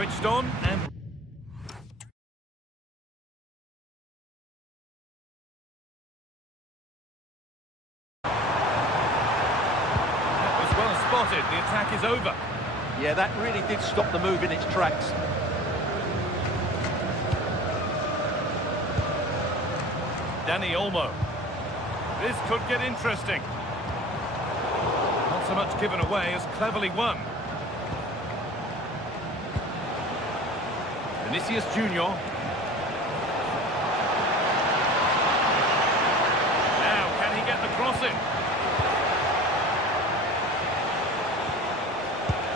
Switched on and... That was well spotted. The attack is over. Yeah, that really did stop the move in its tracks. Dani Olmo. This could get interesting. Not so much given away as cleverly won. Vinicius Junior. Now, can he get the cross in?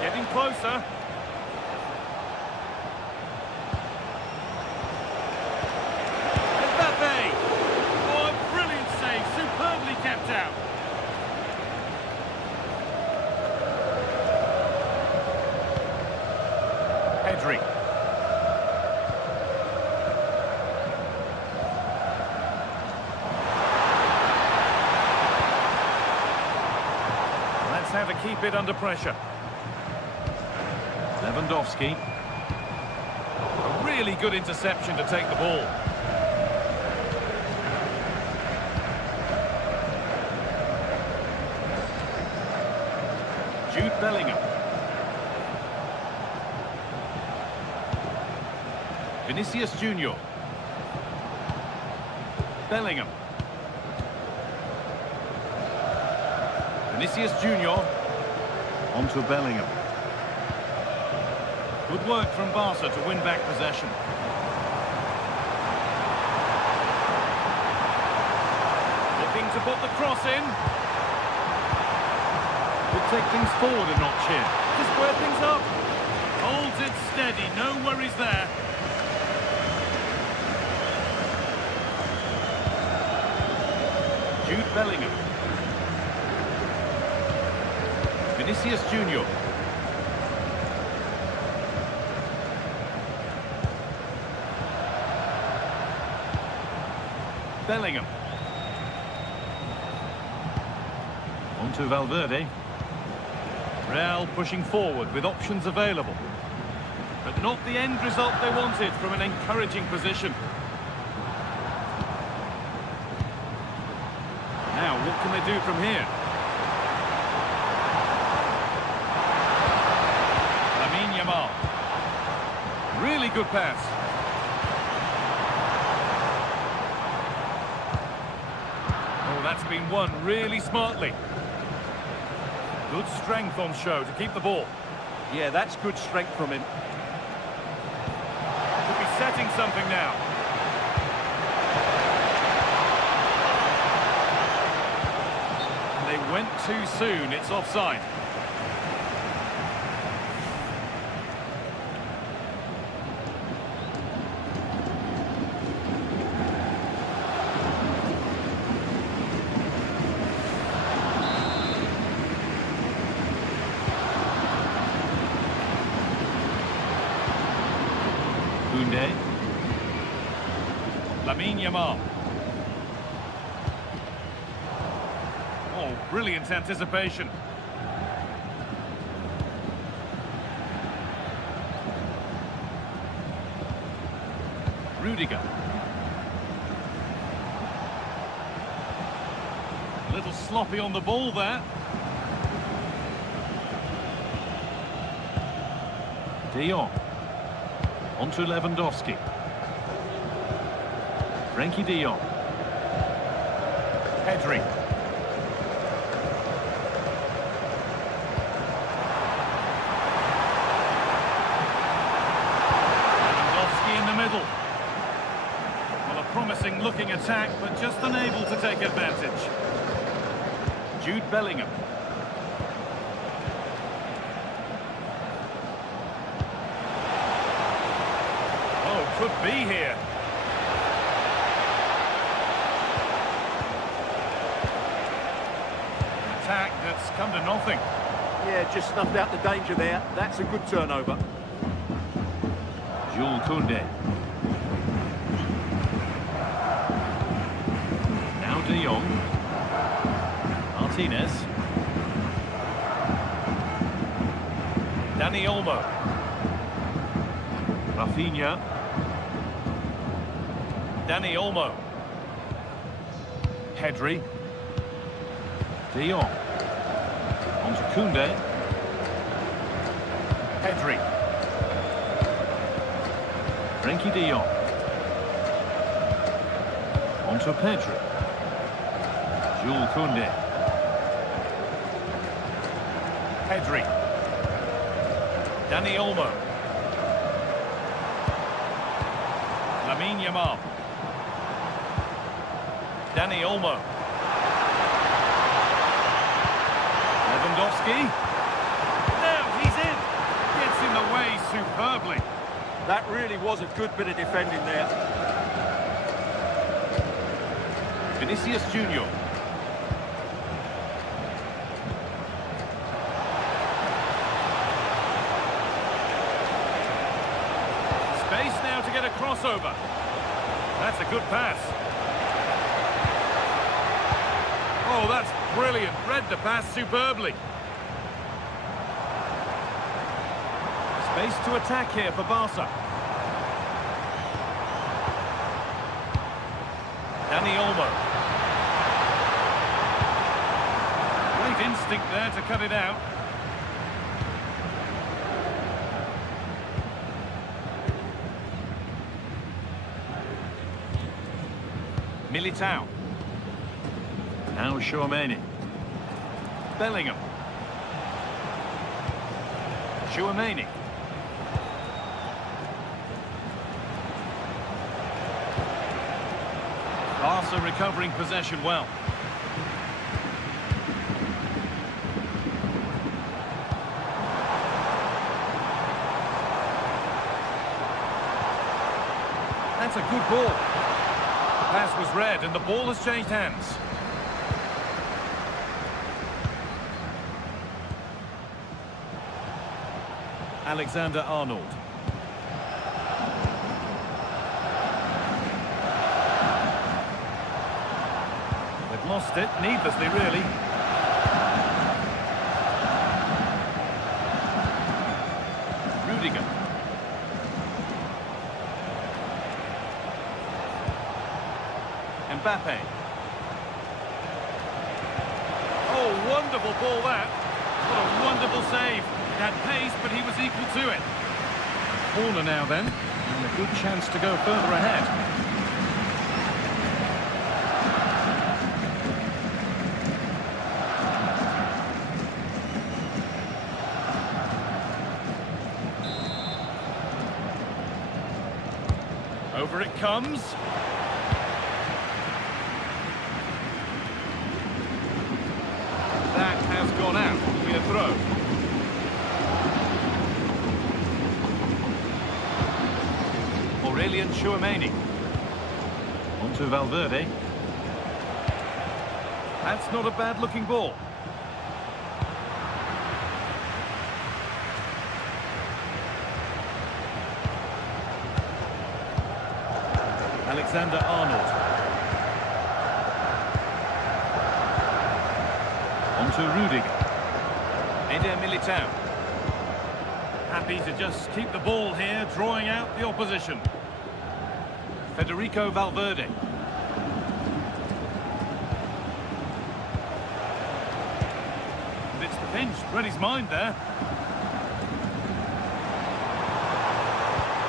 Getting closer. Mbappe! Oh, a brilliant save, superbly kept out. Pedri. That's how to keep it under pressure. Lewandowski. A really good interception to take the ball. Jude Bellingham. Vinicius Junior. Bellingham. Vinicius Junior. On to Bellingham. Good work from Barca to win back possession. Looking to put the cross in. Will take things forward a notch here. To square things up. Holds it steady, no worries there. Jude Bellingham. Vinicius Junior. Bellingham. On to Valverde. Real pushing forward with options available. But not the end result they wanted from an encouraging position. Now, what can they do from here? Lamine Yamal. Really good pass. That's been won really smartly. Good strength on show to keep the ball. Yeah, that's good strength from him. Could be setting something now. And they went too soon. It's offside. Lamine Yamal. Oh, brilliant anticipation. Rudiger. A little sloppy on the ball there. De Jong. On to Lewandowski. Frenkie de Jong. Pedri. Lewandowski in the middle. Well, a promising looking attack, but just unable to take advantage. Jude Bellingham. Oh, could be here. Attack that's come to nothing. Yeah, just snuffed out the danger there. That's a good turnover. Jules Koundé. Now De Jong. Martinez. Dani Olmo. Rafinha. Dani Olmo. Pedri. De Jong. On to Koundé. Pedri. Frenkie de Jong. On to Pedri. Jules Koundé. Pedri. Dani Olmo. Lamine Yamal. Dani Olmo. Lewandowski. Now he's in. Gets in the way superbly. That really was a good bit of defending there. Vinicius Junior. Space now to get a crossover. That's a good pass. Oh, that's brilliant. Read the pass superbly. Space to attack here for Barca. Dani Olmo. Great instinct there to cut it out. Militao. Now Tchouaméni. Bellingham. Tchouaméni. Barca recovering possession well. That's a good ball. The pass was read and the ball has changed hands. Alexander-Arnold. They've lost it, needlessly really. Rudiger. Mbappe. Oh, wonderful ball that. What a wonderful save. It had pace, but he was equal to it. Corner now then, and a good chance to go further ahead. Over it comes. That has gone out. It'll be a throw. Tchouaméni. On to Valverde. That's not a bad looking ball. Alexander-Arnold. On to Rudiger. Eder Militao. Happy to just keep the ball here, drawing out the opposition. Federico Valverde. It's pinched, read his mind there.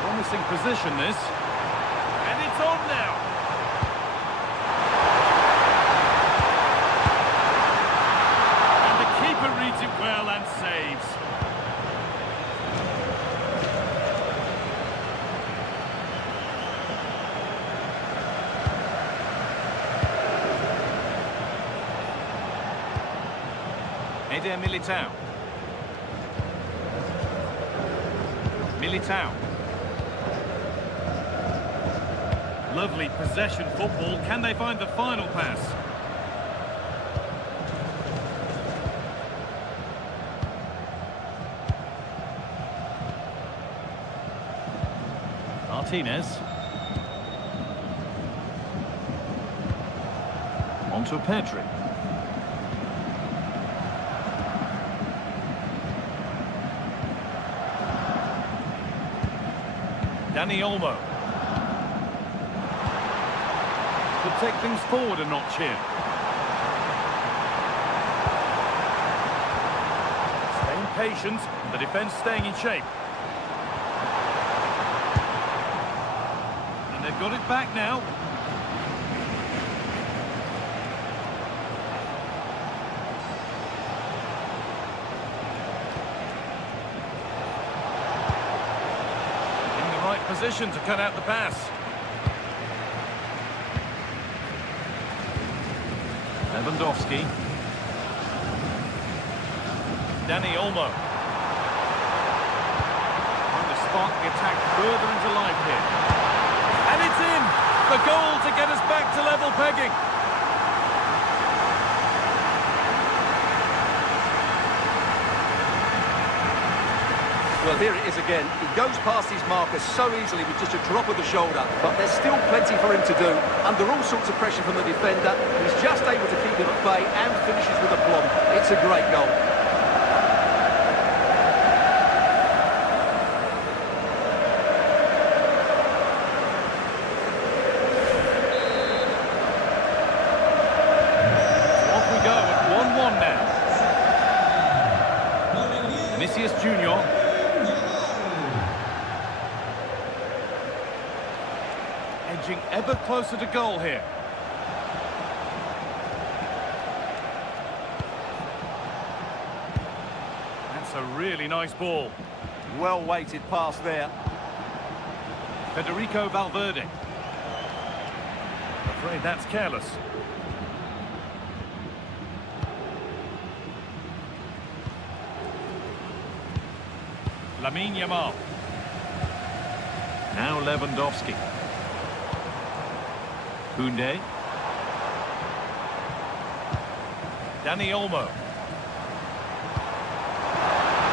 Promising position this. And it's on now. And the keeper reads it well and saves. Eder Militao. Militao. Lovely possession football. Can they find the final pass? Martinez. On to Pedri. Dani Olmo. Could take things forward a notch here. Staying patient, and the defence staying in shape. And they've got it back now. Position to cut out the pass. Lewandowski. Dani Olmo. Trying to spark the attack further into life here. And it's in! The goal to get us back to level pegging. Well, here it is again. He goes past his marker so easily with just a drop of the shoulder, but there's still plenty for him to do. Under all sorts of pressure from the defender, he's just able to keep him at bay and finishes with aplomb. It's a great goal. Off we go at 1-1 now. Vinicius Junior. Edging ever closer to goal here. That's a really nice ball. Well-weighted pass there. Federico Valverde. Afraid that's careless. Lamine Yamal. Now Lewandowski. Koundé. Dani Olmo.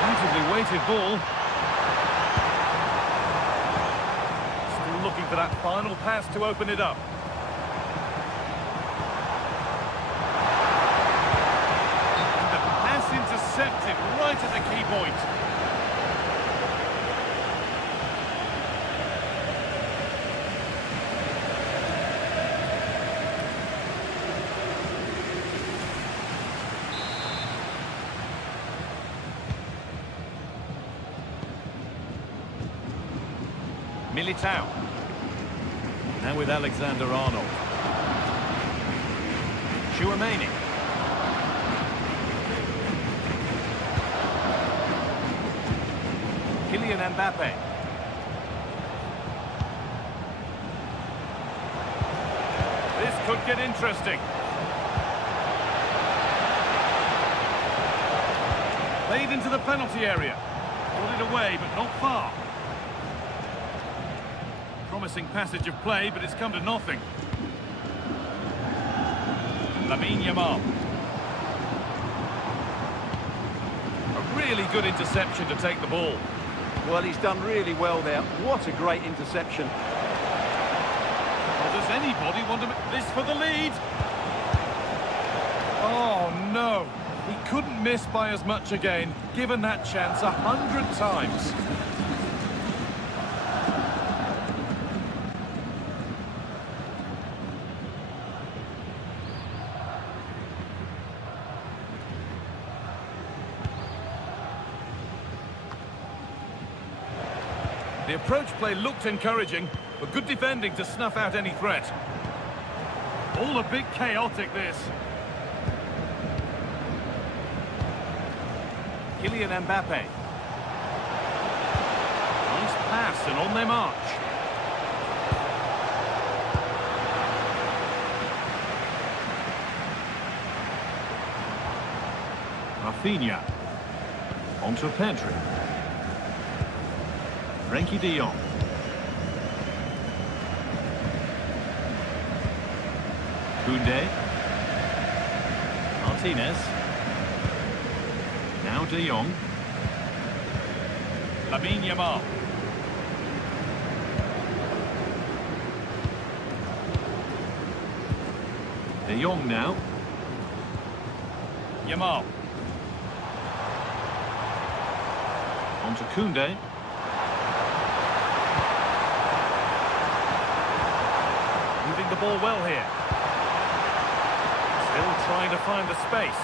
Beautifully weighted ball. Still looking for that final pass to open it up. And the pass intercepted right at the key point. Militao. Now with Alexander-Arnold. Tchouaméni. Kylian Mbappe. This could get interesting. Played into the penalty area. Got it away, but not far. Promising passage of play, but it's come to nothing. Lamine Yamal. A really good interception to take the ball. Well, he's done really well there. What a great interception. Well, does anybody want to make this for the lead? Oh, no. He couldn't miss by as much again, given that chance 100 times. The approach play looked encouraging, but good defending to snuff out any threat. All a bit chaotic, this. Kylian Mbappe. Nice pass and on their march. Rafinha. On to Pedri. Frenkie de Jong. Koundé. Martinez. Now de Jong. Lamine Yamal. De Jong now. Yamal. On to Koundé. ball well here. Still trying to find the space.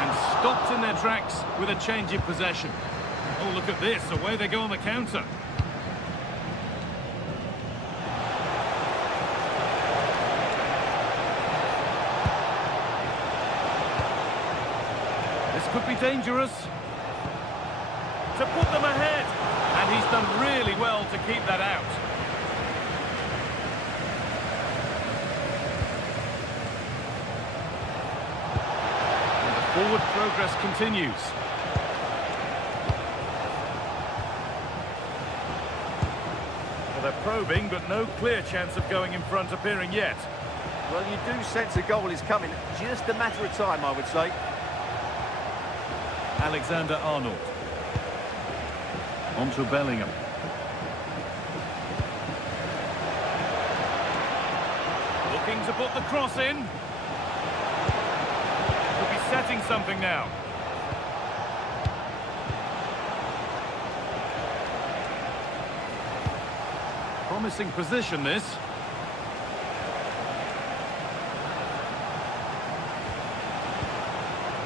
And stopped in their tracks with a change in possession. Oh, look at this. Away they go on the counter. This could be dangerous. To put them ahead. And he's done really well to keep that out. And the forward progress continues. Well, they're probing, but no clear chance of going in front appearing yet. Well, you do sense a goal is coming. Just a matter of time, I would say. Alexander-Arnold. On to Bellingham. Looking to put the cross in. Could be setting something now. Promising position, this.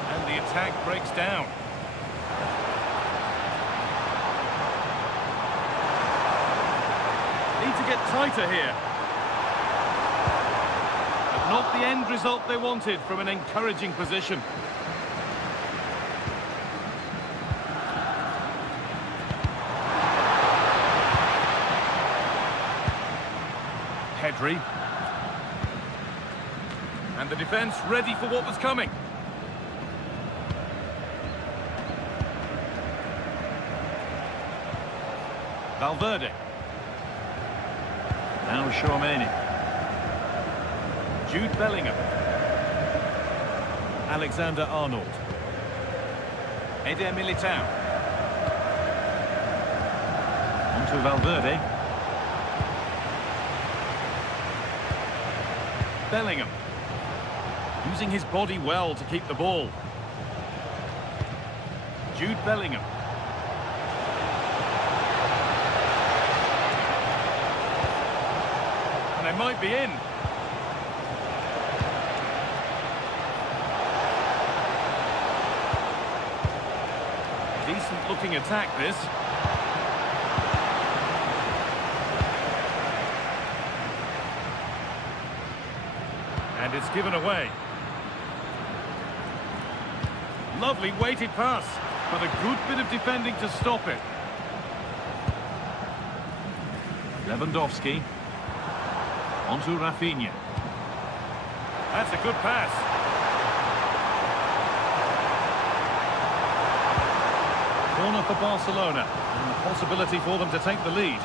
And the attack breaks down. Need to get tighter here. But not the end result they wanted from an encouraging position. Pedri. And the defence ready for what was coming. Valverde. Now Tchouaméni. Jude Bellingham. Alexander-Arnold. Eder Militao. On to Valverde. Bellingham. Using his body well to keep the ball. Jude Bellingham. And they might be in. Decent looking attack, this. And it's given away. Lovely weighted pass, but a good bit of defending to stop it. Lewandowski. On to Rafinha. That's a good pass. Corner for Barcelona, and the possibility for them to take the lead.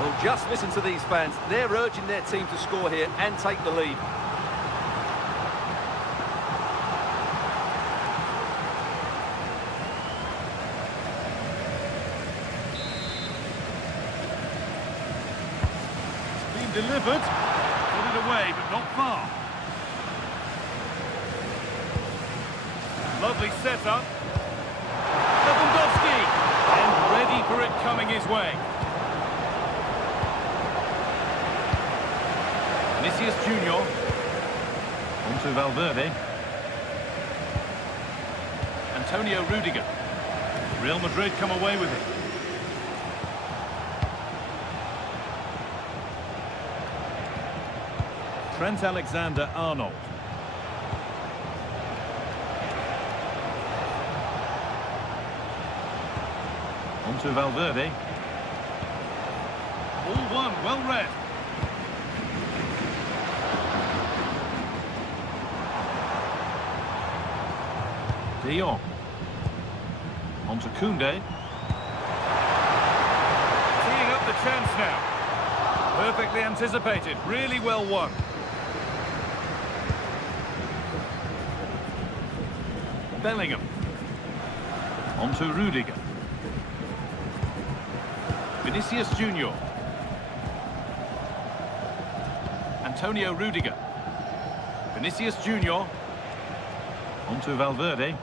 Well, just listen to these fans. They're urging their team to score here and take the lead. Delivered, put it away, but not far. Lovely setup. Lewandowski, and ready for it coming his way. Vinicius Junior. On to Valverde. Antonio Rudiger. Real Madrid come away with it. Trent Alexander-Arnold. On to Valverde. All one, well read. De Jong. On to Koundé. Teeing up the chance now. Perfectly anticipated, really well won. Bellingham. On to Rudiger. Vinicius Junior. Antonio Rudiger. Vinicius Junior. On to Valverde.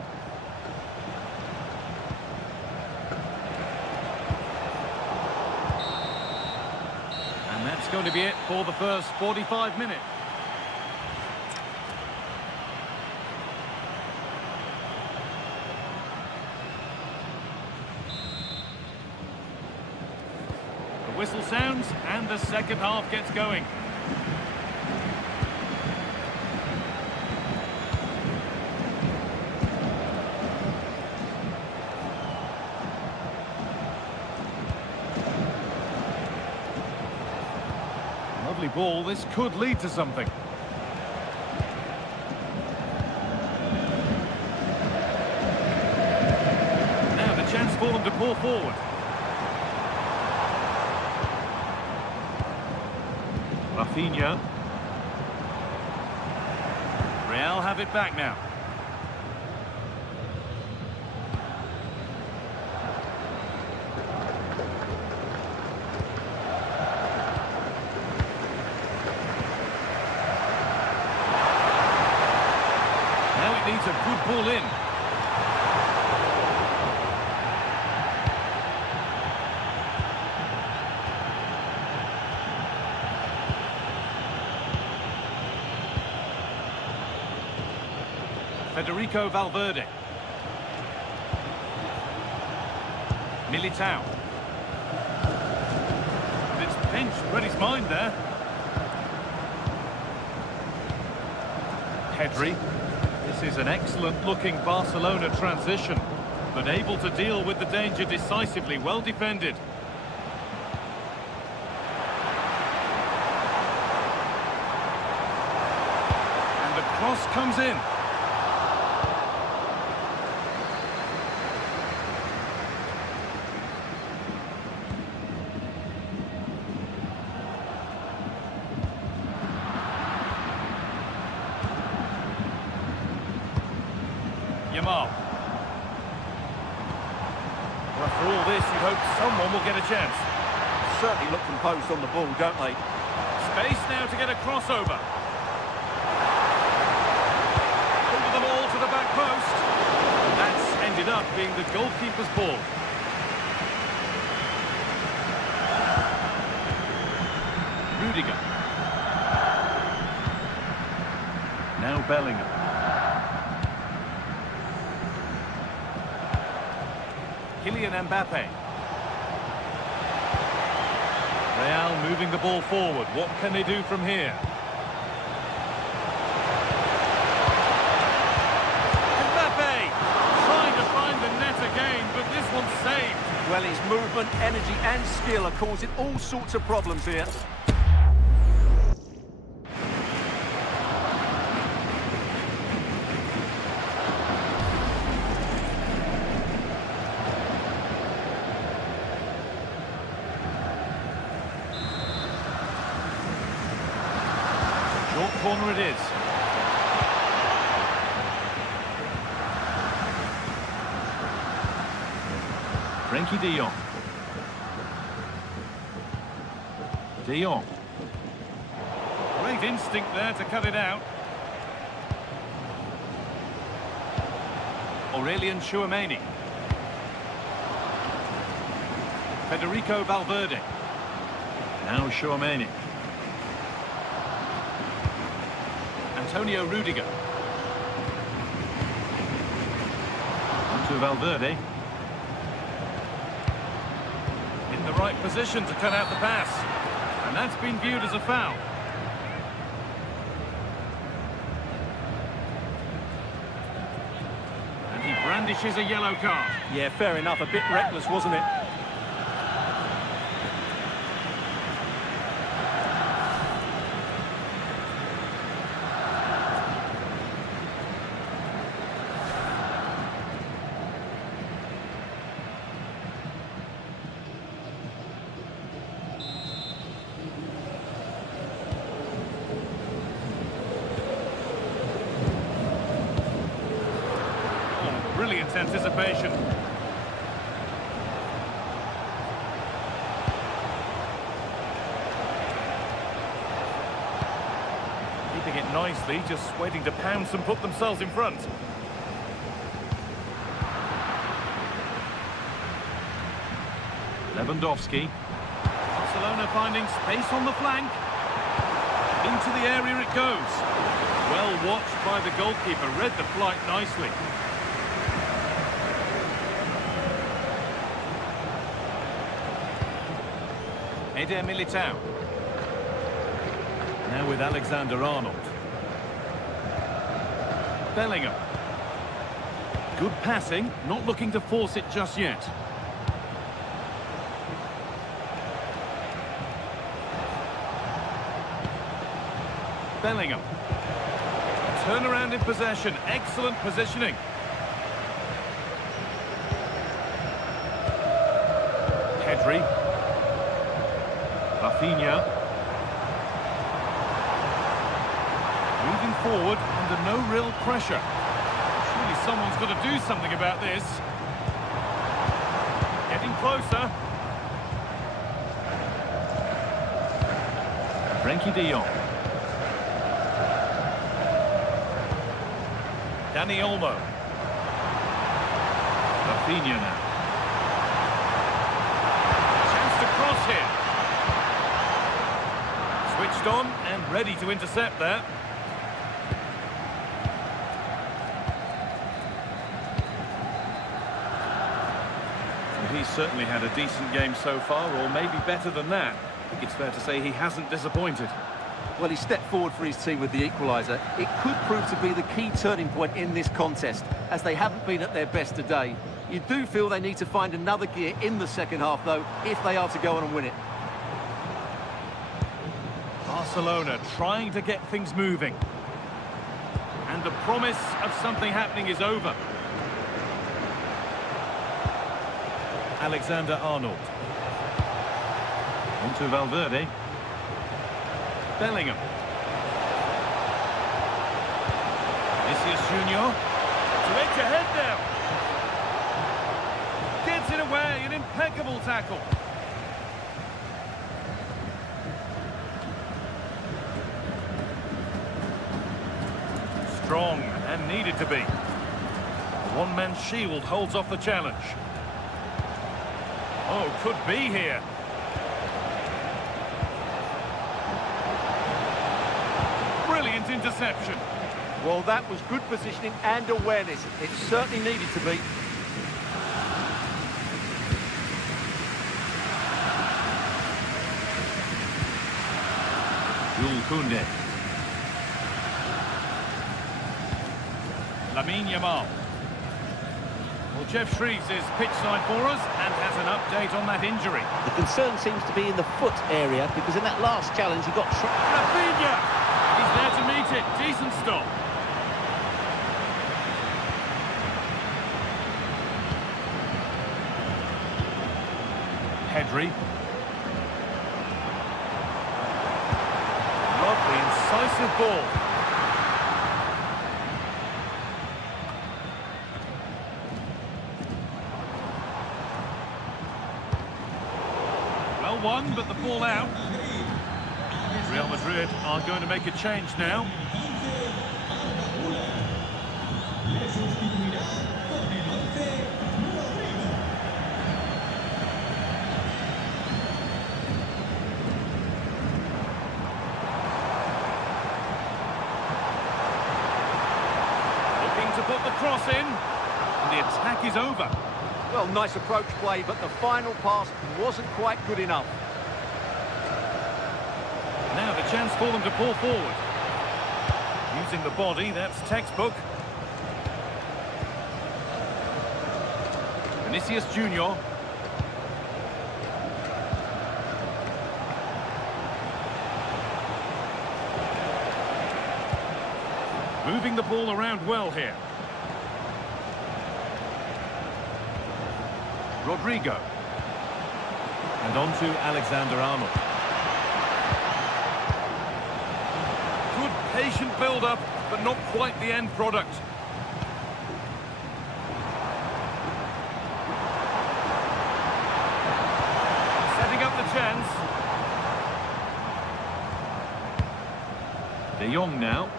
And that's going to be it for the first 45 minutes. The whistle sounds and the second half gets going. Lovely ball, this could lead to something. Now the chance for them to pull forward. Rafinha. Real have it back now. Needs a good ball in. Federico Valverde. Militao. It's pinched, read his mind there. Pedri. This is an excellent-looking Barcelona transition, but able to deal with the danger decisively, well defended. And the cross comes in. Yamal. Well, after all this, you hope someone will get a chance. Certainly look composed on the ball, don't they? Space now to get a crossover. Over them all to the back post. And that's ended up being the goalkeeper's ball. Rudiger. Now Bellingham. Kylian Mbappe. Real moving the ball forward. What can they do from here? Mbappe trying to find the net again, but this one's saved. Well, his movement, energy and skill are causing all sorts of problems here. Short corner it is. Frenkie de Jong. De Jong. Great instinct there to cut it out. Aurelian Tchouameni. Federico Valverde. Now Tchouameni. Antonio Rudiger. On to Valverde. In the right position to cut out the pass. And that's been viewed as a foul. And he brandishes a yellow card. Yeah, fair enough. A bit reckless, wasn't it? Brilliant anticipation. Keeping it nicely, just waiting to pounce and put themselves in front. Lewandowski. Barcelona finding space on the flank. Into the area it goes. Well watched by the goalkeeper, read the flight nicely. Eder Militao. Now with Alexander-Arnold. Bellingham. Good passing, not looking to force it just yet. Bellingham. Turnaround in possession, excellent positioning. Pedri. Rafinha. Moving forward under no real pressure. Surely someone's got to do something about this. Getting closer. Frenkie de Jong. Dani Olmo. Rafinha now. Chance to cross here. Switched on and ready to intercept there. And he's certainly had a decent game so far, or maybe better than that. I think it's fair to say he hasn't disappointed. Well, he stepped forward for his team with the equaliser. It could prove to be the key turning point in this contest, as they haven't been at their best today. You do feel they need to find another gear in the second half, though, if they are to go on and win it. Barcelona trying to get things moving. And the promise of something happening is over. Alexander-Arnold. On to Valverde. Bellingham. Vinicius Junior. To edge ahead now. Gets it away, an impeccable tackle. Strong and needed to be. A one-man shield holds off the challenge. Oh, could be here. Brilliant interception. Well, that was good positioning and awareness. It certainly needed to be. Jules Koundé. Lamine Yamal. Well, Jeff Shreves is pitchside for us and has an update on that injury. The concern seems to be in the foot area, because in that last challenge he got... Rafinha! He's there to meet it. Decent stop. Pedri. Lovely, incisive ball. Well won, but the ball out. Real Madrid are going to make a change now. Looking to put the cross in, and the attack is over. Well, nice approach play, but the final pass wasn't quite good enough. Now the chance for them to pull forward. Using the body, that's textbook. Vinicius Junior. Moving the ball around well here. Rodrigo. And on to Alexander-Arnold. Good patient build-up, but not quite the end product. Setting up the chance. De Jong now.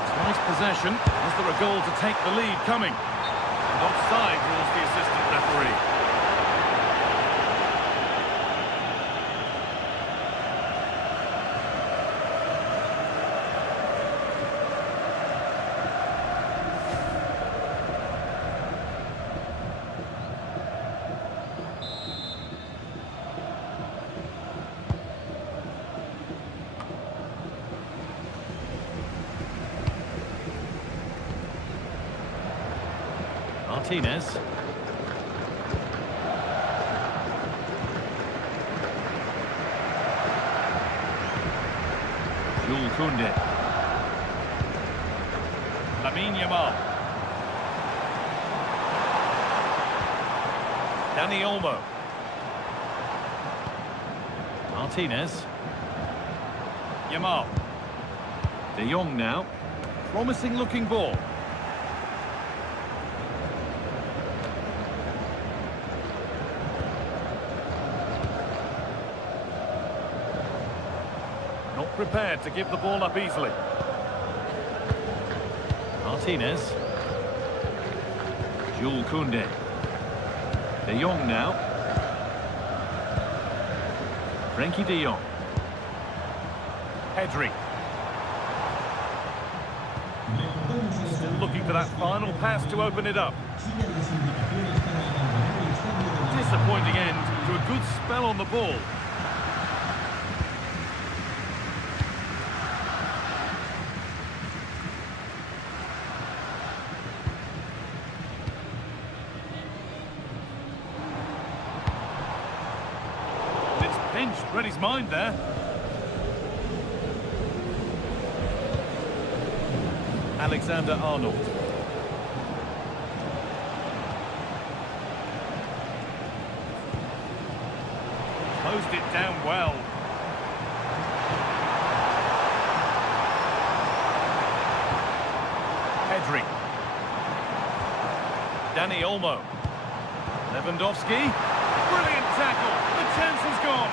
It's nice possession. Is there a goal to take the lead coming? And offside rules the assistant referee. Martinez. Jules Koundé. Lamine Yamal. Dani Olmo. Martinez. Yamal. De Jong now. Promising looking ball. Not prepared to give the ball up easily. Martinez. Jules Koundé. De Jong now. Frenkie de Jong. Pedri. Still looking for that final pass to open it up. Disappointing end to a good spell on the ball. Pinched, read his mind there. Alexander-Arnold. Closed it down well. Pedri. Dani Olmo. Lewandowski. Brilliant tackle. The chance is gone.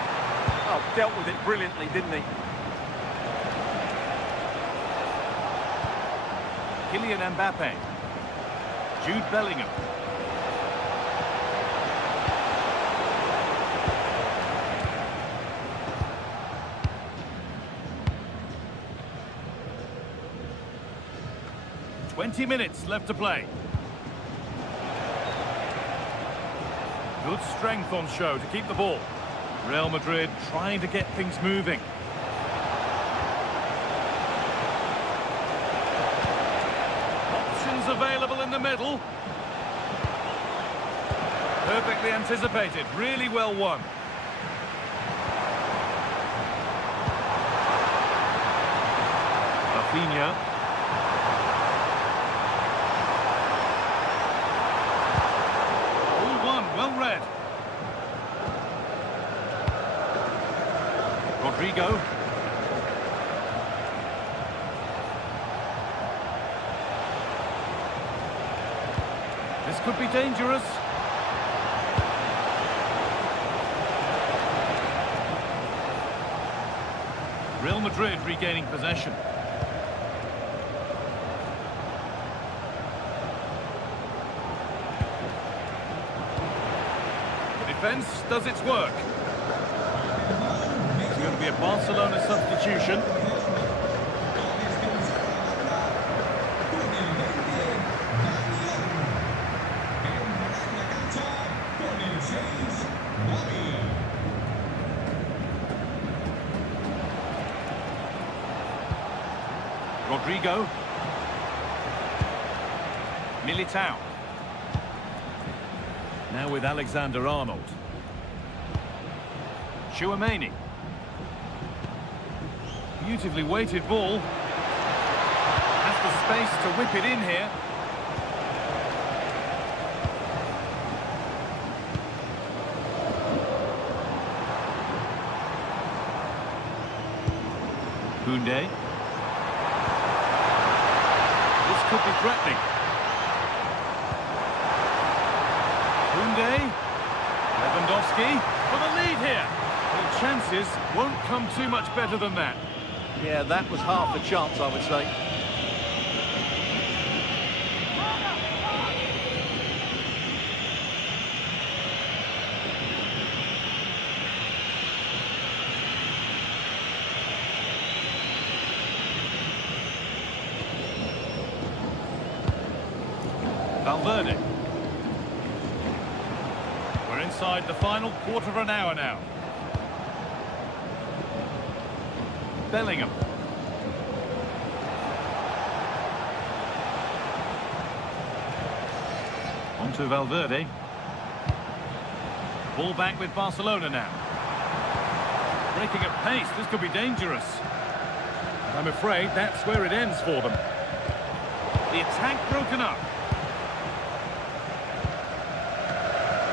Oh, dealt with it brilliantly, didn't he? Kylian Mbappe. Jude Bellingham. "20 minutes left to play. Good strength on show to keep the ball. Real Madrid trying to get things moving. Options available in the middle. Perfectly anticipated, really well won. Rafinha. All one, well read. Rodrigo. This could be dangerous. Real Madrid regaining possession. The defence does its work. It's going to be a Barcelona substitution. Rodrigo. Militao. Now with Alexander-Arnold. Tchouaméni. Beautifully weighted ball. Has the space to whip it in here. Koundé. This could be threatening. Koundé. Lewandowski for the lead here. The chances won't come too much better than that. Yeah, that was half a chance, I would say. Valverde. We're inside the final quarter of an hour now. Bellingham. On to Valverde. Ball back with Barcelona now. Breaking at pace, this could be dangerous. I'm afraid that's where it ends for them. The attack broken up.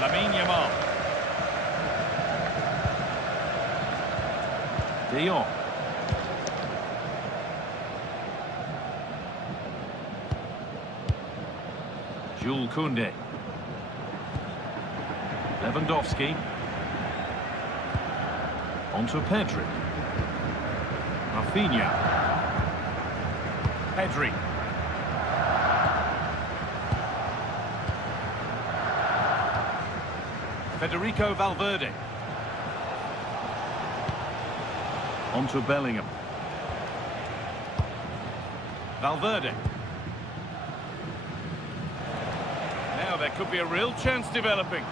Lamine Yamal. De Jong. Jules Koundé. Lewandowski. On to Pedri. Rafinha. Pedri. Federico Valverde. On to Bellingham. Valverde. Now there could be a real chance developing.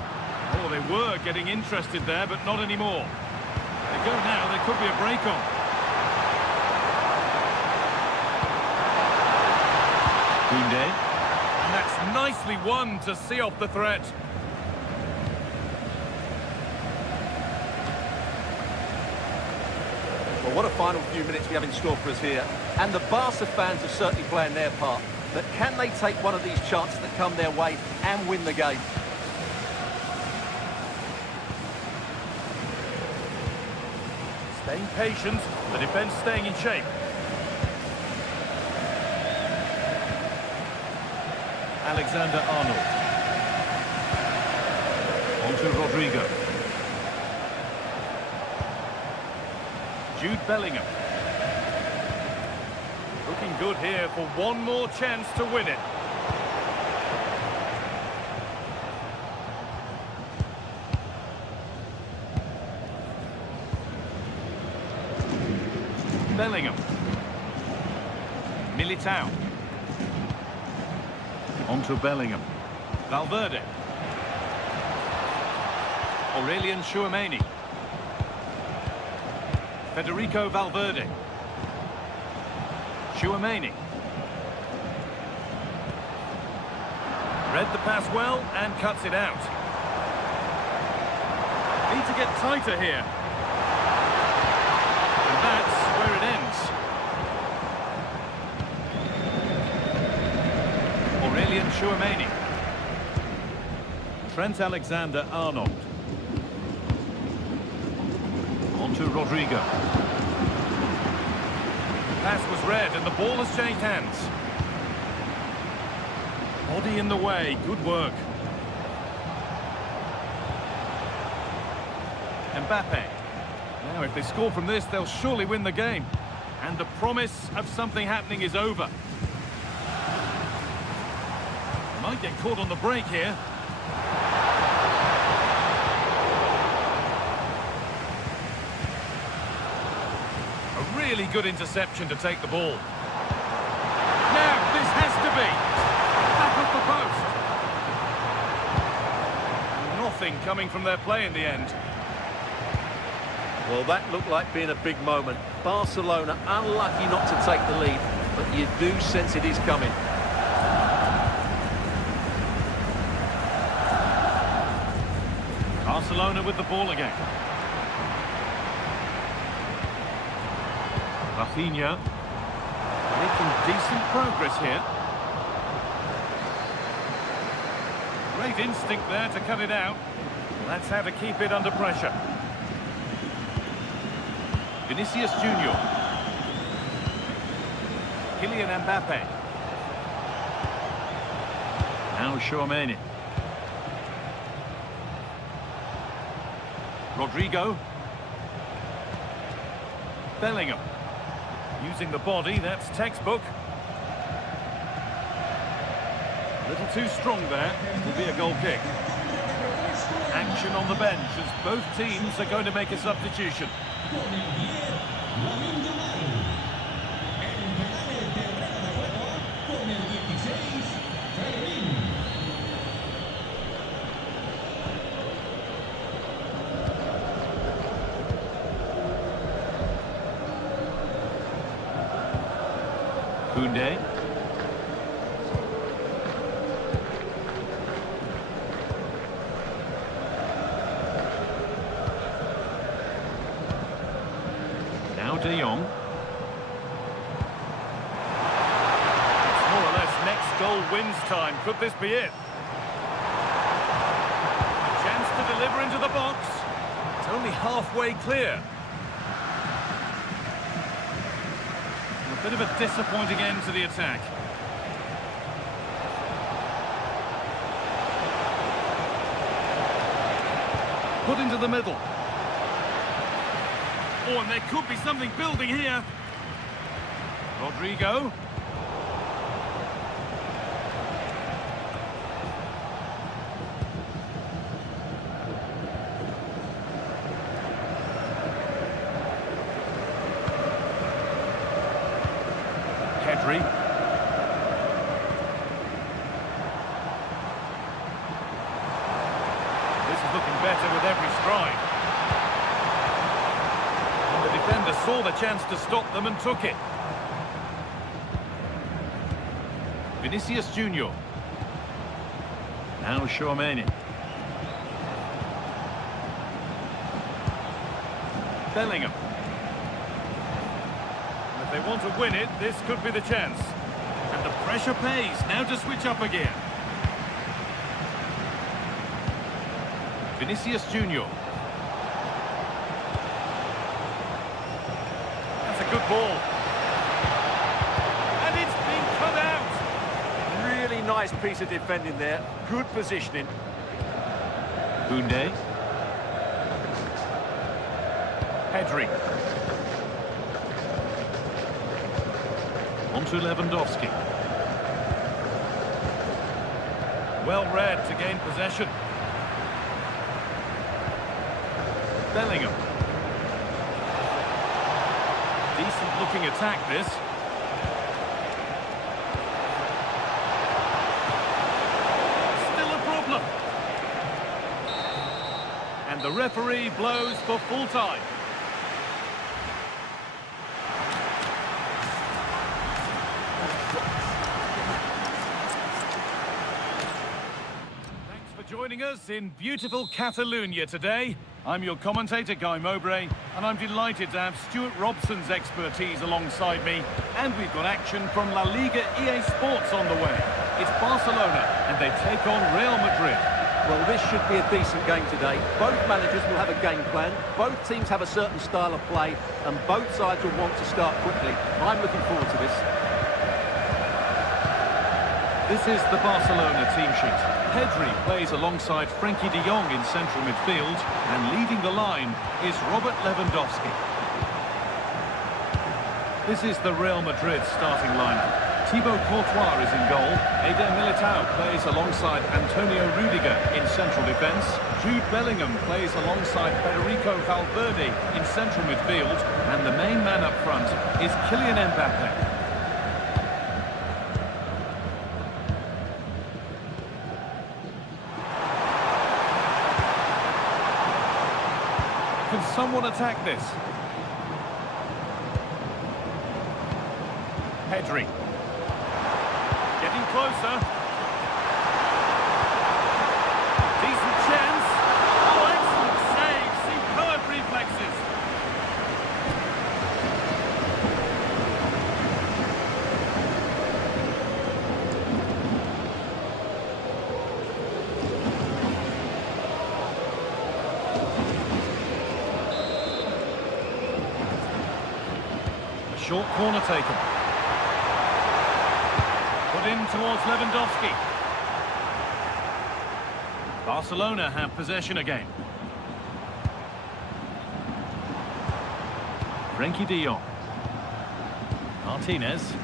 Oh, they were getting interested there, but not anymore. They go now, there could be a break on. Koundé. And that's nicely won to see off the threat. Well, what a final few minutes we have in store for us here. And the Barca fans are certainly playing their part. But can they take one of these chances that come their way and win the game? Staying patient, the defence staying in shape. Alexander-Arnold. On to Rodrigo. Jude Bellingham. Looking good here for one more chance to win it. Bellingham. Militao. On to Bellingham. Valverde. Aurelien Tchouameni. Federico Valverde. Tchouameni. Read the pass well and cuts it out. Need to get tighter here. And that's where it ends. Aurelien Tchouameni. Trent Alexander-Arnold. On to Rodrigo. Pass was read and the ball has changed hands. Body in the way, good work. Mbappe. Now if they score from this, they'll surely win the game. And the promise of something happening is over. Might get caught on the break here. A really good interception to take the ball. Now, this has to be. Back off the post. Nothing coming from their play in the end. Well, that looked like being a big moment. Barcelona unlucky not to take the lead, but you do sense it is coming. Barcelona with the ball again. Rafinha making decent progress here. Great instinct there to cut it out. That's how to keep it under pressure. Vinicius Junior. Kylian Mbappe. Now Tchouameni. Rodrigo. Bellingham. Using the body, that's textbook. A little too strong there. It will be a goal kick. Action on the bench as both teams are going to make a substitution. Koundé. De Jong. It's more or less next goal wins time. Could this be it? Chance to deliver into the box. It's only halfway clear. A bit of a disappointing end to the attack. Put into the middle. Oh, and there could be something building here. Rodrigo. Pedri. This is looking better with every stride. And the defender saw the chance to stop them and took it. Vinicius Junior. Now Tchouaméni. Bellingham. If they want to win it, this could be the chance. And the pressure pays. Now to switch up again. Vinicius Junior. That's a good ball. And it's been cut out. Really nice piece of defending there. Good positioning. Koundé. Pedri. On to Lewandowski. Well read to gain possession. Bellingham. Decent looking attack this. Still a problem. And the referee blows for full time. Joining us in beautiful Catalonia today. I'm your commentator, Guy Mowbray, and I'm delighted to have Stuart Robson's expertise alongside me. And we've got action from La Liga EA Sports on the way. It's Barcelona, and they take on Real Madrid. Well, this should be a decent game today. Both managers will have a game plan. Both teams have a certain style of play, and both sides will want to start quickly. I'm looking forward to this. This is the Barcelona team sheet. Pedri plays alongside Frenkie de Jong in central midfield, and leading the line is Robert Lewandowski. This is the Real Madrid starting lineup. Thibaut Courtois is in goal. Eder Militao plays alongside Antonio Rudiger in central defence. Jude Bellingham plays alongside Federico Valverde in central midfield, and the main man up front is Kylian Mbappe. Can someone attack this? Pedri. Getting closer. Decent chance. Oh, excellent save. Superb reflexes. Short corner taken. Put in towards Lewandowski. Barcelona have possession again. Frenkie de Jong. Martinez.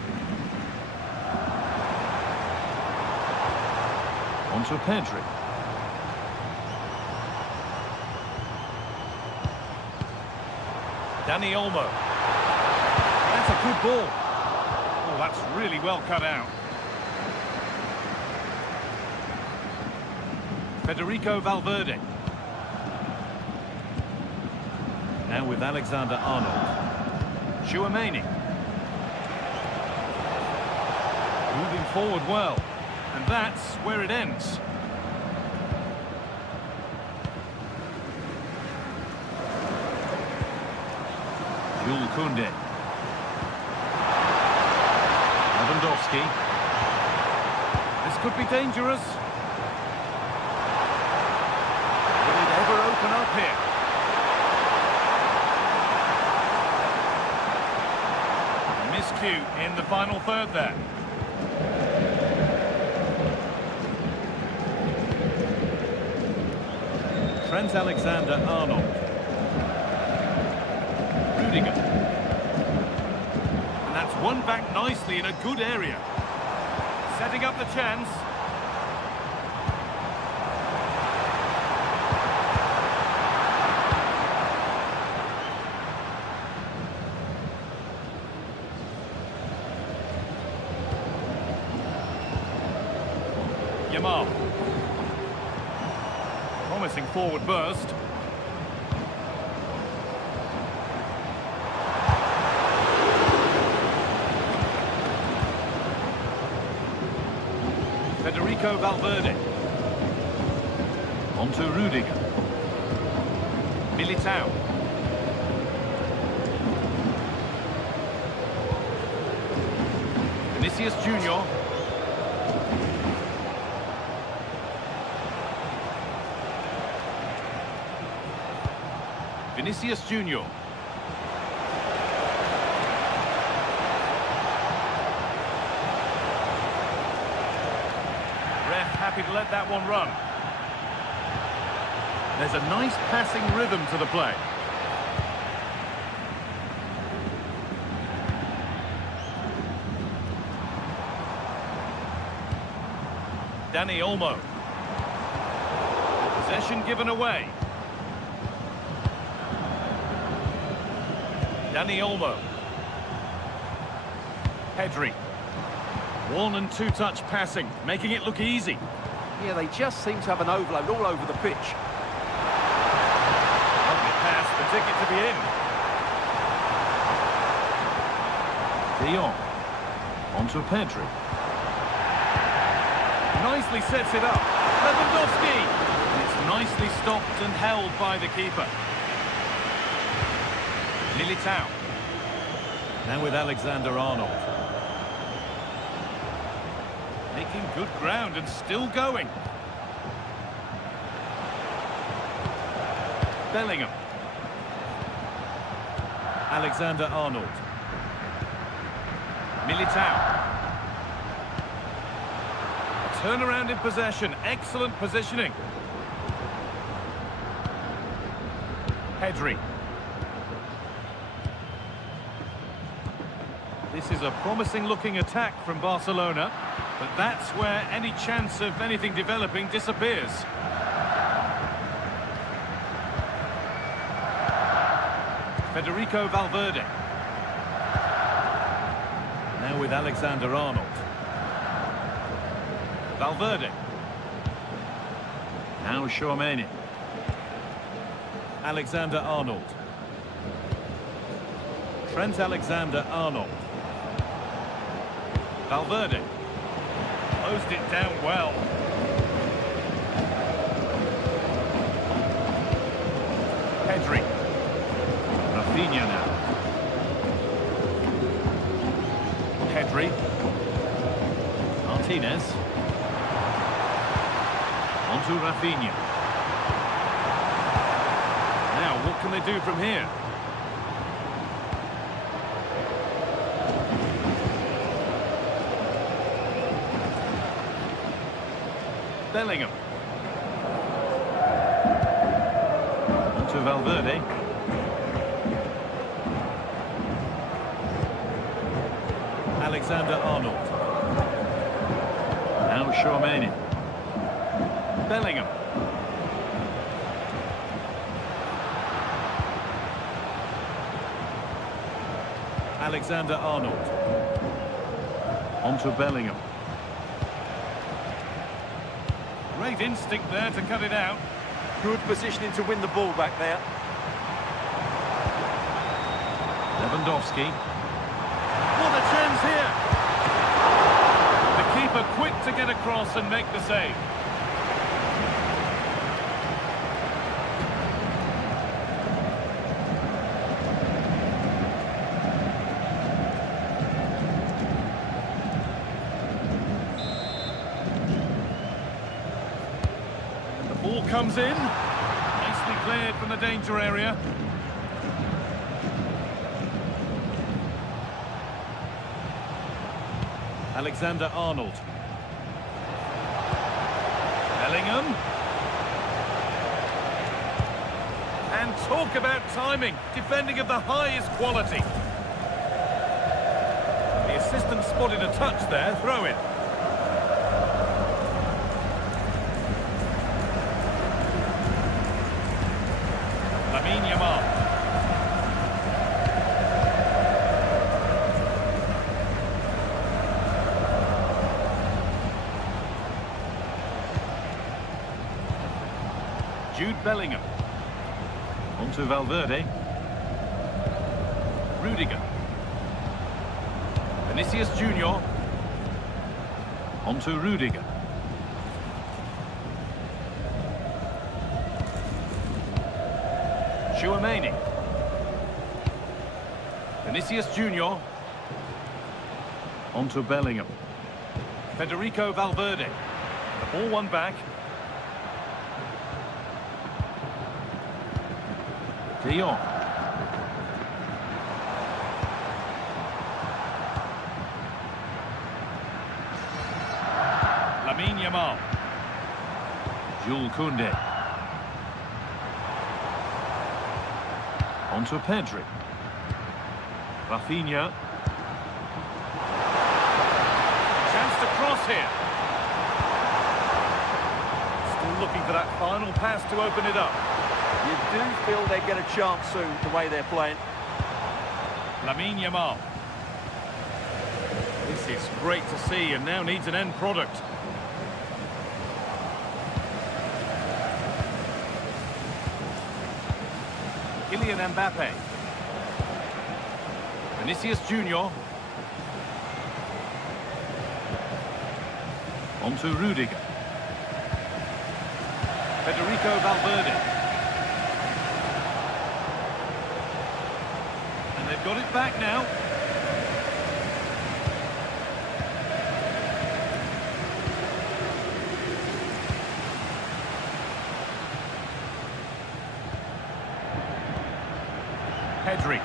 On to Pedri. Dani Olmo. That's a good ball. Oh, that's really well cut out. Federico Valverde. Now with Alexander-Arnold. Tchouaméni. Moving forward well. And that's where it ends. Jules Koundé. Lewandowski. This could be dangerous. Will it ever open up here? Miscue in the final third there. Trent Alexander-Arnold. Rudiger. And that's won back nicely in a good area. Setting up the chance. Yamal. Promising forward burst. Federico Valverde. On to Rudiger. Militao. Vinicius Junior. Vinicius Junior. Ref happy to let that one run. There's a nice passing rhythm to the play. Dani Olmo. Possession given away. Dani Olmo. Pedri. One and two touch passing, making it look easy. Yeah, they just seem to have an overload all over the pitch. Lovely pass, the ticket to be in. De Jong. On to Pedri. Nicely sets it up. Lewandowski. It's nicely stopped and held by the keeper. Militao. Now with Alexander-Arnold. Making good ground and still going. Bellingham. Alexander-Arnold. Militao. Turnaround in possession. Excellent positioning. Pedri. This is a promising-looking attack from Barcelona, but that's where any chance of anything developing disappears. Federico Valverde. Now with Alexander-Arnold. Valverde. Now Tchouaméni. Alexander-Arnold. Trent Alexander-Arnold. Valverde. Closed it down well. Pedri. Rafinha now. Pedri. Martinez. On to Rafinha. Now, what can they do from here? Bellingham. On to Valverde. Alexander-Arnold. Now Tchouaméni. Bellingham. Alexander-Arnold. On to Bellingham. Great instinct there to cut it out. Good positioning to win the ball back there. Lewandowski. What a chance here! The keeper quick to get across and make the save. Ball comes in. Nicely cleared from the danger area. Alexander-Arnold. Bellingham. And talk about timing. Defending of the highest quality. The assistant spotted a touch there. Throw in. Lamine Yamal. Jude Bellingham. Onto Valverde. Rudiger. Vinicius Junior. Onto Rudiger. Chouameni. Vinicius Junior. Onto Bellingham. Federico Valverde. The ball won back. De Jong. Lamine Yamal. Jules Koundé. Onto Pedri. Rafinha. Chance to cross here. Still looking for that final pass to open it up. You do feel they get a chance soon, the way they're playing. Lamine Yamal. This is great to see and now needs an end product. Kylian Mbappe. Vinicius Junior. Onto Rudiger. Federico Valverde. And they've got it back now. Pedri.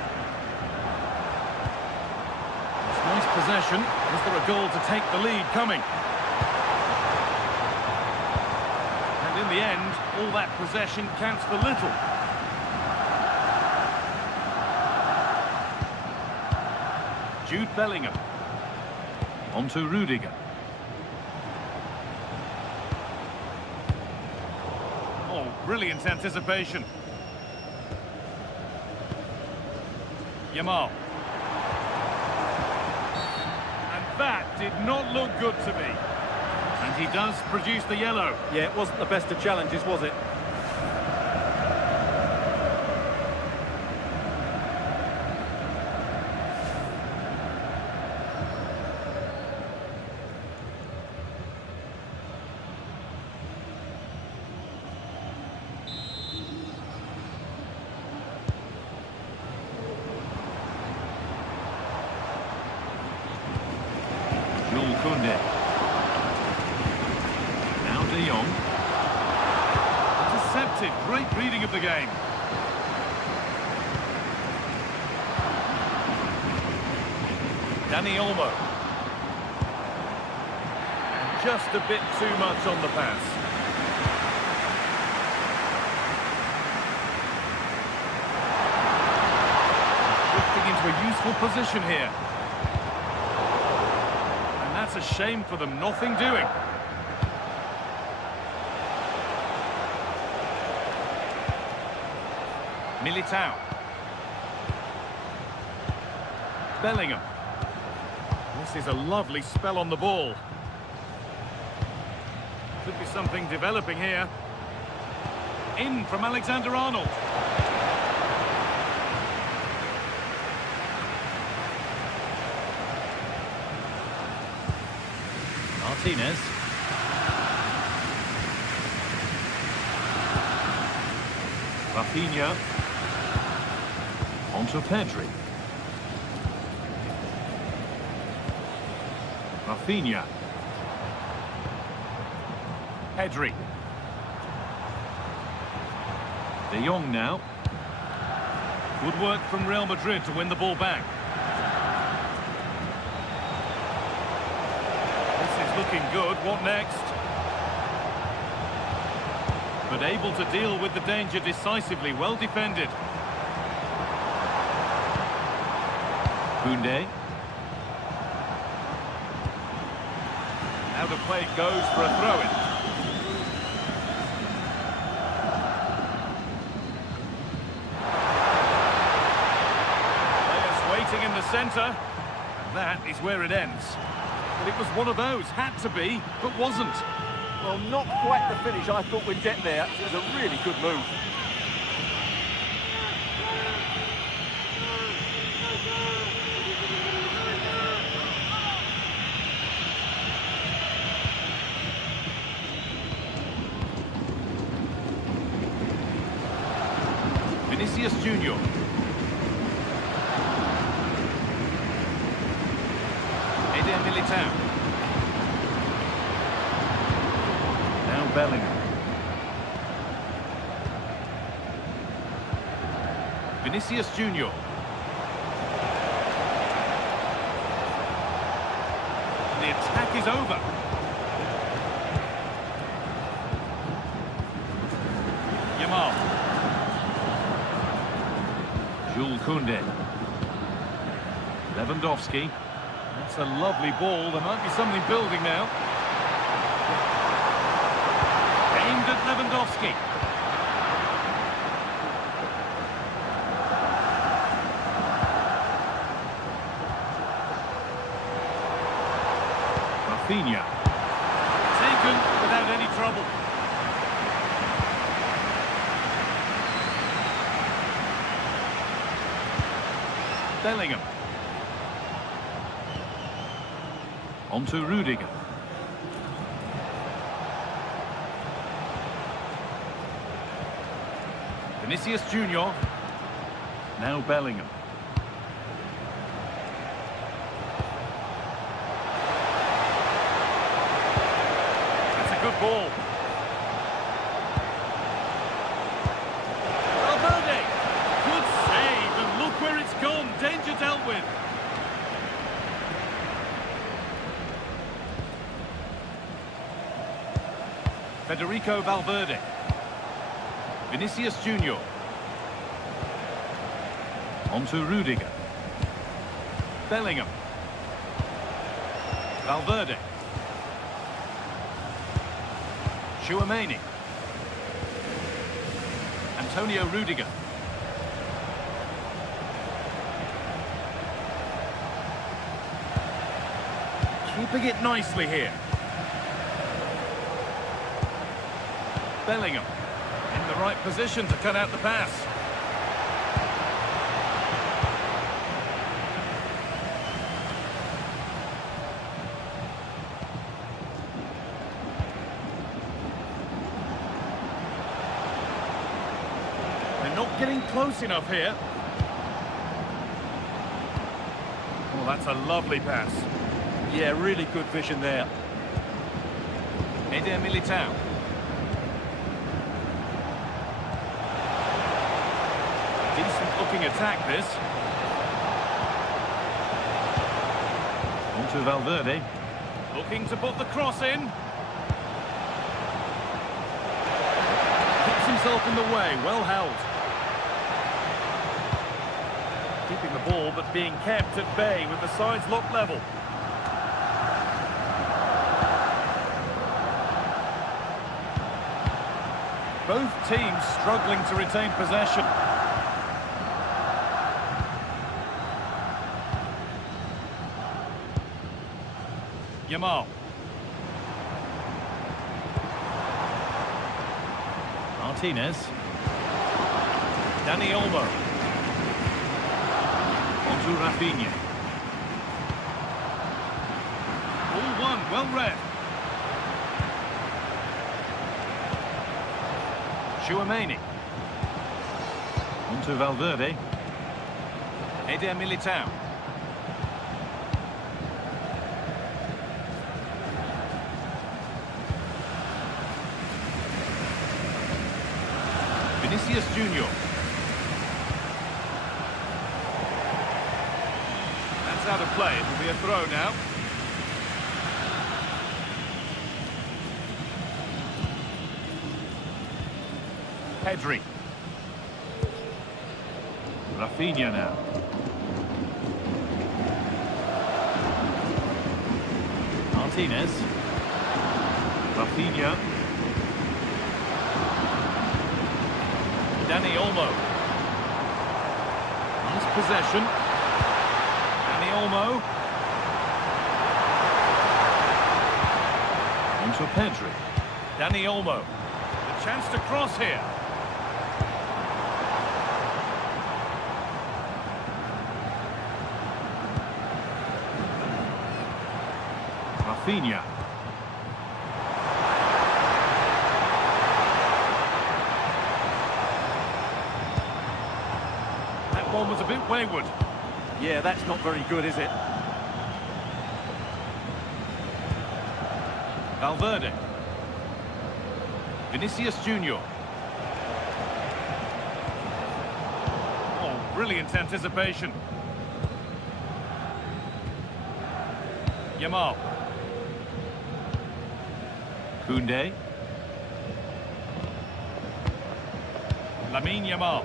It's nice possession. Is there a goal to take the lead coming? And in the end, all that possession counts for little. Jude Bellingham. Onto Rudiger. Oh, brilliant anticipation. Yamal. And that did not look good to me. And he does produce the yellow. Yeah, it wasn't the best of challenges, was it? Jules Koundé. Now De Jong. Intercepted. Great reading of the game. Dani Olmo. Just a bit too much on the pass. Drifting into a useful position here. That's a shame for them, nothing doing. Militao. Bellingham. This is a lovely spell on the ball. Could be something developing here. In from Alexander-Arnold. Martinez. Rafinha. Onto Pedri. Rafinha. Pedri. De Jong now. Good work from Real Madrid to win the ball back. This is looking good. What next? But able to deal with the danger decisively. Well defended. Koundé. Now the play goes for a throw-in. In the centre, and that is where it ends. But it was one of those, had to be, but wasn't. Well, not quite the finish I thought we'd get there. It was a really good move. Vinicius Junior. Militao. Now Bellingham. Vinicius Junior. The attack is over. Yamal. Jules Koundé. Lewandowski. That's a lovely ball. There might be something building now. Aimed at Lewandowski. Rafinha. Taken without any trouble. Bellingham. On to Rudiger. Vinicius Junior. Now Bellingham. That's a good ball. Valverde. Good save, and look where it's gone. Danger dealt with. Federico Valverde. Vinicius Junior. On to Rudiger. Bellingham. Valverde. Tchouaméni. Antonio Rudiger. Keeping it nicely here. Bellingham in the right position to cut out the pass. They're not getting close enough here. Oh, that's a lovely pass. Yeah, really good vision there. Eder Militao. Decent looking attack, this. On to Valverde. Looking to put the cross in. Keeps himself in the way, well held. Keeping the ball, but being kept at bay with the sides locked level. Both teams struggling to retain possession. Yamal. Martinez. Dani Olmo. On to Rafinha. All one, well read. Tchouaméni. On to Valverde. Eder Militao. Vinicius Junior. That's out of play. It will be a throw now. Pedri. Rafinha now. Martinez. Rafinha. Dani Olmo. Nice possession. Dani Olmo. Into Pedri. Dani Olmo. The chance to cross here. Rafinha. That one was a bit wayward. Yeah, that's not very good, is it? Valverde. Vinicius Junior. Oh, brilliant anticipation. Yamal. Koundé. Lamine Yamal.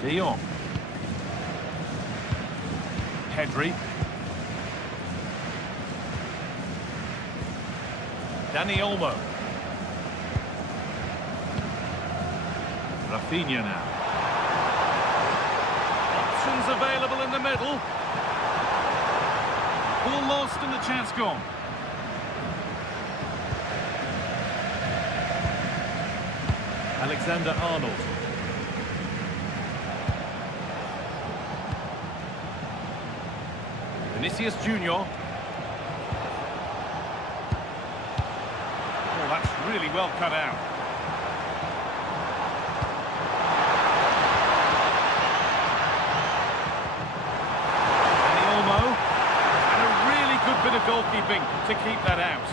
De Jong. Pedri. Dani Olmo. Rafinha now. Options available in the middle. Ball lost and the chance gone. Alexander-Arnold. Vinicius Junior. Oh, that's really well cut out. Dani Olmo. And a really good bit of goalkeeping to keep that out.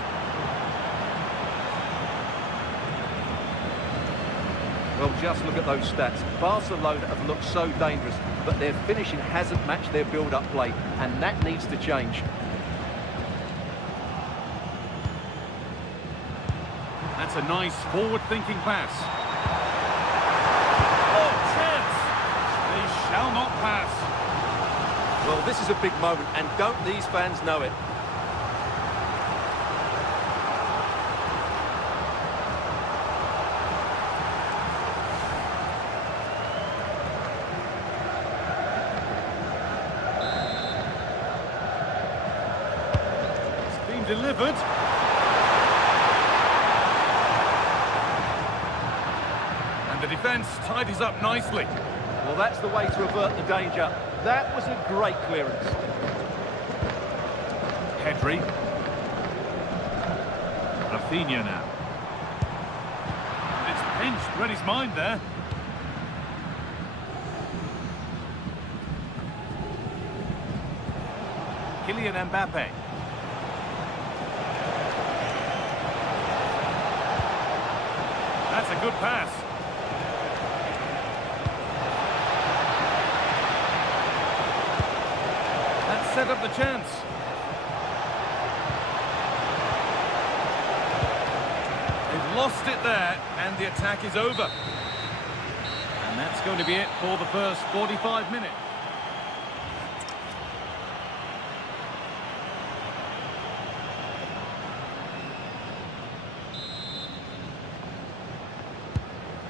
Well, just look at those stats. Barcelona have looked so dangerous, but their finishing hasn't matched their build-up play, and that needs to change. That's a nice forward-thinking pass. Oh, chance! They shall not pass. Well, this is a big moment, and don't these fans know it? Delivered. And the defence tidies up nicely. Well, that's the way to avert the danger. That was a great clearance. Pedri. Rafinha now. And it's pinched, read his mind there. Kylian Mbappe. That's a good pass. That set up the chance. They've lost it there, and the attack is over. And that's going to be it for the first 45 minutes.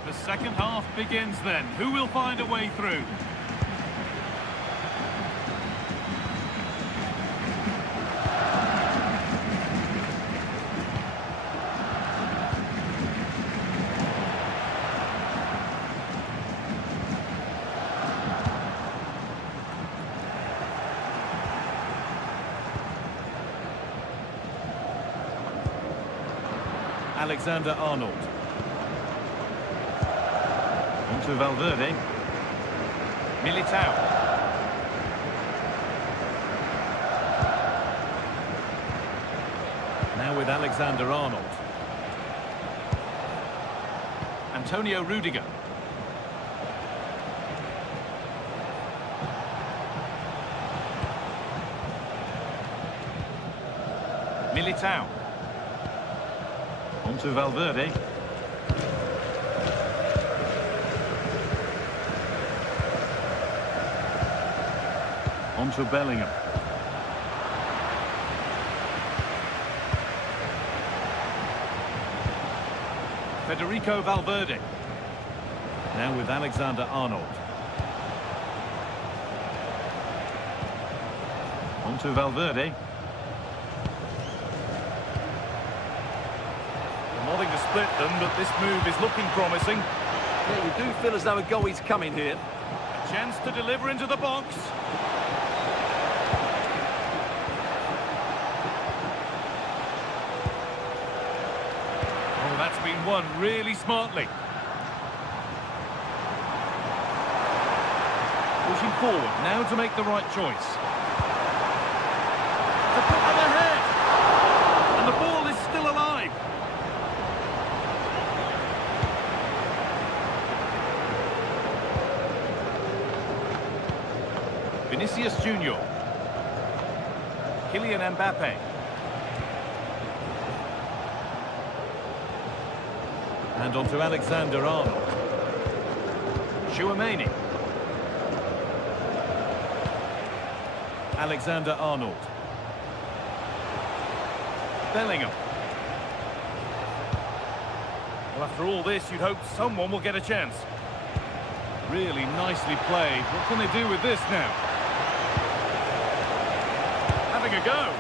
The second half begins then. Who will find a way through? Alexander-Arnold. To Valverde. Militao. Now with Alexander-Arnold. Antonio Rudiger. Militao. On to Valverde. On to Bellingham. Federico Valverde. Now with Alexander-Arnold. On to Valverde. Nothing to split them, but this move is looking promising. Yeah, you do feel as though a goal is coming here. A chance to deliver into the box. Oh, that's been won really smartly. Pushing forward, now to make the right choice. To put them ahead! And the ball is still alive. Vinicius Junior. Kylian Mbappe. And on to Alexander-Arnold. Tchouaméni. Alexander-Arnold. Bellingham. Well, after all this, you'd hope someone will get a chance. Really nicely played. What can they do with this now? Having a go.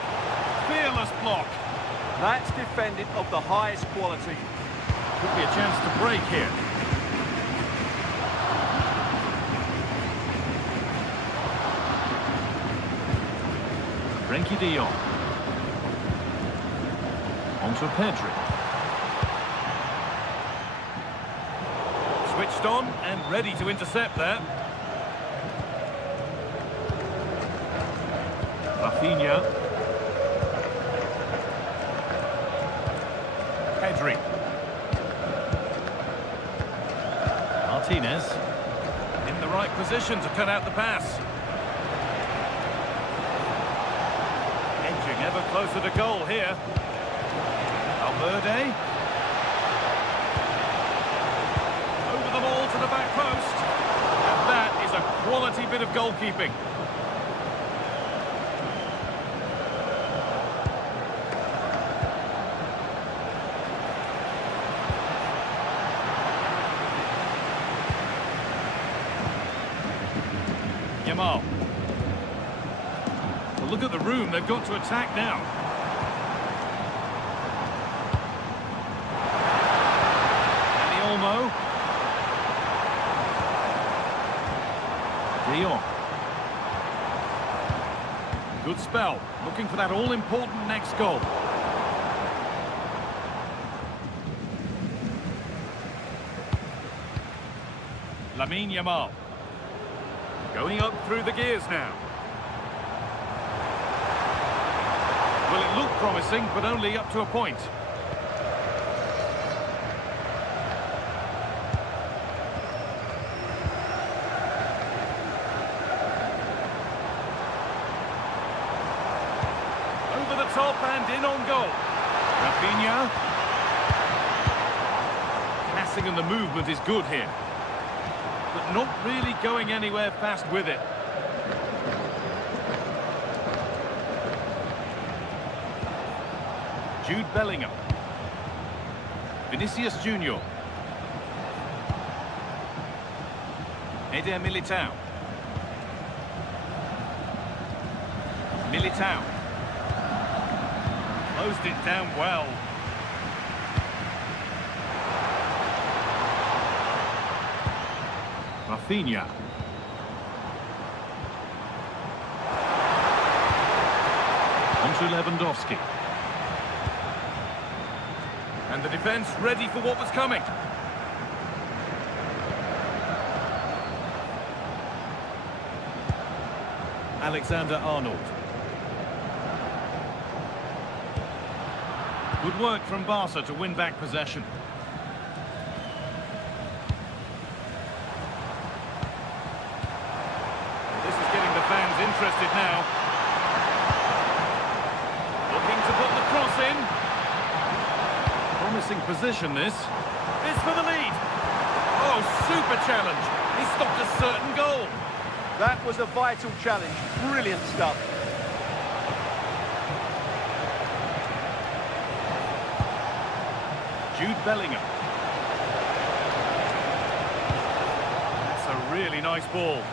Fearless block. That's defending of the highest quality. Could be a chance to break here. Frenkie de Jong. On to Pedri. Switched on and ready to intercept there. Rafinha. Pedri. Martinez. In the right position to cut out the pass. Edging ever closer to goal here. Valverde. Over the ball to the back post. And that is a quality bit of goalkeeping. Yamal. Well, look at the room they've got to attack now. Dani Olmo. De Jong. Good spell. Looking for that all-important next goal. Lamine Yamal. Going up through the gears now. Well, it looked promising, but only up to a point. Over the top and in on goal. Rafinha. Passing and the movement is good here. But not really going anywhere fast with it. Jude Bellingham. Vinicius Junior. Eder Militao. Militao. Closed it down well. Rafinha. On to Lewandowski. And the defence ready for what was coming. Alexander-Arnold. Good work from Barca to win back possession. interested now. Looking to put the cross in. Promising position, this. It's for the lead. Oh, super challenge. He stopped a certain goal. That was a vital challenge. Brilliant stuff. Jude Bellingham. That's a really nice ball.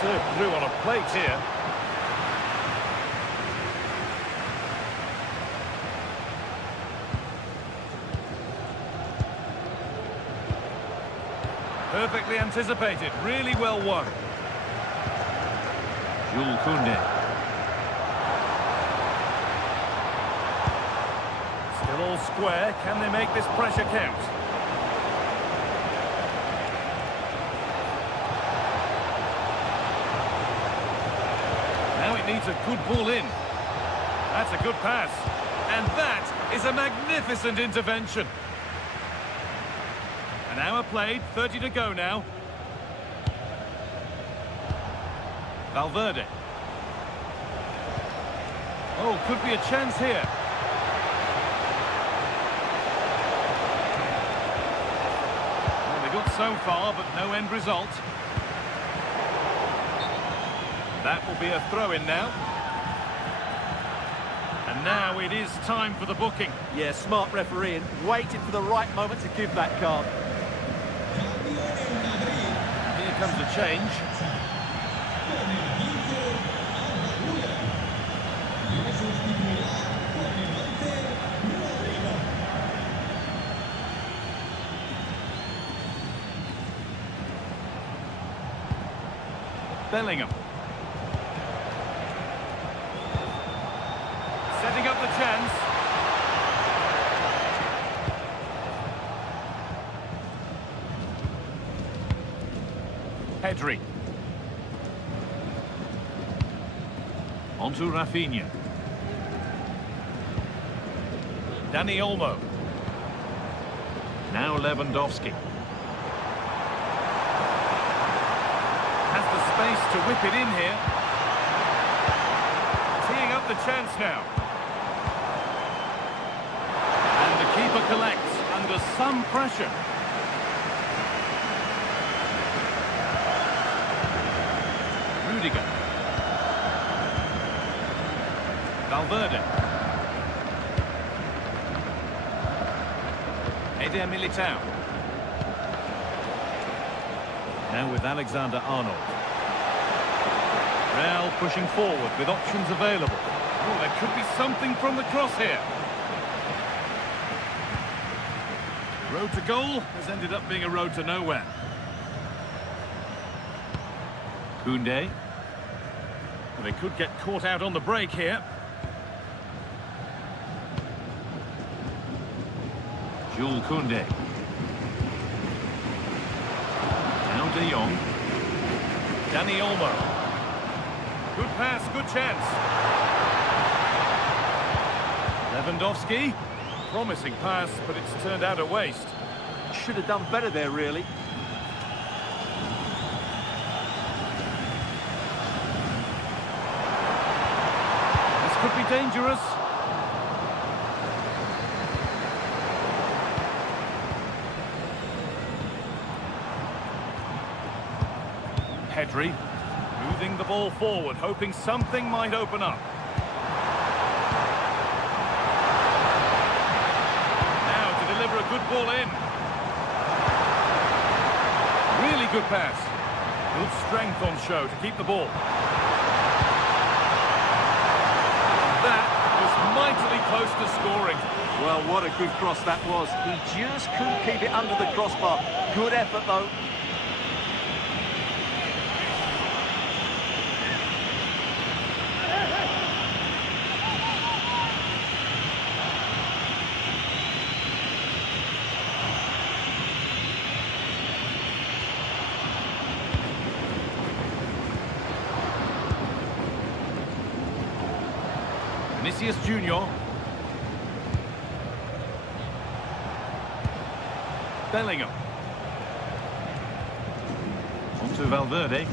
Served through on a plate here. Perfectly anticipated, really well won. Jules Koundé. Still all square, can they make this pressure count? Now it needs a good ball in. That's a good pass. And that is a magnificent intervention. An hour played, 30 to go now. Valverde. Oh, could be a chance here. Well, they got so far, but no end result. That will be a throw-in now. And now it is time for the booking. Yeah, smart refereeing. Waited for the right moment to give that card. Here comes a change. Bellingham. Setting up the chance. Pedri. Onto Rafinha. Dani Olmo. Now Lewandowski. Has the space to whip it in here. Teeing up the chance now. And the keeper collects under some pressure. Rudiger. Valverde. Eder Militao. Now with Alexander-Arnold. Real pushing forward with options available. Oh, there could be something from the cross here. Road to goal has ended up being a road to nowhere. Koundé. Well, they could get caught out on the break here. Jules Koundé. Now De Jong. Dani Olmo. Good pass, good chance. Lewandowski. Promising pass, but it's turned out a waste. Should have done better there, really. This could be dangerous. Pedri, moving the ball forward, hoping something might open up. Now to deliver a good ball in. Really good pass. Good strength on show to keep the ball. That was mightily close to scoring. Well, what a good cross that was. He just couldn't keep it under the crossbar. Good effort, though. Vinicius Junior. Bellingham. Onto Valverde.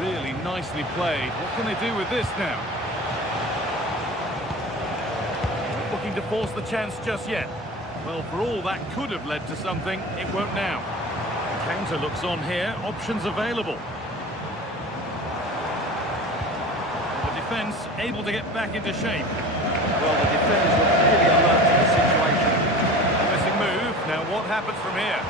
Really nicely played. What can they do with this now? Looking to force the chance just yet. Well, for all that could have led to something, it won't now. Counter looks on here. Options available. The defence able to get back into shape. Well, the defenders were really alert to the situation. Missing move. Now what happens from here?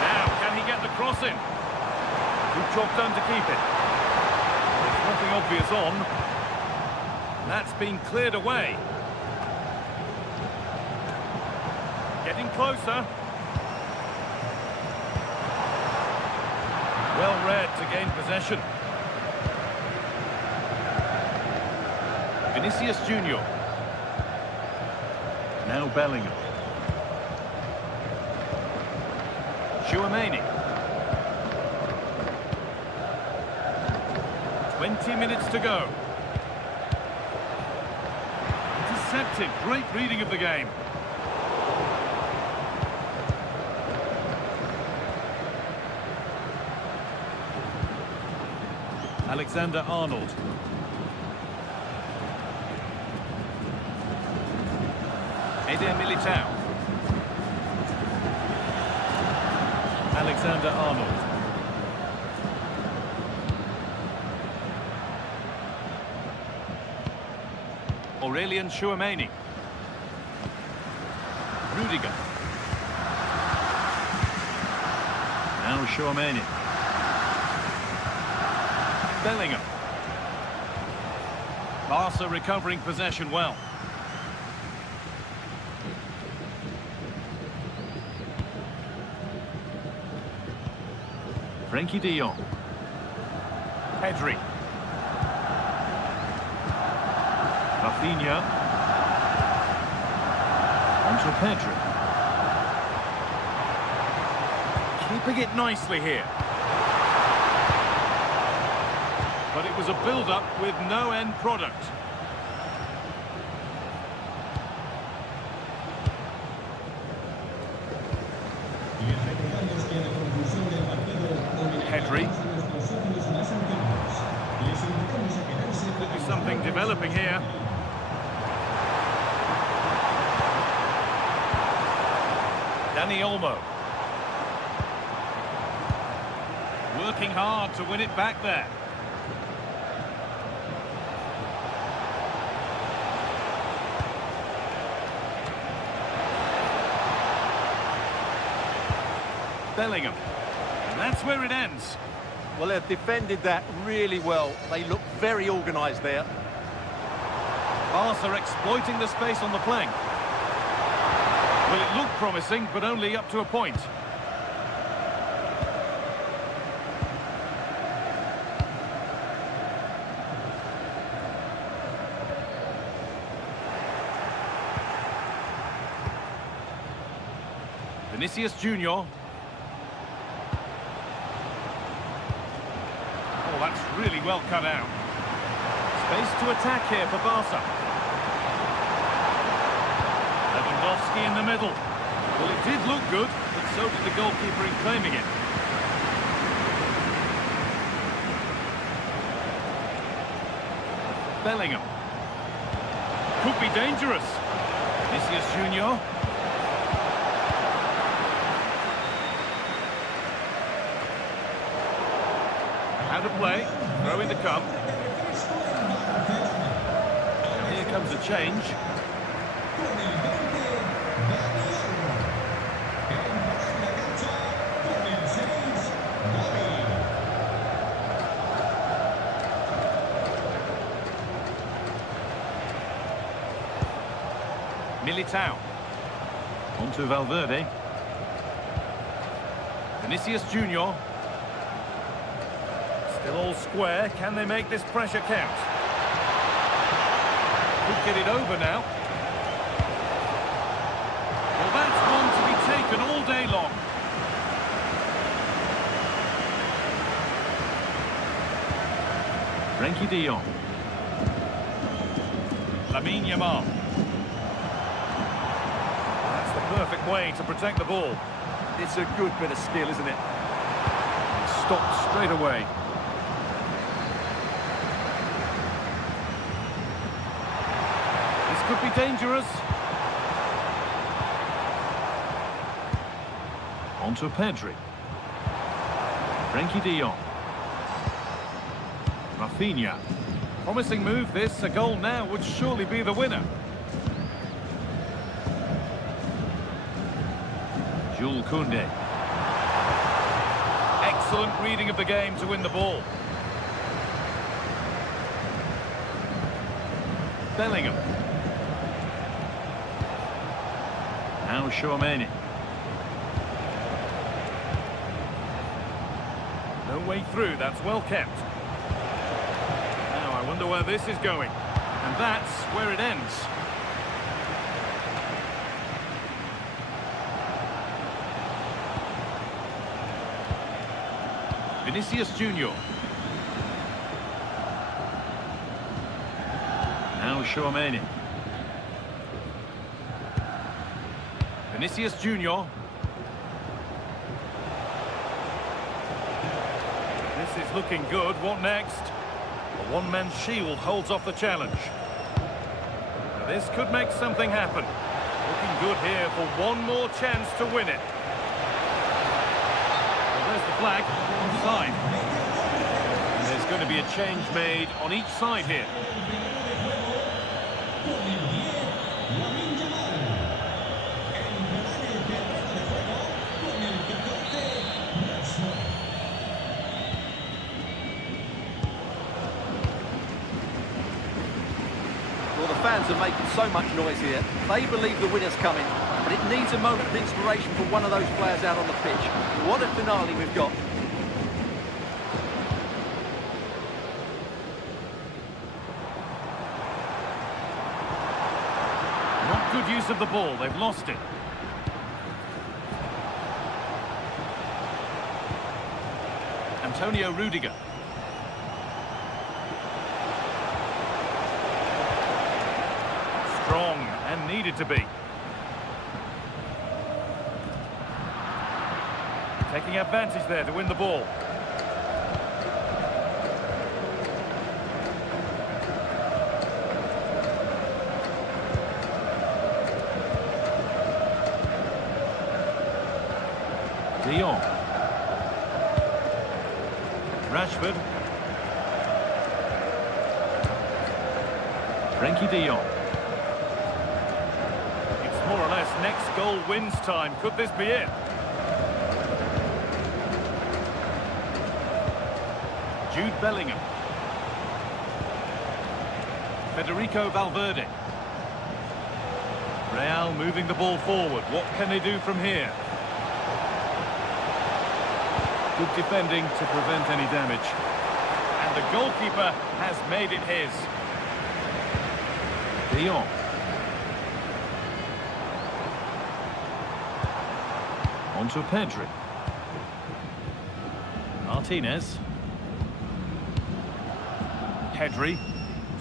Now, can he get the cross in? Good job done to keep it. There's nothing obvious on. That's been cleared away. Getting closer. Well read to gain possession. Vinicius Junior. Now Bellingham. Tchouaméni. 20 minutes to go. Intercepted. Great reading of the game. Alexander-Arnold. Eder Militao. Alexander-Arnold. Aurelien Tchouaméni. Rudiger. Now Tchouaméni. Bellingham. Barca recovering possession well. Frenkie de Jong. Pedri. Rafinha. Onto Pedri. Keeping it nicely here. But it was a build-up with no end product. Pedri. Could be something developing here. Dani Olmo. Working hard to win it back there. Bellingham. And that's where it ends. Well, they've defended that really well. They look very organised there. Barca exploiting the space on the flank. Well, it looked promising, but only up to a point. Vinicius Junior. Oh, that's really well cut out. Space to attack here for Barca. Lewandowski in the middle. Well, it did look good, but so did the goalkeeper in claiming it. Bellingham. Could be dangerous. Vinicius Junior. Out of play. Throw in to come. And here comes a change. Militao. Onto Valverde. Vinicius Junior. Still all square. Can they make this pressure count? Could get it over now. Well, that's one to be taken all day long. Frenkie de Jong. Lamine Yamal. That's the perfect way to protect the ball. It's a good bit of skill, isn't it? stopped straight away. This could be dangerous. On to Pedri. Frankie de Jong. Rafinha. Promising move this. A goal now would surely be the winner. Jules Koundé. Excellent reading of the game to win the ball. Bellingham. Now Tchouaméni. No way through, that's well kept. Now I wonder where this is going. And that's where it ends. Vinicius Junior. Now Tchouaméni. Vinicius Junior. This is looking good. What next? A one-man shield holds off the challenge. Now this could make something happen. Looking good here for one more chance to win it. Well, there's the flag. Offside. And there's going to be a change made on each side here. Well, the fans are making so much noise here. They believe the winner's coming, but it needs a moment of inspiration for one of those players out on the pitch. What a finale we've got. Not good use of the ball. They've lost it. Antonio Rudiger. Strong and needed to be. Taking advantage there to win the ball. De Jong. Rashford. Frankie de Jong. It's more or less next goal wins time. Could this be it? Jude Bellingham. Federico Valverde. Real moving the ball forward. What can they do from here? Good defending to prevent any damage. And the goalkeeper has made it his. De Jong. On to Pedri. Martinez. Pedri.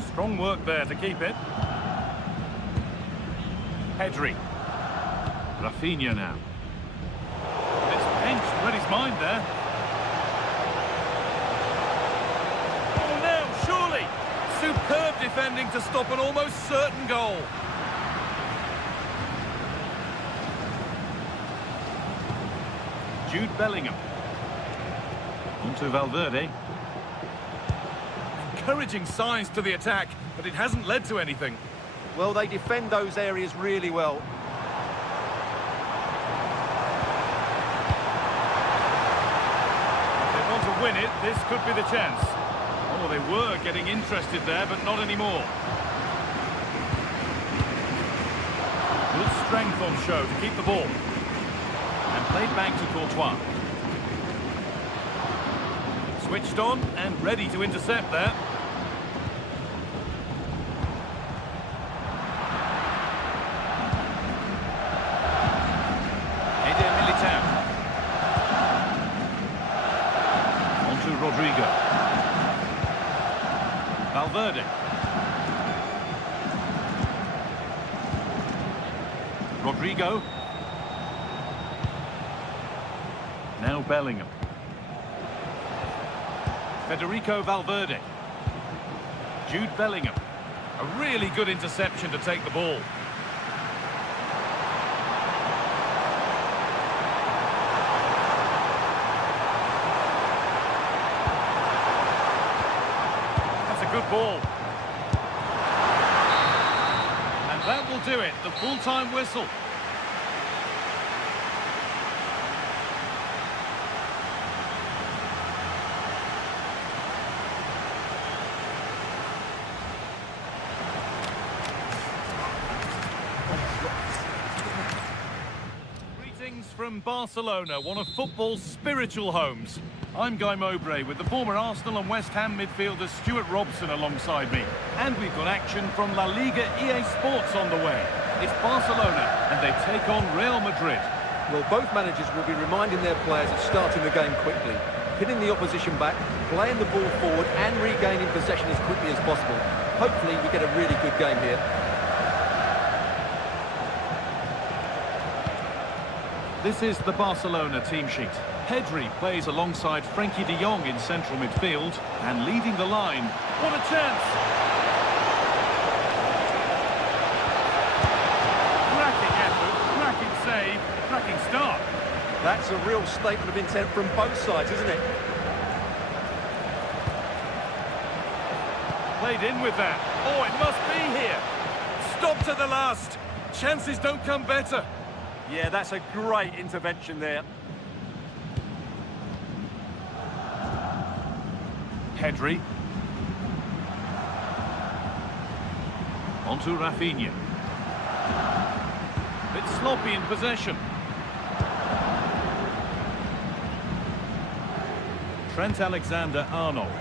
Strong work there to keep it. Pedri. Rafinha now. It's benched, read his mind there. Oh, now, surely. Superb defending to stop an almost certain goal. Jude Bellingham. On to Valverde. Encouraging signs to the attack, but it hasn't led to anything. Well, they defend those areas really well. If they want to win it, this could be the chance. Oh, they were getting interested there, but not anymore. Good strength on show to keep the ball. And played back to Courtois. Switched on and ready to intercept there. Rodrigo. Valverde. Rodrigo. Now Bellingham. Federico Valverde. Jude Bellingham. A really good interception to take the ball. That's a good ball. And that will do it, the full-time whistle. From Barcelona, one of football's spiritual homes. I'm Guy Mowbray with the former Arsenal and West Ham midfielder Stuart Robson alongside me. And we've got action from La Liga EA Sports on the way. It's Barcelona and they take on Real Madrid. Well, both managers will be reminding their players of starting the game quickly, hitting the opposition back, playing the ball forward and regaining possession as quickly as possible. Hopefully we get a really good game here. This is the Barcelona team sheet. Pedri plays alongside Frenkie de Jong in central midfield and leading the line. What a chance! Cracking effort, cracking save, cracking start. That's a real statement of intent from both sides, isn't it? Played in with that. Oh, it must be here. Stop to the last. Chances don't come better. Yeah, that's a great intervention there. Pedri. Onto Rafinha. Bit sloppy in possession. Trent Alexander-Arnold.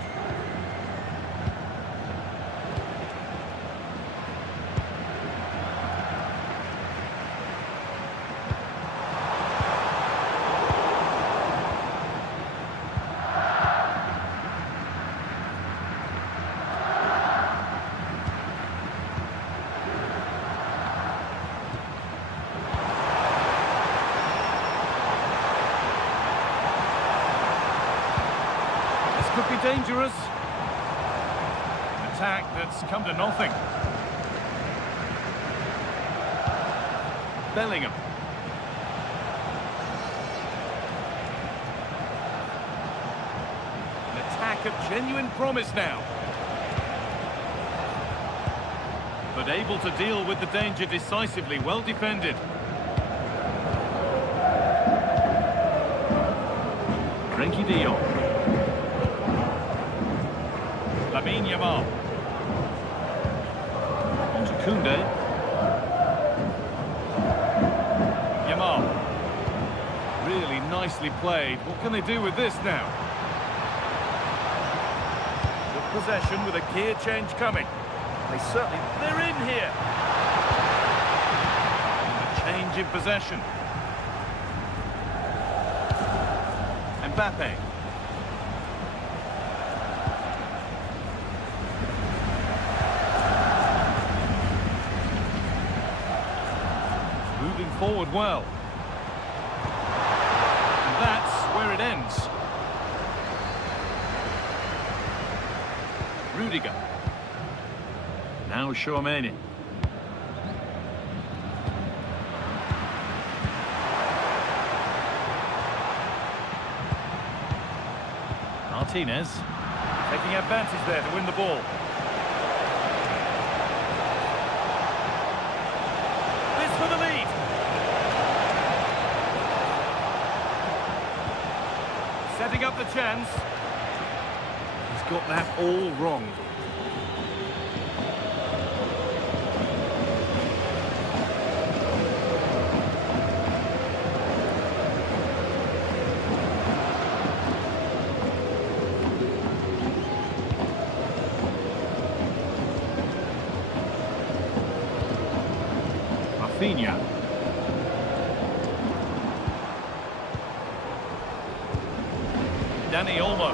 Could be dangerous. Attack that's come to nothing. Bellingham. An attack of genuine promise now. But able to deal with the danger decisively, well defended. Frenkie de Jong. Yamal. On to Koundé. Yamal. Really nicely played. What can they do with this now? Good possession with a gear change coming. They're in here. A change in possession. Mbappe. Moving forward well. And that's where it ends. Rudiger. Now Tchouaméni. Martinez. Taking advantage there to win the ball. This for the lead. Setting up the chance. He's got that all wrong. Rafinha. Dani Olmo.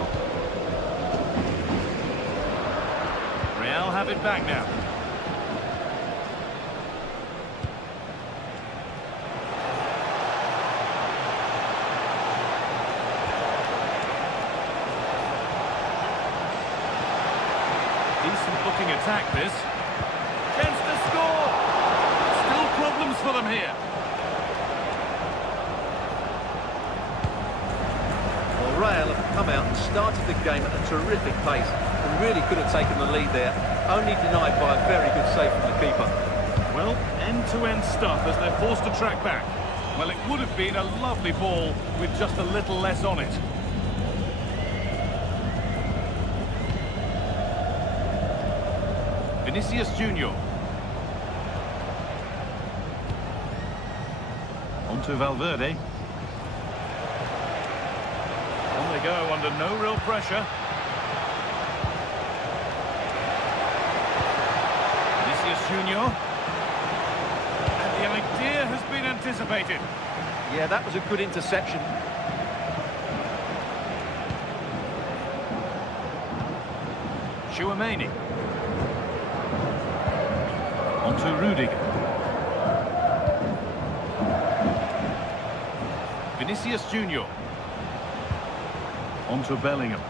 Real have it back now. attack this. Chance to score! Still problems for them here. Well, Real have come out and started the game at a terrific pace and really could have taken the lead there, only denied by a very good save from the keeper. Well, end-to-end stuff as they're forced to track back. Well, it would have been a lovely ball with just a little less on it. Vinicius Junior. On to Valverde. On they go under no real pressure. Vinicius Junior. And the idea has been anticipated. Yeah, that was a good interception. Tchouaméni. On to Rudiger. Vinicius Junior. On to Bellingham.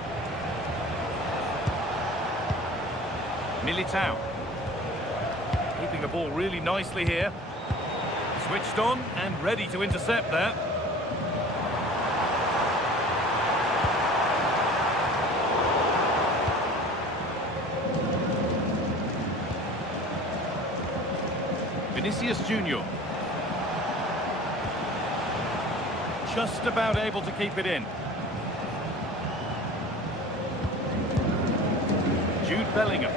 Militao. Keeping the ball really nicely here. Switched on and ready to intercept there. Vinicius Junior. Just about able to keep it in. Jude Bellingham.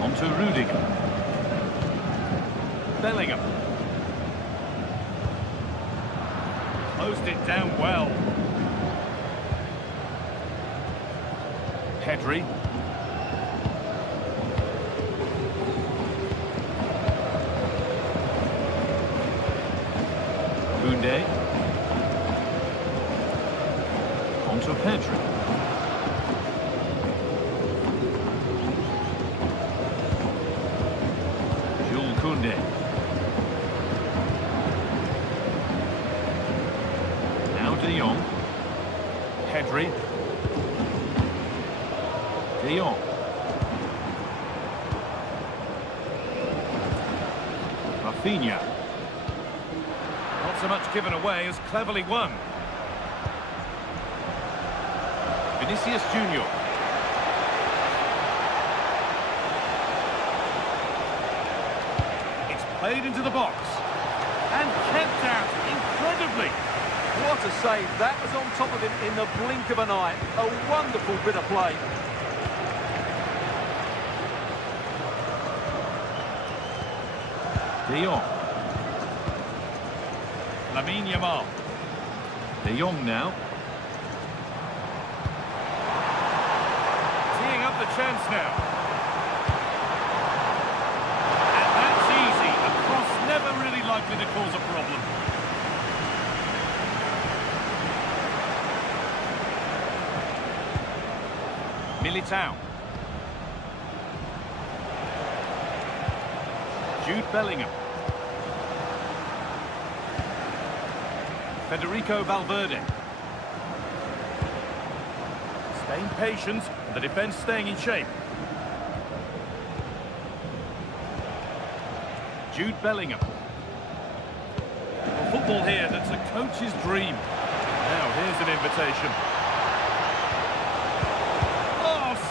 On to Rudiger. Bellingham. Closed it down well. Pedri. Koundé. On to Pedri. Jules Koundé. De Jong. Pedri. De Jong. Rafinha. Not so much given away as cleverly won. Vinicius Junior. It's played into the box. And kept out incredibly. What a save. That was on top of him in the blink of an eye. A wonderful bit of play. De Jong. Lamine Yamal. De Jong now. Teeing up the chance now. And that's easy. A cross never really likely to cause a problem. Militao. Jude Bellingham. Federico Valverde. Staying patient, the defence staying in shape. Jude Bellingham. Well, football here, that's a coach's dream. Now here's an invitation.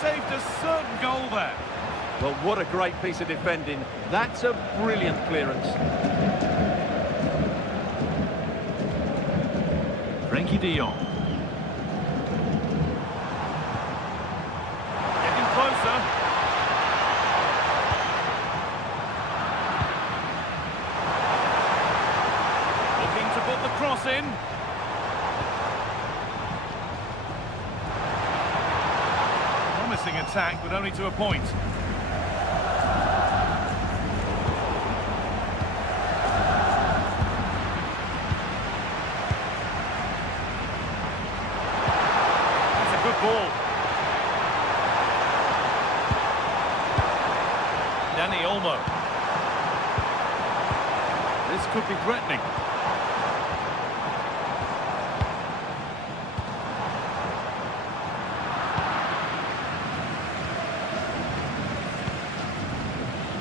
Saved a certain goal there. Well, what a great piece of defending. That's a brilliant clearance. Frenkie de Jong. Getting closer. Looking to put the cross in. Promising attack, but only to a point. That's a good ball. Dani Olmo. This could be threatening.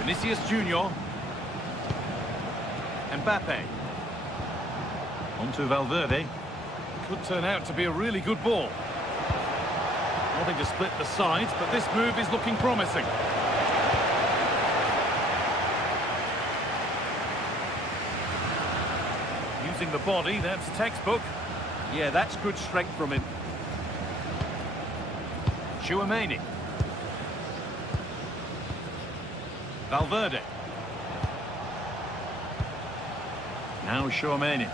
Vinicius Junior. Mbappe. On to Valverde. Could turn out to be a really good ball. Nothing to split the sides, but this move is looking promising. Using the body, that's textbook. Yeah, that's good strength from him. Tchouaméni. Valverde. Now Tchouaméni.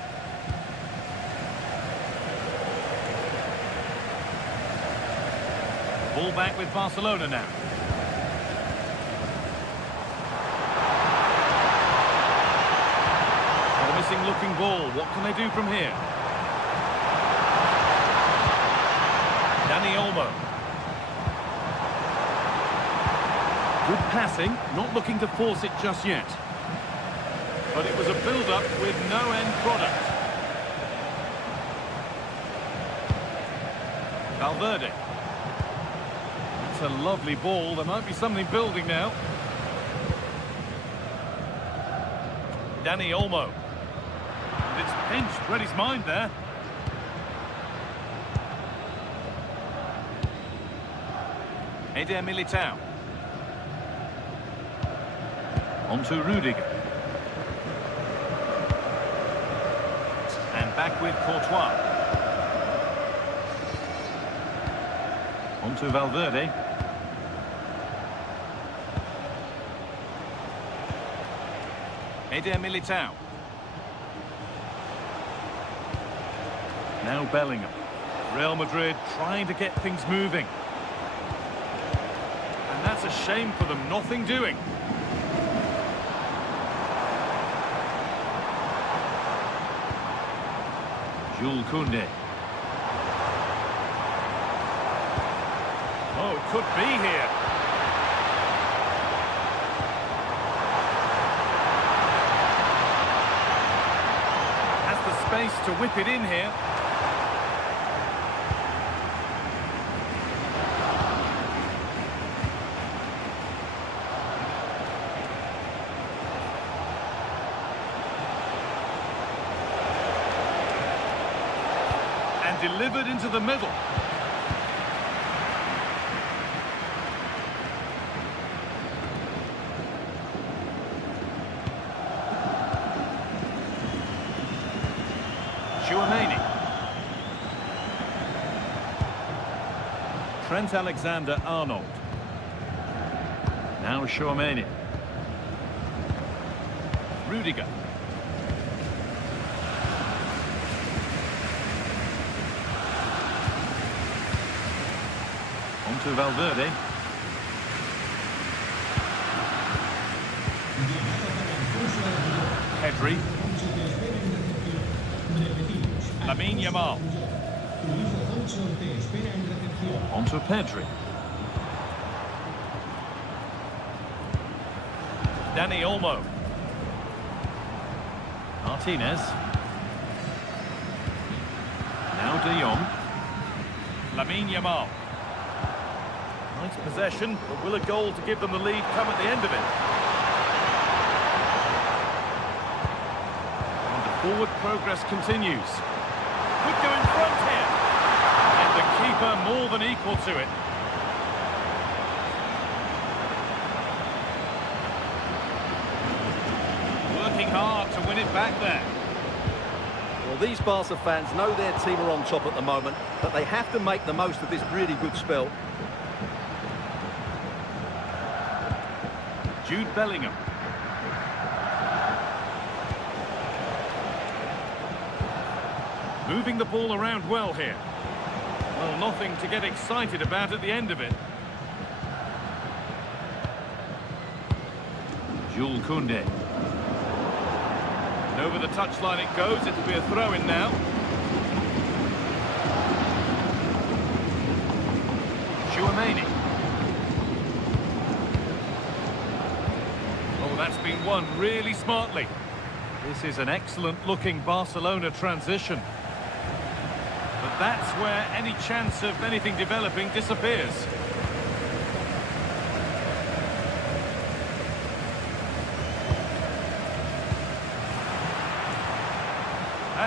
Ball back with Barcelona now. Promising looking ball. What can they do from here? Dani Olmo. Good passing, not looking to force it just yet. But it was a build-up with no end product. Valverde. It's a lovely ball. There might be something building now. Dani Olmo. And it's pinched. Read his mind there. Eder Militao. On to Rudiger. And back with Courtois. On to Valverde. Eder Militao. Now Bellingham. Real Madrid trying to get things moving. And that's a shame for them, nothing doing. Jules Koundé. Oh, could be here. Has the space to whip it in here. Delivered into the middle. Tchouaméni. Trent Alexander-Arnold. Now Tchouaméni. Rudiger. To Valverde. Pedri. Lamine Yamal. On to Pedri. Dani Olmo. Martinez. Now De Jong. Lamine Yamal. Nice possession, but will a goal to give them the lead come at the end of it? And the forward progress continues. Could go in front here. And the keeper more than equal to it. Working hard to win it back there. Well, these Barca fans know their team are on top at the moment, but they have to make the most of this really good spell. Jude Bellingham. Moving the ball around well here. Well, nothing to get excited about at the end of it. Jules Koundé. And over the touchline it goes. It'll be a throw-in now. Tchouaméni. That's been won really smartly. This is an excellent-looking Barcelona transition. But that's where any chance of anything developing disappears.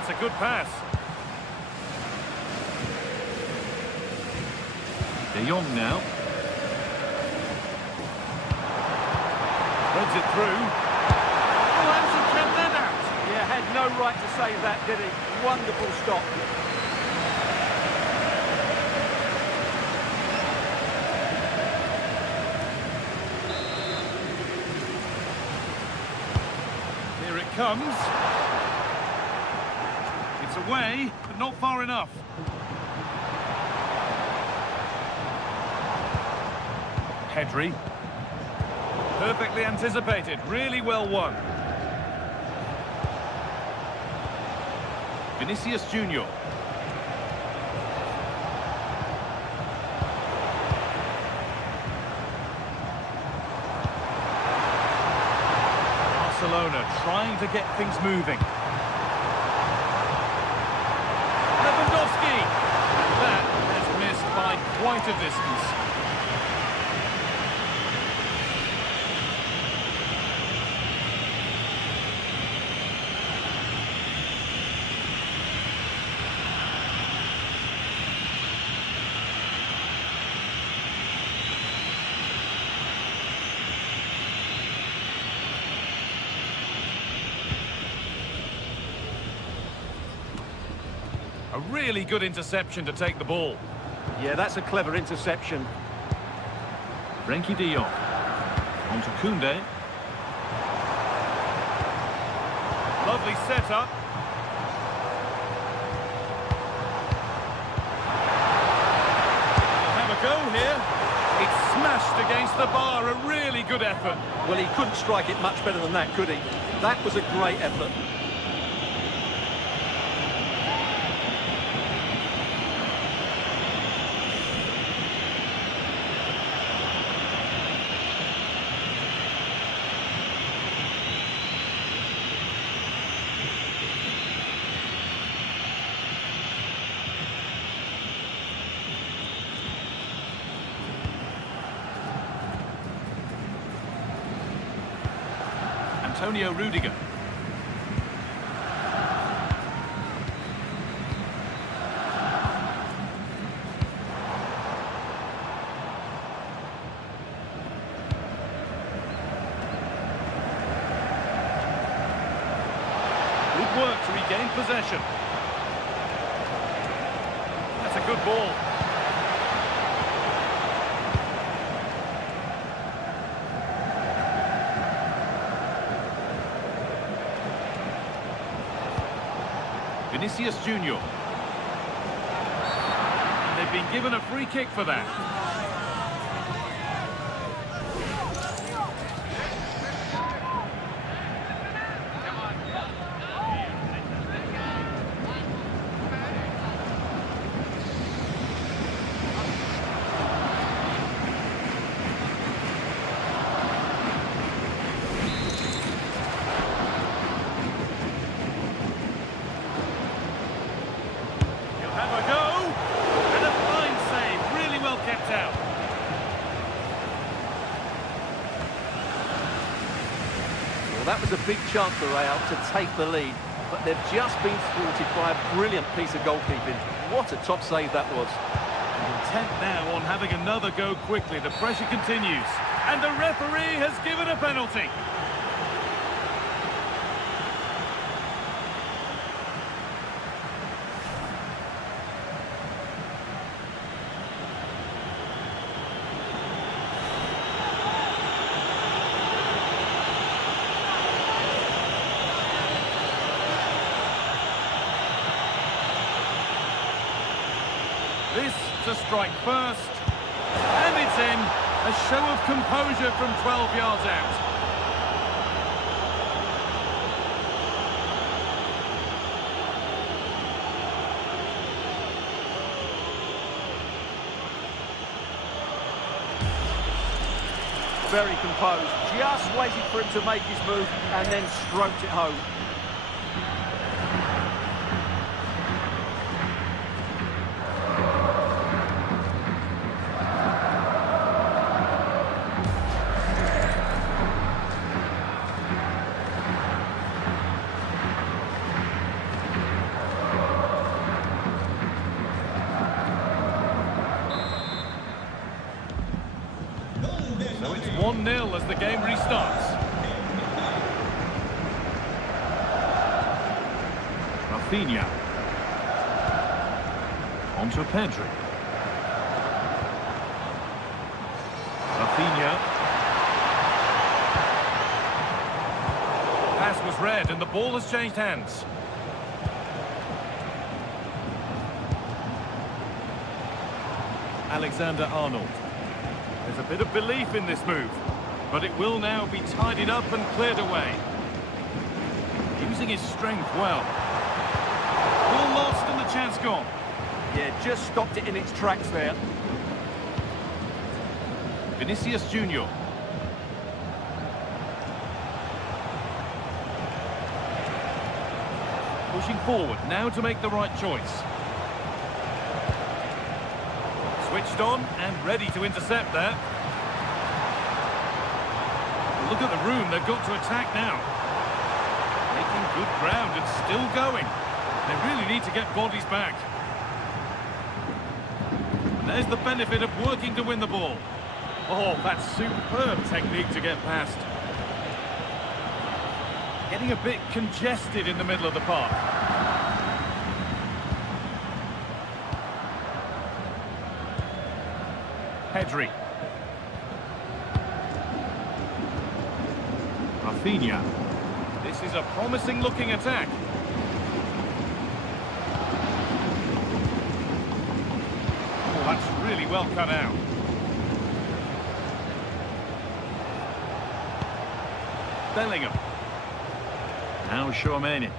That's a good pass. De Jong now. Threads it through. Oh, how's he kept that out? Yeah, had no right to save that, did he? Wonderful stop. Here it comes. It's away, but not far enough. Pedri. Perfectly anticipated, really well won. Vinicius Junior. Barcelona trying to get things moving. Lewandowski! That has missed by quite a distance. A really good interception to take the ball. Yeah, that's a clever interception. Frenkie de Jong. On to Koundé. Lovely setup. Have a go here. It's smashed against the bar. A really good effort. Well, he couldn't strike it much better than that, could he? That was a great effort. Antonio Rudiger. Good work to regain possession. That's a good ball. Vinicius Junior. And they've been given a free kick for that. Well, that was a big chance for Real to take the lead, but they've just been thwarted by a brilliant piece of goalkeeping. What a top save that was. Intent now on having another go quickly. The pressure continues. And the referee has given a penalty. This to strike first, and it's in. A show of composure from 12 yards out. Very composed, just waited for him to make his move and then stroked it home. So it's 1-0 as the game restarts. Rafinha. On to Pedri. Rafinha. Pass was read and the ball has changed hands. Alexander-Arnold. There's a bit of belief in this move, but it will now be tidied up and cleared away. Using his strength well. Ball lost and the chance gone. Yeah, just stopped it in its tracks there. Vinicius Junior. Pushing forward, now to make the right choice. Switched on and ready to intercept there. Look at the room they've got to attack now. Making good ground and still going. They really need to get bodies back. And there's the benefit of working to win the ball. Oh, that's superb technique to get past. Getting a bit congested in the middle of the park. Pedri. Rafinha. This is a promising looking attack. Oh, that's really well cut out. Bellingham. Now Tchouaméni.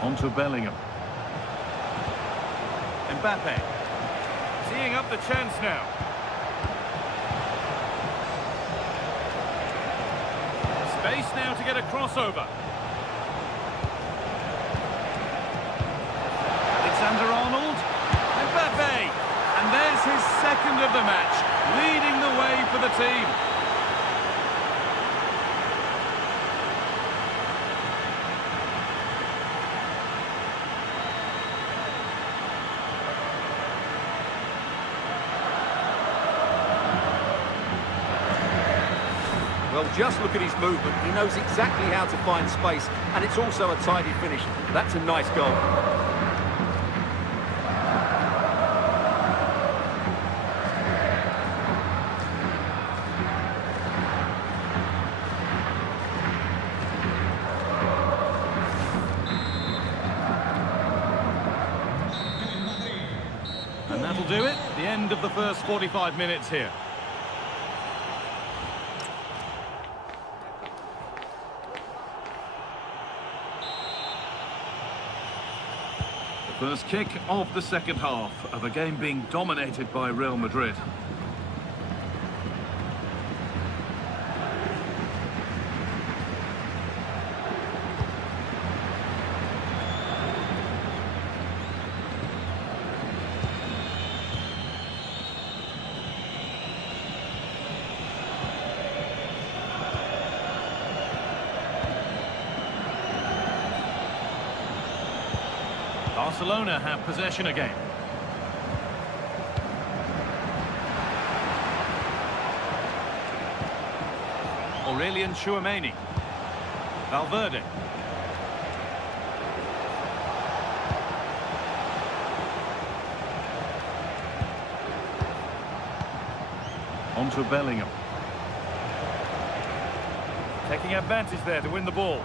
On to Bellingham. Mbappe. Teeing up the chance now. Space now to get a crossover. Alexander-Arnold. Mbappe. And there's his second of the match, leading the way for the team. Well, just look at his movement. He knows exactly how to find space, and it's also a tidy finish. That's a nice goal. And that'll do it. The end of the first 45 minutes here. First kick of the second half of a game being dominated by Real Madrid. Barcelona have possession again. Aurelian Tchouaméni. Valverde. On to Bellingham. Taking advantage there to win the ball.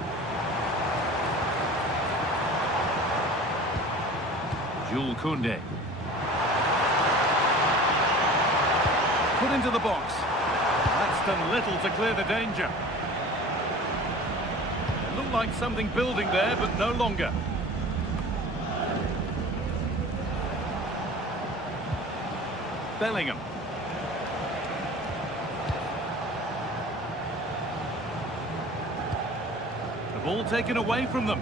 Jules Koundé. Put into the box. That's done little to clear the danger. It looked like something building there, but no longer. Bellingham. The ball taken away from them.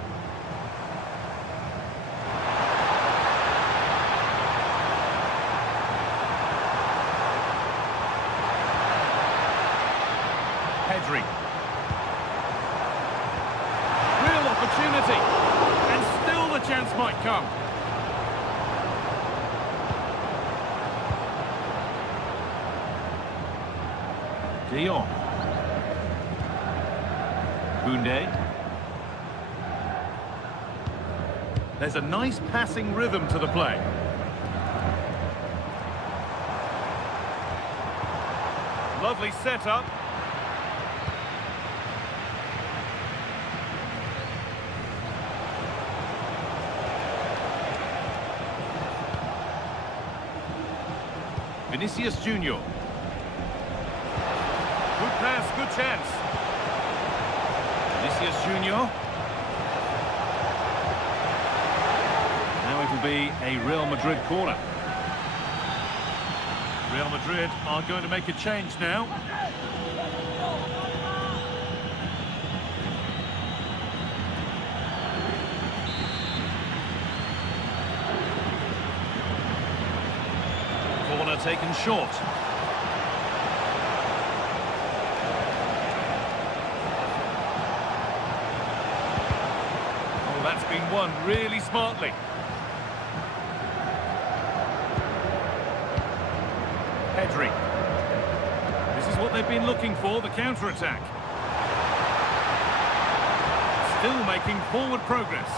Pedri. opportunity. And still the chance might come. De Jong. Koundé. There's a nice passing rhythm to the play. Lovely setup. Vinicius Junior. Good pass, good chance. Vinicius Junior. Now it'll be a Real Madrid corner. Real Madrid are going to make a change now. Corner taken short. Oh, that's been won really smartly. Pedri. This is what they've been looking for, the counter-attack. Still making forward progress.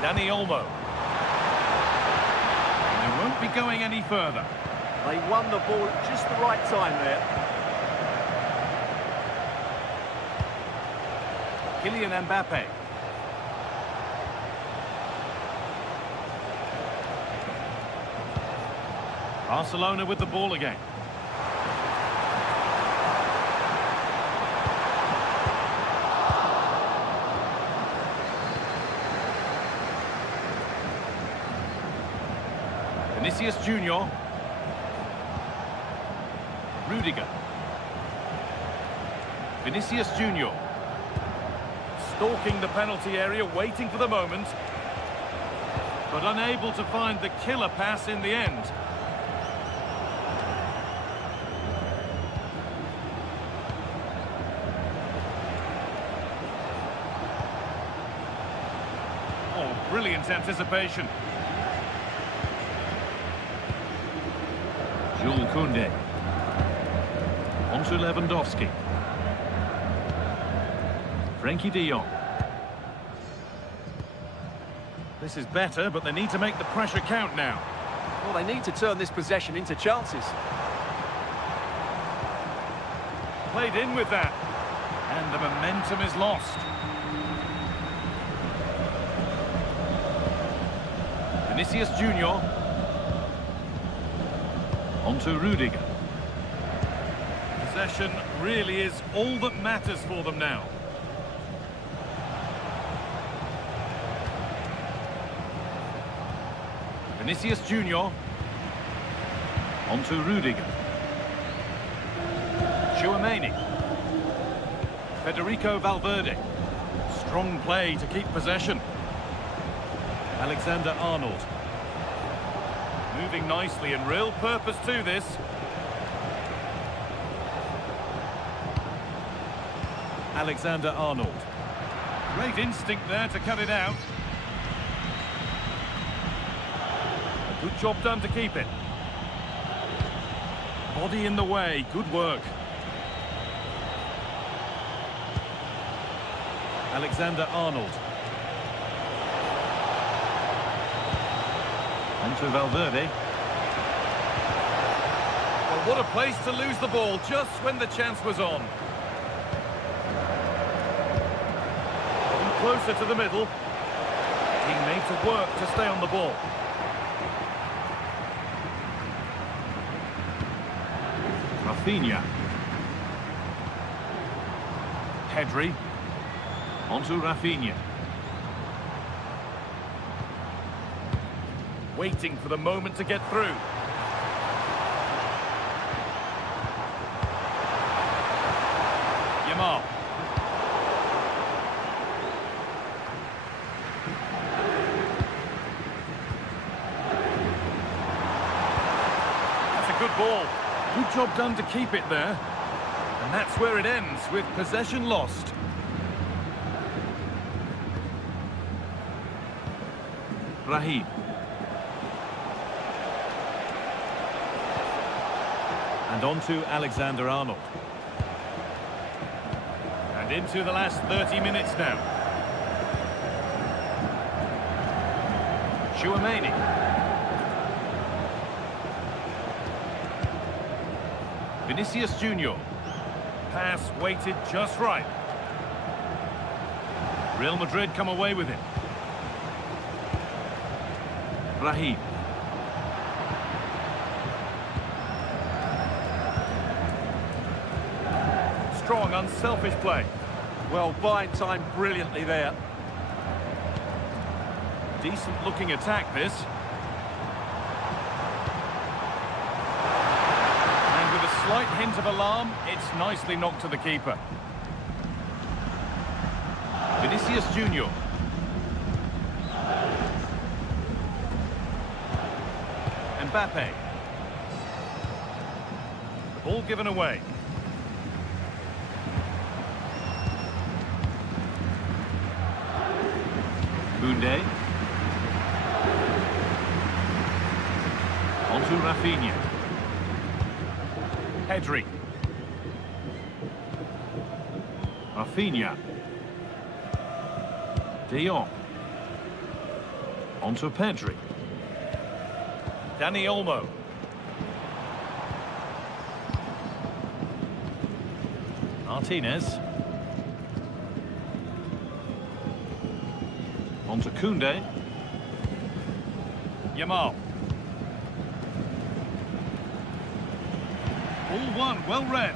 Dani Olmo. And they won't be going any further. They won the ball at just the right time there. Kylian Mbappe. Barcelona with the ball again. Vinicius Junior. Rudiger. Vinicius Junior. Stalking the penalty area, waiting for the moment. But unable to find the killer pass in the end. Brilliant anticipation. Jules Koundé. On to Lewandowski. Frenkie de Jong. This is better, but they need to make the pressure count now. Well, they need to turn this possession into chances. Played in with that. And the momentum is lost. Vinicius Junior. On to Rudiger. Possession really is all that matters for them now. Vinicius Junior. On to Rudiger. Tchouaméni. Federico Valverde. Strong play to keep possession. Alexander Arnold. Moving nicely and real purpose to this. Alexander Arnold. Great instinct there to cut it out. A good job done to keep it. Body in the way, good work. Alexander Arnold. On to Valverde. Well, what a place to lose the ball just when the chance was on. Getting closer to the middle. Being made to work to stay on the ball. Rafinha. Pedri. On to Rafinha. Waiting for the moment to get through. Yamal. That's a good ball. Good job done to keep it there. And that's where it ends, with possession lost. Raheem. And on to Alexander-Arnold. And into the last 30 minutes now. Chouameni. Vinicius Junior. Pass weighted just right. Real Madrid come away with it. Raheem. Strong, unselfish play. Well, buying time brilliantly there. Decent looking attack, this. And with a slight hint of alarm, it's nicely knocked to the keeper. Vinicius Junior. Mbappe. The ball given away. Koundé. On to Rafinha. Pedri. Rafinha. De Jong. On to Pedri. Dani Olmo. Martinez. On to Koundé. Yamal. All one, well read.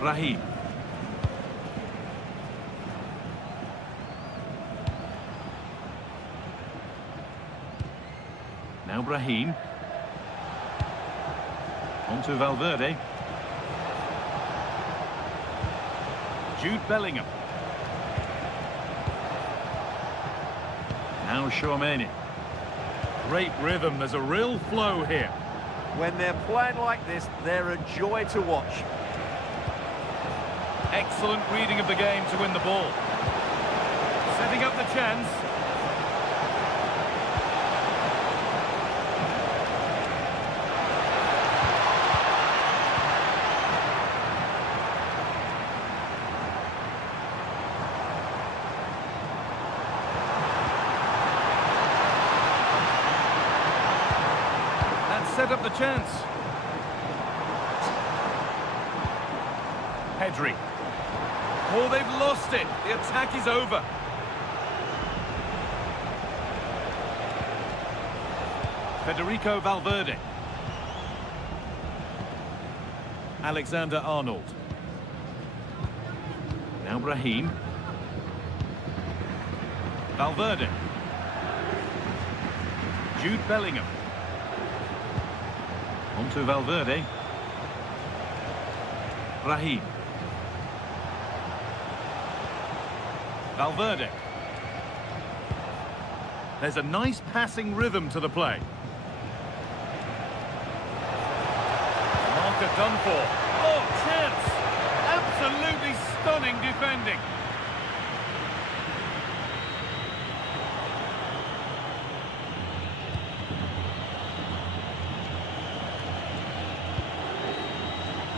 Raheem. Now Brahim. On to Valverde. Jude Bellingham. Now Chouameni. Great rhythm, there's a real flow here. When they're playing like this, they're a joy to watch. Excellent reading of the game to win the ball. Setting up the chance. Set up the chance. Pedri. Oh, they've lost it. The attack is over. Federico Valverde. Alexander-Arnold. Now Brahim. Valverde. Jude Bellingham. On to Valverde. Raheem. Valverde. There's a nice passing rhythm to the play. Marker done for. Oh, chance! Absolutely stunning defending.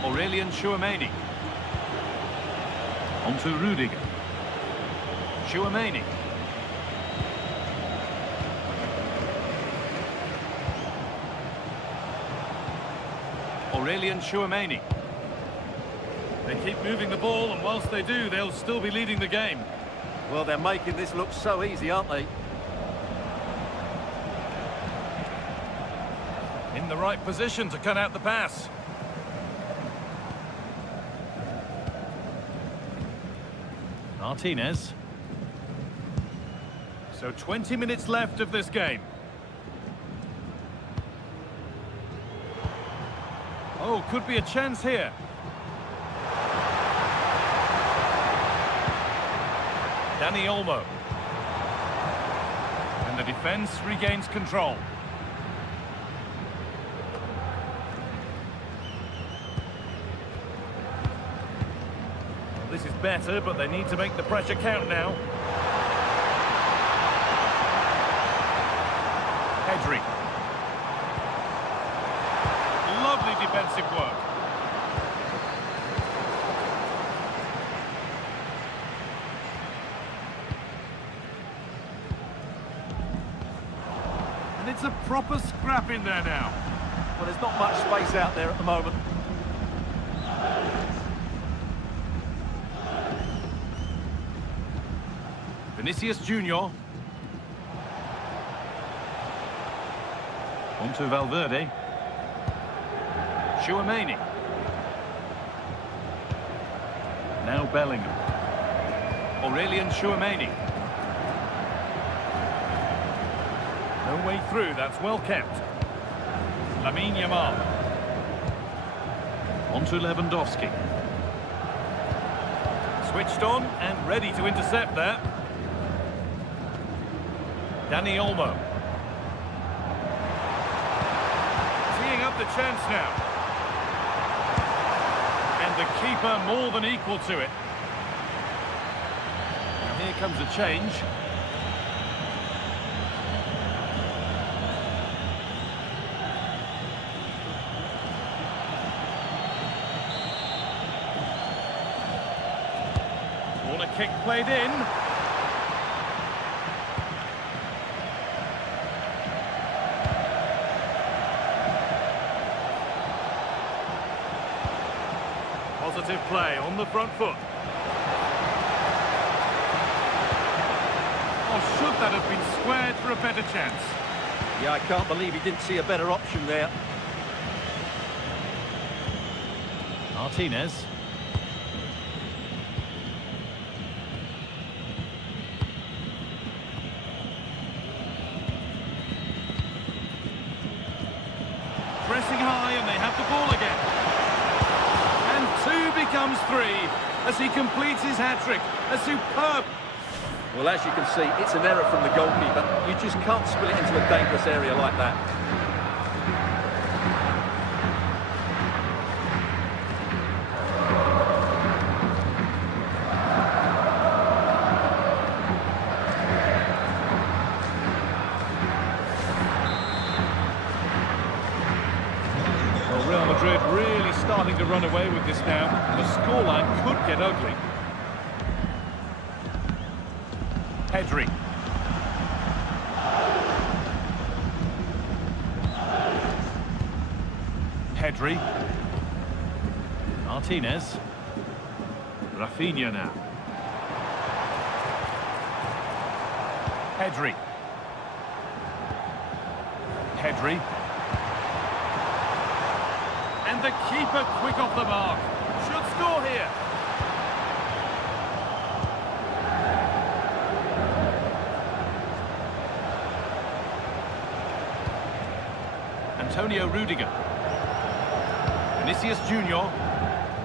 Aurelien Chouameni. On to Rudiger. Chouameni. Aurelien Chouameni. They keep moving the ball, and whilst they do, they'll still be leading the game. Well, they're making this look so easy, aren't they? In the right position to cut out the pass. Martinez. So 20 minutes left of this game. Oh, could be a chance here. Dani Olmo. And the defence regains control. better, but they need to make the pressure count now. Pedri. Lovely defensive work. And it's a proper scrap in there now. Well, there's not much space out there at the moment. Vinicius Junior. On to Valverde. Tchouaméni. Now Bellingham. Aurelian Tchouaméni. No way through, that's well kept. Lamine Yamal. On to Lewandowski. Switched on and ready to intercept there. Dani Olmo. Teeing up the chance now. And the keeper more than equal to it. Now here comes a change. Corner kick played in. Positive play on the front foot. Or should that have been squared for a better chance? Yeah, I can't believe he didn't see a better option there. Martinez. Pressing high and they have the ball again. And 2 becomes 3 as he completes his hat-trick. A superb... Well, as you can see, it's an error from the goalkeeper. You just can't spill it into a dangerous area like that. Well, Real Madrid really starting to run away with this now. The scoreline could get ugly. Pedri. Pedri. Martinez. Rafinha now. Pedri. Pedri. And the keeper quick off the mark. Should score here. Antonio Rudiger. Vinicius Junior.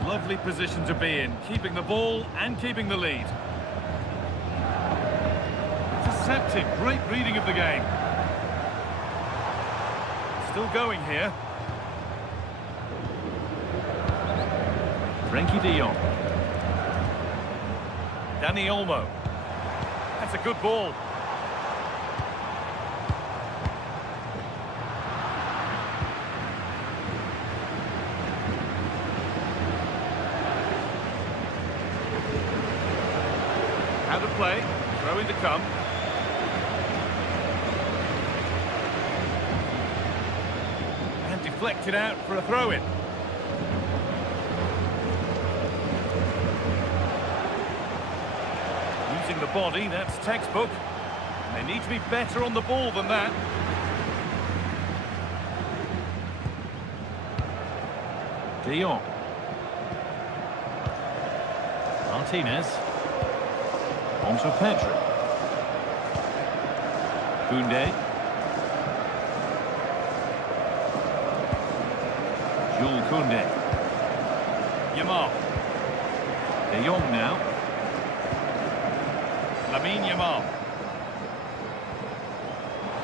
Lovely position to be in, keeping the ball and keeping the lead. Intercepted, great reading of the game. Still going here. Frenkie de Jong. Dani Olmo. That's a good ball. Out of play, throw in to come. And deflected out for a throw-in. Using the body, that's textbook. They need to be better on the ball than that. De Jong. Martinez. On to Pedri. Koundé. Jules Koundé. Yamal. De Jong now. Lamine Yamal.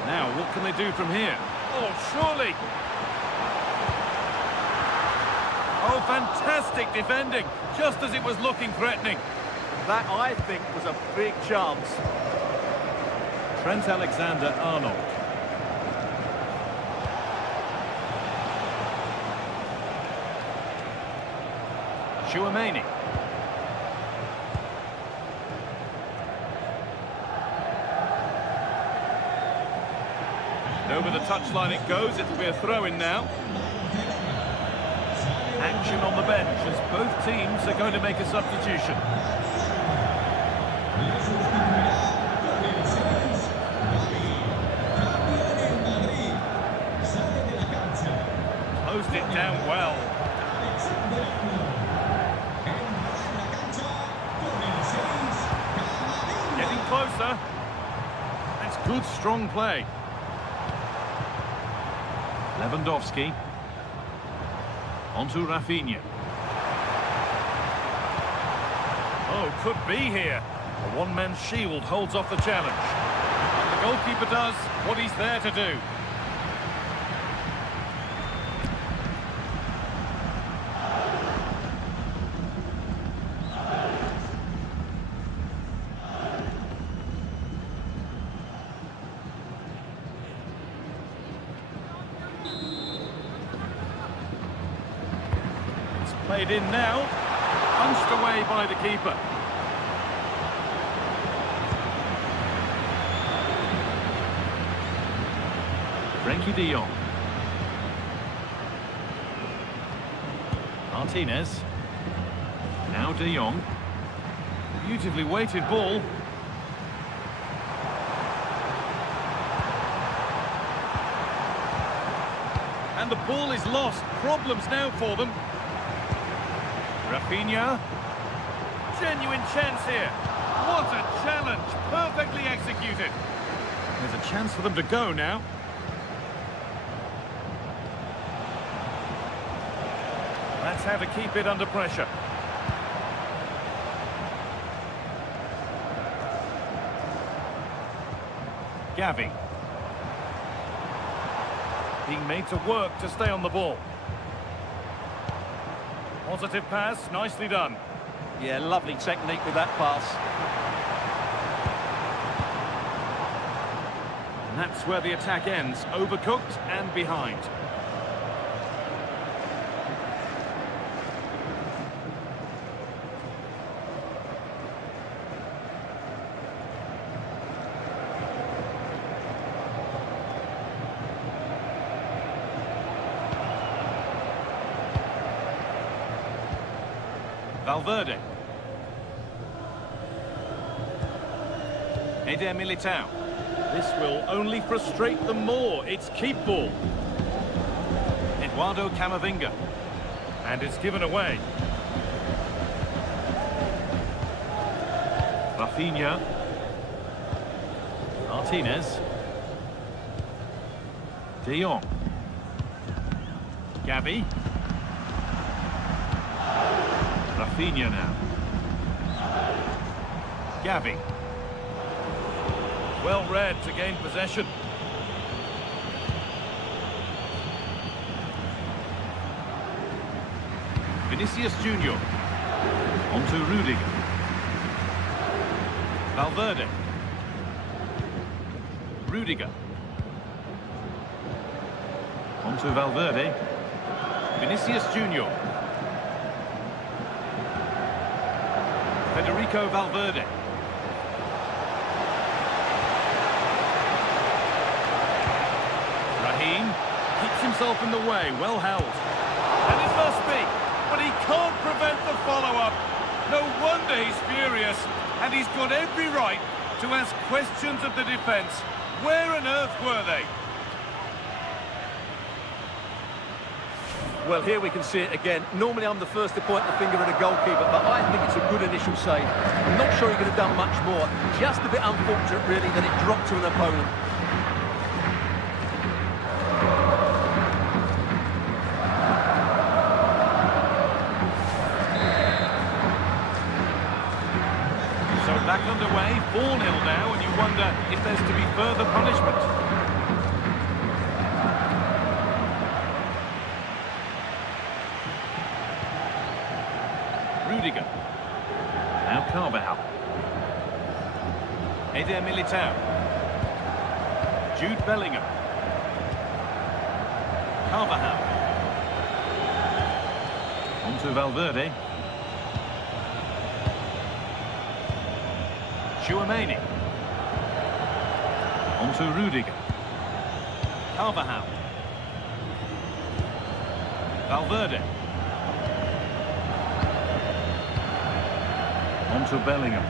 Now, what can they do from here? Oh, surely! Oh, fantastic defending, just as it was looking threatening. That, I think, was a big chance. Trent Alexander-Arnold. Chouameni. And over the touchline it goes. It'll be a throw-in now. Action on the bench as both teams are going to make a substitution. Closed it down well. Getting closer. That's good, strong play. Lewandowski. Onto Rafinha. Oh, could be here. A one-man shield holds off the challenge. And the goalkeeper does what he's there to do. Played in now, punched away by the keeper. Frankie de Jong. Martinez. Now de Jong. Beautifully weighted ball. And the ball is lost. Problems now for them. Rafinha. Genuine chance here. What a challenge. Perfectly executed. There's a chance for them to go now. That's how to keep it under pressure. Gavi. Being made to work to stay on the ball. Positive pass, nicely done. Yeah, lovely technique with that pass. And that's where the attack ends, overcooked and behind. Valverde. Eder Militao. This will only frustrate them more. It's keep ball. Eduardo Camavinga. And it's given away. Rafinha. Martinez. De Jong. Gavi. Rafinha now. Gavi. Well read to gain possession. Vinicius Junior. Onto Rudiger. Valverde. Rudiger. Onto Valverde. Vinicius Junior. Federico Valverde. Raheem keeps himself in the way, well held. And it must be, but he can't prevent the follow-up. No wonder he's furious, and he's got every right to ask questions of the defence. Where on earth were they? Well, here we can see it again. Normally I'm the first to point the finger at a goalkeeper, but I think it's a good initial save. I'm not sure he could have done much more. Just a bit unfortunate, really, that it dropped to an opponent. So back underway, 4-0 now, and you wonder if there's to be further punishment. Rudiger. Now Carvajal. Eder Militao. Jude Bellingham. Carvajal. On to Valverde. Tchouaméni. On to Rudiger. Carvajal. Valverde. On to Bellingham.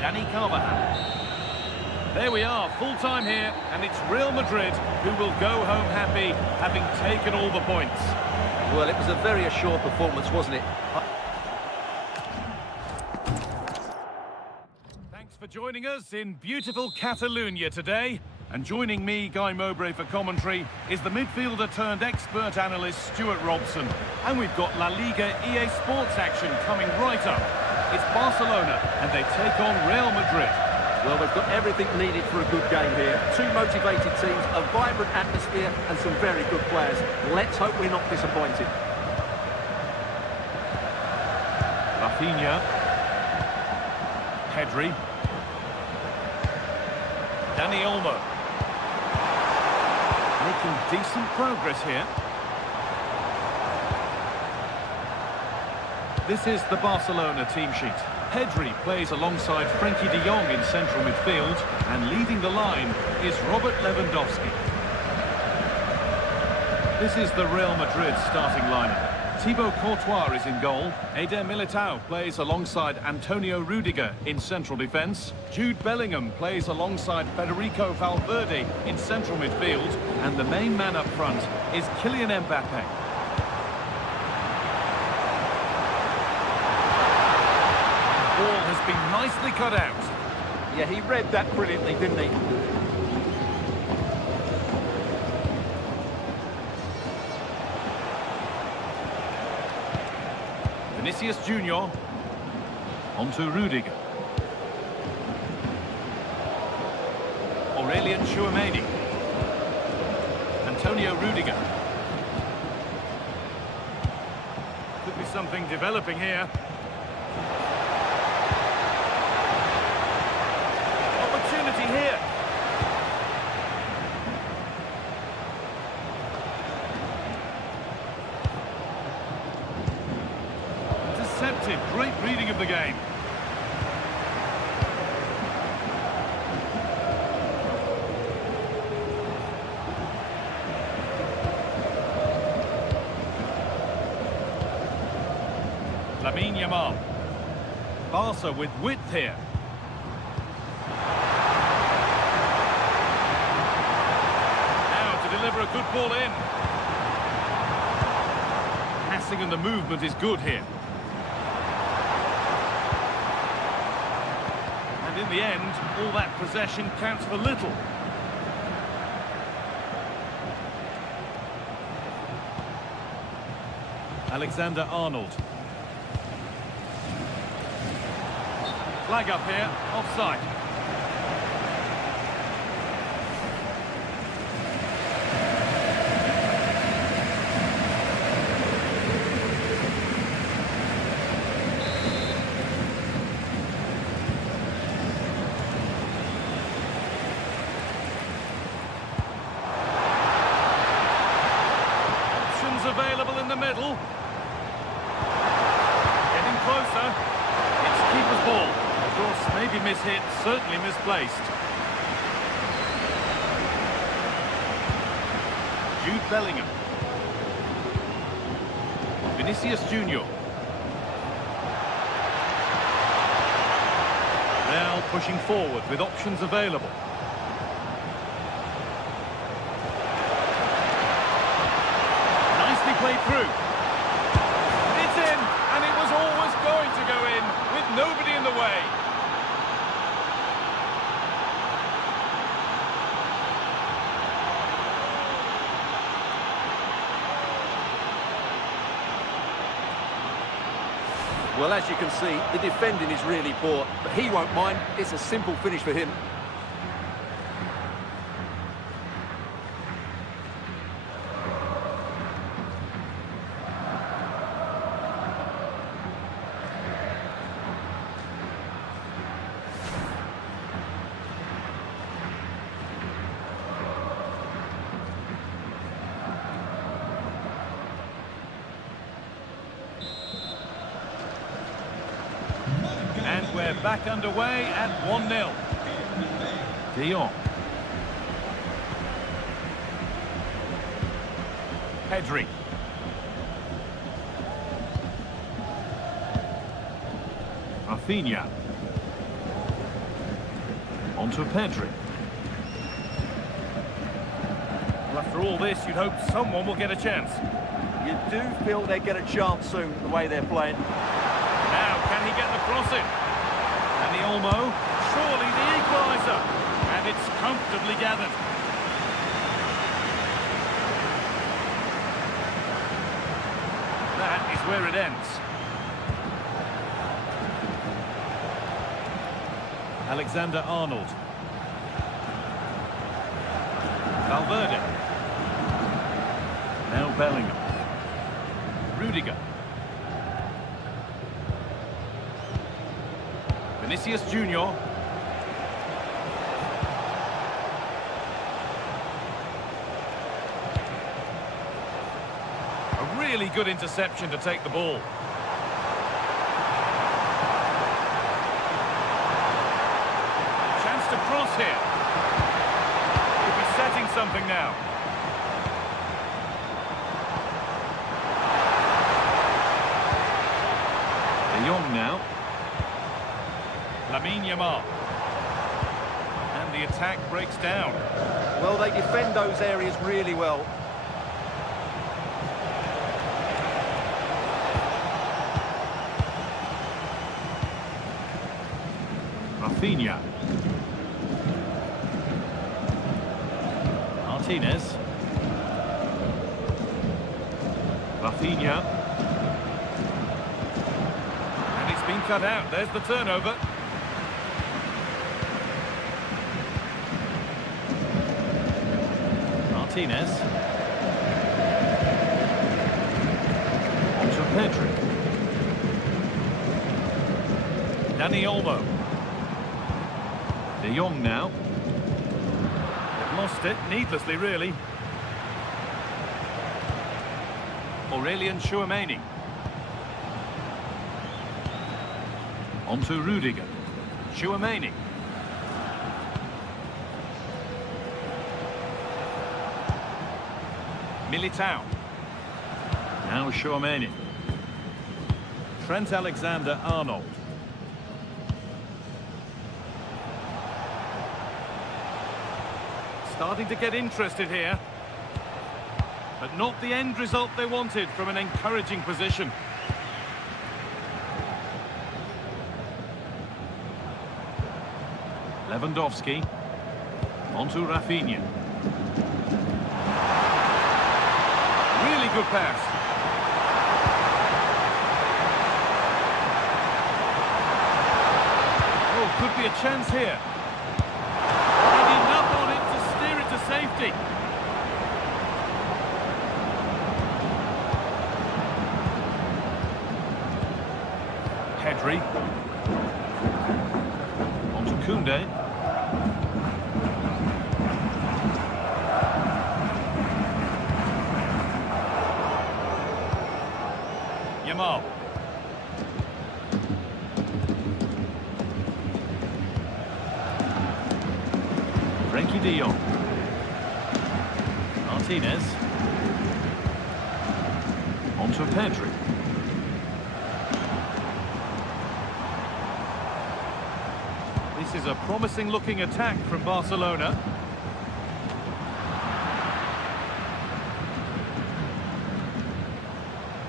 Dani Carvajal. There we are, full time here, and it's Real Madrid who will go home happy, having taken all the points. Well, it was a very assured performance, wasn't it? Thanks for joining us in beautiful Catalonia today. And joining me, Guy Mowbray, for commentary is the midfielder-turned-expert analyst Stuart Robson. And we've got La Liga EA Sports action coming right up. It's Barcelona, and they take on Real Madrid. Well, they've got everything needed for a good game here. Two motivated teams, a vibrant atmosphere, and some very good players. Let's hope we're not disappointed. Rafinha. Pedri. Dani Olmo. Making decent progress here. This is the Barcelona team sheet. Pedri plays alongside Frenkie de Jong in central midfield, and leading the line is Robert Lewandowski. This is the Real Madrid starting lineup. Thibaut Courtois is in goal. Eder Militao plays alongside Antonio Rudiger in central defence. Jude Bellingham plays alongside Federico Valverde in central midfield. And the main man up front is Kylian Mbappe. The ball has been nicely cut out. Yeah, he read that brilliantly, didn't he? Vinicius Junior. On to Rudiger. Aurelien Tchouaméni. Antonio Rudiger. Could be something developing here. Opportunity here. Intercepted. Great reading of the game. Lamine Yamal. Barca with width here. Now to deliver a good ball in. Passing and the movement is good here. And in the end, all that possession counts for little. Alexander-Arnold. Flag up here, offside. Options available in the middle. Getting closer. It's keeper's ball. Cross maybe mishit, certainly misplaced. Jude Bellingham. Vinicius Junior. Now pushing forward with options available. Nicely played through. It's in, and it was always going to go in with nobody in the way. Well, as you can see, the defending is really poor, but he won't mind. It's a simple finish for him. We're back underway at 1-0. De Jong. Pedri. Rafinha. On to Pedri. Well, after all this, you'd hope someone will get a chance. You do feel they get a chance soon, the way they're playing. Now, can he get the cross in? And the Olmo, surely the equaliser. And it's comfortably gathered. That is where it ends. Alexander-Arnold. Valverde. Now Bellingham. Rudiger. Vinicius Junior. A really good interception to take the ball. Chance to cross here. Could be setting something now. De Jong now. Lamine Yamal. And the attack breaks down. Well, they defend those areas really well. Rafinha. Martinez. Rafinha. And it's been cut out. There's the turnover. Martinez. On to Pedri. Dani Olmo. De Jong now. They've lost it, needlessly really. Aurelien Tchouameni. On to Rudiger. Tchouameni. Militao. Now Tchouameni. Trent Alexander-Arnold. Starting to get interested here. But not the end result they wanted from an encouraging position. Lewandowski. On to Rafinha. Really good pass. Oh, could be a chance here. And enough on it to steer it to safety. Pedri. On to Koundé. Yamal. Frenkie de Jong. Martinez. On to Pedri. This is a promising looking attack from Barcelona.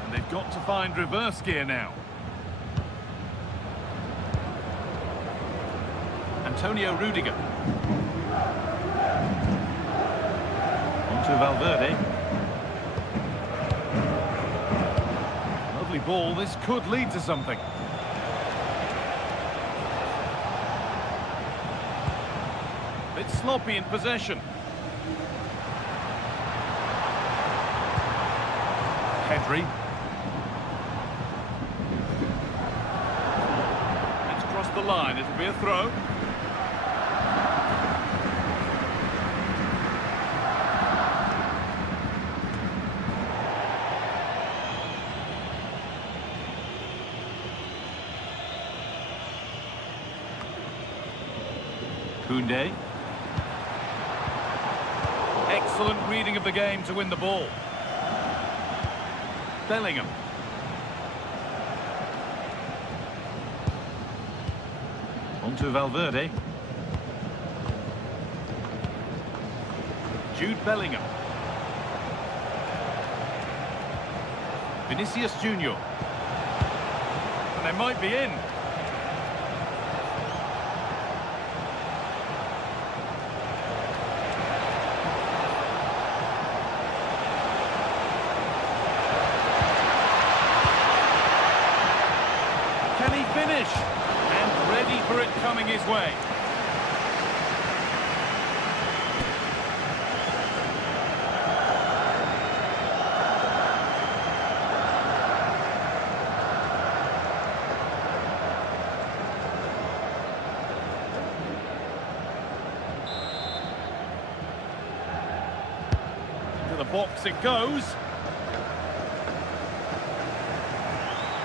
And they've got to find reverse gear now. Antonio Rudiger. On to Valverde. Lovely ball, this could lead to something. Bit sloppy in possession. Pedri. It's crossed the line, it'll be a throw. Koundé. Excellent reading of the game to win the ball. Bellingham. On to Valverde. Jude Bellingham. Vinicius Junior. And they might be in. Can he finish? And ready for it coming his way. To the box it goes.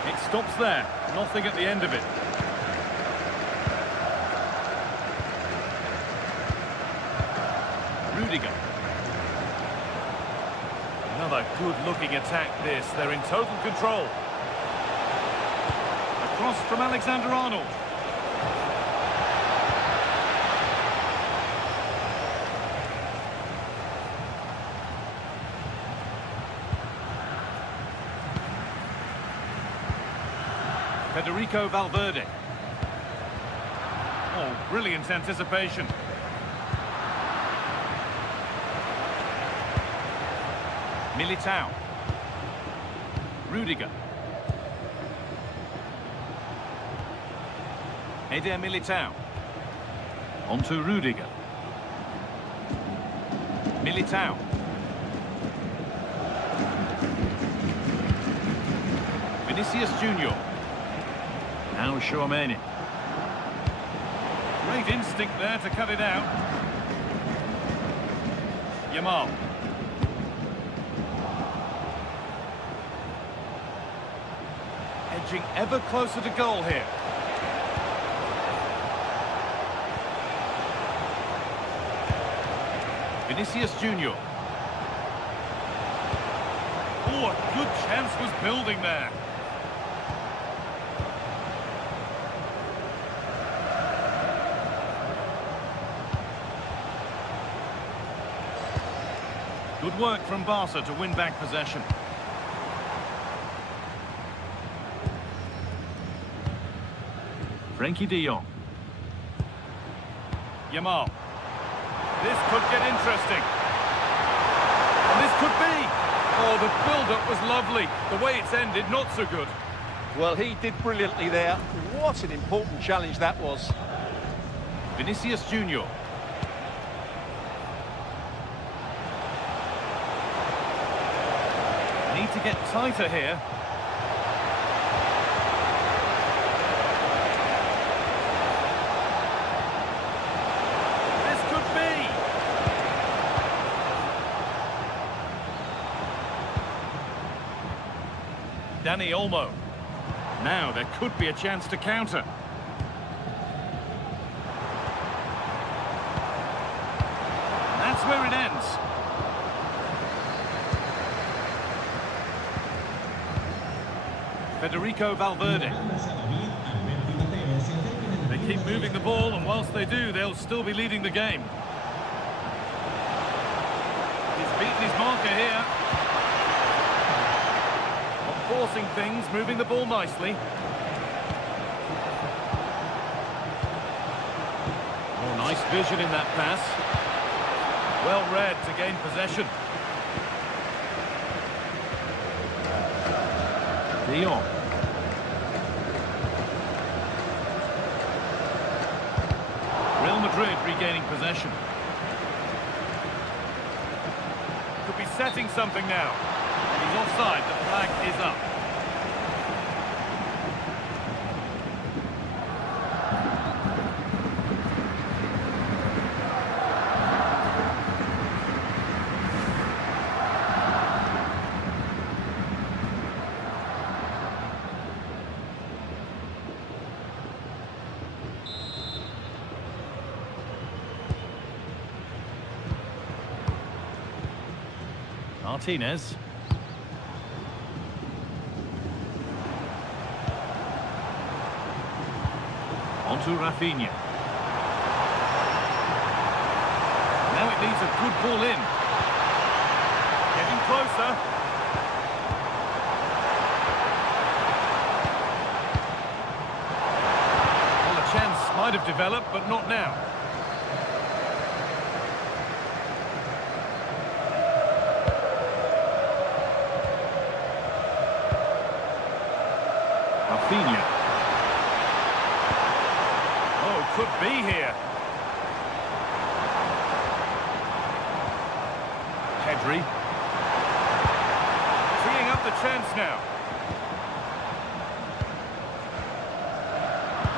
It stops there. Nothing at the end of it. Rudiger. Another good-looking attack this. They're in total control. A cross from Alexander-Arnold. Federico Valverde. Oh, brilliant anticipation. Militao. Rudiger. Eder Militao. On to Rudiger. Militao. Vinicius Junior. Now Tchouaméni. Great instinct there to cut it out. Yamal. Edging ever closer to goal here. Vinicius Junior. Oh, a good chance was building there. Good work from Barca to win back possession. Frenkie de Jong. Yamal. This could get interesting. And this could be. Oh, the build-up was lovely. The way it's ended, not so good. Well, he did brilliantly there. What an important challenge that was. Vinicius Junior. Need to get tighter here. This could be. Dani Olmo. Now there could be a chance to counter. That's where it ends. Federico Valverde. They keep moving the ball, and whilst they do, they'll still be leading the game. He's beaten his marker here. Not forcing things, moving the ball nicely. Oh, nice vision in that pass. Well read to gain possession. De Jong. Real Madrid regaining possession. Could be setting something now. He's offside, the flag is up. Martinez. On to Rafinha. Now it needs a good ball in. Getting closer. Well, a chance might have developed, but not now. Rafinha. Oh, could be here. Pedri. Teeing up the chance now.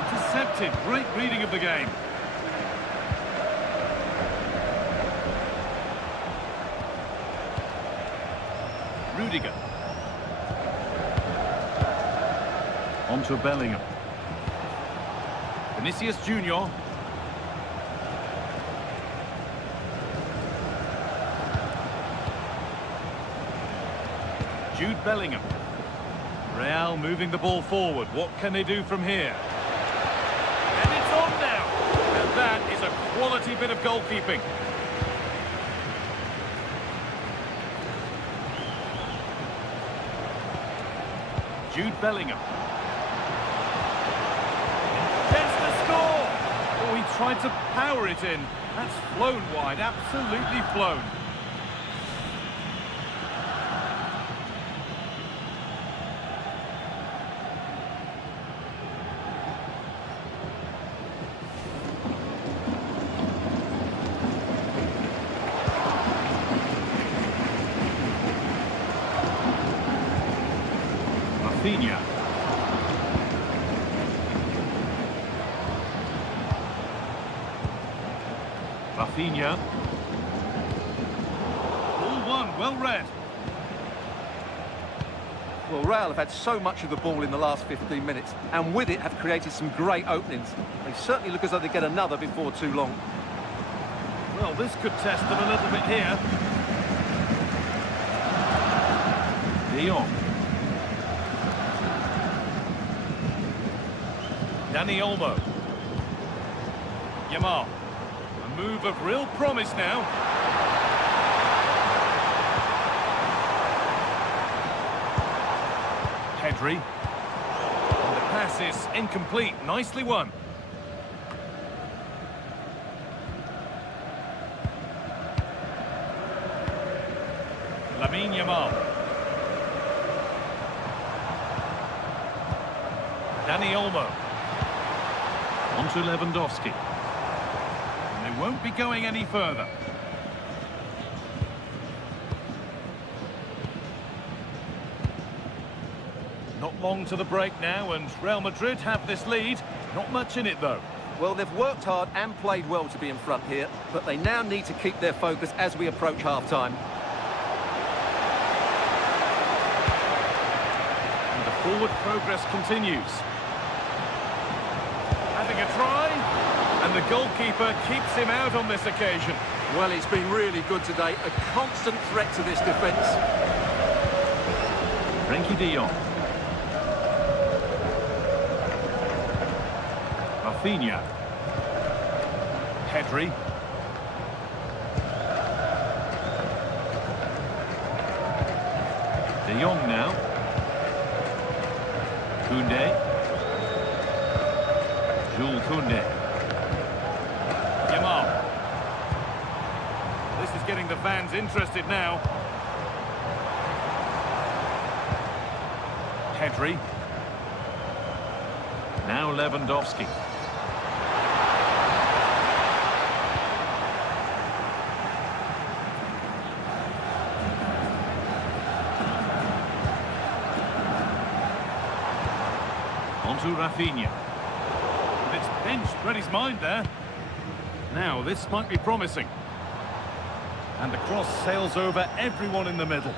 Intercepted. Great reading of the game. Rudiger. On to Bellingham. Vinicius Junior. Jude Bellingham. Real moving the ball forward. What can they do from here? And it's on now. And that is a quality bit of goalkeeping. Jude Bellingham. Chance to score! Oh, he tried to power it in. That's flown wide, absolutely flown. Rafinha. Rafinha. Ball one, well read. Well, Real have had so much of the ball in the last 15 minutes, and with it have created some great openings. They certainly look as though they get another before too long. Well, this could test them a little bit here. De Jong. Dani Olmo. Yamal. A move of real promise now. Pedri. And the pass is incomplete. Nicely won. Lamine Yamal. Dani Olmo. On to Lewandowski. And they won't be going any further. Not long to the break now, and Real Madrid have this lead. Not much in it, though. Well, they've worked hard and played well to be in front here, but they now need to keep their focus as we approach half-time. And the forward progress continues. Having a try, and the goalkeeper keeps him out on this occasion. Well, it's been really good today. A constant threat to this defence. Frenkie de Jong. Rafinha. Pedri. De Jong now. Koundé. Jules Koundé. Yamal. This is getting the fans interested now. Pedri. Now Lewandowski. On to Rafinha. It's benched, read his mind there. Now, this might be promising. And the cross sails over everyone in the middle.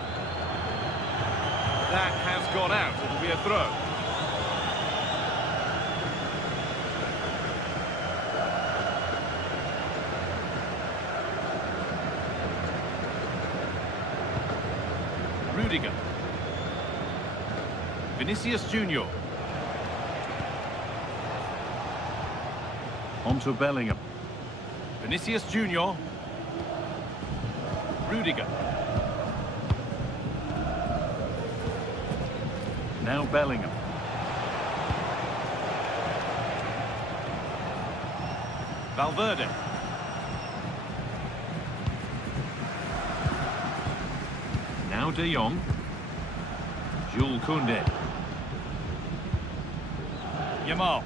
That has gone out. It'll be a throw. Vinicius Junior. On to Bellingham. Vinicius Junior. Rudiger. Now Bellingham. Valverde. Now De Jong. Jules Koundé. Yamal.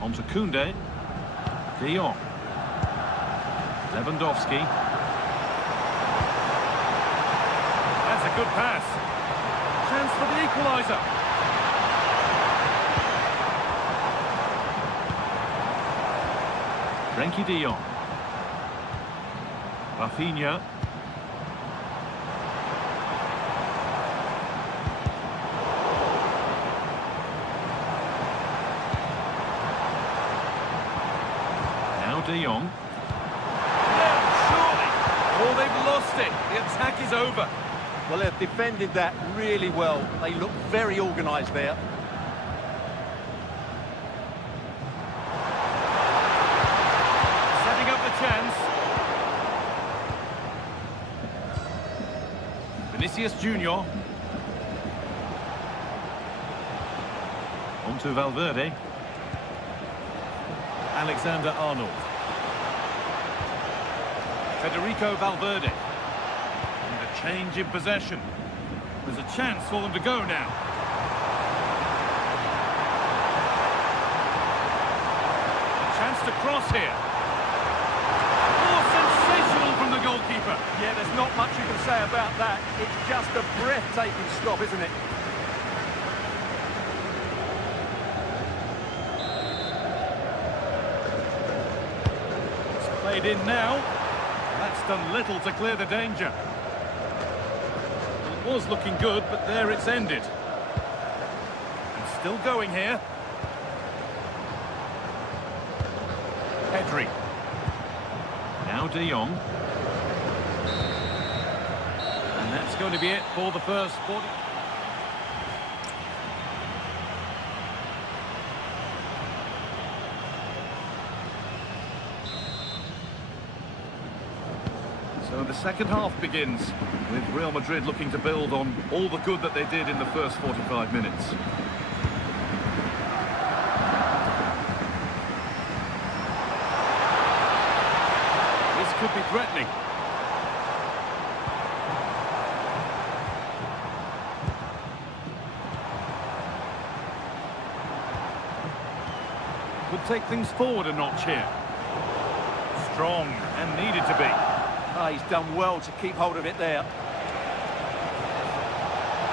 On to Koundé. De Jong. Lewandowski. That's a good pass. Chance for the equaliser. Frenkie de Jong. Rafinha. Now de Jong. Surely. Oh, they've lost it. The attack is over. Well, they've defended that really well. They look very organised there. Setting up the chance. Vinicius Junior. On to Valverde. Alexander Arnold. Federico Valverde. And a change in possession. There's a chance for them to go now. A chance to cross here. Oh, sensational from the goalkeeper. Yeah, there's not much you can say about that. It's just a breathtaking stop, isn't it? It's played in now. That's done little to clear the danger. Well, it was looking good, but there it's ended. And still going here. Pedri. Now De Jong. And that's going to be it for the first 40. So the second half begins with Real Madrid looking to build on all the good that they did in the first 45 minutes. This could be threatening. Could take things forward a notch here. Strong and needed to be. Oh, he's done well to keep hold of it there.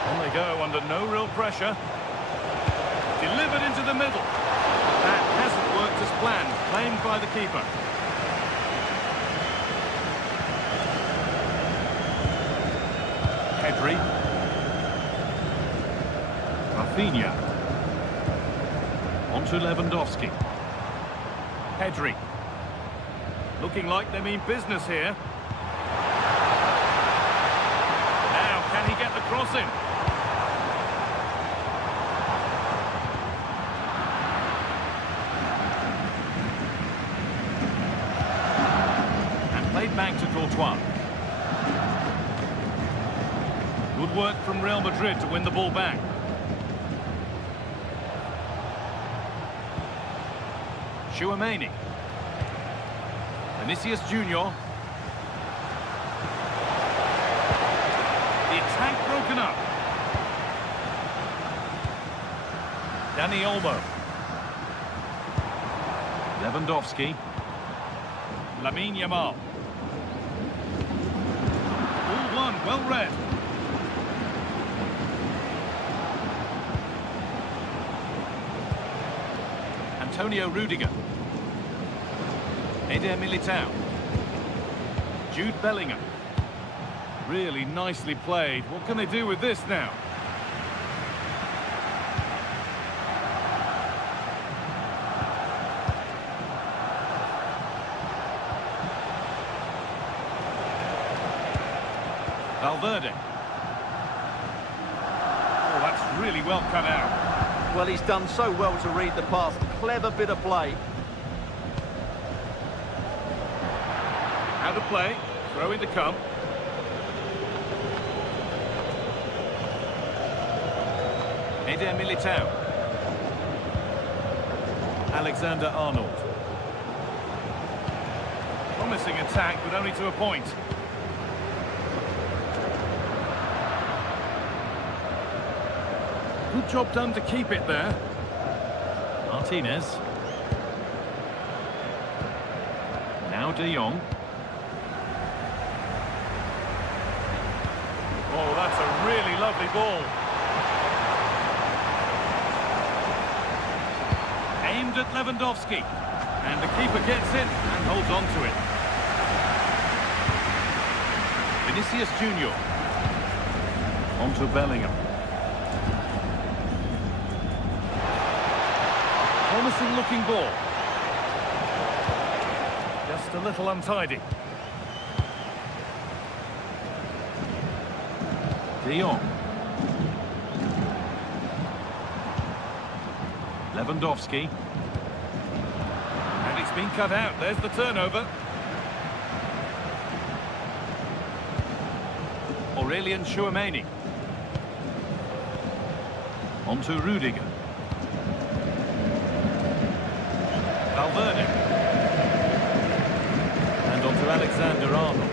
On they go under no real pressure. Delivered into the middle. That hasn't worked as planned. Claimed by the keeper. Pedri. Rafinha. On to Lewandowski. Pedri. Looking like they mean business here. Now, can he get the cross in? And played back to Courtois. Good work from Real Madrid to win the ball back. Tchouaméni. Vinicius Junior. The attack broken up. Dani Olmo. Lewandowski. Lamine Yamal. All one, well read. Antonio Rudiger. Eder Militao. Jude Bellingham. Really nicely played. What can they do with this now? Valverde. well cut out. Well, he's done so well to read the pass. Clever bit of play. Out of play, throw in to come. Eder Militao. Alexander-Arnold. Promising attack, but only to a point. Good job done to keep it there. Martinez. Now De Jong. Oh, that's a really lovely ball. Aimed at Lewandowski. And the keeper gets in and holds on to it. Vinicius Junior. On to Bellingham. Promising looking ball. Just a little untidy. De Jong. Lewandowski. And it's been cut out. There's the turnover. Aurelien Tchouameni. On to Rudiger. Valverde. And on to Alexander-Arnold.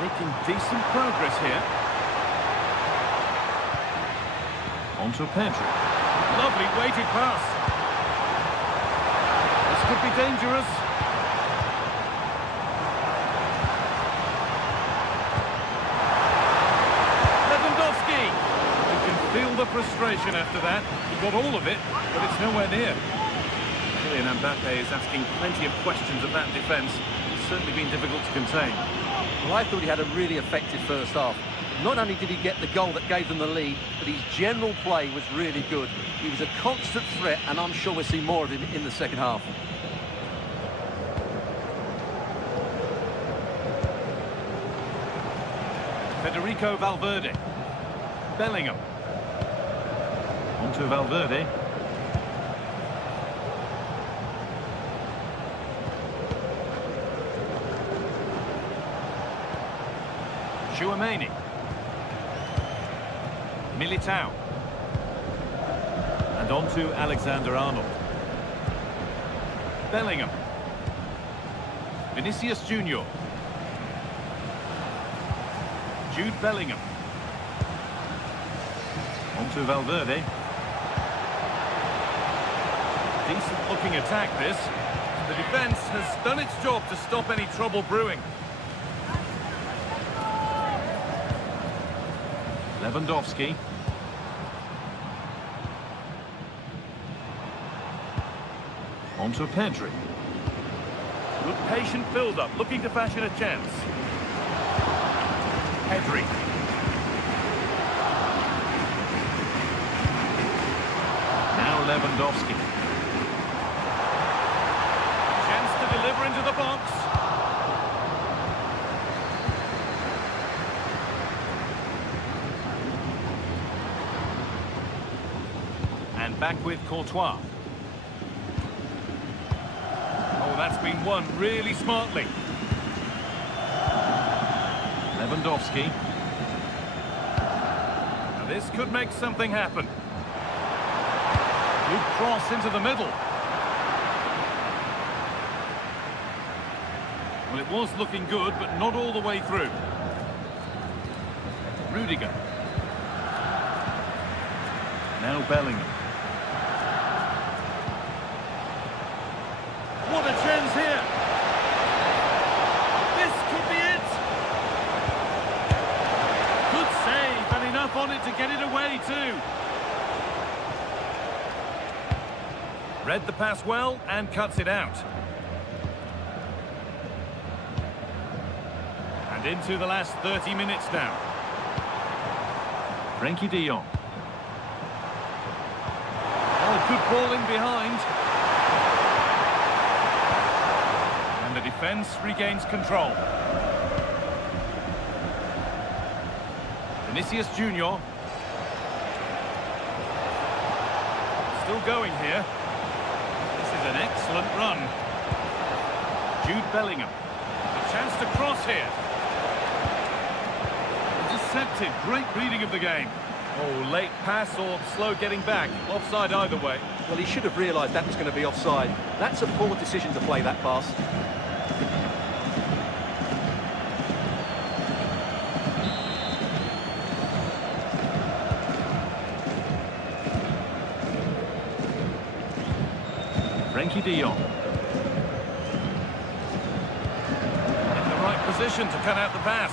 Making decent progress here. On to Pedri. Lovely weighted pass. This could be dangerous. Lewandowski. You can feel the frustration after that. He got all of it, but it's nowhere near. Kylian Mbappe is asking plenty of questions of that defence. It's certainly been difficult to contain. Well, I thought he had a really effective first half. Not only did he get the goal that gave them the lead, but his general play was really good. He was a constant threat, and I'm sure we'll see more of him in the second half. Federico Valverde. Bellingham. On to Valverde. Tchouameni. Militao. And on to Alexander-Arnold. Bellingham. Vinicius Junior. Jude Bellingham. On to Valverde. Decent looking attack this. The defence has done its job to stop any trouble brewing. Lewandowski. On to Pedri. Good patient build-up, looking to fashion a chance. Pedri. Now Lewandowski. Chance to deliver into the box. And back with Courtois. Oh, that's been won really smartly. Lewandowski. Now this could make something happen. Good cross into the middle. Well, it was looking good, but not all the way through. Rudiger. Now Bellingham. What a chance here! This could be it! Good save, and enough on it to get it away too. Read the pass well and cuts it out. And into the last 30 minutes now. Frenkie de Jong. Oh, good falling behind. And the defence regains control. Vinicius Junior. Still going here. This is an excellent run. Jude Bellingham. A chance to cross here. Intercepted. Great reading of the game. Oh, late pass or slow getting back. Offside either way. Well, he should have realised that was going to be offside. That's a poor decision to play that pass. Frenkie de Jong. In the right position to cut out the pass.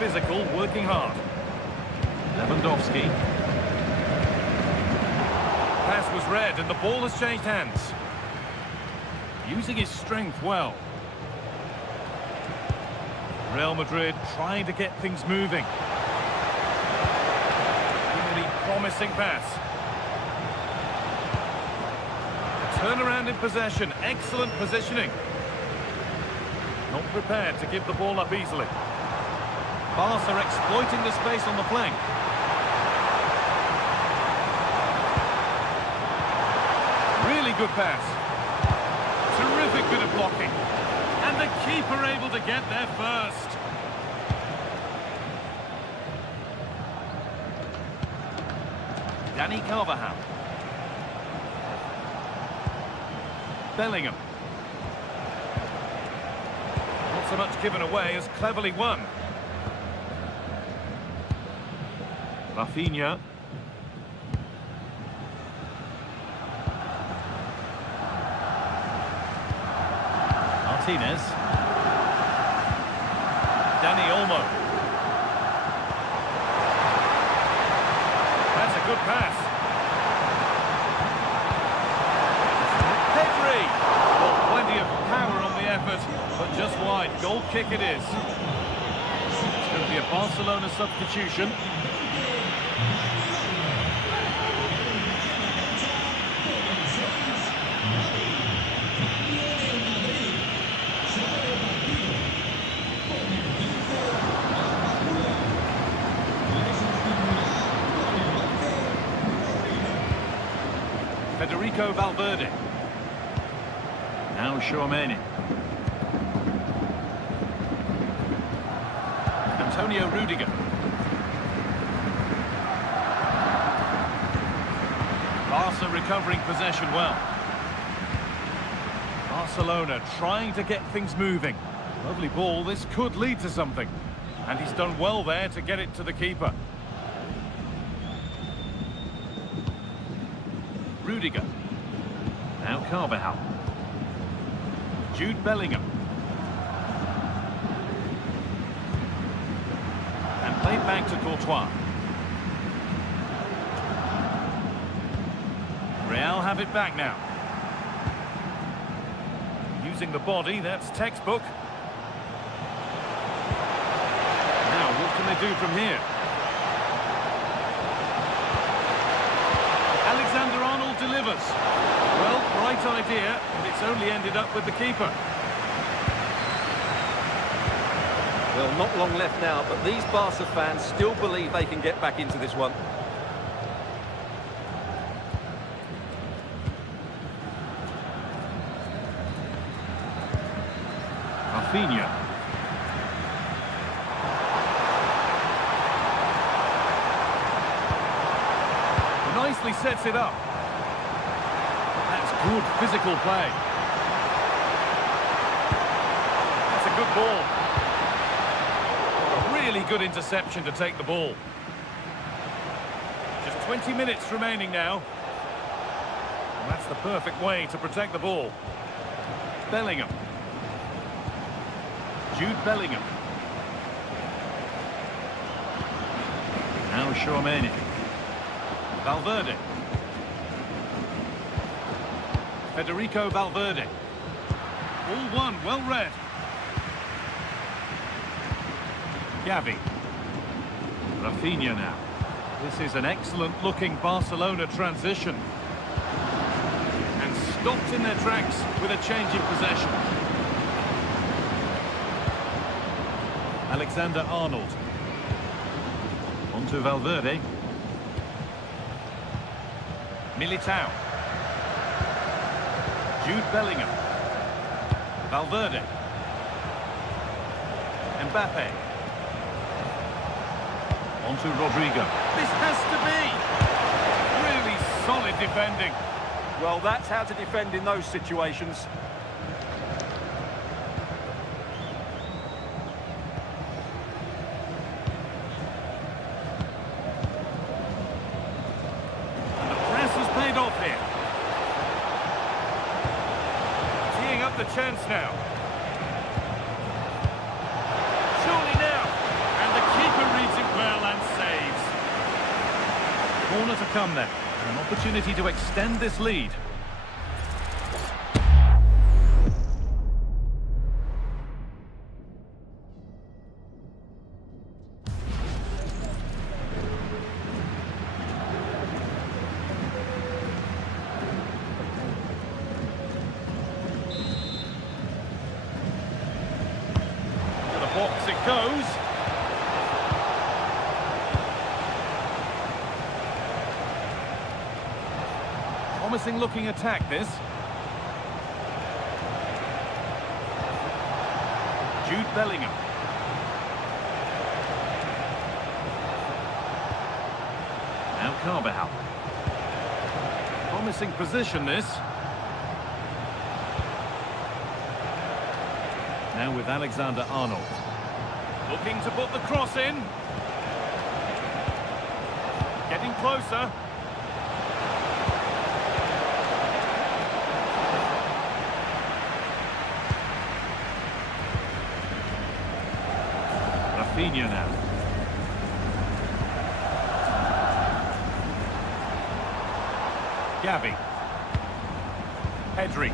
Physical, working hard. Lewandowski. Pass was read and the ball has changed hands. Using his strength well. Real Madrid trying to get things moving. Really promising pass. Turnaround in possession, excellent positioning. Not prepared to give the ball up easily. Barca exploiting the space on the flank. Really good pass. Terrific bit of blocking. And the keeper able to get there first. Dani Carvajal. Bellingham. Not so much given away as cleverly won. Rafinha. Martinez. Dani Olmo. That's a good pass. Pedri. Well, plenty of power on the effort, but just wide. Goal kick it is. It's going to be a Barcelona substitution. Federico Valverde. Now Tchouaméni. Antonio Rudiger. Barca recovering possession well. Barcelona trying to get things moving. Lovely ball, this could lead to something. And he's done well there to get it to the keeper. Rudiger. Now Carvajal. Jude Bellingham. And played back to Courtois. Real have it back now. Using the body, that's textbook. Now, what can they do from here? Alexander-Arnold delivers. Well, right idea, but it's only ended up with the keeper. Well, not long left now, but these Barca fans still believe they can get back into this one. Rafinha. Nicely sets it up. That's good physical play. That's a good ball. A really good interception to take the ball. Just 20 minutes remaining now. And that's the perfect way to protect the ball. Bellingham. Jude Bellingham. Now Tchouaméni. Valverde. Federico Valverde. All one, well read. Gavi. Rafinha now. This is an excellent-looking Barcelona transition. And stopped in their tracks with a change in possession. Alexander-Arnold. On to Valverde. Militao. Jude Bellingham. Valverde. Mbappe. On to Rodrigo. This has to be! Really solid defending. Well, that's how to defend in those situations. And the press has paid off here. Teeing up the chance now. Surely now. And the keeper reads it well and saves. Corner to come then. An opportunity to extend this lead. To the box it goes. Promising looking attack, this. Jude Bellingham. Now Carvajal. Promising position, this. Now with Alexander-Arnold. Looking to put the cross in. Getting closer. Rafinha now. Gavi. Pedri.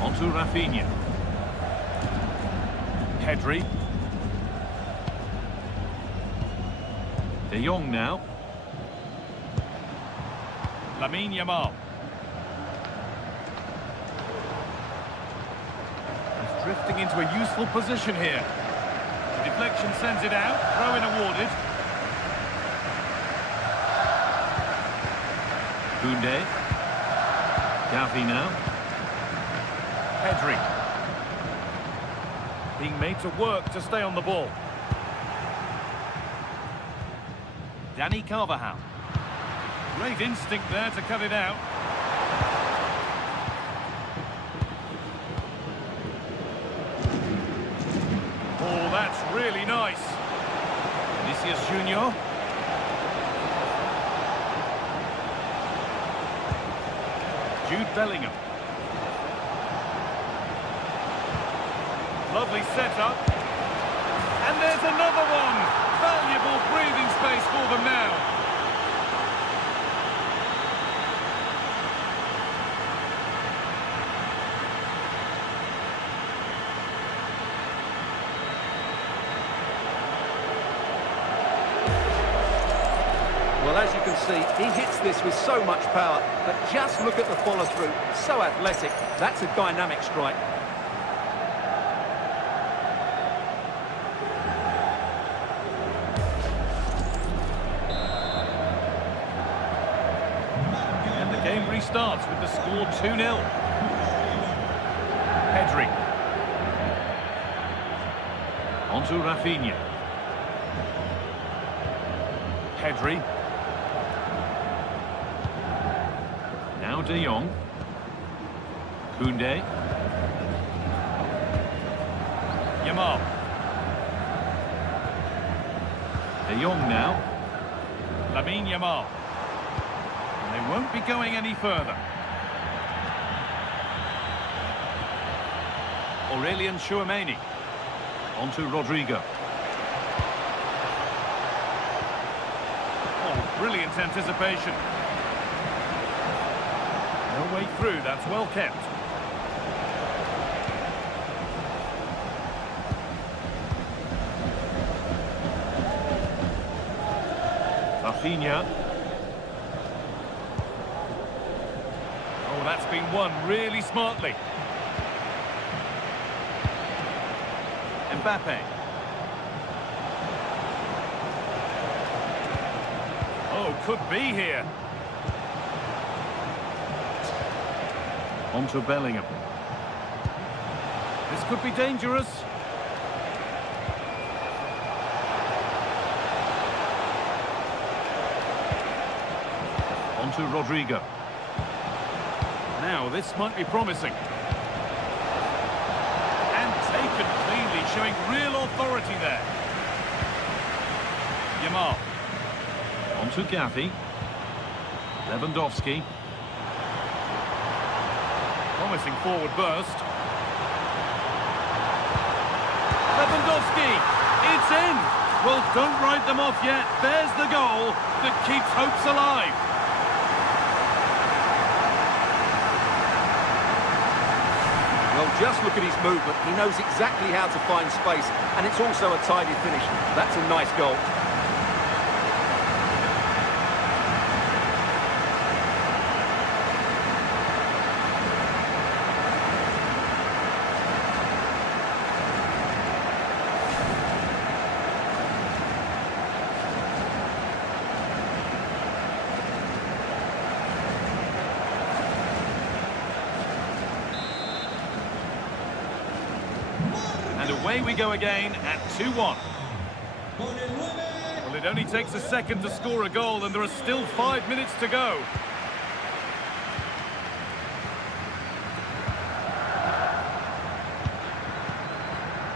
On to Rafinha. Pedri. De Jong now. Lamine Yamal. He's drifting into a useful position here. Deflection sends it out, throw-in awarded. Koundé. Gavi now. Pedri. Being made to work to stay on the ball. Dani Carvajal. Great instinct there to cut it out. Oh, that's really nice. Vinicius Junior. Jude Bellingham. Lovely setup. And there's another one. Valuable breathing space for them now. Well, as you can see, he hits this with so much power, but just look at the follow-through. So athletic. That's a dynamic strike. And the game restarts with the score 2-0. Pedri. On to Rafinha. Pedri. Now De Jong. Koundé. Yamal. De Jong now. Lamine Yamal. And they won't be going any further. Aurelien Tchouameni. On to Rodrigo. Oh, brilliant anticipation. No way through, that's well kept. Rafinha. Oh, that's been won really smartly. Mbappe. Oh, could be here. On to Bellingham. This could be dangerous. On to Rodrigo. Now, this might be promising. And taken cleanly, showing real authority there. Yamal. On to Gavi. Lewandowski. Promising forward burst. Lewandowski! It's in! Well, don't write them off yet. There's the goal that keeps hopes alive. Well, just look at his movement. He knows exactly how to find space, and it's also a tidy finish. That's a nice goal. And away we go again at 2-1. Well, it only takes a second to score a goal, and there are still 5 minutes to go.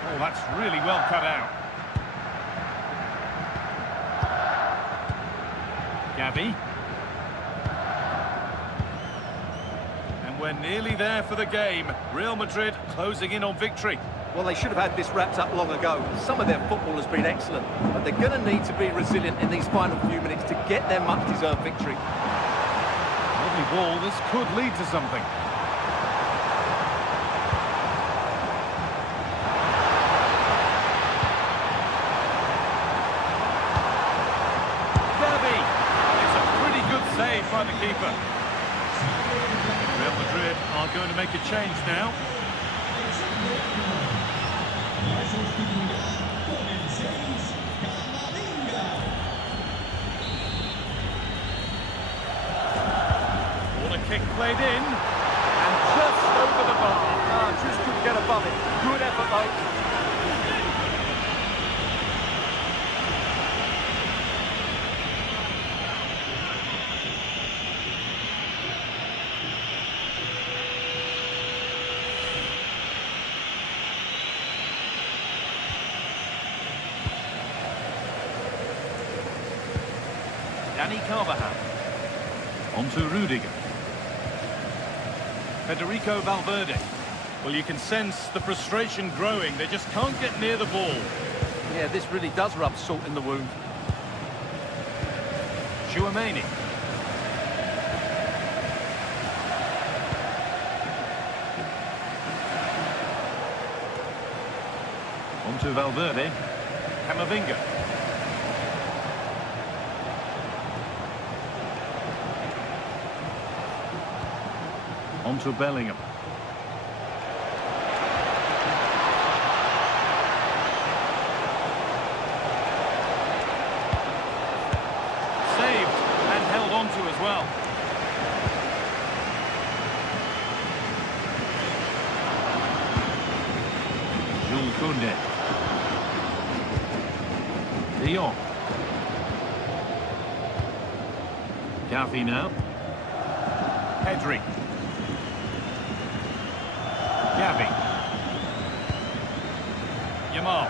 Oh, that's really well cut out. Gavi. And we're nearly there for the game. Real Madrid closing in on victory. Well, they should have had this wrapped up long ago. Some of their football has been excellent, but they're going to need to be resilient in these final few minutes to get their much-deserved victory. Lovely ball. This could lead to something. Gavi! It's a pretty good save by the keeper. Real Madrid are going to make a change now. Corner kick played in, and just over the bar. Just couldn't get above it. Good effort, though. Dani Carvajal. On to Rudiger. Federico Valverde. Well, you can sense the frustration growing. They just can't get near the ball. Yeah, this really does rub salt in the wound. Tchouaméni. On to Valverde. Camavinga. On to Bellingham. Saved and held on to as well. Jules Koundé. De Jong. Gavi now. Pedri. Gavi. Yamal.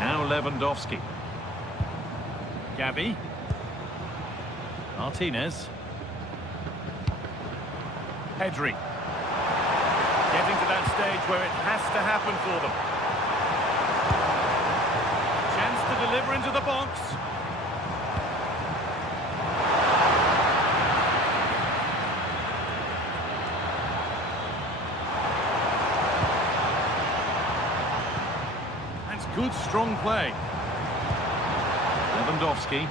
Now Lewandowski. Gavi. Martinez. Pedri. Getting to that stage where it has to happen for them. Chance to deliver into the box. Good, strong play. Lewandowski.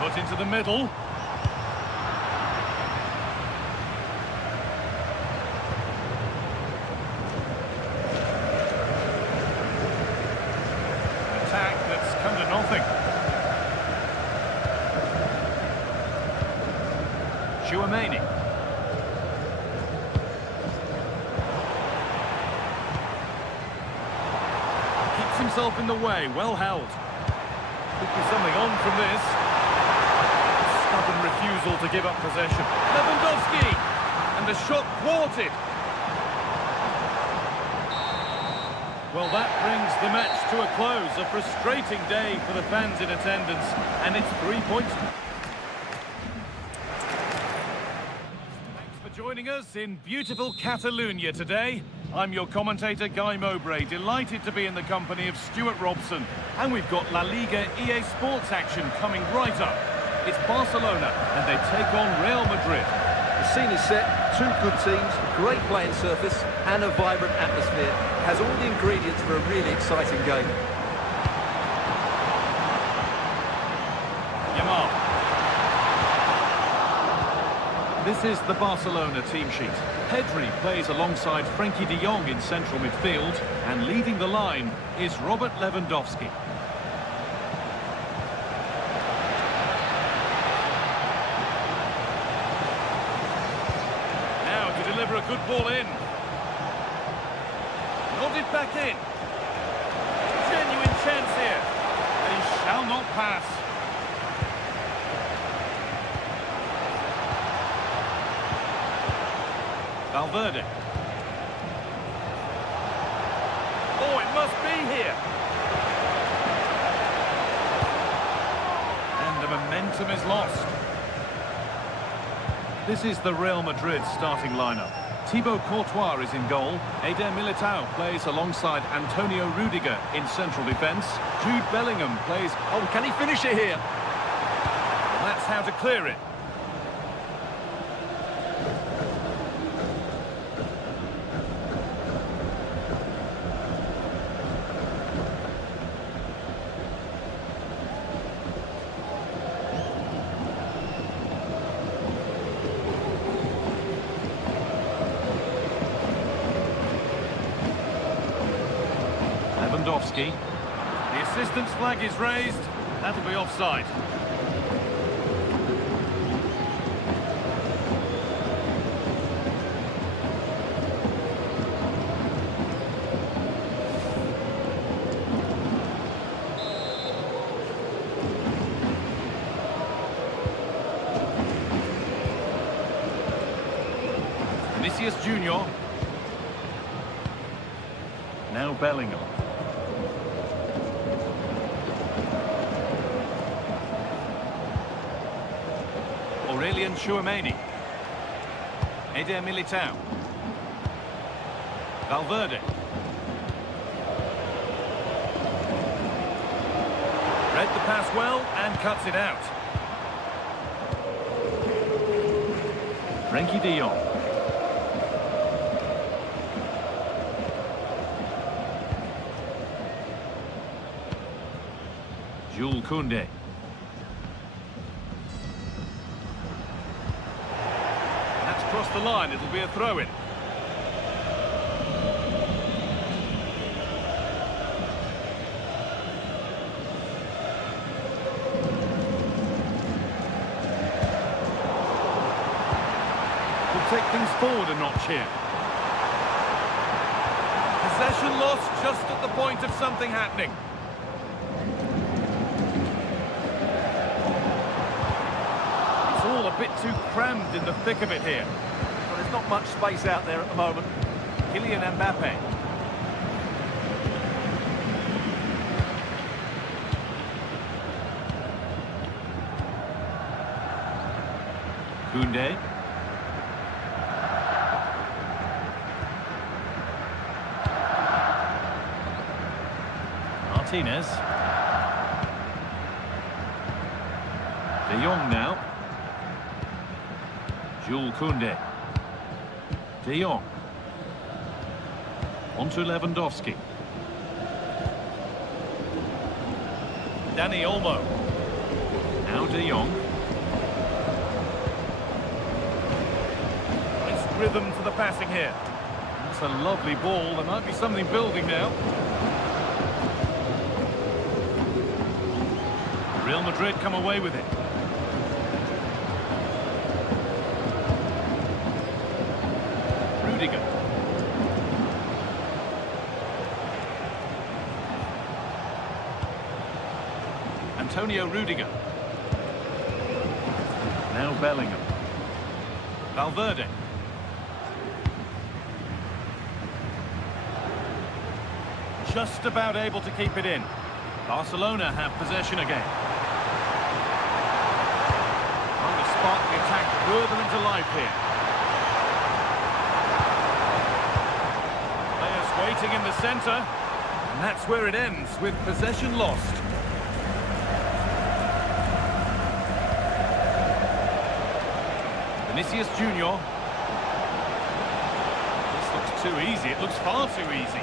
Put into the middle. Attack that's come to nothing. Chouameni. Keeps himself in the way, well held. Could be something on from this. Stubborn refusal to give up possession. Lewandowski! And the shot thwarted. Well, that brings the match to a close. A frustrating day for the fans in attendance. And it's 3 points. Thanks for joining us in beautiful Catalonia today. I'm your commentator, Guy Mowbray, delighted to be in the company of Stuart Robson. And we've got La Liga EA Sports action coming right up. It's Barcelona, and they take on Real Madrid. The scene is set, two good teams, great playing surface, and a vibrant atmosphere. Has all the ingredients for a really exciting game. Yamal. This is the Barcelona team sheet. Pedri plays alongside Frenkie de Jong in central midfield, and leading the line is Robert Lewandowski. Now to deliver a good ball in. Nodded back in. Genuine chance here. And he shall not pass. Valverde. Oh, it must be here. And the momentum is lost. This is the Real Madrid starting lineup. Thibaut Courtois is in goal. Eder Militao plays alongside Antonio Rudiger in central defence. Jude Bellingham plays... Oh, can he finish it here? That's how to clear it. Lewandowski. The assistant's flag is raised. That'll be offside. Vinicius Junior. Now Bellingham. Aurelian Chouameni. Eder Militao. Valverde. Read the pass well and cuts it out. Frenkie de Jong. Jules Koundé. Across the line, it'll be a throw-in. We'll take things forward a notch here. Possession lost just at the point of something happening. It's all a bit too crammed in the thick of it here. Well, there's not much space out there at the moment. Kylian Mbappe. Koundé. Martinez. De Jong now. Jules Koundé. De Jong. On to Lewandowski. Dani Olmo. Now De Jong. Nice rhythm to the passing here. That's a lovely ball. There might be something building now. Real Madrid come away with it. Rudiger. Antonio Rudiger. Now Bellingham. Valverde. Just about able to keep it in. Barcelona have possession again. Trying to spark the attack further into life here. Players waiting in the centre. And that's where it ends, with possession lost. Vinicius Junior. This looks too easy. It looks far too easy.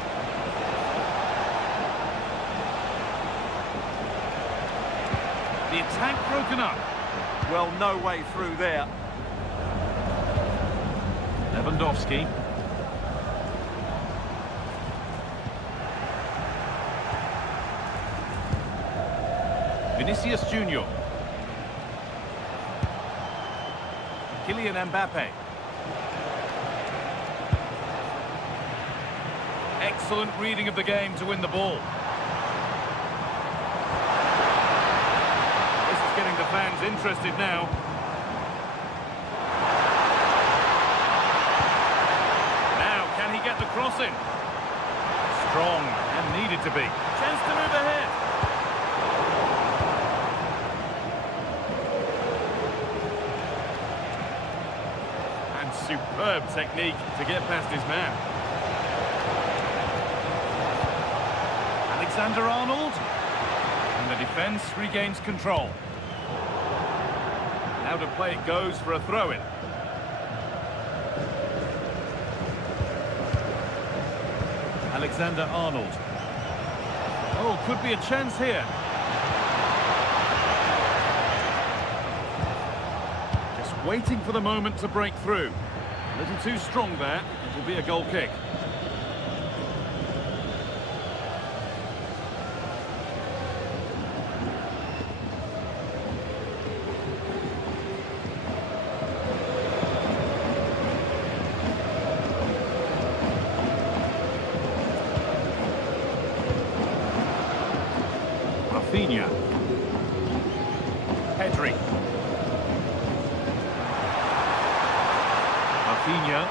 The attack broken up. Well, no way through there. Lewandowski. Vinicius Junior. Kylian Mbappe. Excellent reading of the game to win the ball. This is getting the fans interested now. Now, can he get the cross in? Strong and needed to be. Chance to move ahead. Superb technique to get past his man. Alexander-Arnold. And the defence regains control. Out of play it goes for a throw-in. Alexander-Arnold. Oh, could be a chance here. Just waiting for the moment to break through. A little too strong there. It will be a goal kick. Rafinha. Pedri. Rafinha.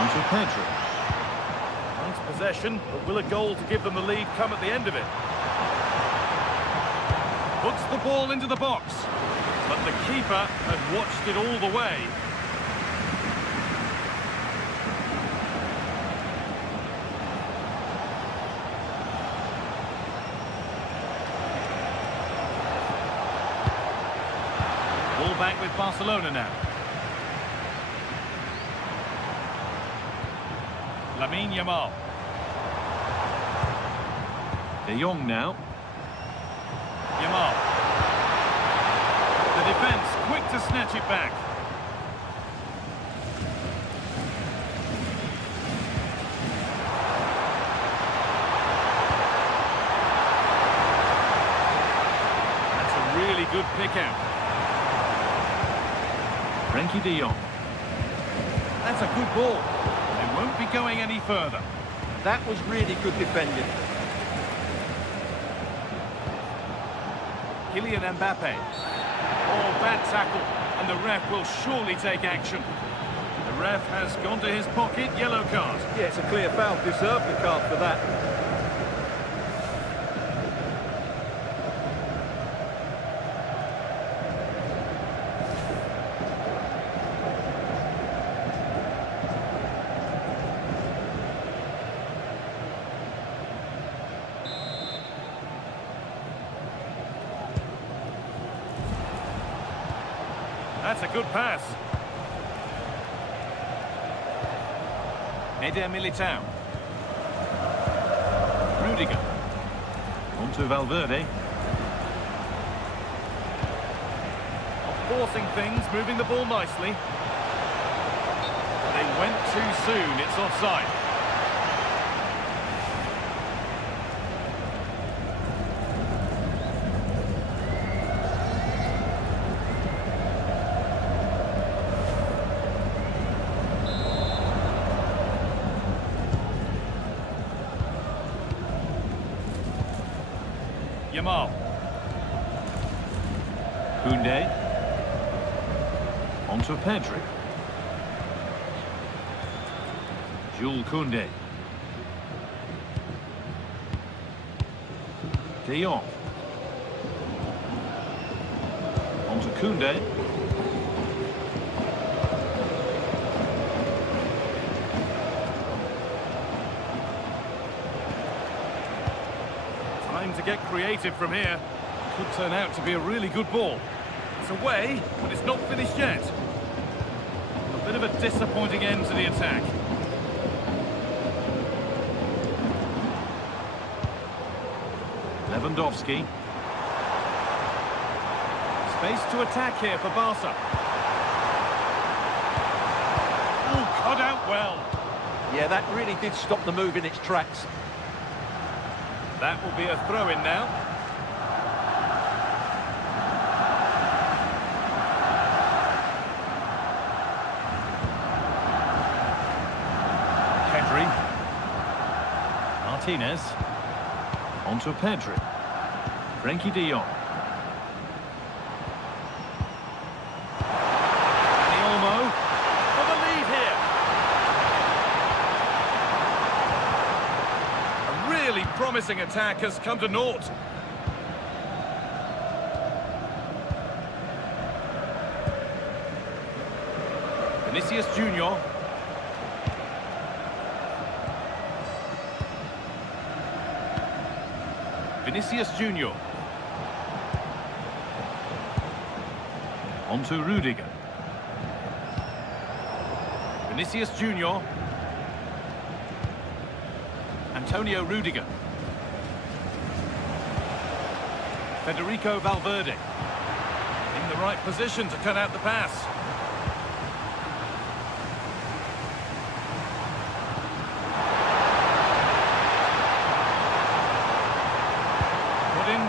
Onto Pedri. Nice possession, but will a goal to give them the lead come at the end of it? Puts the ball into the box, but the keeper had watched it all the way. Ball back with Barcelona now. Lamine Yamal. De Jong now. Yamal. The defence quick to snatch it back. That's a really good pick out. Frankie de Jong. That's a good ball. They won't be going any further. That was really good defending. Kylian Mbappe. Oh, bad tackle. And the ref will surely take action. The ref has gone to his pocket. Yellow card. Yeah, it's a clear foul. Deserved the card for that. That's a good pass. Eder Militao. Rudiger. On to Valverde. Forcing things, moving the ball nicely. They went too soon, it's offside. Yamal. Koundé. On to Pedri. Jules Koundé. De Jong. On to Koundé. Time to get creative from here. Could turn out to be a really good ball. It's away, but it's not finished yet. A bit of a disappointing end to the attack. Lewandowski. Space to attack here for Barca. Oh, cut out well. Yeah, that really did stop the move in its tracks. That will be a throw-in now. Pedri. Martinez. On to Pedri. Frenkie de Jong. Olmo for the lead here. A really promising attack has come to naught. Vinicius Junior. Vinicius Junior. On to Rudiger. Vinicius Junior. Antonio Rudiger. Federico Valverde. In the right position to cut out the pass.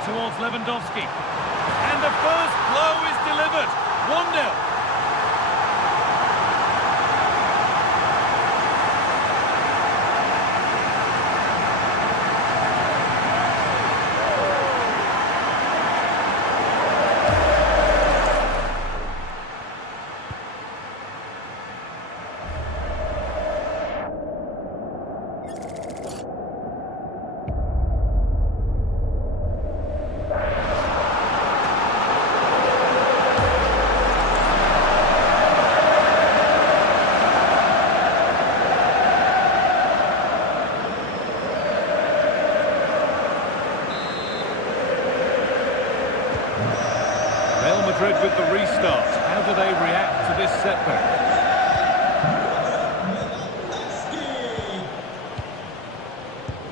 Towards Lewandowski. And the first blow is delivered. 1-0. Madrid with the restart. How do they react to this setback?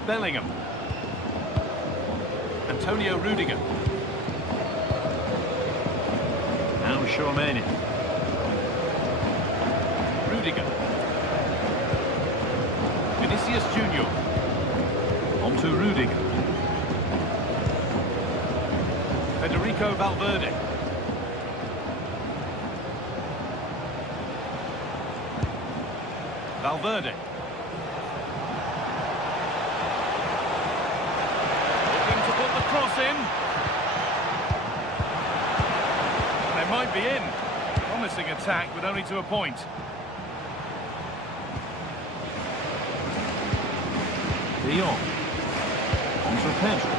Bellingham. Antonio Rudiger. Now Tchouaméni. Rudiger. Vinicius Junior. On to Rudiger. Federico Valverde. Valverde. Looking to put the cross in. They might be in. Promising attack, but only to a point. De Jong. On to Pedri.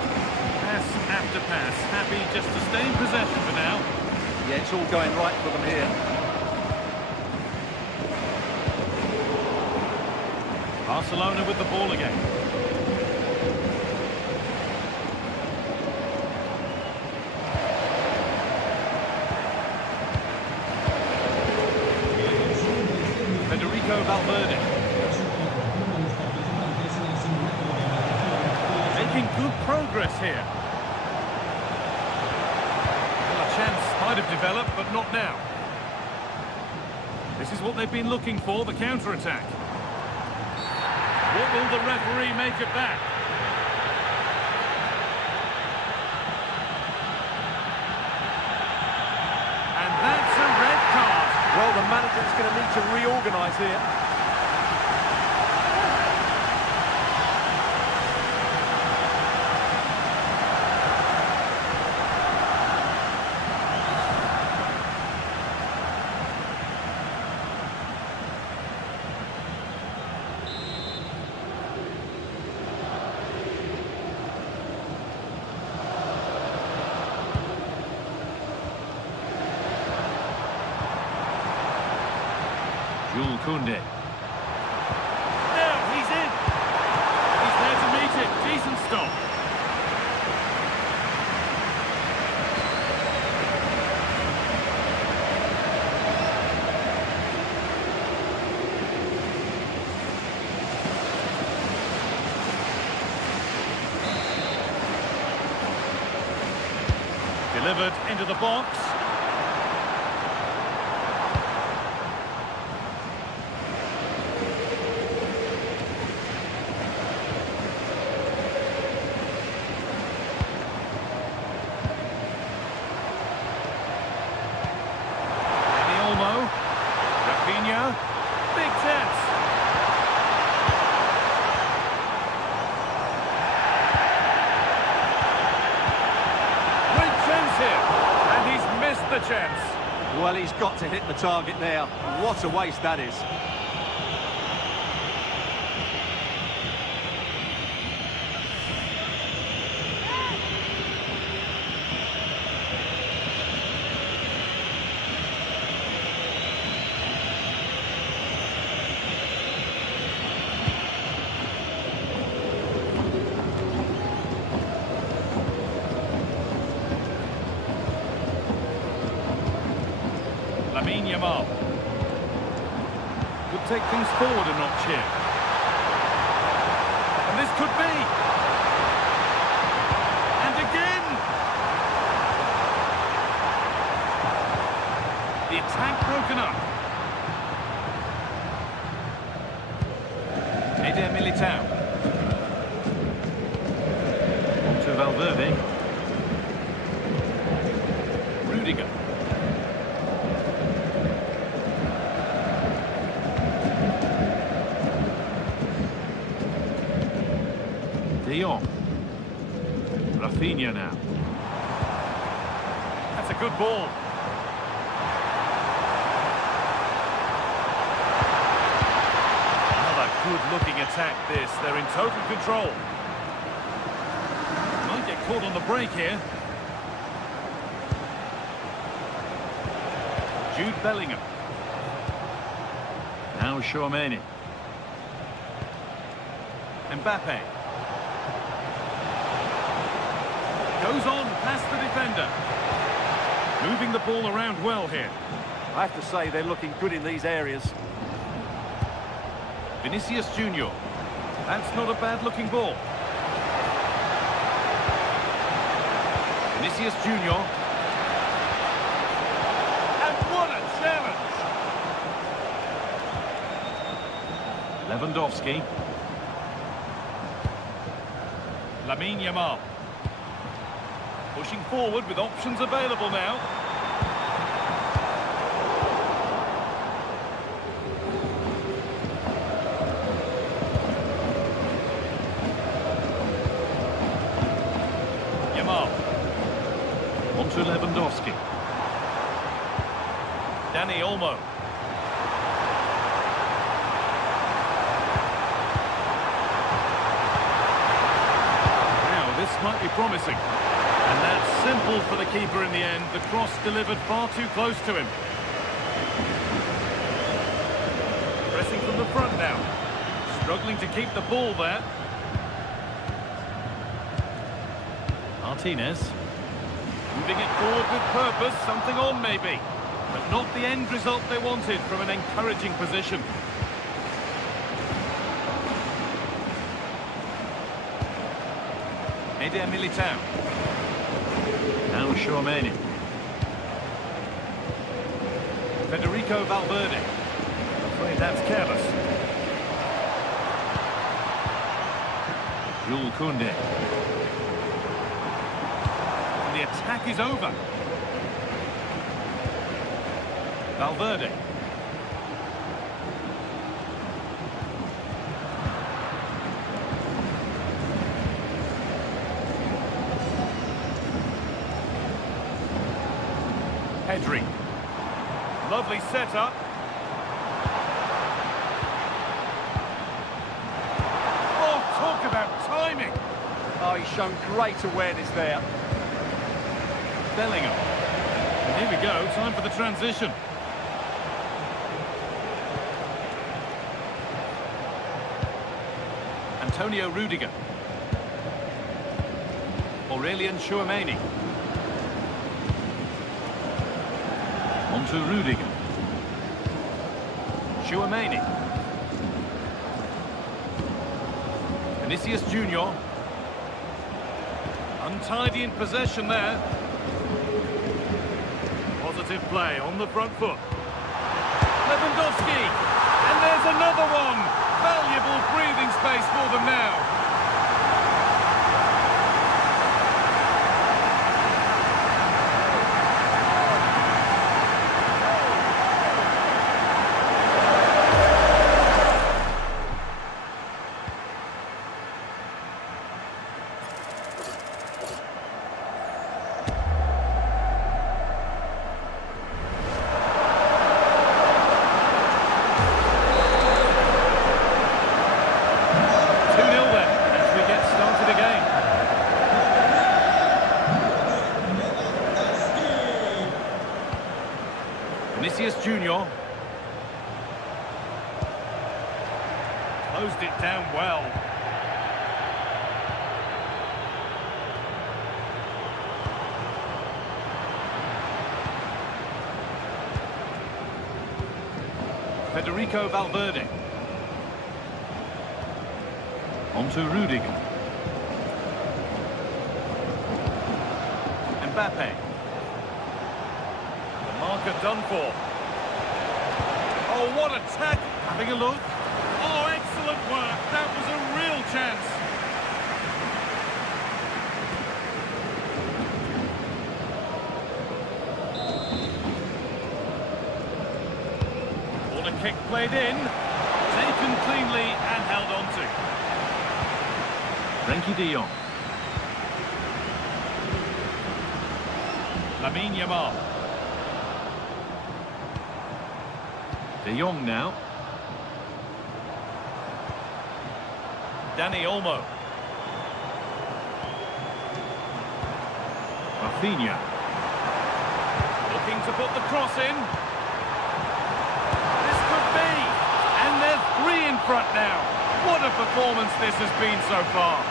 Pass after pass. Happy just to stay in possession for now. Yeah, it's all going right for them here. Barcelona with the ball again. Federico Valverde. making good progress here. Well, a chance might have developed, but not now. This is what they've been looking for, the counter-attack. What will the referee make of that? And that's a red card. Well, the manager's going to need to reorganise here. Koundé. Now he's in. He's there to meet it. Decent stop. Delivered into the box. Big chance. Great chance here. And he's missed the chance. Well, he's got to hit the target there. What a waste that is. Could take things forward a notch here. And this could be. And again. The attack broken up. Eder Militao. To Valverde. Rudiger. De Jong. Rafinha now. That's a good ball. Another good-looking attack this. They're in total control. Might get caught on the break here. Jude Bellingham. Now Tchouaméni. Mbappe. Goes on past the defender. Moving the ball around well here. I have to say they're looking good in these areas. Vinicius Junior. That's not a bad-looking ball. Vinicius Junior. And what a challenge! Lewandowski. Lamine Yamal. Pushing forward with options available now. Yamal. On to Lewandowski. Dani Olmo. Now this might be promising. And that's simple for the keeper in the end. The cross delivered far too close to him. Pressing from the front now. Struggling to keep the ball there. Martinez. Moving it forward with purpose. Something on maybe. But not the end result they wanted from an encouraging position. Eder Militao. Now Tchouaméni. Federico Valverde. Afraid that's careless. Jules Koundé. And the attack is over. Valverde. Pedri. Lovely setup. Oh, talk about timing. Oh, he's shown great awareness there. Bellingham. And here we go, time for the transition. Antonio Rudiger. Aurelien Tchouaméni. On to Rudiger. Tchouaméni. Vinicius Junior. Untidy in possession there. Positive play on the front foot. Lewandowski. And there's another one. Valuable breathing space for them now. Vinicius Junior. Closed it down well. Federico Valverde. On to Rudiger. Mbappe. Marker done for. Oh, what a tackle! Having a look. Oh, excellent work. That was a real chance. Corner kick played in. Taken cleanly and held on to. Frenkie de Jong. Lamine Yamal. De Jong now. Dani Olmo. Rafinha. Looking to put the cross in. This could be. And they're 3 in front now. What a performance this has been so far.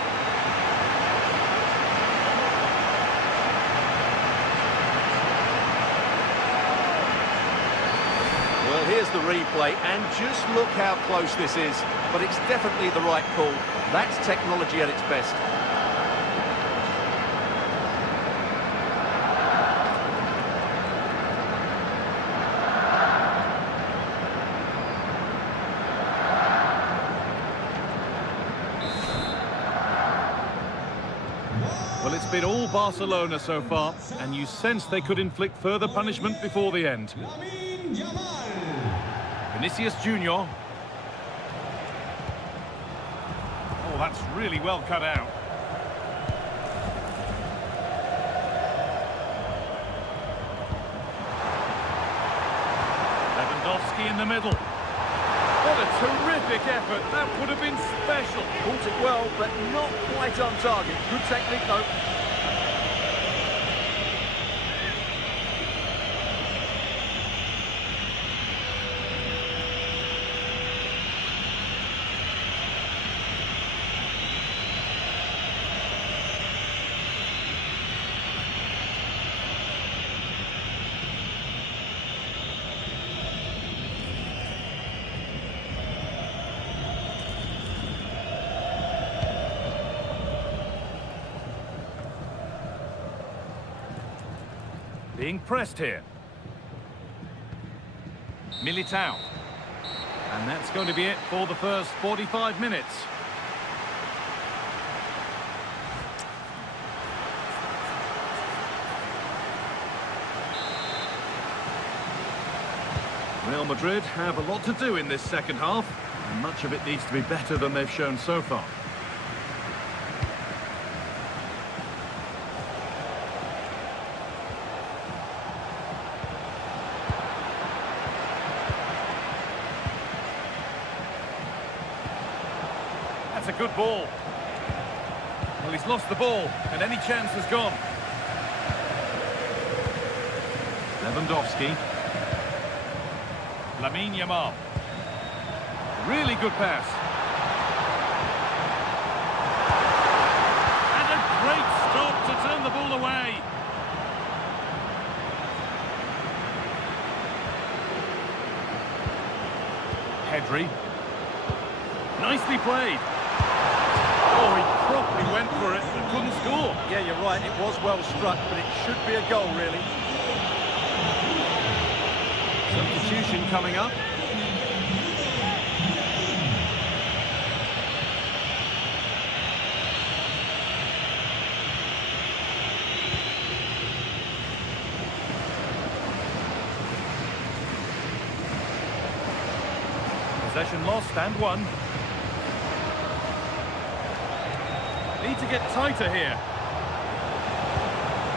Well, here's the replay, and just look how close this is. But it's definitely the right call. That's technology at its best. Well, it's been all Barcelona so far, and you sense they could inflict further punishment before the end. Vinicius Junior. Oh, that's really well cut out. Lewandowski in the middle. What a terrific effort. That would have been special. Caught it well, but not quite on target. Good technique, though. Being pressed here. Militao. And that's going to be it for the first 45 minutes. Real Madrid have a lot to do in this second half, and much of it needs to be better than they've shown so far. That's a good ball. Well, he's lost the ball, and any chance has gone. Lewandowski. Lamine Yamal. Really good pass. And a great stop to turn the ball away. Pedri. Nicely played. Oh, he properly went for it and couldn't score. Yeah, you're right, it was well struck, but it should be a goal, really. Substitution coming up. Possession lost and won. Need to get tighter here.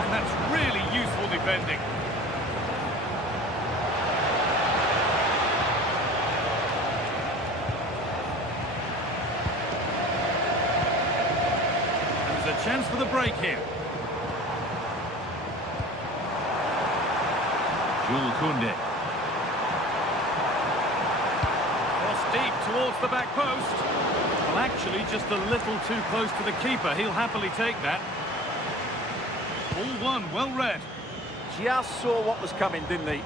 And that's really useful defending. And there's a chance for the break here. Jules Koundé. Cross deep towards the back post. Well, actually, just a little too close to the keeper. He'll happily take that. All one, well read. Just saw what was coming, didn't he?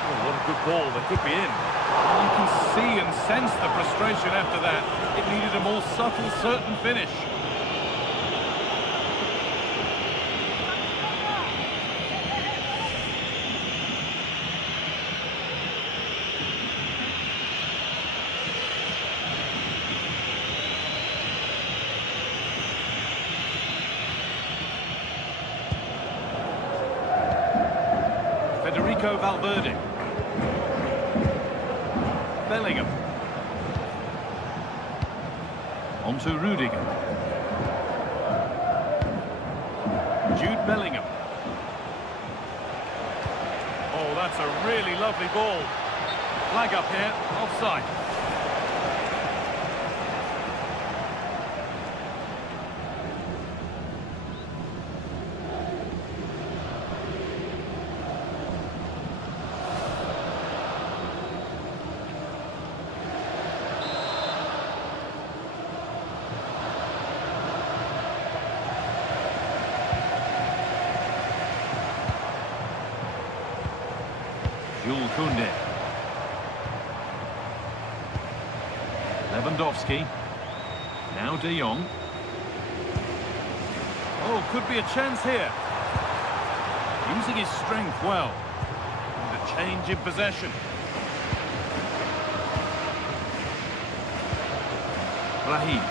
Oh, what a good ball. They could be in. You can see and sense the frustration after that. It needed a more subtle, certain finish. Valverde. Bellingham. On to Rudiger. Jude Bellingham. Oh, that's a really lovely ball. Flag up here, offside. Jules Koundé. Lewandowski. Now De Jong. Oh, could be a chance here. Using his strength well. And a change in possession. Brahim.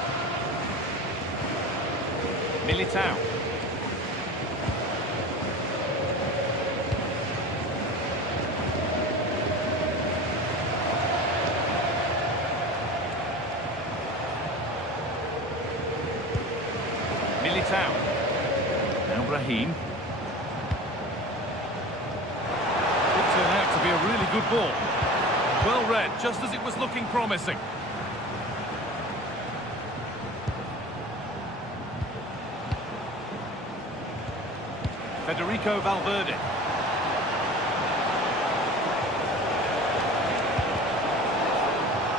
Militao. Militao. Now Brahim. Could turn out to be a really good ball. Well read, just as it was looking promising. Federico Valverde.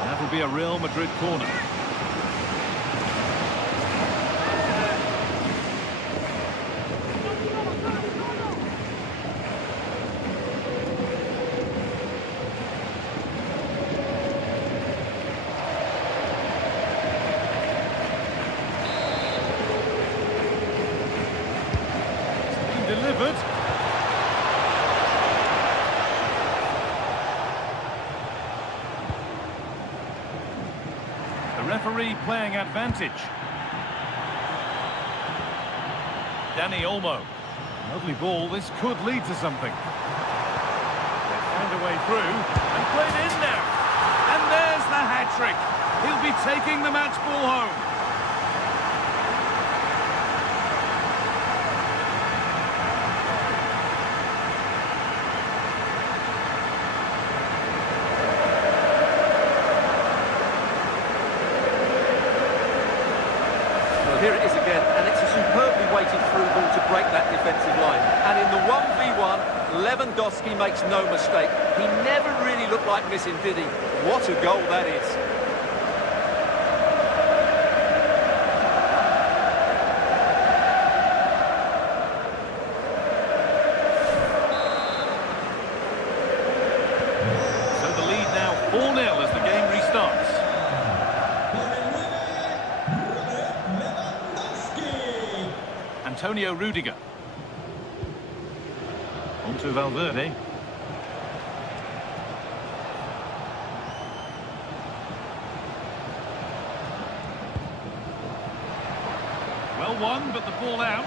That'll be a Real Madrid corner. delivered. The referee playing advantage. Dani Olmo. Lovely ball, this could lead to something. They find a way through, and played in now. And there's the hat-trick. He'll be taking the match ball home. Here it is again, and it's a superbly weighted through ball to break that defensive line. And in the 1v1, Lewandowski makes no mistake. He never really looked like missing, did he? What a goal that is. So the lead now 4-0 as the game restarts. Antonio Rudiger. On to Valverde. Well won, but the ball out.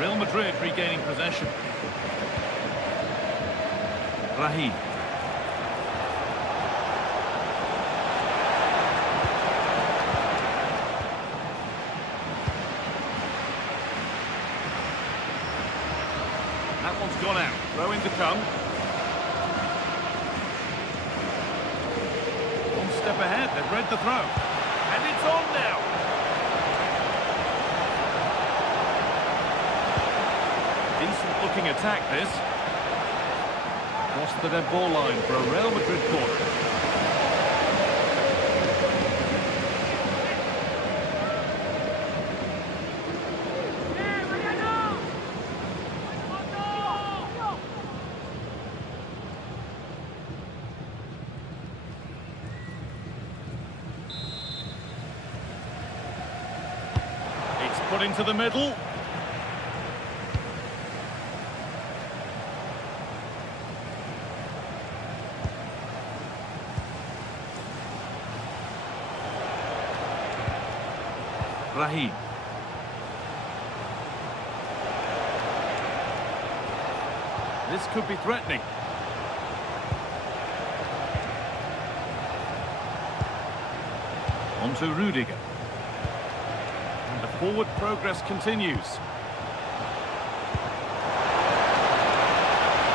Real Madrid regaining possession. Raheem. That one's gone out. Throw in to come. One step ahead. They've read the throw. And it's on now. Decent looking attack, this. Cross the dead ball line for a Real Madrid corner. Put into the middle. Raheem. This could be threatening. On to Rudiger. And the forward progress continues.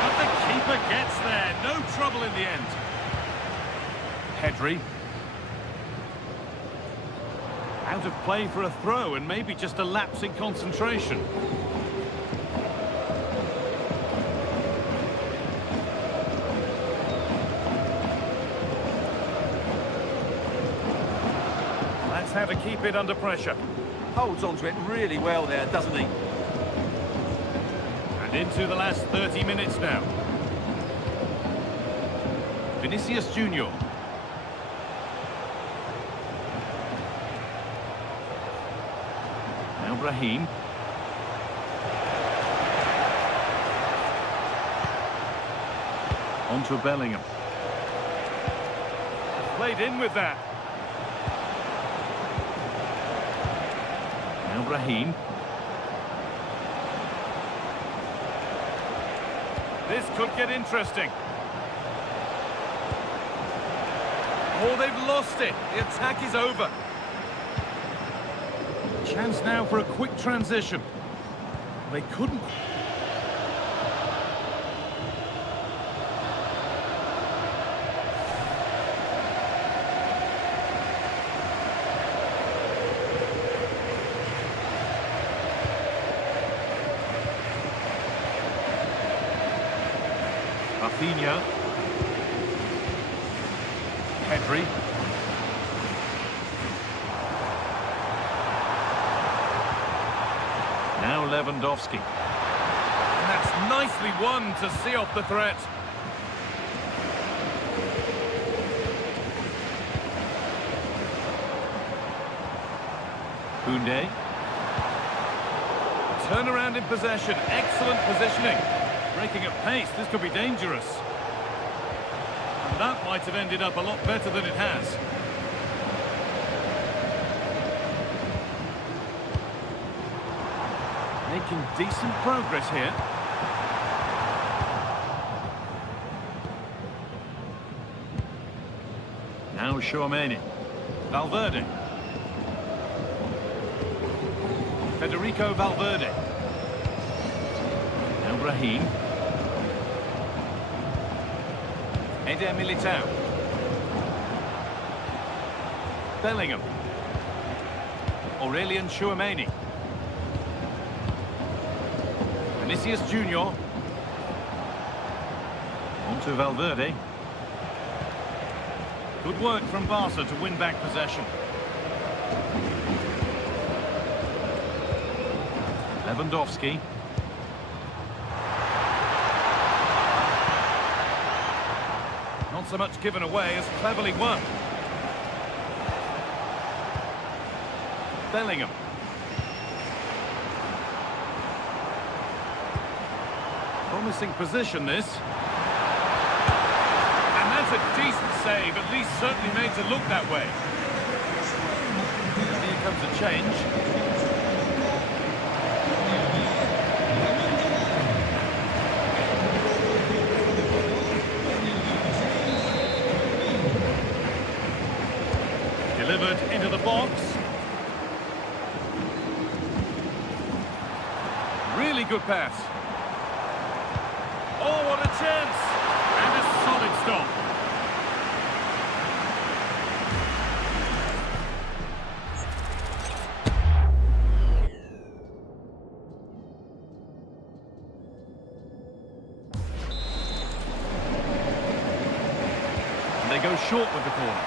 But the keeper gets there. No trouble in the end. Pedri. Out of play for a throw and maybe just a lapse in concentration. That's how to keep it under pressure. Holds on to it really well there, doesn't he? And into the last 30 minutes now. Vinicius Junior. Now Raheem. On to Bellingham. Played in with that. Now Raheem. This could get interesting. Oh, they've lost it. The attack is over. Chance now for a quick transition. They couldn't. Rafinha. Pedri. Now Lewandowski. And that's nicely won to see off the threat. Koundé. Turnaround in possession. Excellent positioning. Breaking at pace. This could be dangerous. And that might have ended up a lot better than it has. Making decent progress here. Now Tchouaméni. Valverde. Federico Valverde. Now Brahim. Eder Militao. Bellingham. Aurelien Tchouaméni. Vinicius Junior. On to Valverde. Good work from Barca to win back possession. Lewandowski. Not so much given away as cleverly won. Bellingham. Promising position, this. And that's a decent save, at least certainly made to look that way. And here comes a change. Delivered into the box. Really good pass. Oh, what a chance! And a solid stop. And they go short with the corner.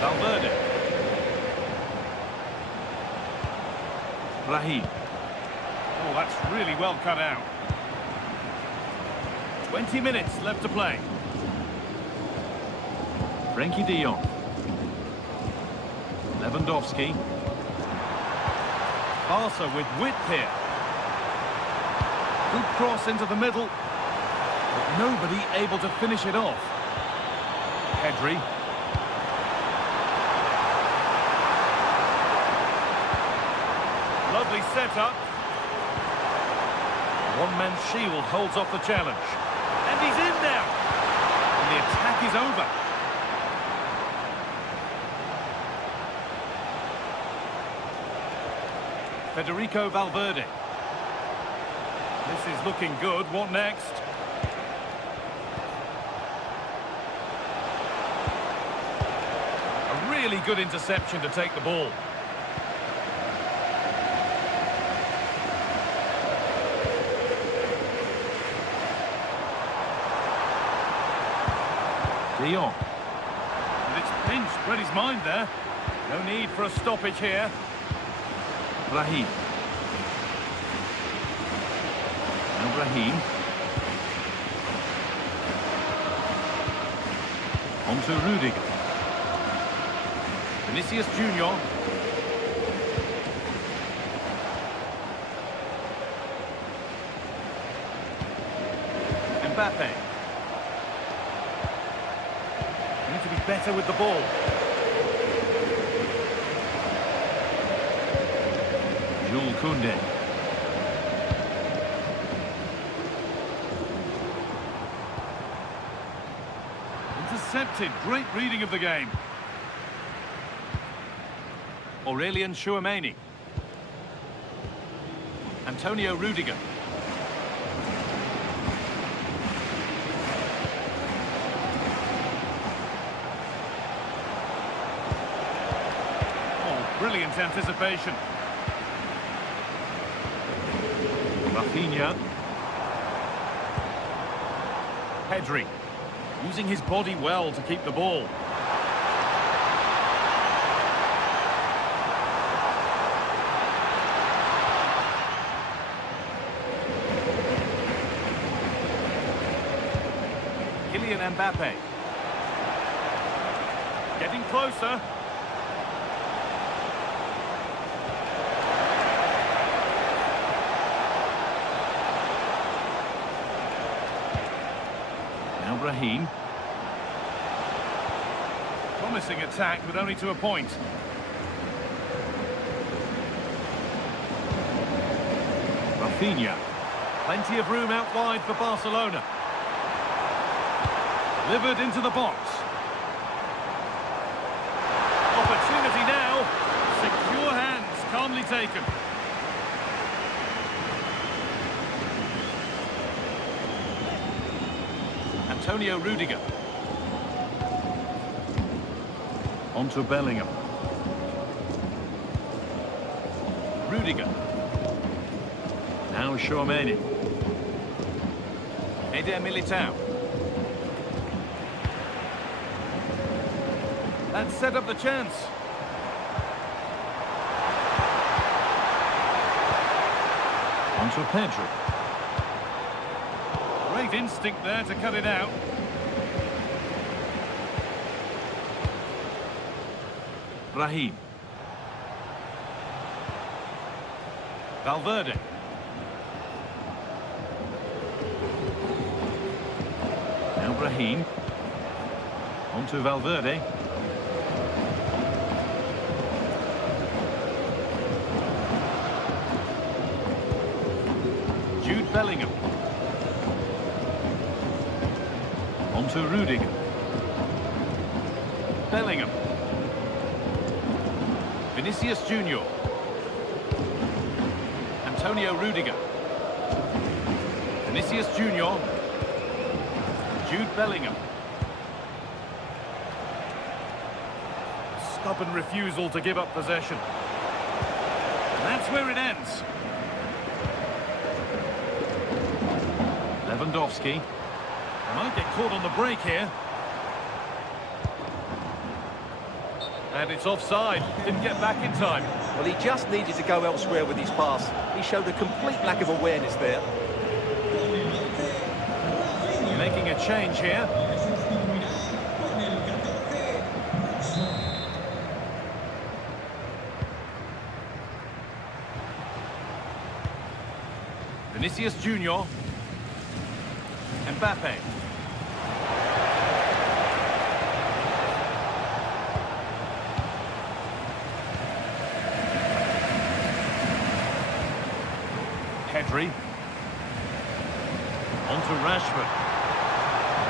Valverde. Brahim. Oh, that's really well cut out. 20 minutes left to play. Frenkie de Jong. Lewandowski. Barca with width here. Good cross into the middle. But nobody able to finish it off. Pedri. Lovely setup. One-man shield holds off the challenge. And he's in now. And the attack is over. Federico Valverde. This is looking good. What next? A really good interception to take the ball. De Jong. And it's pinched, read his mind there. No need for a stoppage here. Brahim. Now Brahim. On to Rudiger. Vinicius Junior. Mbappe. Need to be better with the ball. Jules Koundé. Intercepted. Great reading of the game. Aurelien Tchouaméni. Antonio Rudiger. Brilliant anticipation. Rafinha. Pedri. Using his body well to keep the ball. Kylian Mbappe. Getting closer. Now Brahim. Promising attack, but only to a point. Rafinha. Plenty of room out wide for Barcelona. Delivered into the box. Opportunity now. Secure hands, calmly taken. Antonio Rudiger. On to Bellingham. Rudiger. Now Tchouaméni. Eder Militao. That set up the chance. On to Pedro. Great instinct there to cut it out. Brahim. Valverde. Now Brahim. On to Valverde. Jude Bellingham. On to Rudiger. Bellingham. Vinicius Junior. Antonio Rudiger. Vinicius Junior. Jude Bellingham. Stubborn refusal to give up possession. And that's where it ends. Lewandowski. Might get caught on the break here. And it's offside. Didn't get back in time. Well, he just needed to go elsewhere with his pass. He showed a complete lack of awareness there. Making a change here. Vinicius Junior. Mbappe. Pedri. On to Rashford.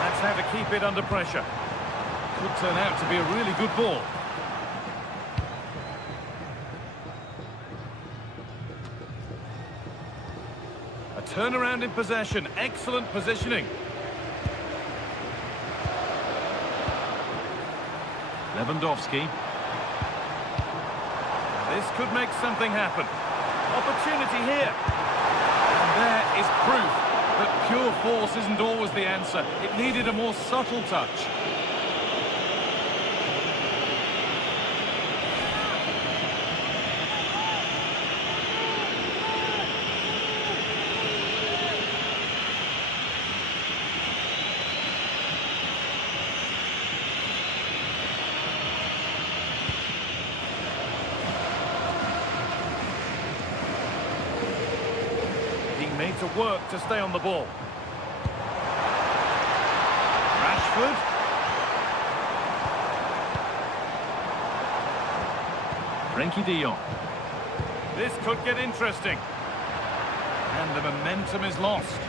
That's how to keep it under pressure. Could turn out to be a really good ball. A turnaround in possession. Excellent positioning. Lewandowski. This could make something happen. Opportunity here. And there is proof that pure force isn't always the answer. It needed a more subtle touch. Made to work to stay on the ball. Rashford. Frenkie de Jong. This could get interesting. And the momentum is lost.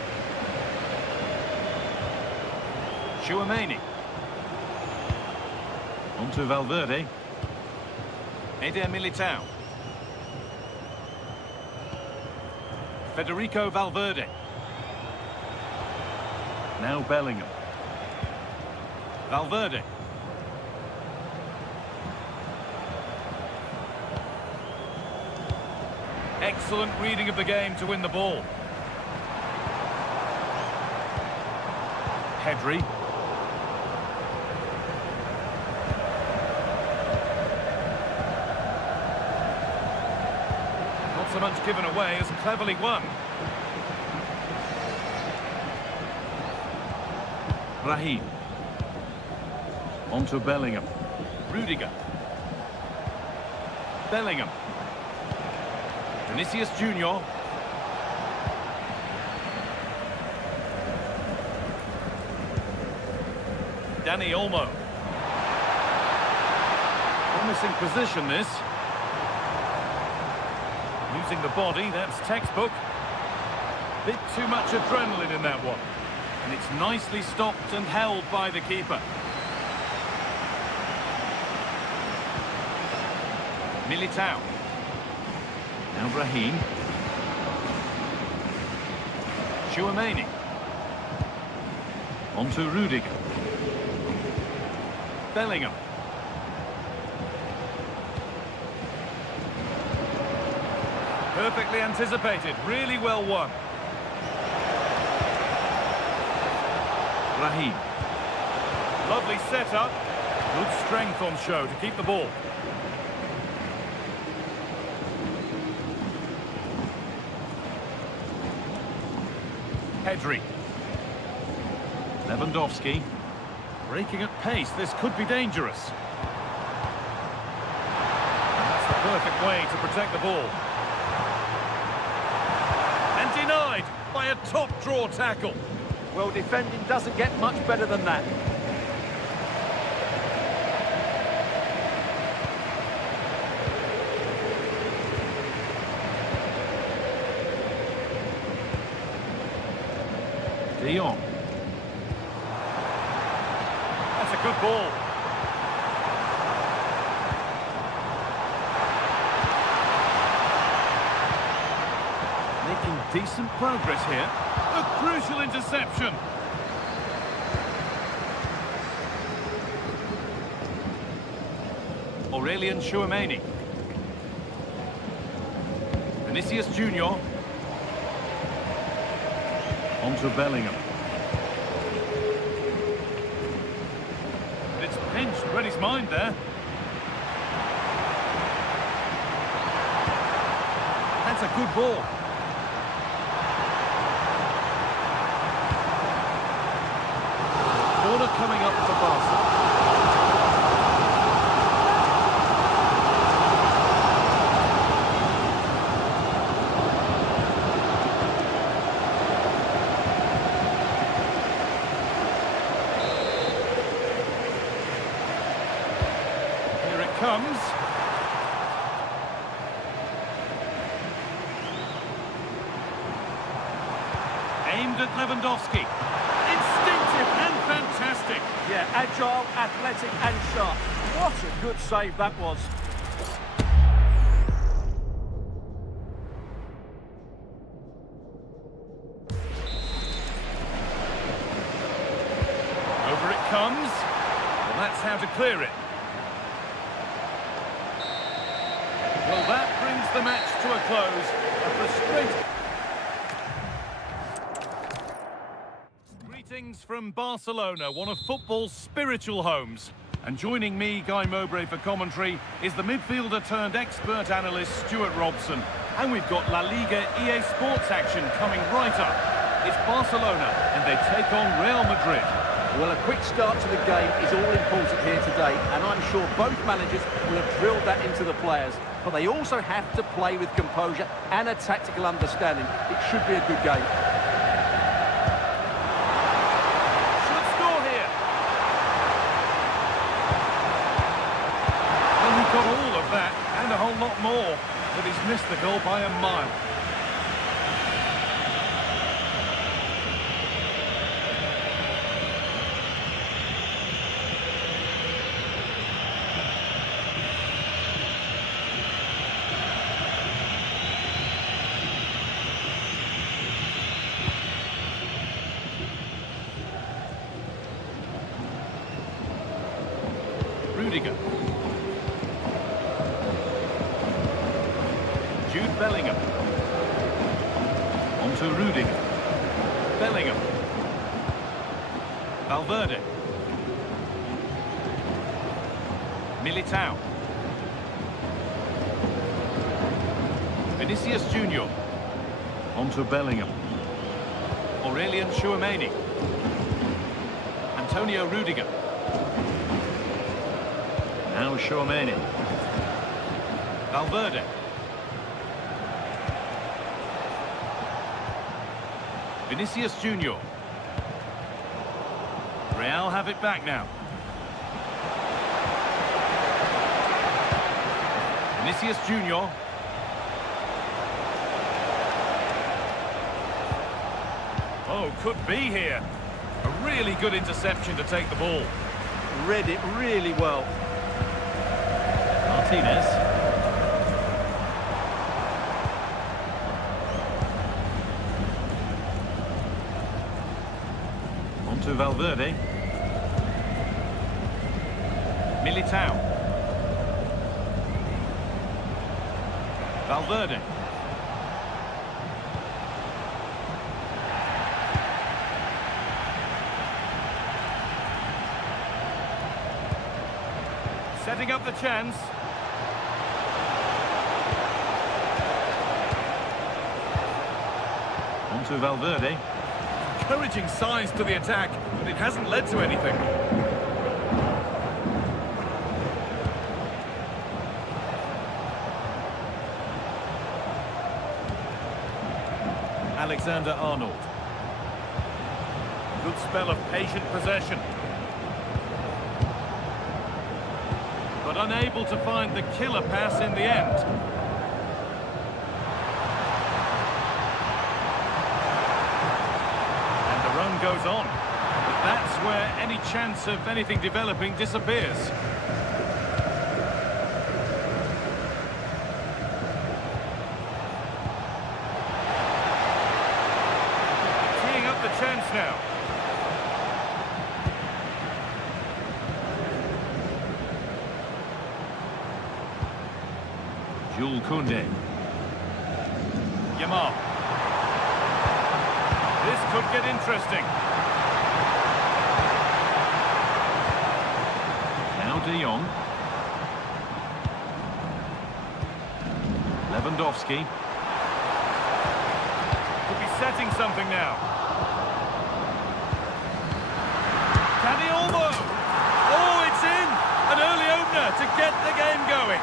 Tchouaméni. On to Valverde. Eder Militao. Federico Valverde. Now Bellingham. Valverde. Excellent reading of the game to win the ball. Pedri. Not so much given away as cleverly won. Brahim. On to Bellingham. Rudiger. Bellingham. Vinicius Junior. Dani Olmo. Promising position, this. Using the body, that's textbook. Bit too much adrenaline in that one. And it's nicely stopped and held by the keeper. Militao. Now Raheem. Tchouaméni. On to Rudiger. Bellingham. Perfectly anticipated, really well won. Raheem. Lovely setup. Good strength on show to keep the ball. Pedri. Lewandowski. Breaking at pace, this could be dangerous. That's the perfect way to protect the ball. And denied by a top-draw tackle. Well, defending doesn't get much better than that. De Jong. That's a good ball. Making decent progress here. A crucial interception. Aurelien Tchouaméni. Vinicius Junior. On to Bellingham. It's pinched, read his mind there. That's a good ball. Corner coming up for Barcelona. Comes. Aimed at Lewandowski. Instinctive and fantastic. Yeah, agile, athletic and sharp. What a good save that was. Over it comes. Well, that's how to clear it. Well, that brings the match to a close. A frustrating... Greetings from Barcelona, one of football's spiritual homes. And joining me, Guy Mowbray, for commentary is the midfielder turned expert analyst Stuart Robson. And we've got La Liga EA Sports action coming right up. It's Barcelona and they take on Real Madrid. Well, a quick start to the game is all important here today, and I'm sure both managers will have drilled that into the players. But they also have to play with composure and a tactical understanding. It should be a good game. Should score here. Well, he got all of that and a whole lot more, but he's missed the goal by a mile. Rudiger. Jude Bellingham. On to Rudiger. Bellingham. Valverde. Militao. Vinicius Junior. On to Bellingham. Aurelien Tchouaméni. Now Tchouameni. Valverde. Vinicius Junior. Real have it back now. Vinicius Junior. Oh, could be here. A really good interception to take the ball. Read it really well. Martinez. On to Valverde. Militao. Valverde. Setting up the chance. On to Valverde. Encouraging signs to the attack, but it hasn't led to anything. Alexander-Arnold. Good spell of patient possession. But unable to find the killer pass in the end. And the run goes on. But that's where any chance of anything developing disappears. Teeing up the chance now. Jules Koundé. Yamal. This could get interesting. Now De Jong. Lewandowski. Could be setting something now. Can he almost? Oh, it's in! An early opener to get the game going.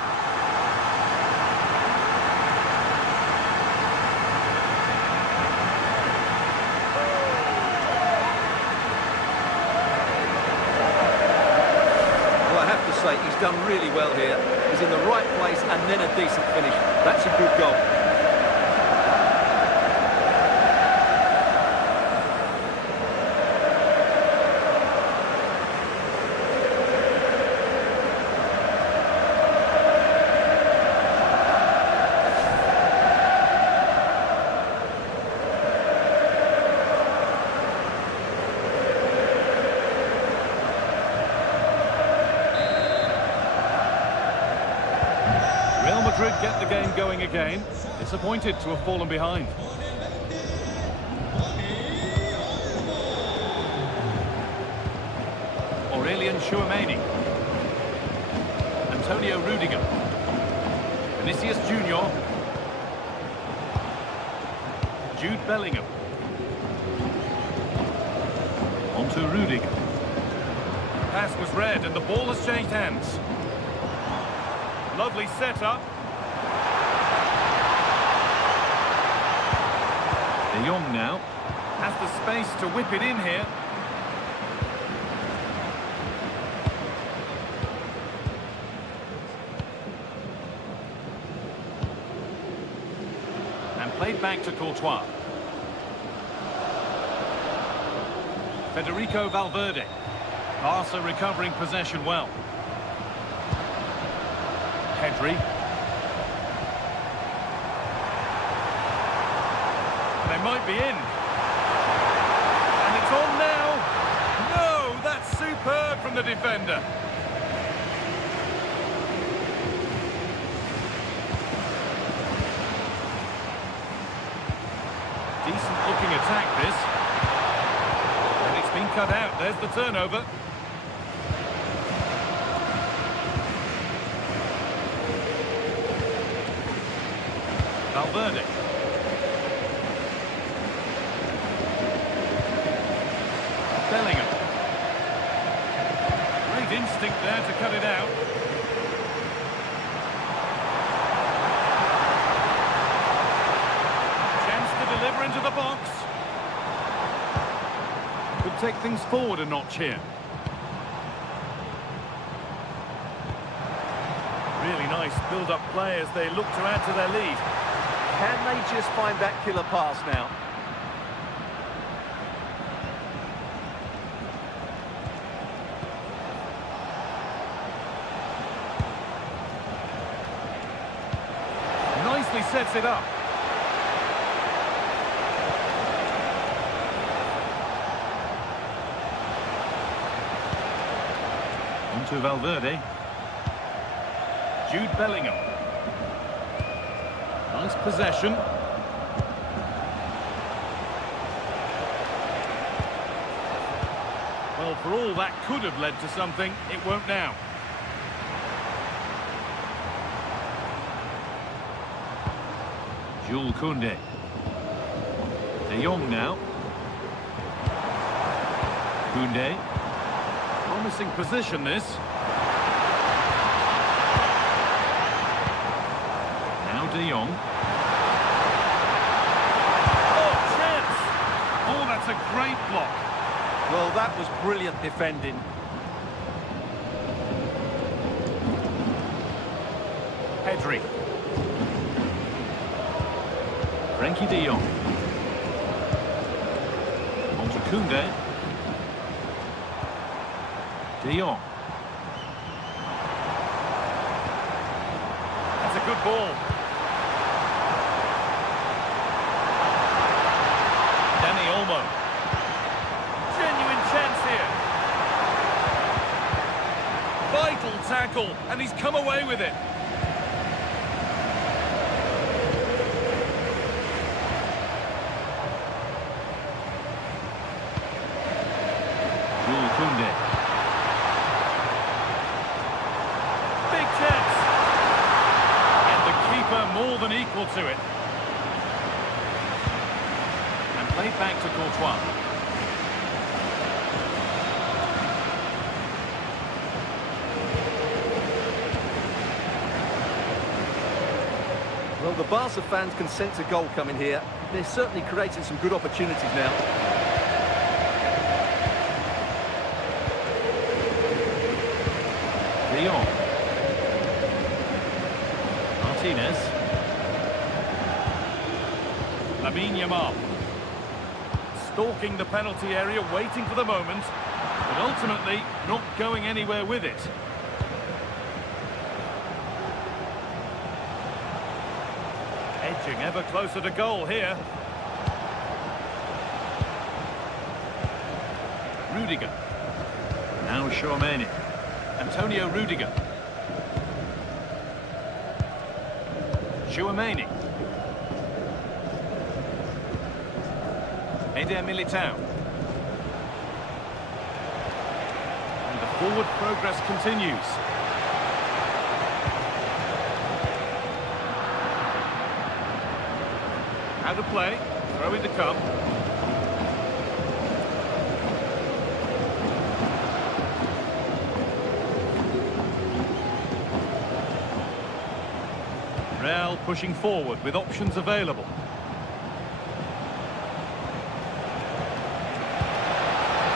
He's done really well here. He's in the right place and then a decent finish. That's a good goal. Madrid get the game going again. Disappointed to have fallen behind. Aurelien Tchouameni. Antonio Rudiger. Vinicius Junior. Jude Bellingham. On to Rudiger. Pass was read and the ball has changed hands. Lovely setup. De Jong now has the space to whip it in here. And played back to Courtois. Federico Valverde. Barca recovering possession well. Pedri. They might be in. And it's on now. No, that's superb from the defender. Decent looking attack this. And it's been cut out. There's the turnover. Valverde. Bellingham. Great instinct there to cut it out. over into the box. Could take things forward a notch here. Really nice build-up play as they look to add to their lead. Can they just find that killer pass now? Nicely sets it up. Onto Valverde. Jude Bellingham. Nice possession. Well, for all that could have led to something, it won't now. Jules Koundé. De Jong now. Koundé. Promising position, this. Now De Jong. Oh, chance! Oh, that's a great block. Well, that was brilliant defending. Pedri. Frenkie de Jong. On to Koundé. De Jong. That's a good ball. Dani Olmo. Genuine chance here. Vital tackle, and he's come away with it. Jules Koundé. Big chance. And the keeper more than equal to it. And played back to Courtois. Well, the Barca fans can sense a goal coming here. They're certainly creating some good opportunities now. De Jong. Martinez. Lamine Yamal. Stalking the penalty area, waiting for the moment, but ultimately not going anywhere with it. Edging ever closer to goal here. Rudiger. Now Tchouaméni. Antonio Rudiger. Tchouaméni. Eder Militao. And the forward progress continues. How to play, throw in to come. Real pushing forward with options available.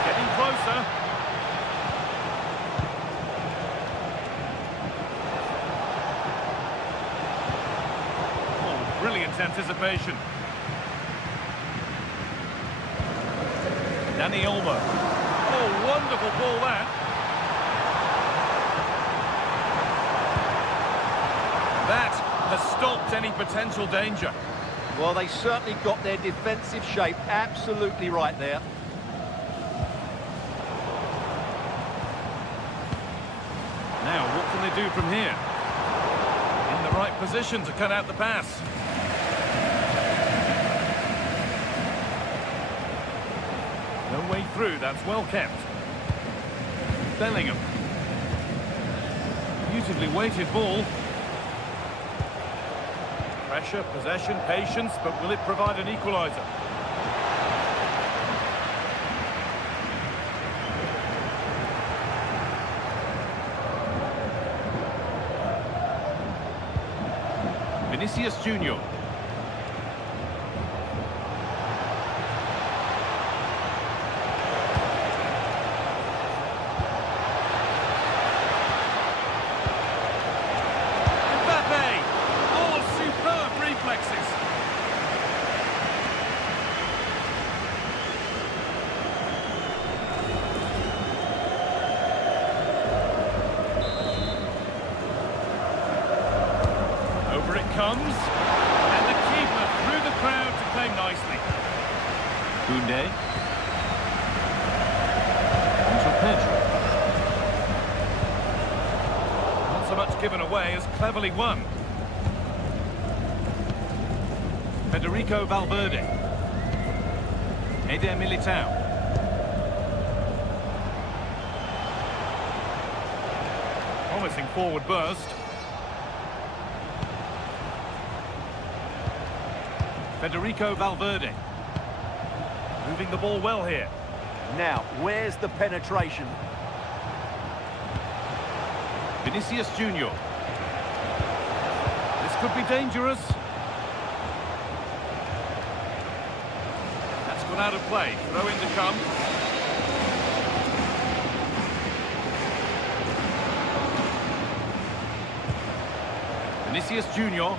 Getting closer. Oh, brilliant anticipation. Dani Olmo. Oh, wonderful ball that. That has stopped any potential danger. Well, they certainly got their defensive shape absolutely right there. Now, what can they do from here? In the right position to cut out the pass. No way through, that's well kept. Bellingham. Beautifully weighted ball. Pressure, possession, patience, but will it provide an equaliser? Vinicius Junior. Koundé. Onto Pedro. Not so much given away as cleverly won. Federico Valverde. Eder Militao. Promising forward burst. Federico Valverde. Moving the ball well here. Now, where's the penetration? Vinicius Junior. This could be dangerous. That's gone out of play. Throw in to come. Vinicius Junior.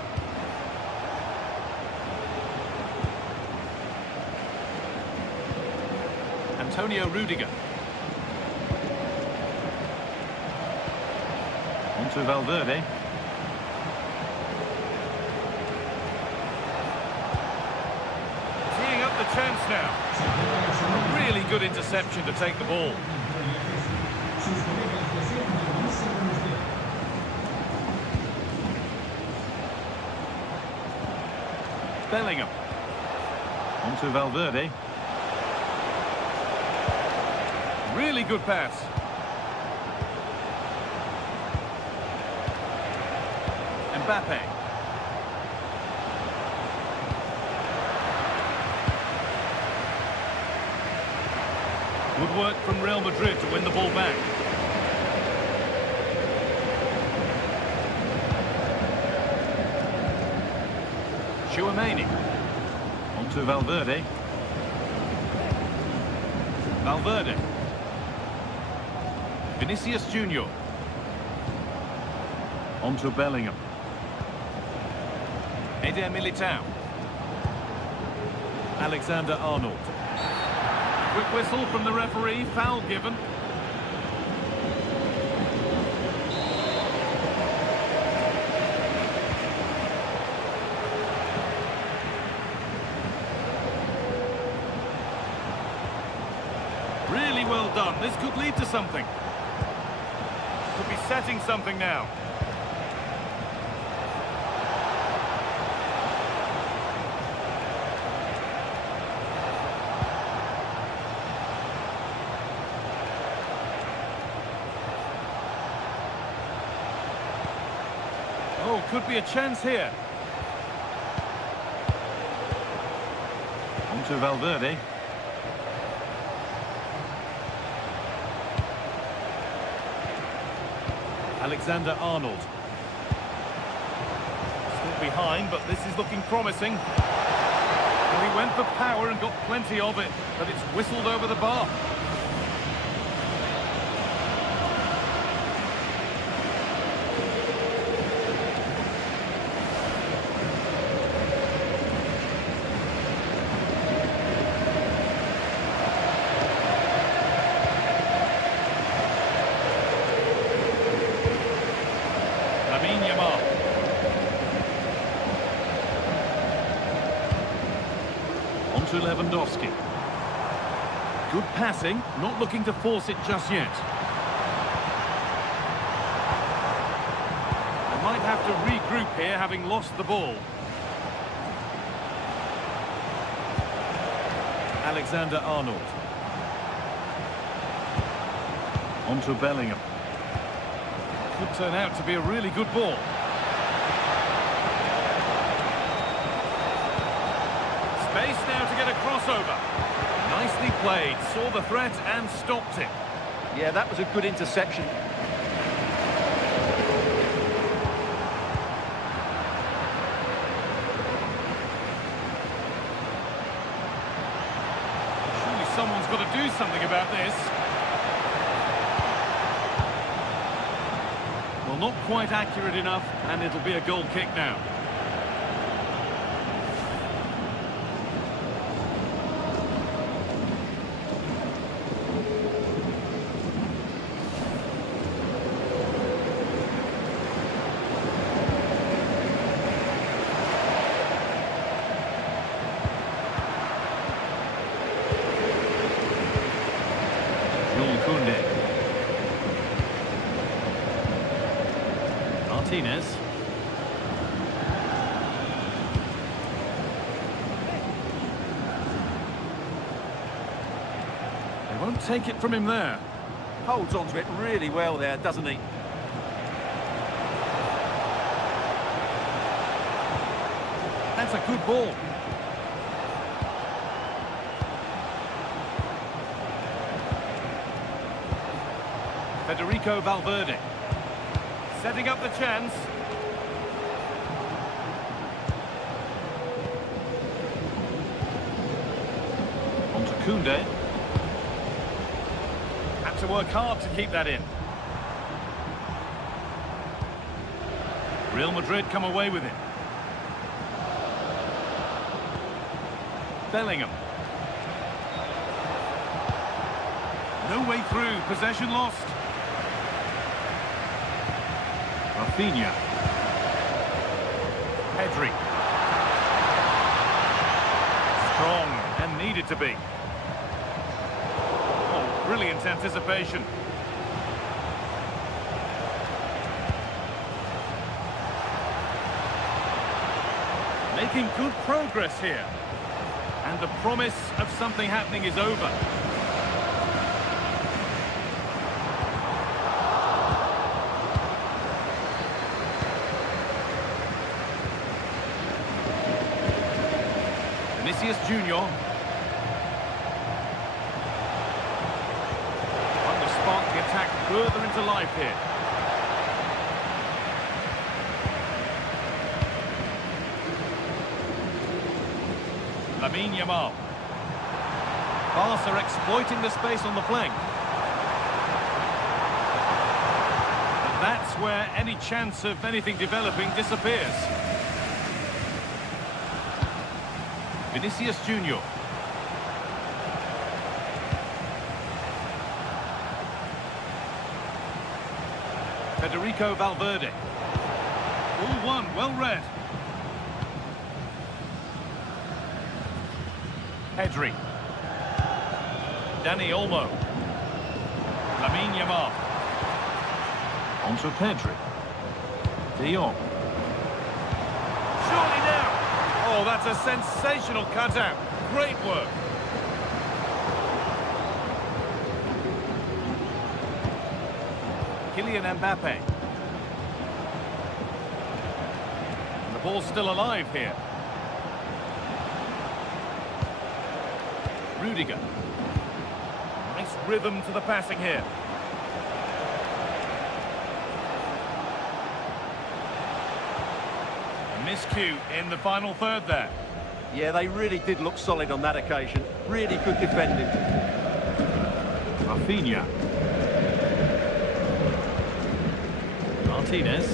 Antonio Rudiger. Onto Valverde. Teeing up the chance now. A really good interception to take the ball. Bellingham. Onto Valverde. Really good pass. Mbappe. Good work from Real Madrid to win the ball back. Chouameni. Onto Valverde. Valverde. Vinicius Junior. Onto Bellingham. Eder Militao. Alexander-Arnold. Quick whistle from the referee, foul given. Really well done. This could lead to something. Could be setting something now. Oh, could be a chance here. Onto Valverde. Alexander-Arnold. Still behind, but this is looking promising. Well, he went for power and got plenty of it, but it's whistled over the bar. Onto Lewandowski. Good passing, not looking to force it just yet. They might have to regroup here, having lost the ball. Alexander-Arnold. Onto Bellingham. Could turn out to be a really good ball. Space now to get a crossover. Nicely played, saw the threat and stopped it. Yeah, that was a good interception. Surely someone's got to do something about this. Well, not quite accurate enough, and it'll be a goal kick now. Koundé. Martinez. They won't take it from him there. Holds on to it really well there, doesn't he? That's a good ball. Federico Valverde. Setting up the chance. On to Koundé. Had to work hard to keep that in. Real Madrid come away with it. Bellingham. No way through, possession lost. Rafinha. Pedri. Strong and needed to be. Oh, brilliant anticipation. Making good progress here. And the promise of something happening is over. Vinicius Junior. Trying to spark the attack further into life here. Lamine Yamal. Barca exploiting the space on the flank. And that's where any chance of anything developing disappears. Vinicius Junior. Federico Valverde. All one, well read. Pedri. Dani Olmo. Lamine Yamal. On to Pedri. De Jong. Surely now. Oh, that's a sensational cutout. Great work. Kylian Mbappe. And the ball's still alive here. Rudiger. Nice rhythm to the passing here. A miscue in the final third there. Yeah, they really did look solid on that occasion. Really good defending. Rafinha. Martinez.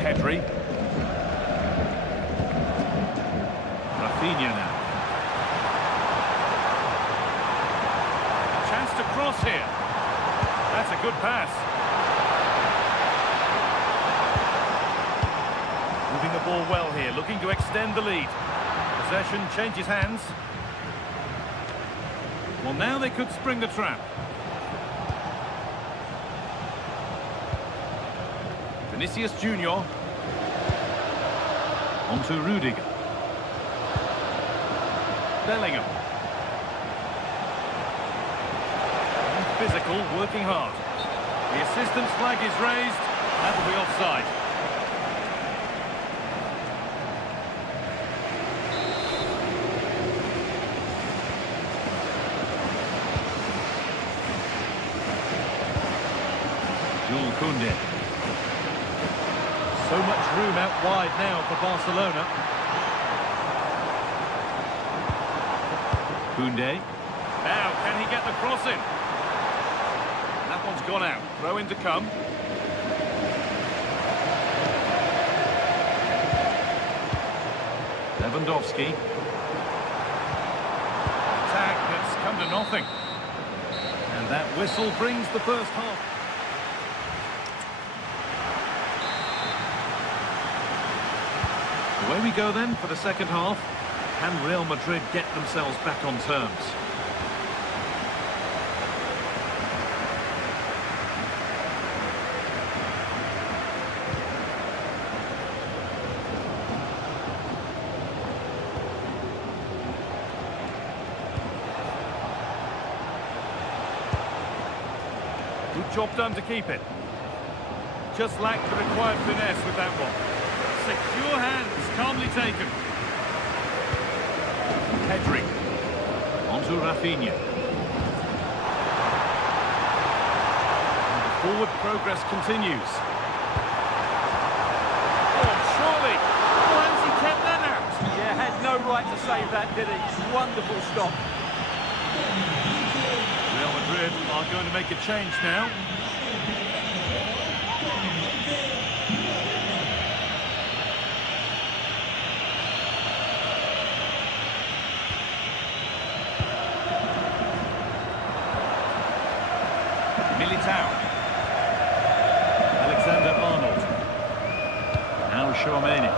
Pedri. Rafinha now. Chance to cross here. That's a good pass. Moving the ball well here, looking to extend the lead. Possession changes hands. Well, now they could spring the trap. Vinicius Junior. On to Rudiger. Bellingham. And physical, working hard. The assistant's flag is raised. That will be offside. Jules Koundé. So much room out wide now for Barcelona. Koundé. Now, can he get the cross in? That one's gone out. Throw in to come. Lewandowski. Attack that's come to nothing. And that whistle brings the first half. Away we go then for the second half. Can Real Madrid get themselves back on terms? Job done to keep it. Just lacked the required finesse with that one. Secure hands, calmly taken. Pedri. Onto Rafinha. And the forward progress continues. Oh, surely! Oh, how's he kept that out? Yeah, had no right to save that, did he? Wonderful stop. Real Madrid are going to make a change now. Militao. Alexander-Arnold. Now Tchouaméni.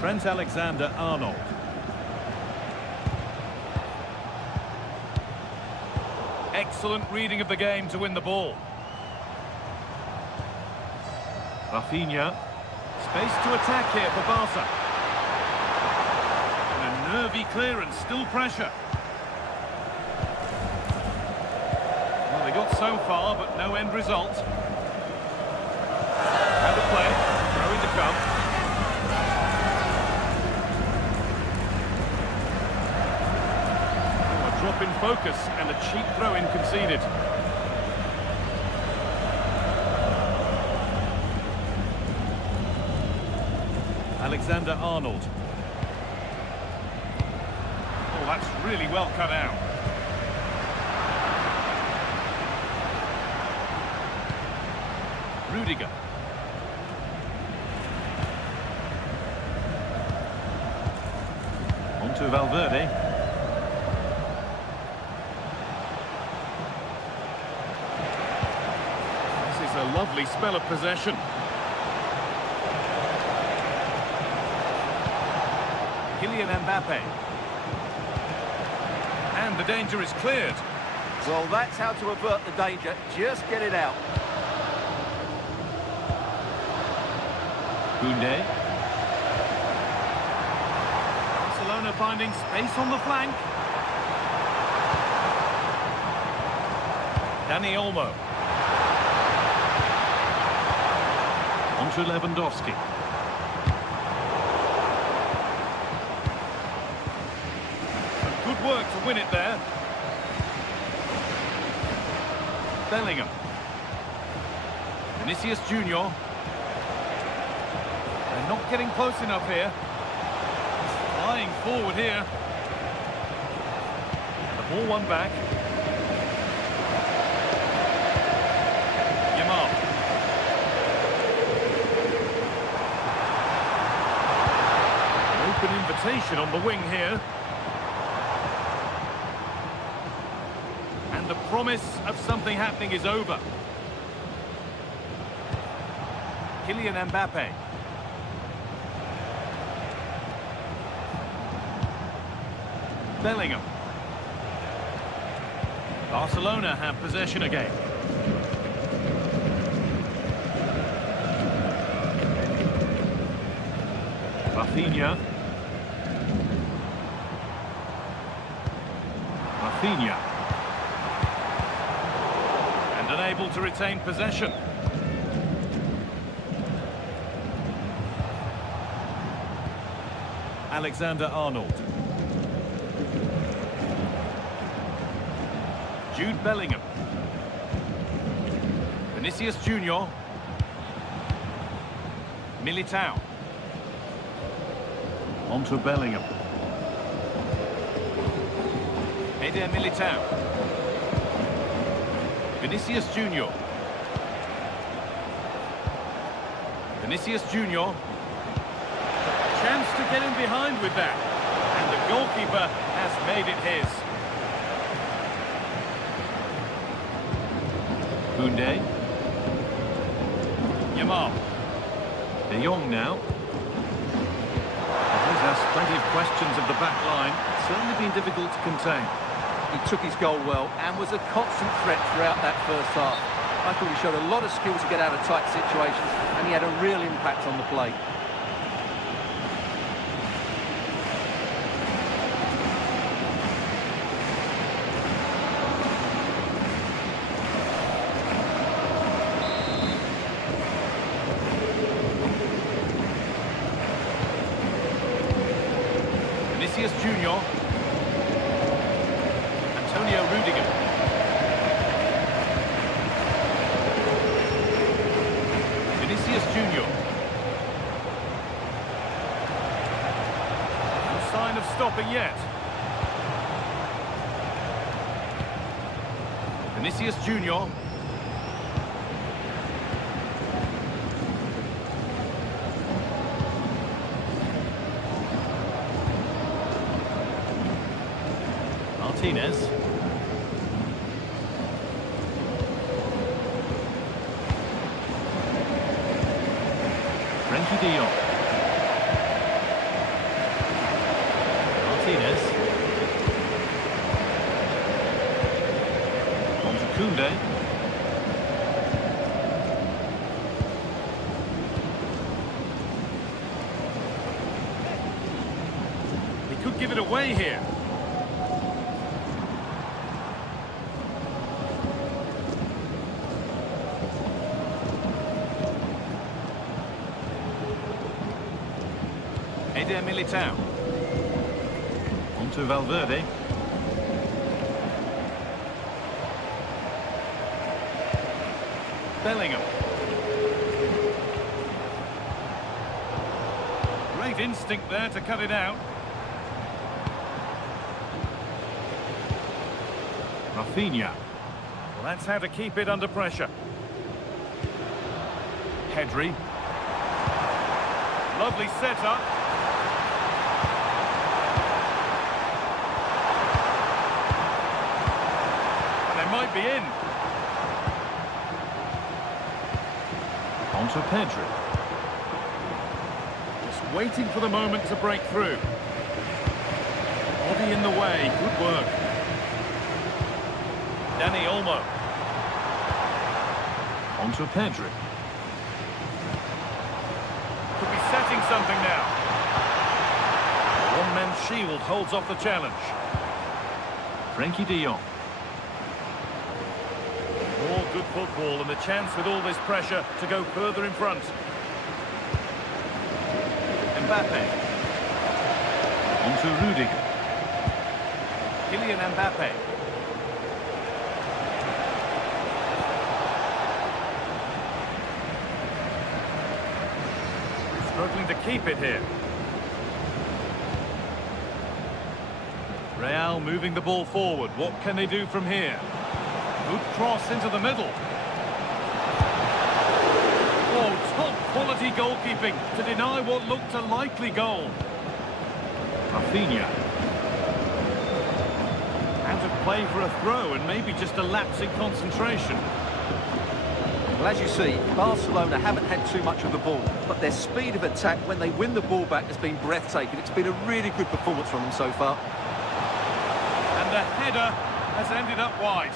Trent Alexander-Arnold. Excellent reading of the game to win the ball. Rafinha. Space to attack here for Barca. And a nervy clearance, still pressure. Well, they got so far, but no end result. How to play, throw in to come. Oh, a drop in focus and a cheap throw-in conceded. Alexander-Arnold. Oh, that's really well cut out. Rudiger. Onto Valverde. This is a lovely spell of possession. Kylian Mbappe. And the danger is cleared. Well, that's how to avert the danger. Just get it out. Koundé. Barcelona finding space on the flank. Dani Olmo. Onto Lewandowski. Good work to win it there. Bellingham. Vinicius Junior. They're not getting close enough here. Flying forward here. The ball won back. Yamal. Open invitation on the wing here. And the promise of something happening is over. Kylian Mbappe. Bellingham. Barcelona have possession again. Rafinha. Rafinha. And unable to retain possession. Alexander-Arnold. Jude Bellingham. Vinicius Junior. Militao. Onto Bellingham. Militao. Vinicius Junior. Vinicius Junior. Chance to get in behind with that. And the goalkeeper has made it his. Koundé. Yamal. De Jong now. He's asked plenty of questions of the back line. It's certainly been difficult to contain. He took his goal well and was a constant threat throughout that first half. I thought he showed a lot of skill to get out of tight situations, and he had a real impact on the play. Vinicius Junior. Antonio Rudiger. Vinicius Junior. No sign of stopping yet. Vinicius Junior. Martinez. Frankie de Jong. Martinez. On to Koundé. He could give it away here. Eder Militao. On to Valverde. Bellingham. Great instinct there to cut it out. Rafinha. Well, that's how to keep it under pressure. Pedri. Lovely setup. Might be in. On to Pedri. Just waiting for the moment to break through. Body in the way. Good work. Dani Olmo. On to Pedri. Could be setting something now. One-man shield holds off the challenge. Frankie de Jong. More good football and the chance with all this pressure to go further in front. Mbappe. On to Rudiger. Kylian Mbappe. Struggling to keep it here. Real moving the ball forward. What can they do from here? Good cross into the middle. Oh, top quality goalkeeping to deny what looked a likely goal. Rafinha. Out of play for a throw and maybe just a lapse in concentration. Well, as you see, Barcelona haven't had too much of the ball, but their speed of attack when they win the ball back has been breathtaking. It's been a really good performance from them so far. And the header has ended up wide.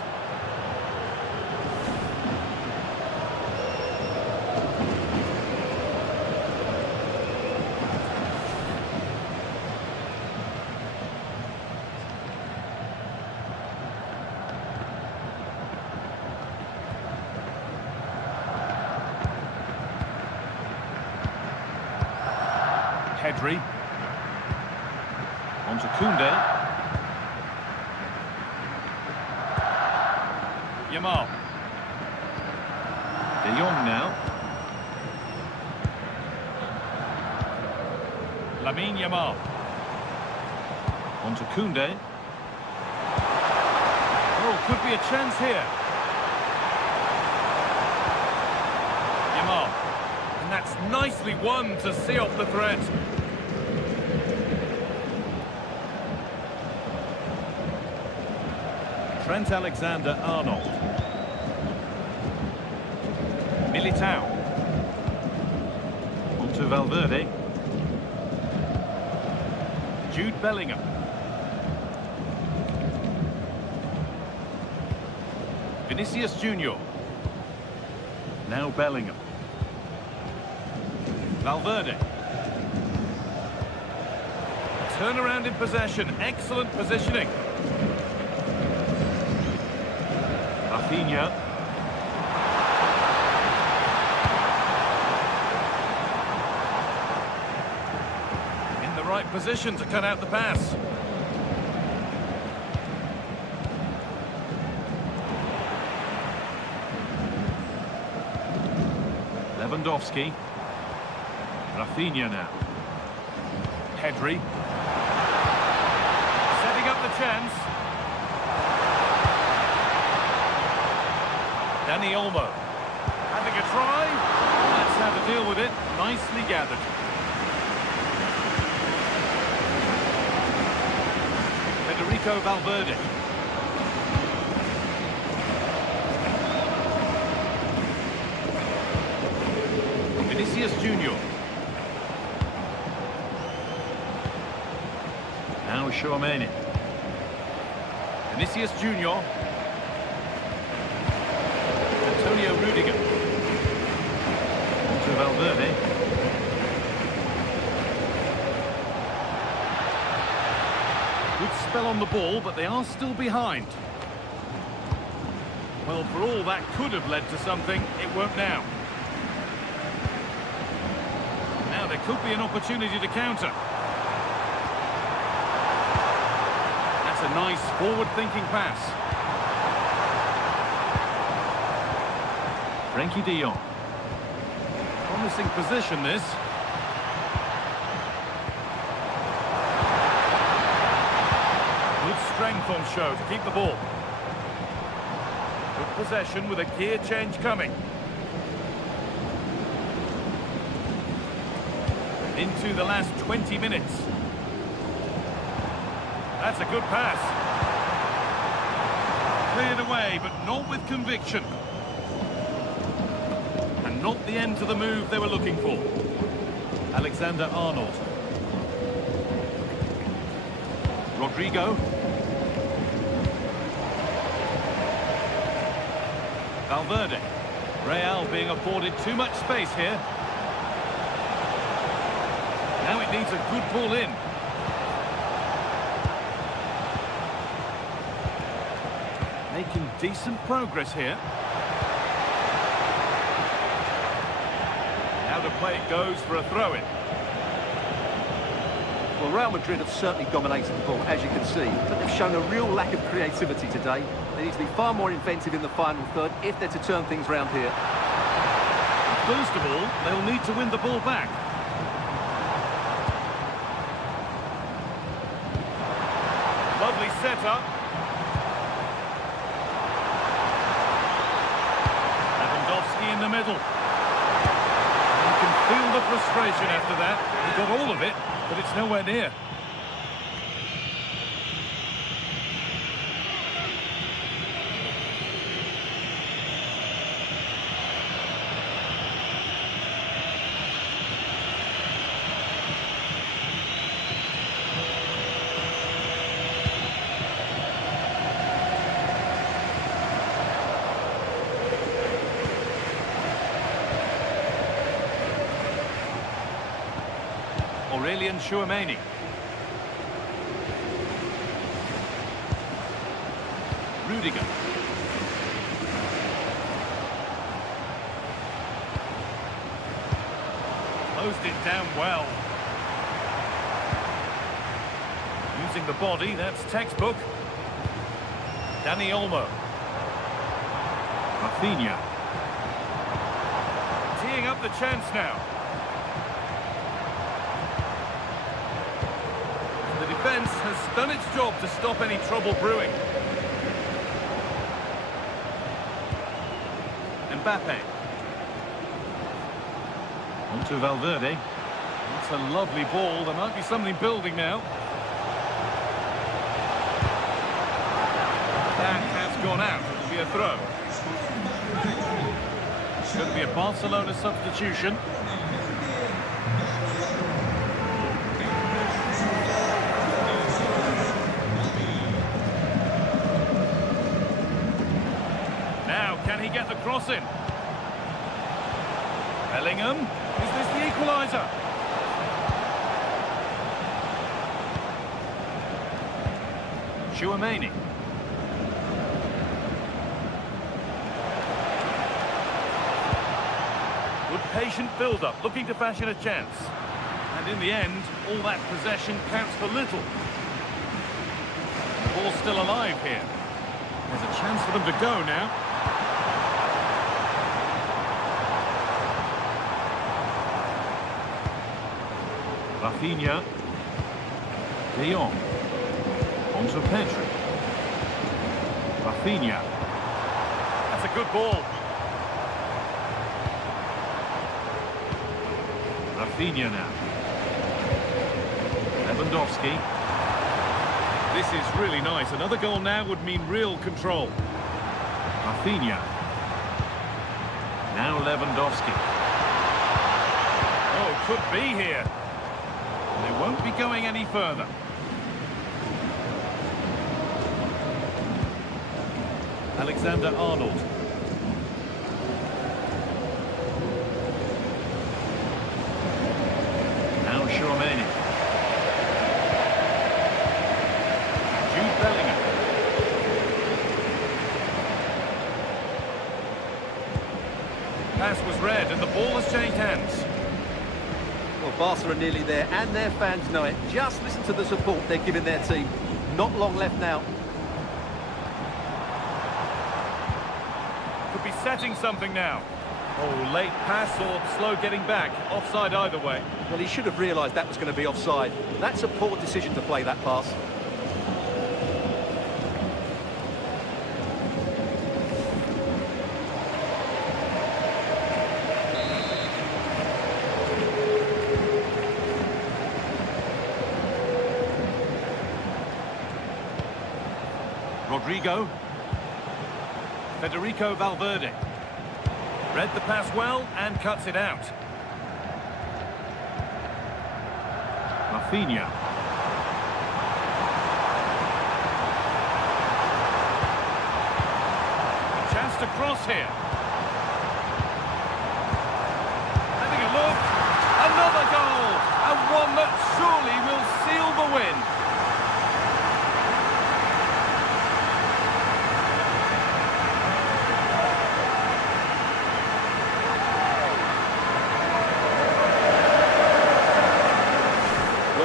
Pedri. On to Koundé. Yamal. De Jong now. Lamine Yamal. On to Koundé. Oh, could be a chance here. Yamal. And that's nicely won to see off the threat. Trent Alexander-Arnold. Militao. On to Valverde. Jude Bellingham. Vinicius Junior. Now Bellingham. Valverde. Turnaround in possession. Excellent positioning. Rafinha. In the right position to cut out the pass. Lewandowski. Rafinha now. Pedri. Setting up the chance. Dani Olmo. Having a try. That's how to deal with it. Nicely gathered. Federico Valverde. Vinicius Junior. Now Tchouaméni. Vinicius Junior. Antonio Rudiger. To Valverde. Good spell on the ball, but they are still behind. Well, for all that could have led to something, it won't now. Now there could be an opportunity to counter. That's a nice forward-thinking pass. Frenkie de Jong. Promising position, this. Good strength on show to keep the ball. Good possession with a gear change coming. Into the last 20 minutes. That's a good pass. Cleared away, but not with conviction. And not the end to the move they were looking for. Alexander-Arnold. Rodrigo. Valverde. Real being afforded too much space here. Now it needs a good ball in. Making decent progress here. Now the play it goes for a throw-in. Well, Real Madrid have certainly dominated the ball, as you can see, but they've shown a real lack of creativity today. They need to be far more inventive in the final third if they're to turn things round here. First of all, they'll need to win the ball back. Lovely setup. Lewandowski in the middle. You can feel the frustration after that. He got all of it, but it's nowhere near. Tchouaméni. Rudiger. Closed it down well. Using the body, that's textbook. Dani Olmo. Rafinha. Teeing up the chance now. The defence has done its job to stop any trouble brewing. Mbappe. On to Valverde. That's a lovely ball. There might be something building now. That has gone out. It'll be a throw. It's going to be a Barcelona substitution. Can he get the cross in? Bellingham, is this the equaliser? Tchouaméni. Good patient build-up, looking to fashion a chance. And And in the end, all that possession counts for little. The ball's still alive here. There's a chance for them to go now. Rafinha. De Jong. On to Pedri. Rafinha. That's a good ball. Rafinha now. Lewandowski. This is really nice. Another goal now would mean real control. Rafinha. Now Lewandowski. Oh, could be here. They won't be going any further. Alexander-Arnold. Now Tchouaméni. Jude Bellingham. Pass was read and the ball has changed hands. Well, Barca are nearly there, and their fans know it. Just listen to the support they're giving their team. Not long left now. Could be setting something now. Oh, late pass or slow getting back. Offside either way. Well, he should have realised that was going to be offside. That's a poor decision to play that pass. Rodrigo. Federico Valverde. Read the pass well and cuts it out. Rafinha. A chance to cross here. Having a look. Another goal! And one that surely will seal the win.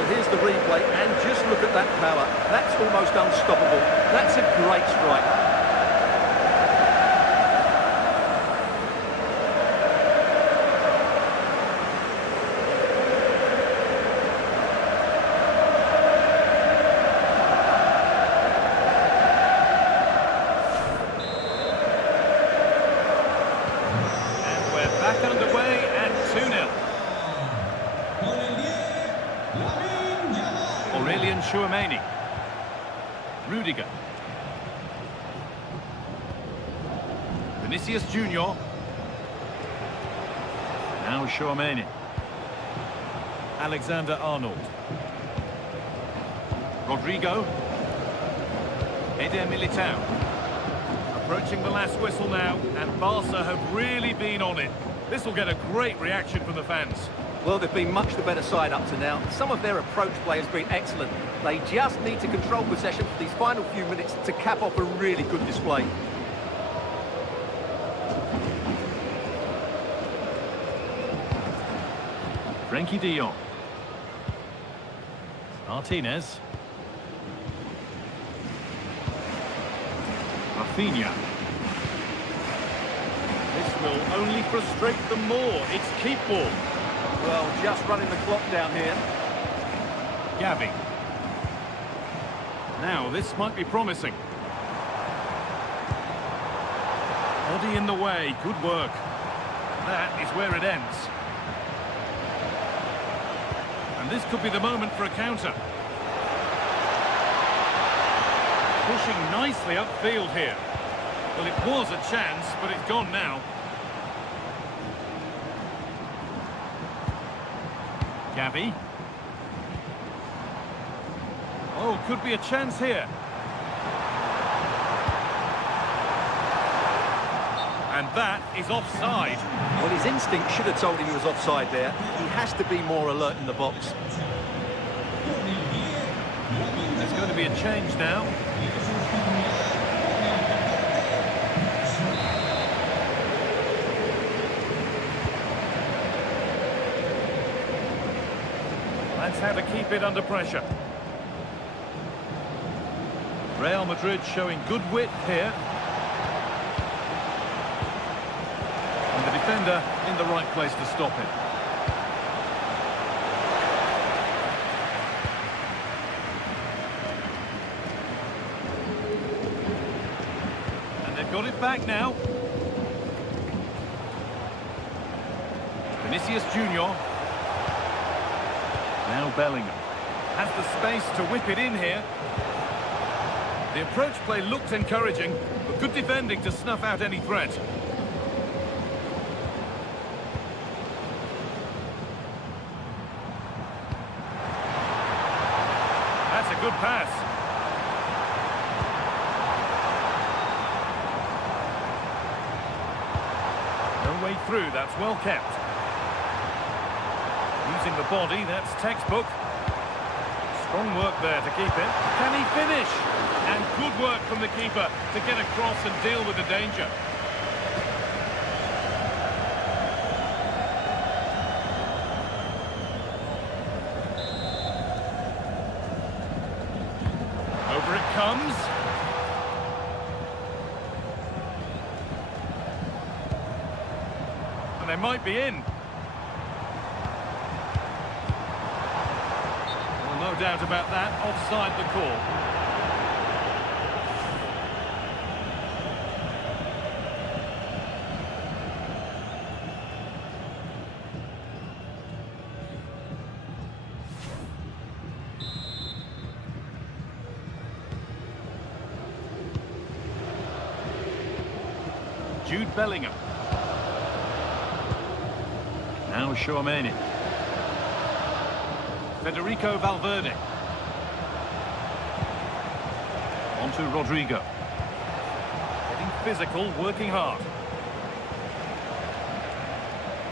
Here's the replay, and just look at that power. That's almost unstoppable. That's a great strike. And we're back underway and 2-0. Tchouaméni. Rudiger. Vinicius Junior. Now Tchouaméni. Alexander-Arnold. Rodrigo. Eder Militao. Approaching the last whistle now, and Barca have really been on it. This will get a great reaction from the fans. Well, they've been much the better side up to now. Some of their approach play has been excellent. They just need to control possession for these final few minutes to cap off a really good display. Frenkie de Jong. Martinez. Rafinha. This will only frustrate them more. It's keep ball. Well, just running the clock down here. Gavi. Now, this might be promising. Body in the way. Good work. That is where it ends. And this could be the moment for a counter. Pushing nicely upfield here. Well, it was a chance, but it's gone now. Gavi. Oh, could be a chance here. And that is offside. Well, his instinct should have told him he was offside there. He has to be more alert in the box. There's going to be a change now. how to keep it under pressure. Real Madrid showing good width here. And the defender in the right place to stop it. And they've got it back now. Vinicius Junior. Now Bellingham. Has the space to whip it in here. The approach play looked encouraging, but good defending to snuff out any threat. That's a good pass. No way through, that's well kept. Using the body, that's textbook. Strong work there to keep it. Can he finish? And good work from the keeper to get across and deal with the danger. Over it comes. And they might be in. Well, no doubt about that. Offside the call. Jude Bellingham. Now Tchouaméni. Federico Valverde. On to Rodrigo. Getting physical, working hard.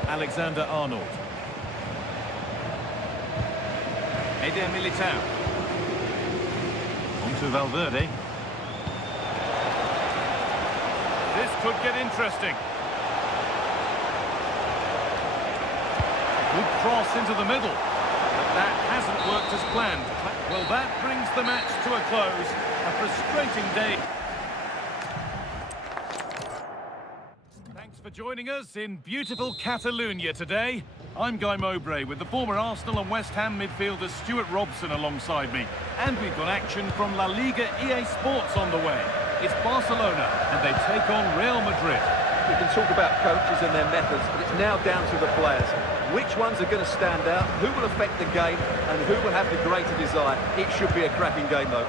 Alexander-Arnold. Eder Militao. On to Valverde. This could get interesting. Good cross into the middle. But that hasn't worked as planned. Well, that brings the match to a close. A frustrating day. Thanks for joining us in beautiful Catalonia today. I'm Guy Mowbray with the former Arsenal and West Ham midfielder Stuart Robson alongside me. And we've got action from La Liga EA Sports on the way. It's Barcelona, and they take on Real Madrid. We can talk about coaches and their methods, but it's now down to the players. Which ones are going to stand out, who will affect the game, and who will have the greater desire. It should be a cracking game, though.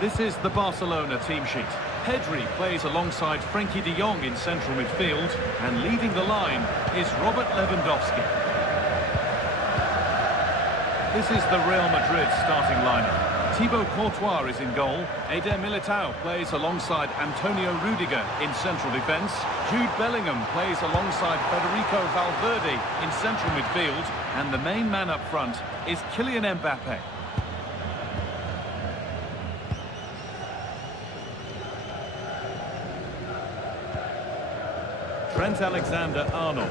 This is the Barcelona team sheet. Pedri plays alongside Frenkie de Jong in central midfield, and leading the line is Robert Lewandowski. This is the Real Madrid starting lineup. Thibaut Courtois is in goal. Eder Militao plays alongside Antonio Rudiger in central defence. Jude Bellingham plays alongside Federico Valverde in central midfield. And the main man up front is Kylian Mbappe. Trent Alexander-Arnold.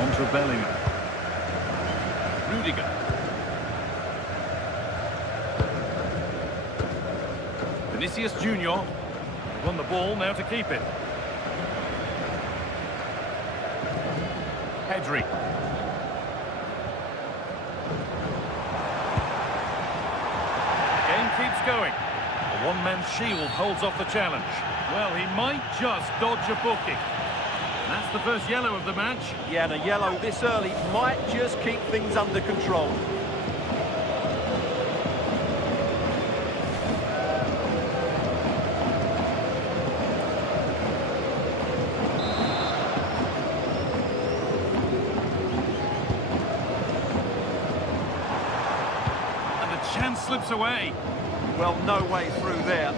On to Bellingham. Rudiger. Vinicius Junior. Won the ball, now to keep it. Pedri. Game keeps going. A one-man shield holds off the challenge. Well, he might just dodge a booking. That's the first yellow of the match. Yeah, and a yellow this early might just keep things under control. And the chance slips away. Well, no way through there.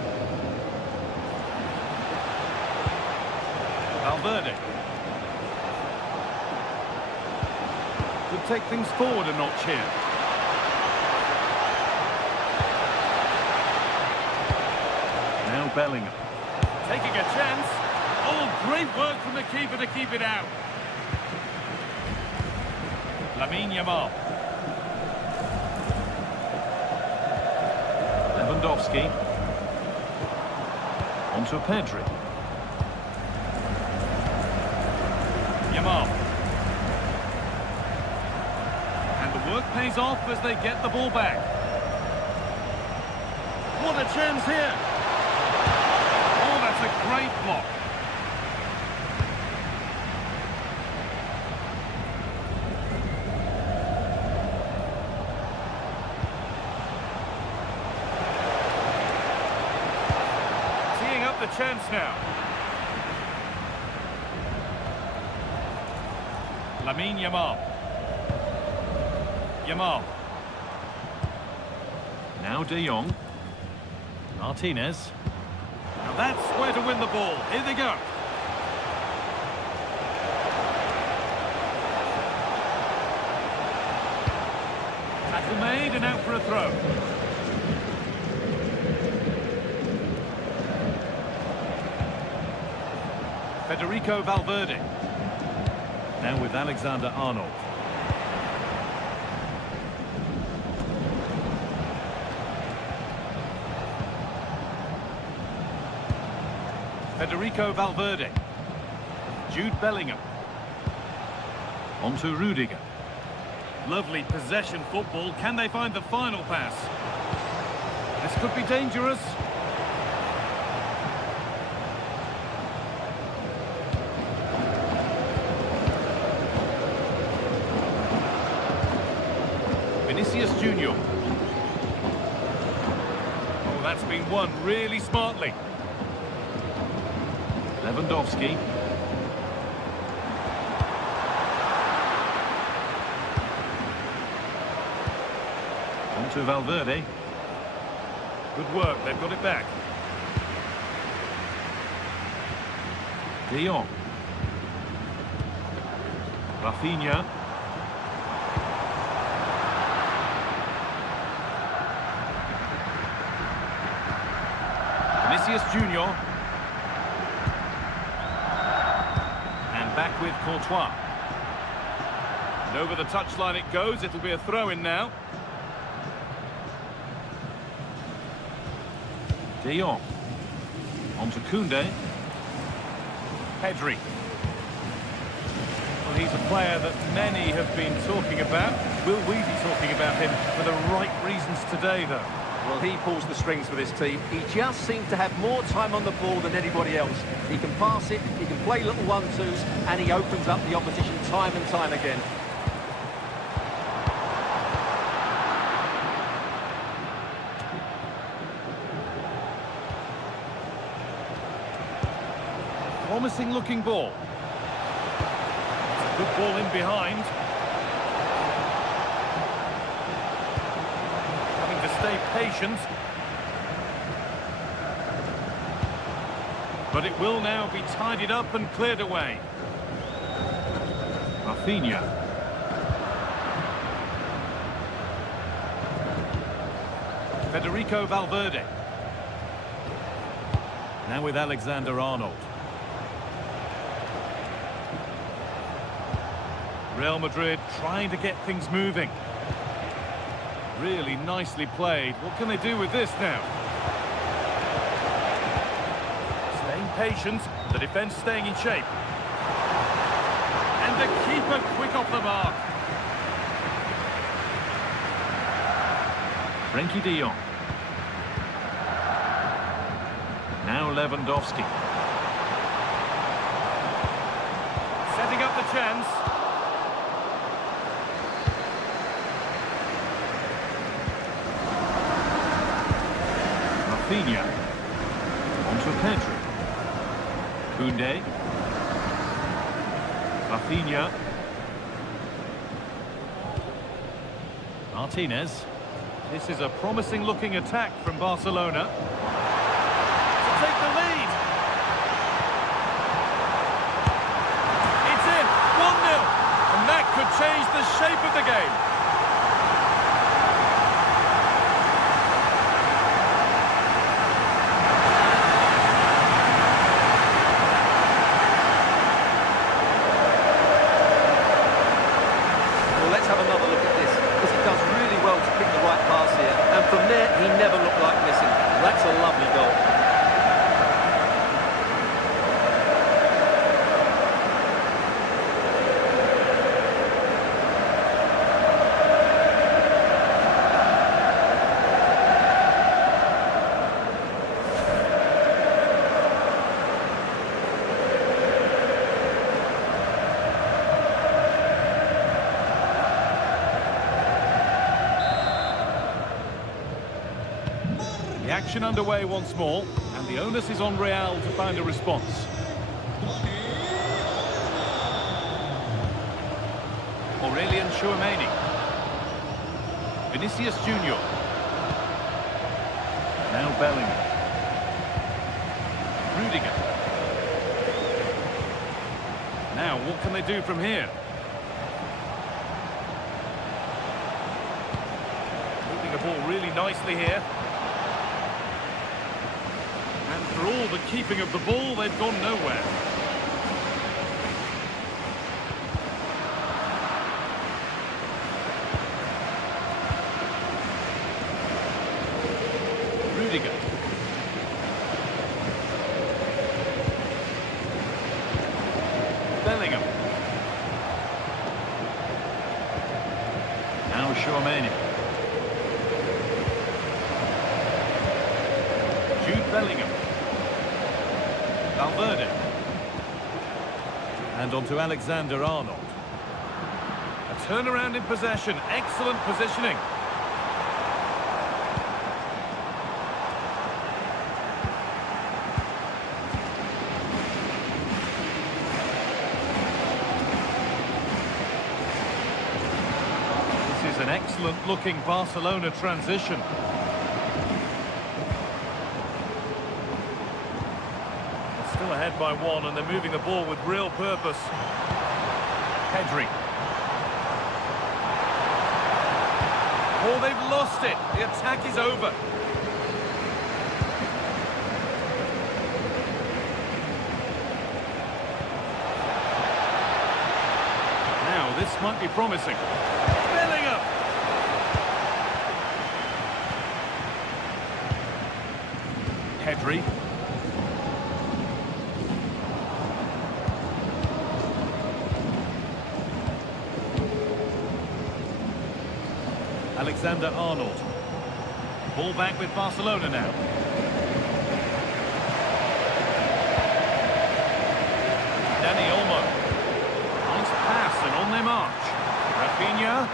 Valverde. Could take things forward a notch here. Now Jude Bellingham. Taking a chance. Oh, great work from the keeper to keep it out. Lamine Yamal. Lewandowski. Onto Pedri. Yamal. And the work pays off as they get the ball back. What a chance here. Oh, that's a great block. Teeing up the chance now. Lamine Yamal. Yamal. Now De Jong. Martinez. Now that's where to win the ball. Here they go. Tackle made and out for a throw. Federico Valverde. Now with Alexander-Arnold. Federico Valverde. Jude Bellingham. Onto Rudiger. Lovely possession football. Can they find the final pass? This could be dangerous. Vinicius Junior. Oh, that's been won really smartly. Lewandowski. Onto Valverde. Good work, they've got it back. De Jong. Rafinha. Vinicius Junior. Back with Courtois. And over the touchline it goes. It'll be a throw-in now. De Jong. Onto Koundé. Pedri. Well, he's a player that many have been talking about. Will we be talking about him for the right reasons today, though? Well, he pulls the strings for this team. He just seems to have more time on the ball than anybody else. He can pass it, he can play little one-twos, and he opens up the opposition time and time again. Promising looking ball. It's a good ball in behind. Stay patient. But it will now be tidied up and cleared away. Rafinha. Federico Valverde. Now with Alexander-Arnold. Real Madrid trying to get things moving. Really nicely played. What can they do with this now? Staying patient, the defence staying in shape. And the keeper quick off the mark. Frenkie de Jong. Now Lewandowski. Setting up the chance. Rafinha. Onto Pedri. Koundé. Rafinha. Martinez. This is a promising looking attack from Barcelona. To take the lead. It's in. 1-0. And that could change the shape of the game. action underway once more, and the onus is on Real to find a response. Aurelian Chouameni. Vinicius Junior. Now Bellingham. Rudiger. Now, what can they do from here? Moving the ball really nicely here. And for all the keeping of the ball, they've gone nowhere. Rudiger. Bellingham. Now Chouameni. Jude Bellingham. Valverde. And on to Alexander-Arnold. A turnaround in possession. Excellent positioning. This is an excellent-looking Barcelona transition. Still ahead by one, and they're moving the ball with real purpose. Pedri. Oh, they've lost it. The attack is over. Now, this might be promising. Bellingham! Pedri. Alexander-Arnold. Ball back with Barcelona now. Dani Olmo. Nice pass and on their march. Rafinha.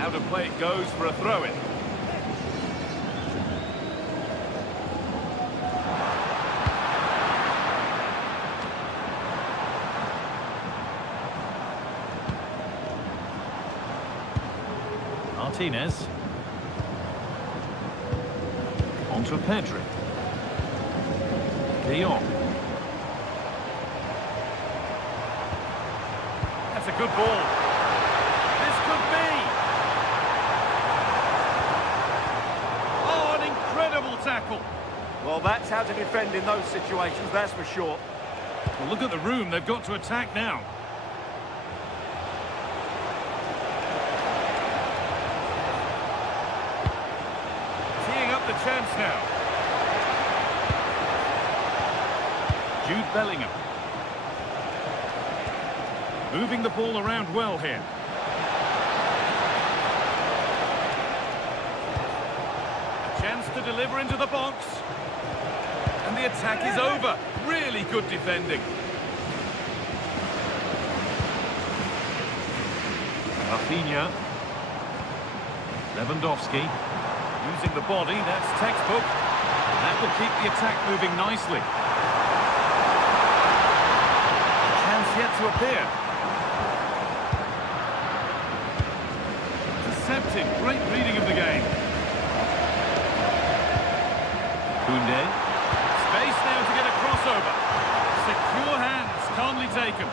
Out of play it goes for a throw-in. Martinez. On to Pedri. De Jong. That's a good ball. This could be. Oh, an incredible tackle. Well, that's how to defend in those situations, that's for sure. Well, look at the room. They've got to attack now. The chance now. Jude Bellingham. Moving the ball around well here. A chance to deliver into the box. And the attack is over. Really good defending. Rafinha. Lewandowski. Using the body, that's textbook. That will keep the attack moving nicely. Chance yet to appear. Intercepted, great reading of the game. Koundé. Space now to get a crossover. Secure hands, calmly taken.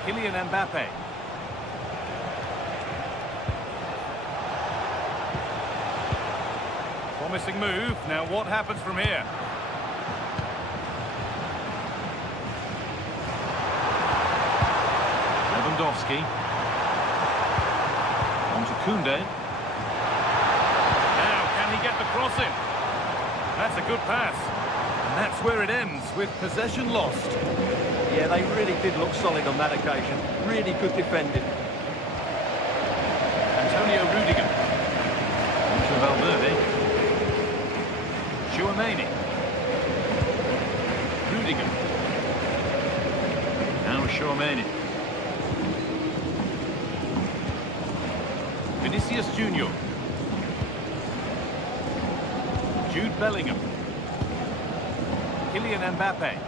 Kylian Mbappe. Promising move. Now what happens from here? Lewandowski. On to Koundé. Now can he get the cross in? That's a good pass. And that's where it ends, with possession lost. Yeah, they really did look solid on that occasion. Really good defending. Antonio Rudiger. On to Valverde. Chouameni. Rudiger. Now Tchouaméni. Vinicius Junior. Jude Bellingham. Kylian Mbappe.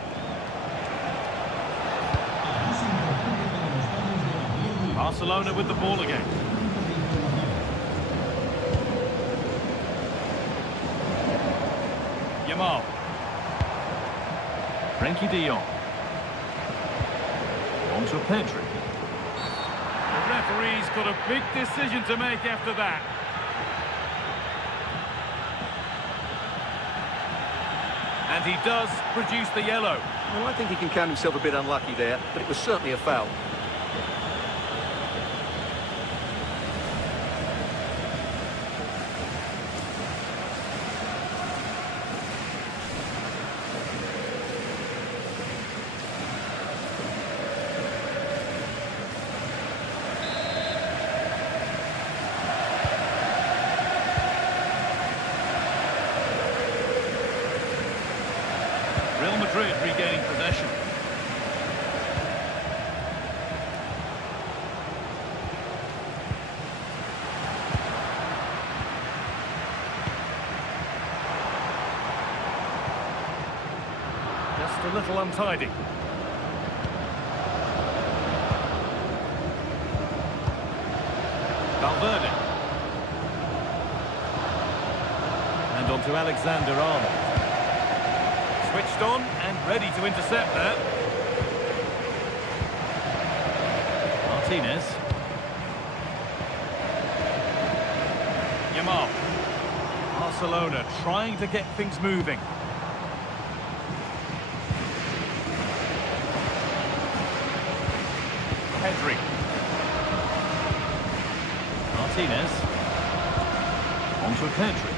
Barcelona with the ball again. Yamal. Frenkie de Jong. On to Pedri. The referee's got a big decision to make after that. And he does produce the yellow. Well, I think he can count himself a bit unlucky there, but it was certainly a foul. Real Madrid regaining possession. Just a little untidy. Valverde. And on to Alexander-Arnold. Switched on and ready to intercept that. Martinez. Yamal. Barcelona trying to get things moving. Pedri. Martinez. On to Pedri.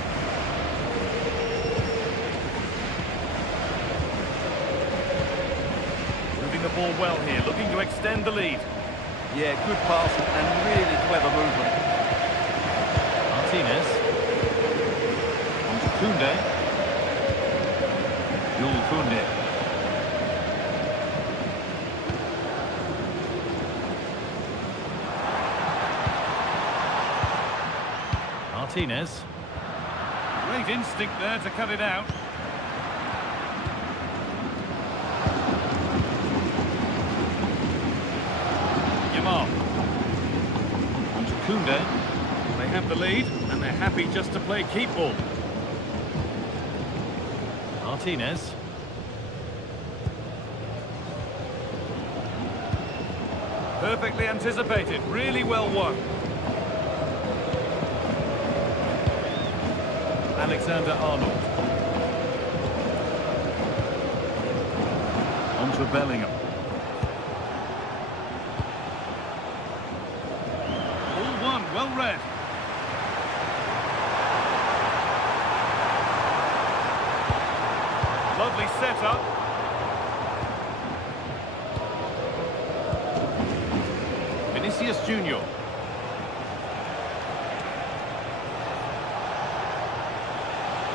The ball well here, looking to extend the lead. Yeah, good passing and really clever movement. Martinez. On to Koundé. Jules Koundé. Martinez. Great instinct there to cut it out. On to Koundé. They have the lead and they're happy just to play keep ball. Martinez. Perfectly anticipated, really well won. Alexander-Arnold. On to Bellingham. Well read. Lovely setup. Vinicius Junior.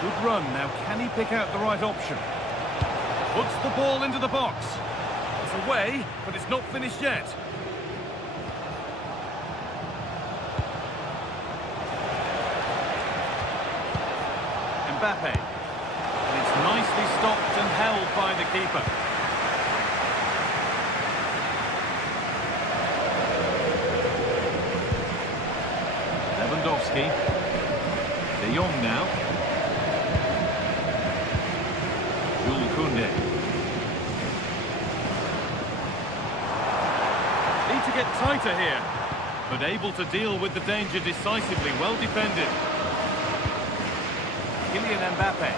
Good run. Now, can he pick out the right option? Puts the ball into the box. It's away, but it's not finished yet. Mbappe. And it's nicely stopped and held by the keeper. Lewandowski. De Jong now. Jules Koundé. Need to get tighter here, but able to deal with the danger decisively. Well defended. Kylian Mbappe.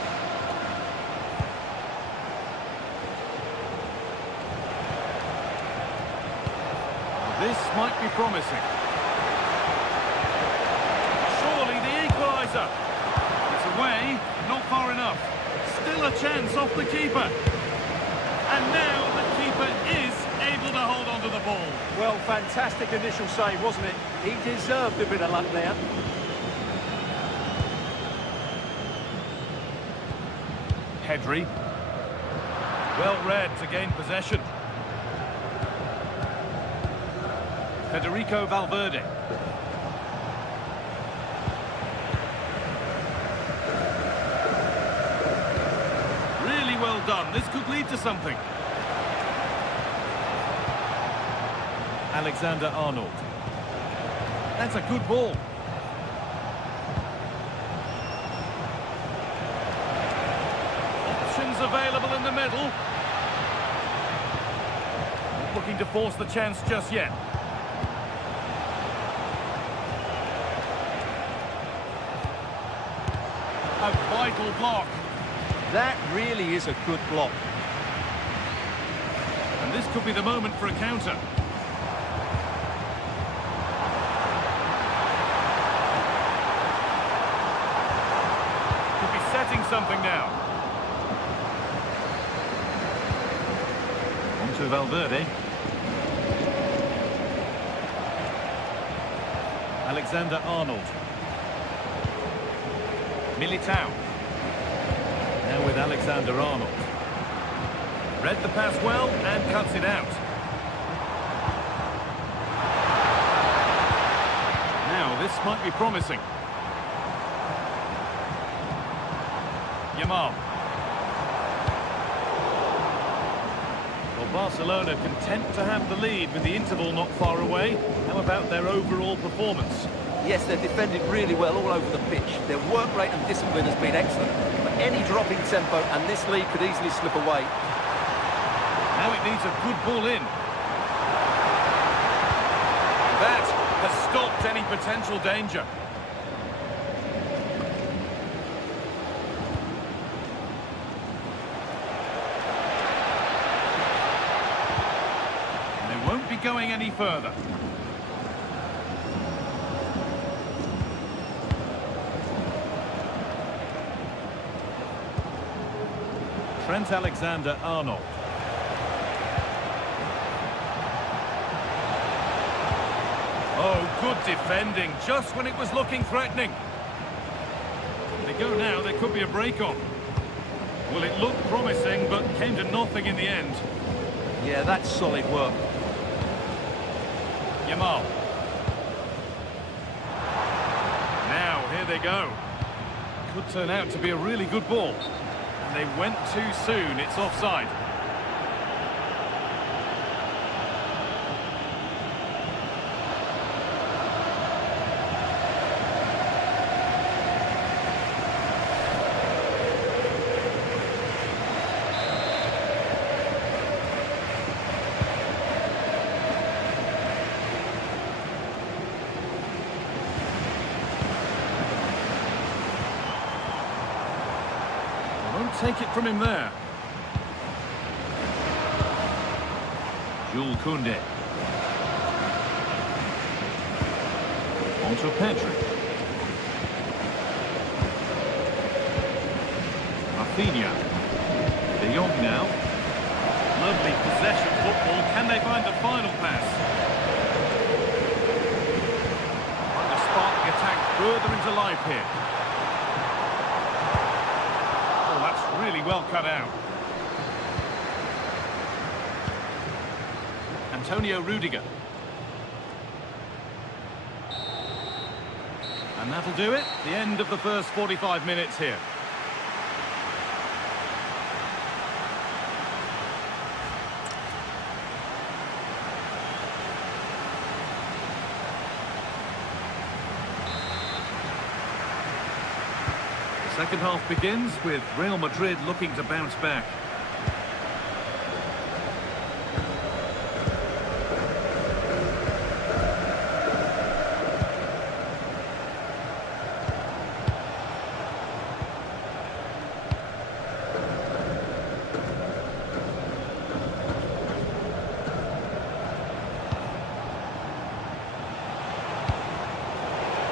This might be promising. Surely the equaliser. It's away, not far enough. Still a chance off the keeper. And now the keeper is able to hold on to the ball. Well, fantastic initial save, wasn't it? He deserved a bit of luck there. Pedri. Well read to gain possession. Federico Valverde. Really well done. This could lead to something. Alexander-Arnold. That's a good ball. Options available in the middle. Not looking to force the chance just yet. A vital block. That really is a good block. And this could be the moment for a counter. Could be setting something now. On to Valverde. Alexander-Arnold. Militao. Now with Alexander-Arnold. Read the pass well and cuts it out. Now this might be promising. Yamal. Well, Barcelona content to have the lead with the interval not far away. How about their overall performance? Yes, they've defended really well all over the pitch. Their work rate and discipline has been excellent. But any drop in tempo and this lead could easily slip away. Now it needs a good ball in. That has stopped any potential danger. And they won't be going any further. Trent Alexander-Arnold. Oh, good defending, just when it was looking threatening. They go now, there could be a break on. Well, it looked promising, but came to nothing in the end. Yeah, that's solid work. Yamal. Now, here they go. Could turn out to be a really good ball. And they went too soon, it's offside. Take it from him there. Jules Koundé. On to Pedri. Rafinha. De Jong now. Lovely possession football. Can they find the final pass? To spark the attack further into life here. Really well cut out. Antonio Rudiger. And that'll do it. The end of the first 45 minutes here. Second half begins with Real Madrid looking to bounce back.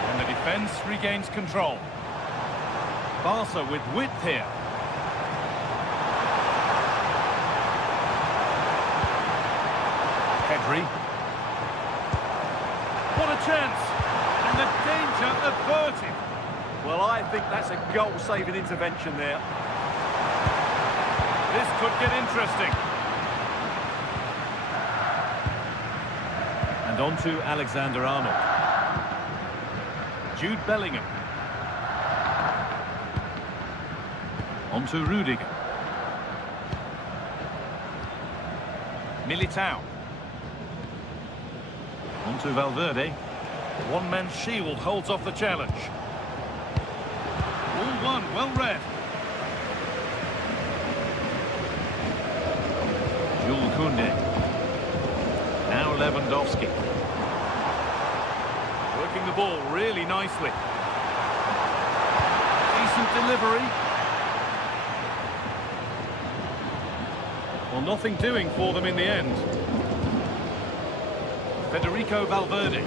And the defence regains control. Barca with width here. Pedri. What a chance! And the danger averted. Well, I think that's a goal-saving intervention there. This could get interesting. And on to Alexander-Arnold. Jude Bellingham. On to Rudiger. Militao. On to Valverde. One-man shield holds off the challenge. All one, well read. Jules Koundé. Now Lewandowski. Working the ball really nicely. Decent delivery. Well, nothing doing for them in the end. Federico Valverde.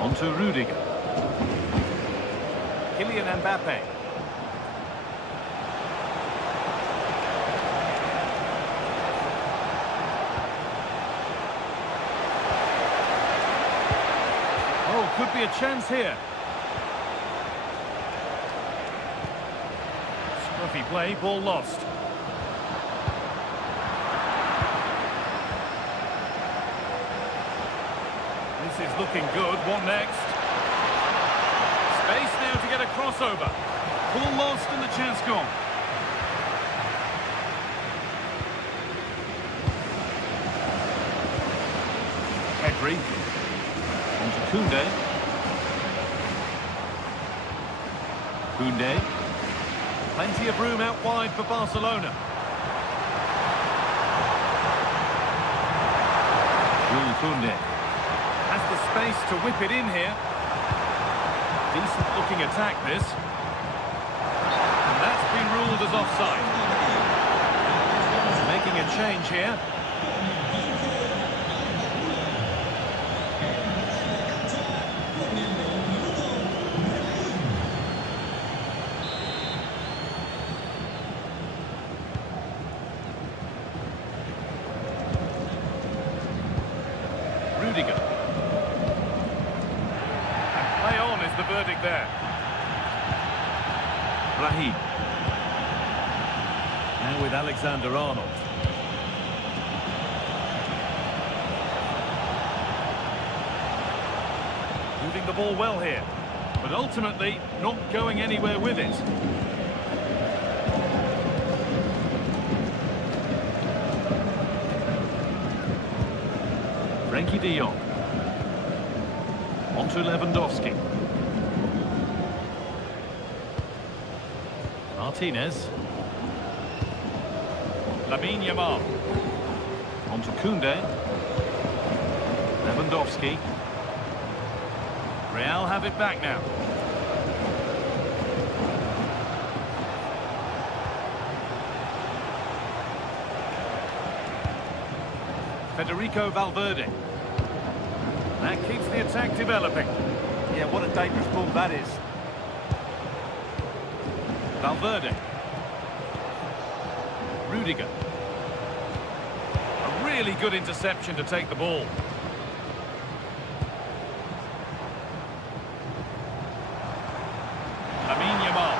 On to Rudiger. Kylian Mbappe. Oh, could be a chance here. Scruffy play, ball lost. This is looking good. What next? Space now to get a crossover. Ball lost and the chance gone. Pedri. On to Koundé. Koundé. Plenty of room out wide for Barcelona. Jules Koundé. Has the space to whip it in here. Decent looking attack this. And that's been ruled as offside. Making a change here. Rudiger. Play on is the verdict there. Raheem. Now with Alexander-Arnold. Moving the ball well here, but ultimately not going anywhere with it. Frankie de Jong. On to Lewandowski. Martinez. Lamine Yamal. On to Koundé. Lewandowski. Real have it back now. Federico Valverde. That keeps the attack developing. Yeah, what a dangerous ball that is. Valverde. Rudiger. A really good interception to take the ball. Lamine Yamal.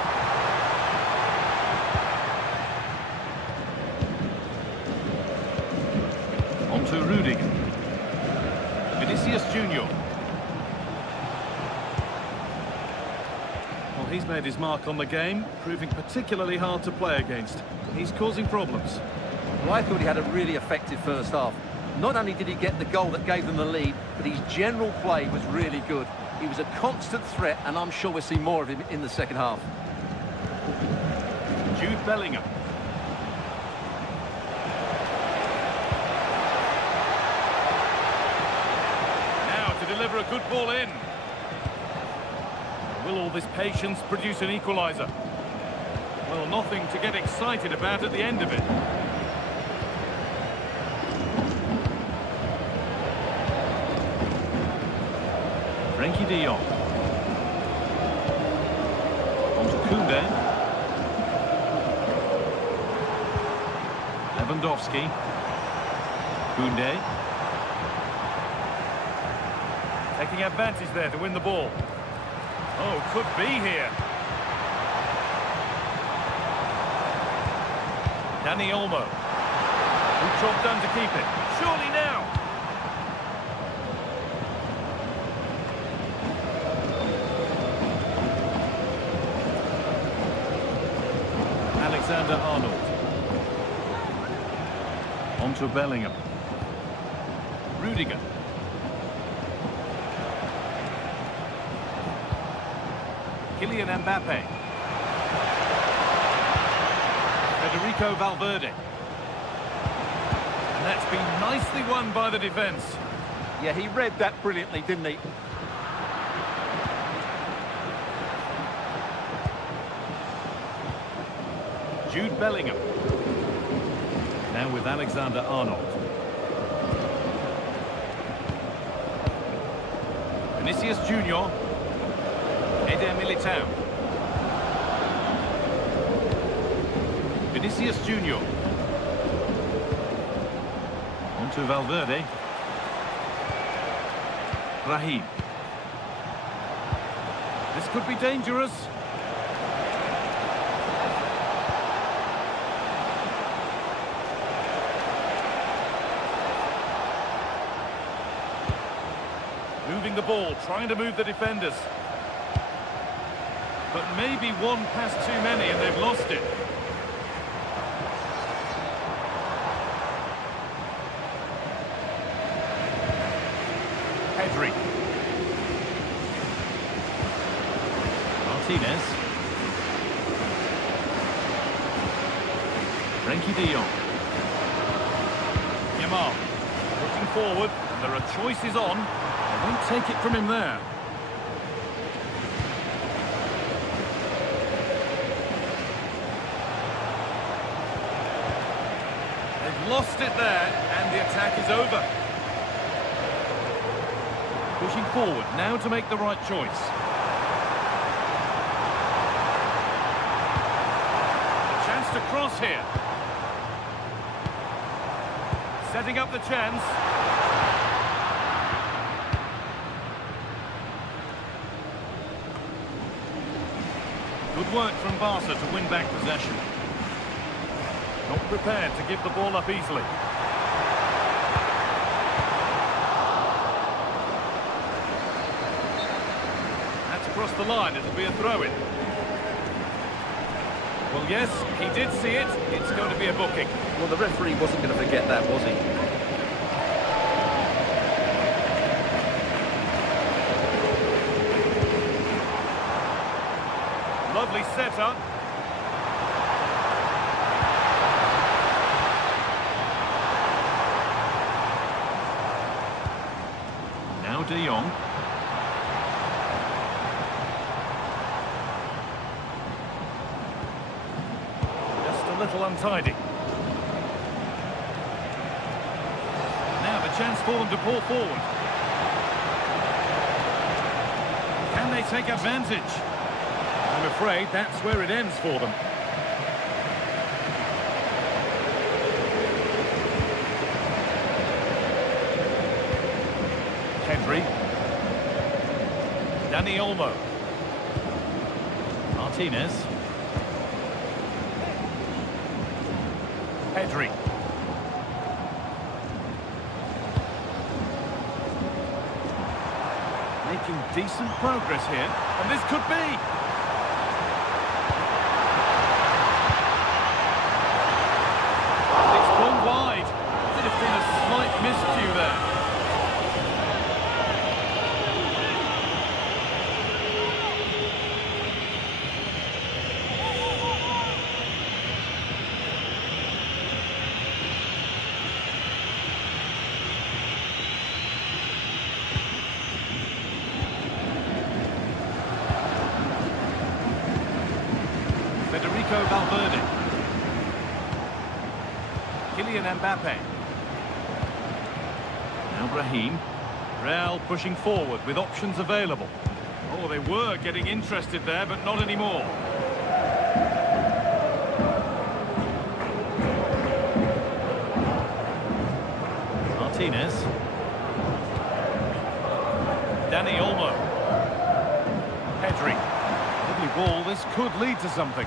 On to Rudiger. Vinicius Junior. Well, he's made his mark on the game, proving particularly hard to play against. He's causing problems. Well, I thought he had a really effective first half. Not only did he get the goal that gave them the lead, but his general play was really good. He was a constant threat, and I'm sure we'll see more of him in the second half. Jude Bellingham. Now to deliver a good ball in. Will all this patience produce an equaliser? Well, nothing to get excited about at the end of it. Frankie de Jong. On to Koundé. Lewandowski. Koundé. Taking advantage there to win the ball. Oh, could be here. Dani Olmo. Good job done to keep it. Surely now. Alexander-Arnold. On to Bellingham. Rudiger. Kylian Mbappe. Federico Valverde. And that's been nicely won by the defence. Yeah, he read that brilliantly, didn't he? Jude Bellingham. Now with Alexander-Arnold. Vinicius Junior. Eder Militao. Vinicius Junior. On to Valverde. Raheem. This could be dangerous. Moving the ball, trying to move the defenders. But maybe one pass too many and they've lost it. Pedri. Martinez. Frenkie de Jong. Yamal. Looking forward, and there are choices on. They won't take it from him there. They've lost it there, and the attack is over. Pushing forward, now to make the right choice. A chance to cross here. Setting up the chance. Good work from Barca to win back possession. Not prepared to give the ball up easily. That's across the line, it'll be a throw-in. Well, yes, he did see it. It's going to be a booking. Well, the referee wasn't going to forget that, was he? Lovely setup. Now De Jong. Just a little untidy. Now the chance for them to pull forward. Can they take advantage? I'm afraid that's where it ends for them. Pedri. Dani Olmo. Martinez. Pedri. Making decent progress here, and this could be. Wide. Could have been a slight miscue there. Federico Valverde. Kylian Mbappe. Now Raheem. Real pushing forward with options available. Oh, they were getting interested there, but not anymore. Martinez. Dani Olmo. Pedri. Lovely ball, this could lead to something.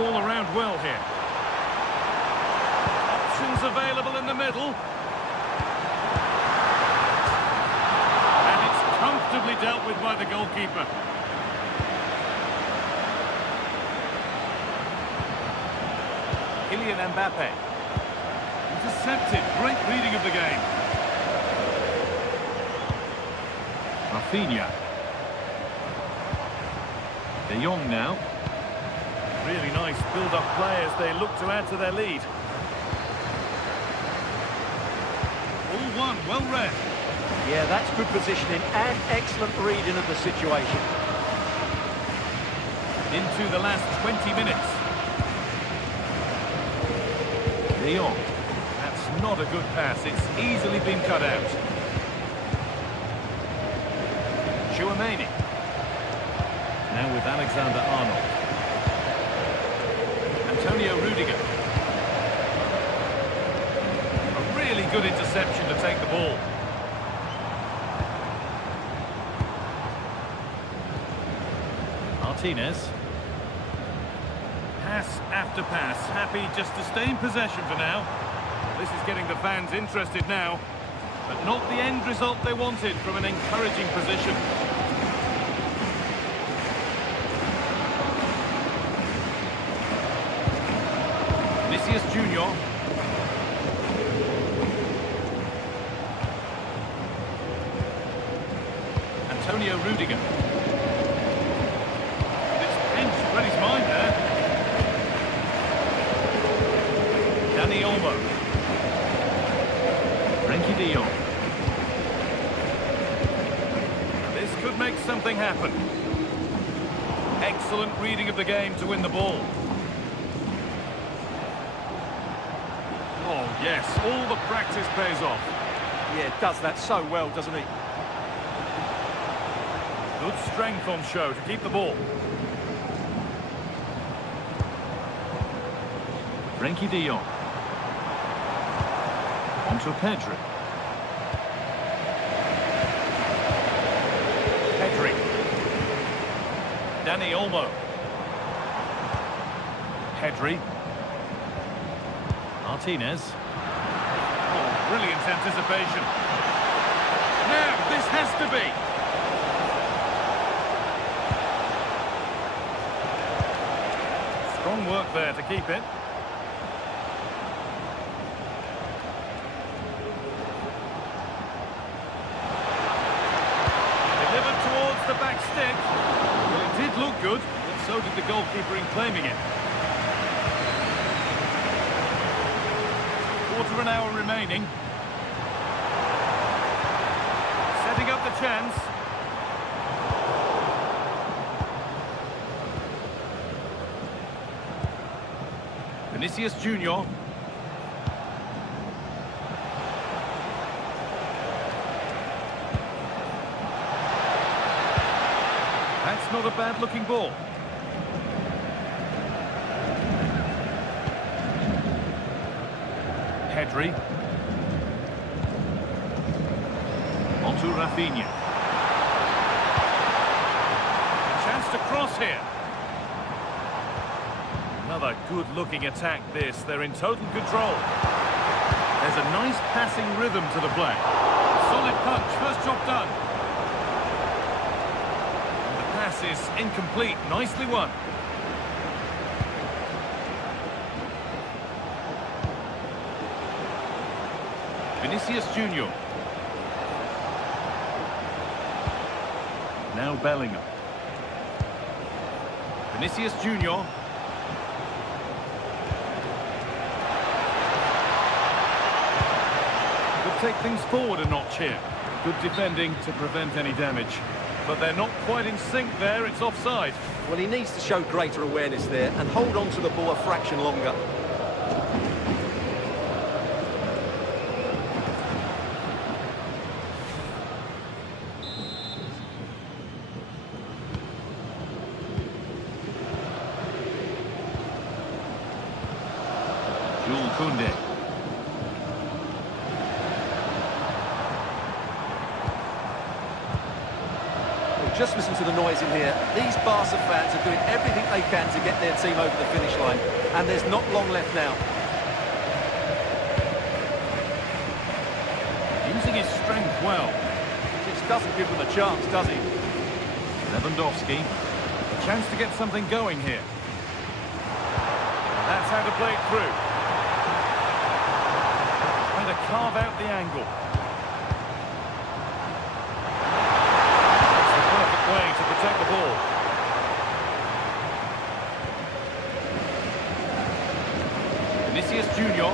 ball around well here. Options available in the middle. And it's comfortably dealt with by the goalkeeper. Kylian Mbappe. Intercepted. Great reading of the game. Rafinha. De Jong now. Really nice build-up play as they look to add to their lead. All one, well read. Yeah, that's good positioning and excellent reading of the situation. Into the last 20 minutes. De Jong. That's not a good pass. It's easily been cut out. Chouameni. Now with Alexander-Arnold. Antonio Rudiger. A really good interception to take the ball. Martinez. Pass after pass. Happy just to stay in possession for now. This is getting the fans interested now. But not the end result they wanted from an encouraging position. Vinicius Junior. Antonio Rudiger. This bench read his mind there. Dani Olmo. Frenkie de Jong. This could make something happen. Excellent reading of the game to win the ball. Oh, yes, all the practice pays off. Yeah, does that so well, doesn't he? Good strength on show to keep the ball. Frenkie de Jong. Onto Pedri. Pedri. Dani Olmo. Pedri. Martinez. Oh, brilliant anticipation. Now, this has to be. Strong work there to keep it. Delivered towards the back stick. Well, it did look good, but so did the goalkeeper in claiming it. Quarter of an hour remaining. Setting up the chance. Vinicius Junior. That's not a bad-looking ball. Pedri. Onto Rafinha. Chance to cross here. Another good-looking attack this. They're in total control. There's a nice passing rhythm to the play. Solid punch. First job done. And the pass is incomplete. Nicely won. Vinicius Junior. Now Bellingham. Vinicius Junior. Could take things forward a notch here. Good defending to prevent any damage. But they're not quite in sync there. It's offside. Well, he needs to show greater awareness there and hold on to the ball a fraction longer. Koundé. just listen to the noise in here. These Barca fans are doing everything they can to get their team over the finish line. And there's not long left now. Using his strength well. Just doesn't give them a chance, does he? Lewandowski. A chance to get something going here. That's how to play it through. Trying to carve out the angle. That's the perfect way to protect the ball. Vinicius Junior.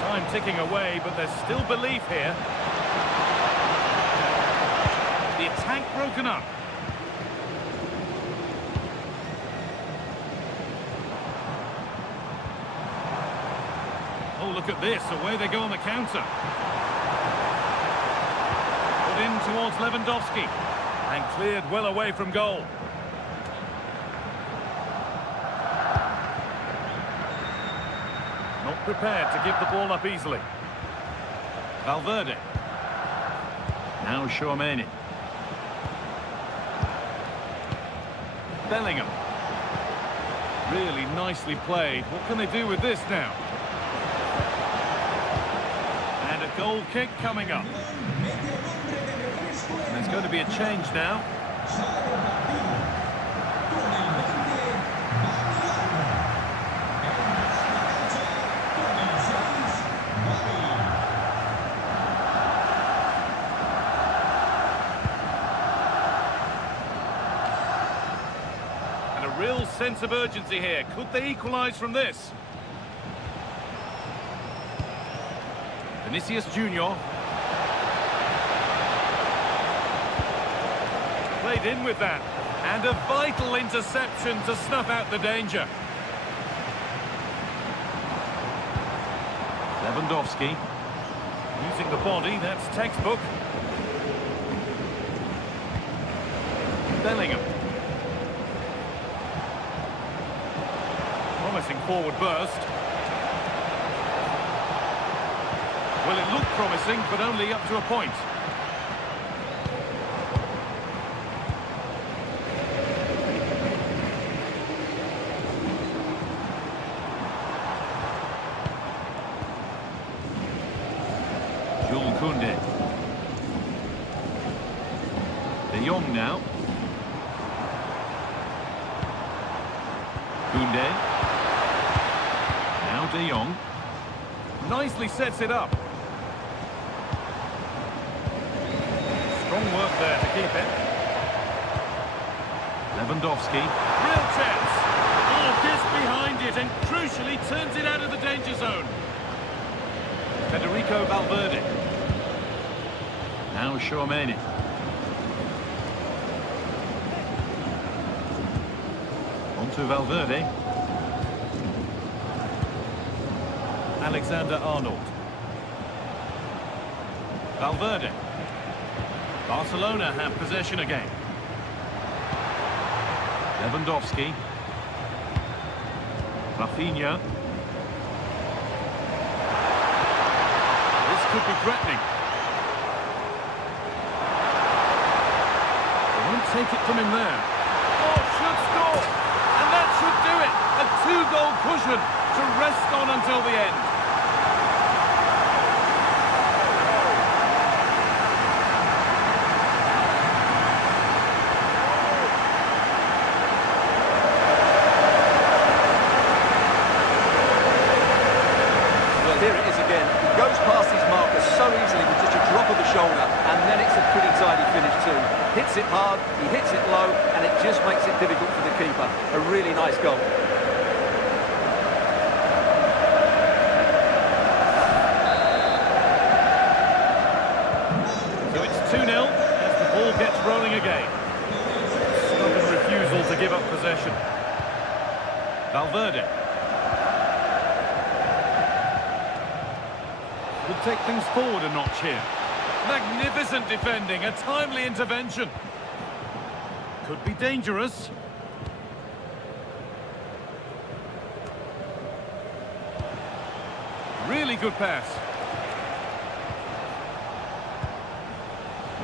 Time ticking away, but there's still belief here. The attack broken up. Oh, look at this. Away they go on the counter. Put in towards Lewandowski. And cleared well away from goal. Not prepared to give the ball up easily. Valverde. Now Tchouaméni. Bellingham. Really nicely played. What can they do with this now? And a goal kick coming up. And there's going to be a change now. Real sense of urgency here. Could they equalise from this? Vinicius Junior. Played in with that. And a vital interception to snuff out the danger. Lewandowski. Using the body, that's textbook. Bellingham. Promising forward burst. Well, it looked promising, but only up to a point. Jules Koundé. De Jong now. Koundé. Now De Jong. Nicely sets it up. Strong work there to keep it. Lewandowski. Real chance. Oh, gets behind it and crucially turns it out of the danger zone. Federico Valverde. Now Tchouaméni. On to Valverde. Alexander-Arnold. Valverde. Barcelona have possession again. Lewandowski. Rafinha. This could be threatening. They won't take it from him there. Oh, should score! And that should do it! A two-goal cushion to rest on until the end. Here it is again. He goes past his marker so easily with just a drop of the shoulder, and then it's a pretty tidy finish too. Hits it hard, he hits it low, and it just makes it difficult for the keeper. A really nice goal. So it's 2-0 as the ball gets rolling again. Stubborn refusal to give up possession. Valverde. Will take things forward a notch here. Magnificent defending, a timely intervention. Could be dangerous. Really good pass.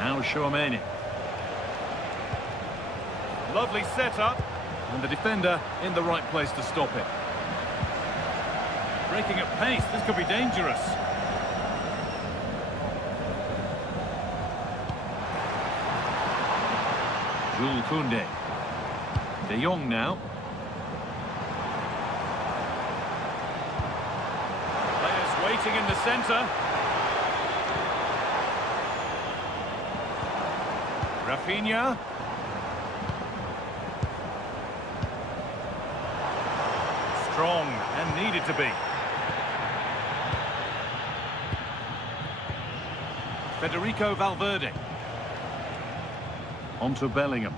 Now Chouameni. Lovely setup. And the defender in the right place to stop it. Breaking at pace, this could be dangerous. Jules Koundé. De Jong now. Players waiting in the centre. Rafinha. Strong and needed to be. Federico Valverde. On to Bellingham.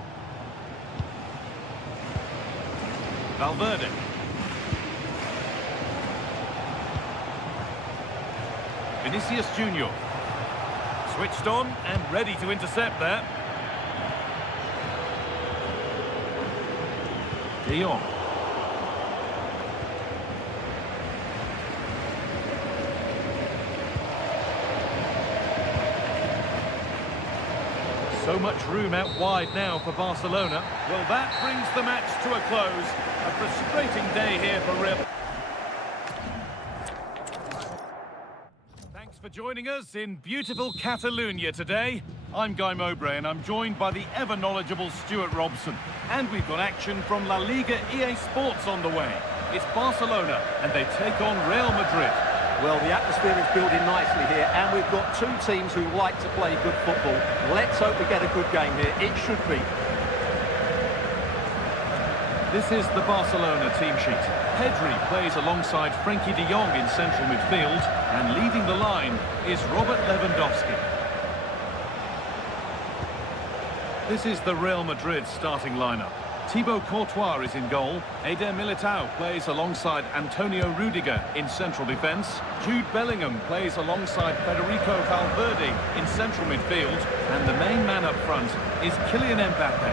Valverde. Vinicius Junior. Switched on and ready to intercept there. De Jong. So much room out wide now for Barcelona. Well, that brings the match to a close. A frustrating day here for Real. Thanks for joining us in beautiful Catalonia today. I'm Guy Mowbray and I'm joined by the ever-knowledgeable Stuart Robson. And we've got action from La Liga EA Sports on the way. It's Barcelona and they take on Real Madrid. Well, the atmosphere is building nicely here, and we've got two teams who like to play good football. Let's hope we get a good game here. It should be. This is the Barcelona team sheet. Pedri plays alongside Frenkie de Jong in central midfield, and leading the line is Robert Lewandowski. This is the Real Madrid starting lineup. Thibaut Courtois is in goal. Eder Militao plays alongside Antonio Rudiger in central defence. Jude Bellingham plays alongside Federico Valverde in central midfield. And the main man up front is Kylian Mbappe.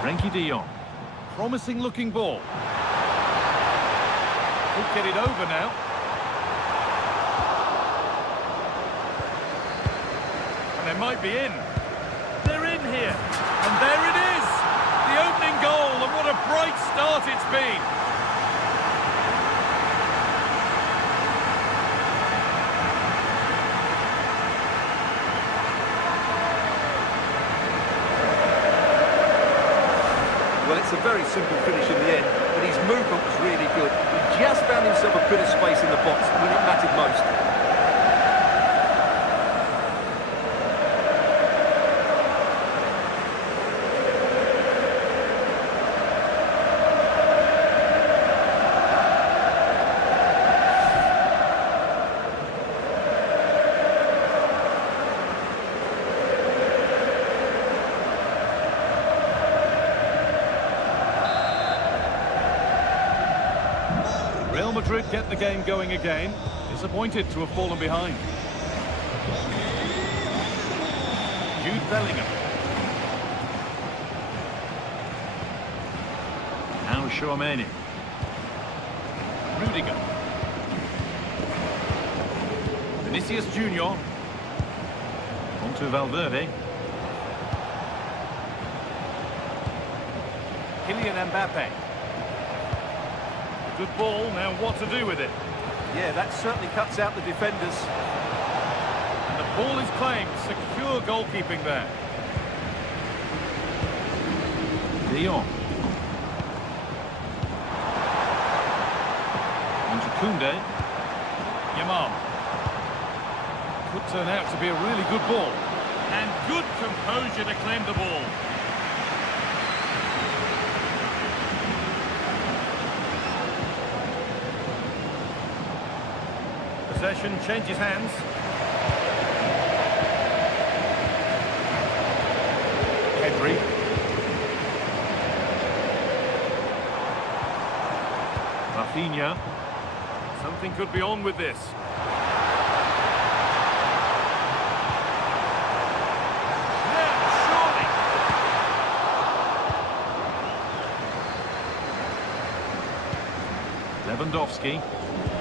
Frenkie de Jong. Promising looking ball. Could get it over now. They might be in. They're in here. And there it is. The opening goal, and what a bright start it's been. Well, it's a very simple finish in the end, but his movement was really good. He just found himself a bit of space in the box when it mattered most. Real Madrid get the game going again. Disappointed to have fallen behind. Jude Bellingham. Now Chouameni. Rudiger. Vinicius Junior. On to Valverde. Kylian Mbappe. Good ball, now what to do with it? Yeah, that certainly cuts out the defenders. And the ball is claimed, secure goalkeeping there. De Jong. On to Koundé. Yamal. Could turn out to be a really good ball. And good composure to claim the ball. Possession changes hands. Pedri. Rafinha. Something could be on with this. Yeah, surely. Lewandowski.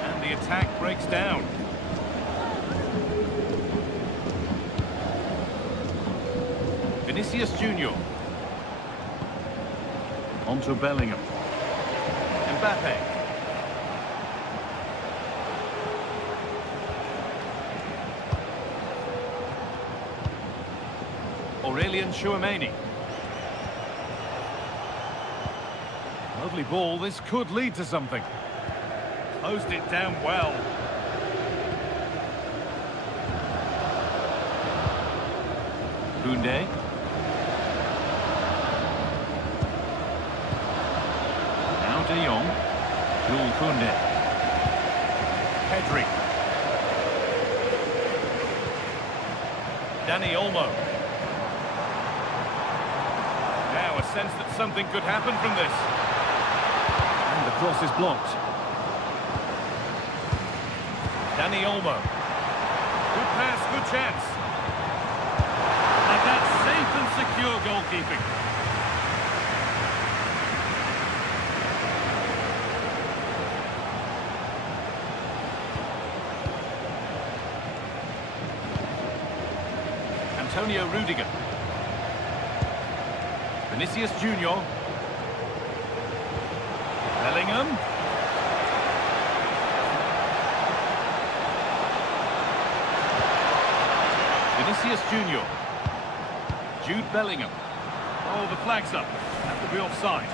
And the attack breaks down. Vinicius Junior. Onto Bellingham. Mbappe. Aurelien Tchouameni. Lovely ball, this could lead to something. Closed it down well. Koundé. Now De Jong. Jules Koundé. Pedri. Dani Olmo. Now a sense that something could happen from this. And the cross is blocked. Dani Olmo. Good pass, good chance. And that's safe and secure goalkeeping. Antonio Rudiger. Vinicius Junior. Bellingham. Vinicius Junior. Jude Bellingham. Oh, the flag's up. That could be offside.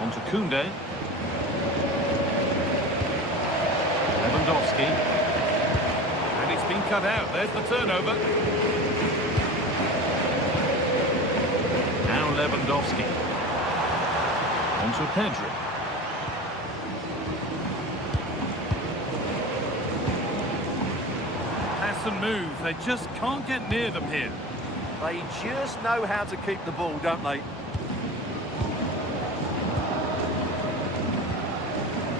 Onto Koundé. Lewandowski. And it's been cut out. There's the turnover. Now Lewandowski. Onto Pedri. Pass and move. They just can't get near them here. They just know how to keep the ball, don't they?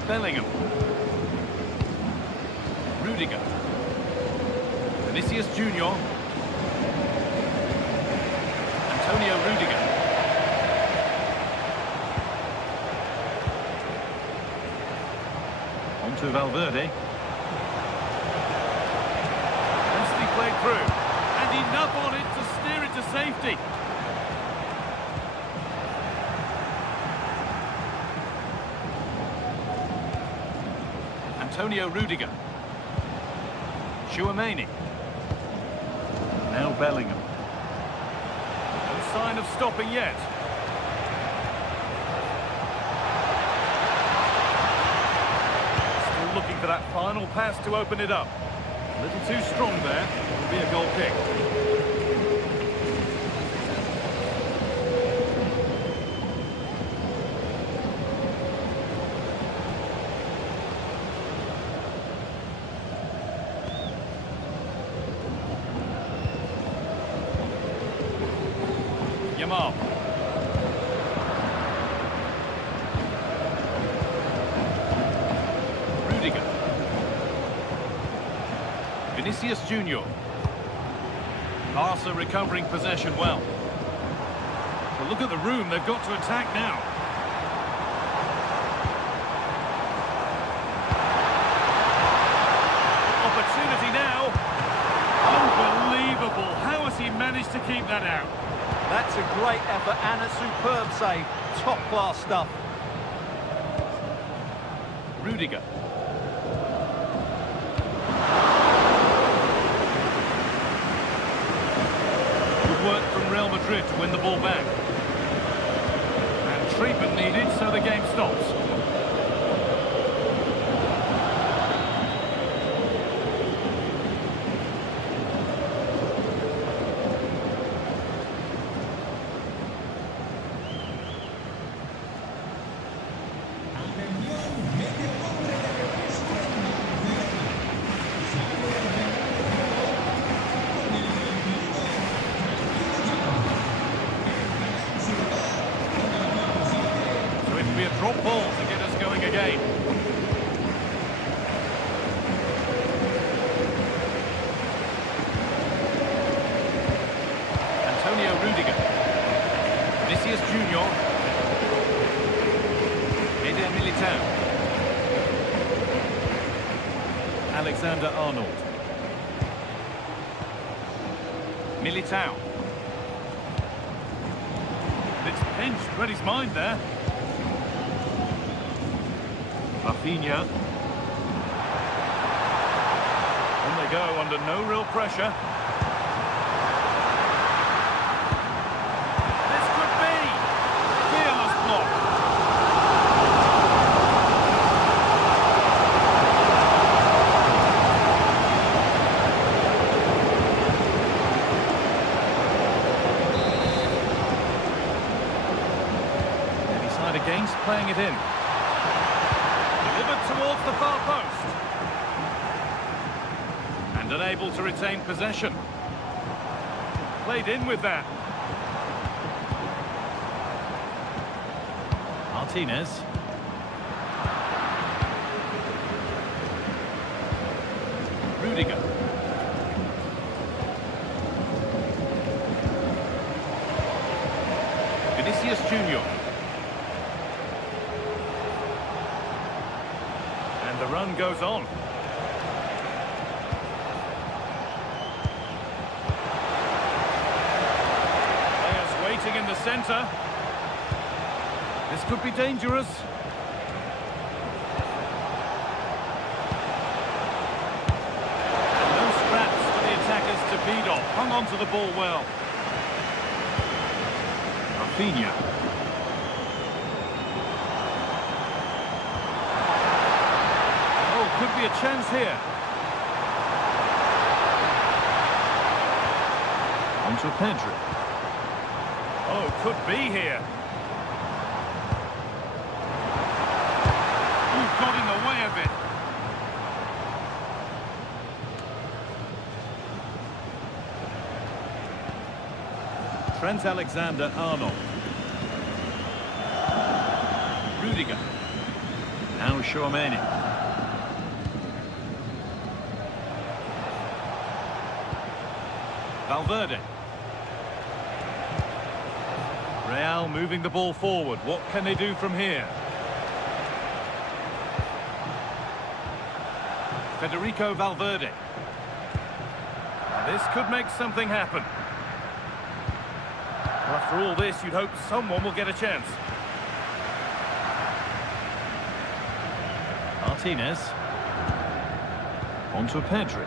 Bellingham. Rudiger. Vinicius Junior. Antonio Rudiger. Onto Valverde. Nicely played through. And enough on it to steer it to safety. Antonio Rudiger. Tchouameni. Now Bellingham. No sign of stopping yet. Still looking for that final pass to open it up. A little too strong there. It'll be a goal kick. Rudiger. Vinicius Junior. Barca recovering possession well. But look at the room they've got to attack now. Opportunity now. Unbelievable. How has he managed to keep that out? That's a great effort and a superb save. Top-class stuff. Rudiger. Good work from Real Madrid to win the ball back. And treatment needed, so the game stops. Drop ball to get us going again. Antonio Rudiger. Vinicius Junior. Eder Militao. Alexander-Arnold. Militao. It's pinched, read his mind there. Rafinha. On they go under no real pressure. This could be fearless block. Any side against playing it in. Towards the far post. And unable to retain possession. Played in with that. Martinez. Rudiger. Vinicius Junior. The run goes on. Players waiting in the centre. This could be dangerous. And no scraps for the attackers to feed off. Hung on to the ball well. Rafinha. Could be a chance here. On to Pedri. Oh, could be here. Ooh, got in the way of it. Trent Alexander-Arnold. Rudiger. Now Tchouaméni. Valverde. Real moving the ball forward. What can they do from here? Federico Valverde. This could make something happen. Well, after all this, you'd hope someone will get a chance. Martinez. On to Pedri.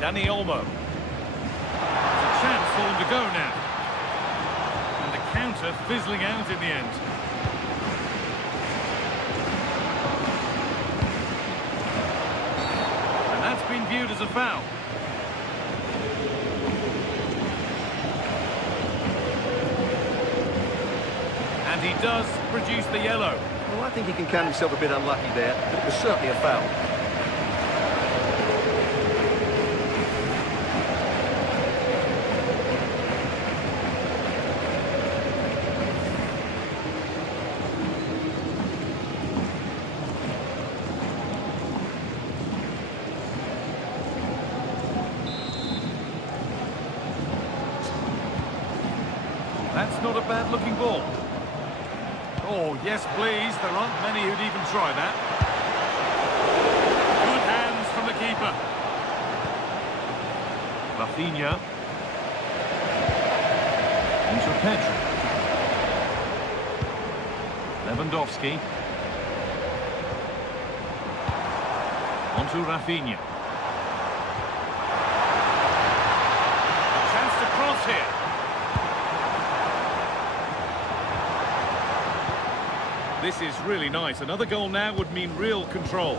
Dani Olmo. There's a chance for them to go now. And the counter fizzling out in the end. And that's been viewed as a foul. And he does produce the yellow. Well, I think he can count himself a bit unlucky there, but it was certainly a foul. That's not a bad-looking ball. Oh, yes, please. There aren't many who'd even try that. Good hands from the keeper. Rafinha. Into Pedri. Lewandowski. Onto Rafinha. Chance to cross here. This is really nice. Another goal now would mean real control.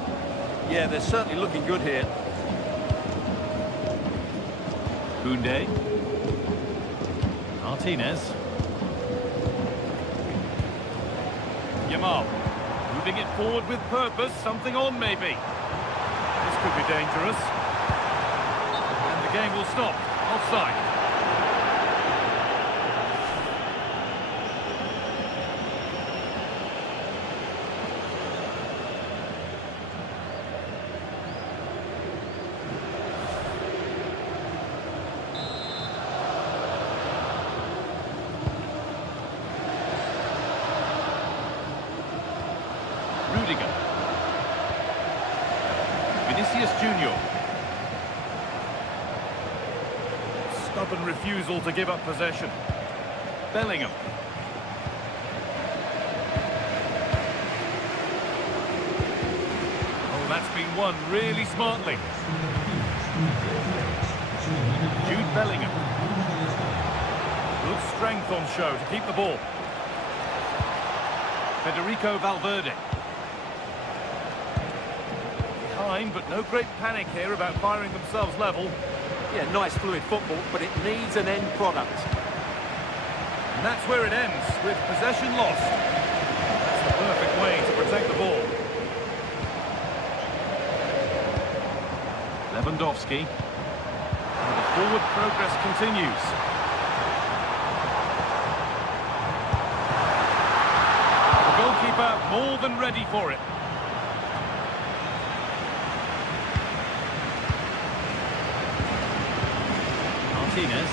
Yeah, they're certainly looking good here. Koundé. Martinez. Yamal. Moving it forward with purpose. Something on, maybe. This could be dangerous. And the game will stop. Offside. Vinicius Junior. Stubborn refusal to give up possession. Bellingham. Oh, that's been won really smartly. Jude Bellingham. Good strength on show to keep the ball. Federico Valverde. Behind, but no great panic here about firing themselves level. Yeah, nice fluid football, but it needs an end product. And that's where it ends, with possession lost. That's the perfect way to protect the ball. Lewandowski. And the forward progress continues. The goalkeeper more than ready for it. Martinez.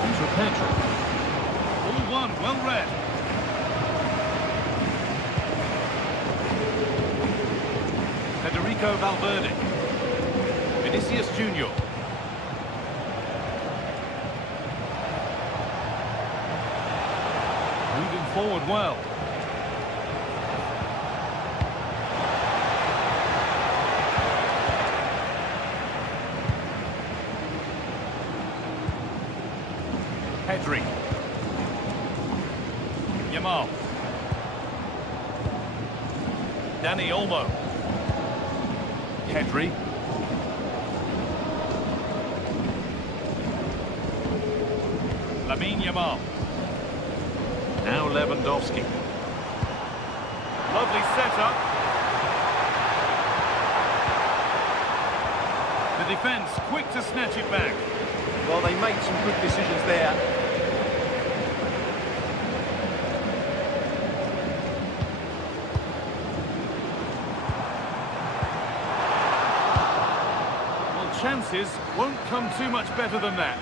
On to Pedro. All one, well read. Federico Valverde. Vinicius Junior. Moving forward well. Pedri. Yamal. Dani Olmo. Pedri. Lamine Yamal. Now Lewandowski. Lovely setup. The defence quick to snatch it back. Well, they made some good decisions there. Well, chances won't come too much better than that.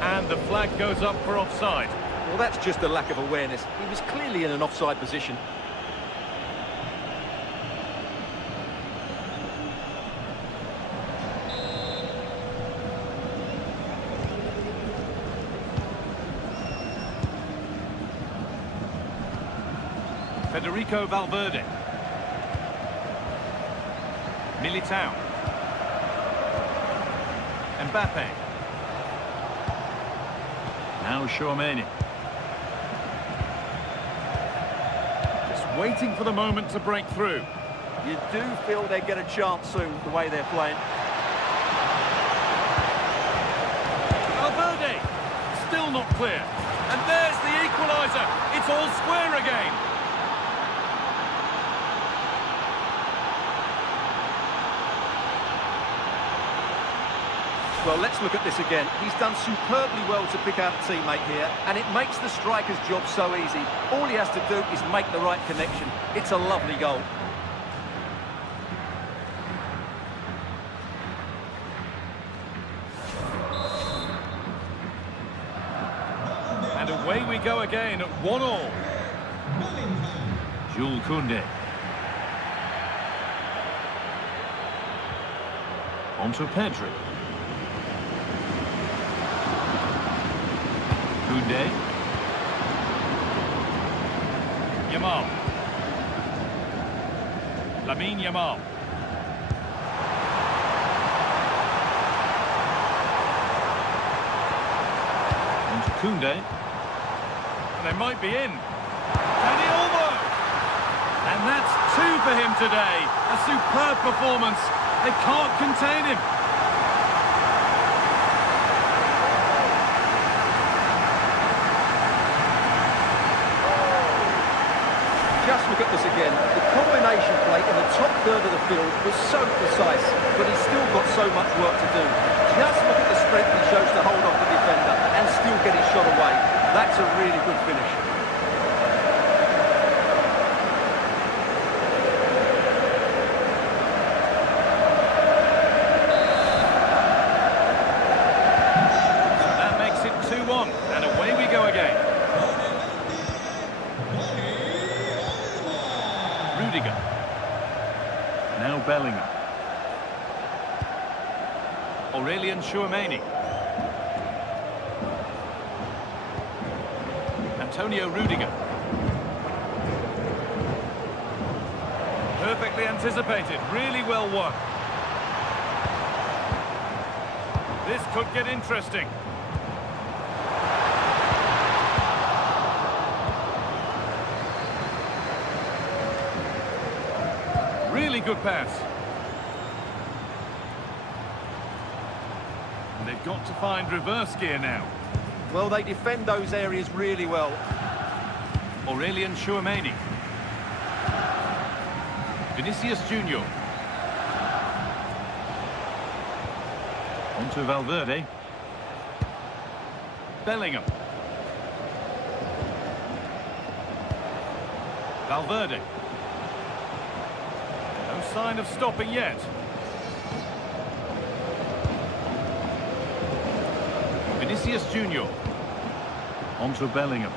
And the flag goes up for offside. Well, that's just a lack of awareness. He was clearly in an offside position. Federico Valverde. Militao. Mbappe. Now Tchouaméni. Just waiting for the moment to break through. You do feel they get a chance soon, the way they're playing. Valverde. Still not clear. And there's the equaliser. It's all square again. Well, let's look at this again. He's done superbly well to pick out a teammate here, and it makes the striker's job so easy. All he has to do is make the right connection. It's a lovely goal. And away we go again at 1-1. Jules Koundé. On to Pedri. Koundé. Yamal. Lamine Yamal. On to Koundé. And they might be in. Dani Olmo. And that's two for him today. A superb performance. They can't contain him. Just look at this again. The combination play in the top third of the field was so precise, but he's still got so much work to do. Just look at the strength he shows to hold off the defender and still get his shot away. That's a really good finish. So that makes it 2-1, and away we go again. Rudiger. Now Bellingham. Aurelien Tchouameni. Antonio Rudiger. Perfectly anticipated, really well won. This could get interesting. Really good pass. And they've got to find reverse gear now. Well, they defend those areas really well. Aurelien Tchouameni. Vinicius Junior. On to Valverde. Bellingham. Valverde. No sign of stopping yet. Vinicius Junior. On to Bellingham.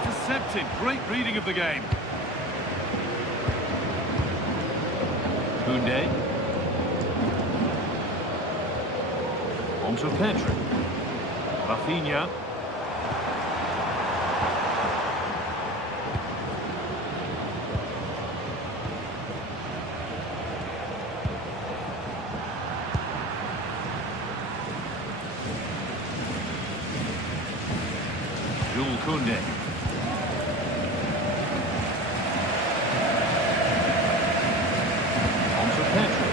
Intercepted. Great reading of the game. Koundé. On to Pedri. Rafinha. Koundé. On to Pedri.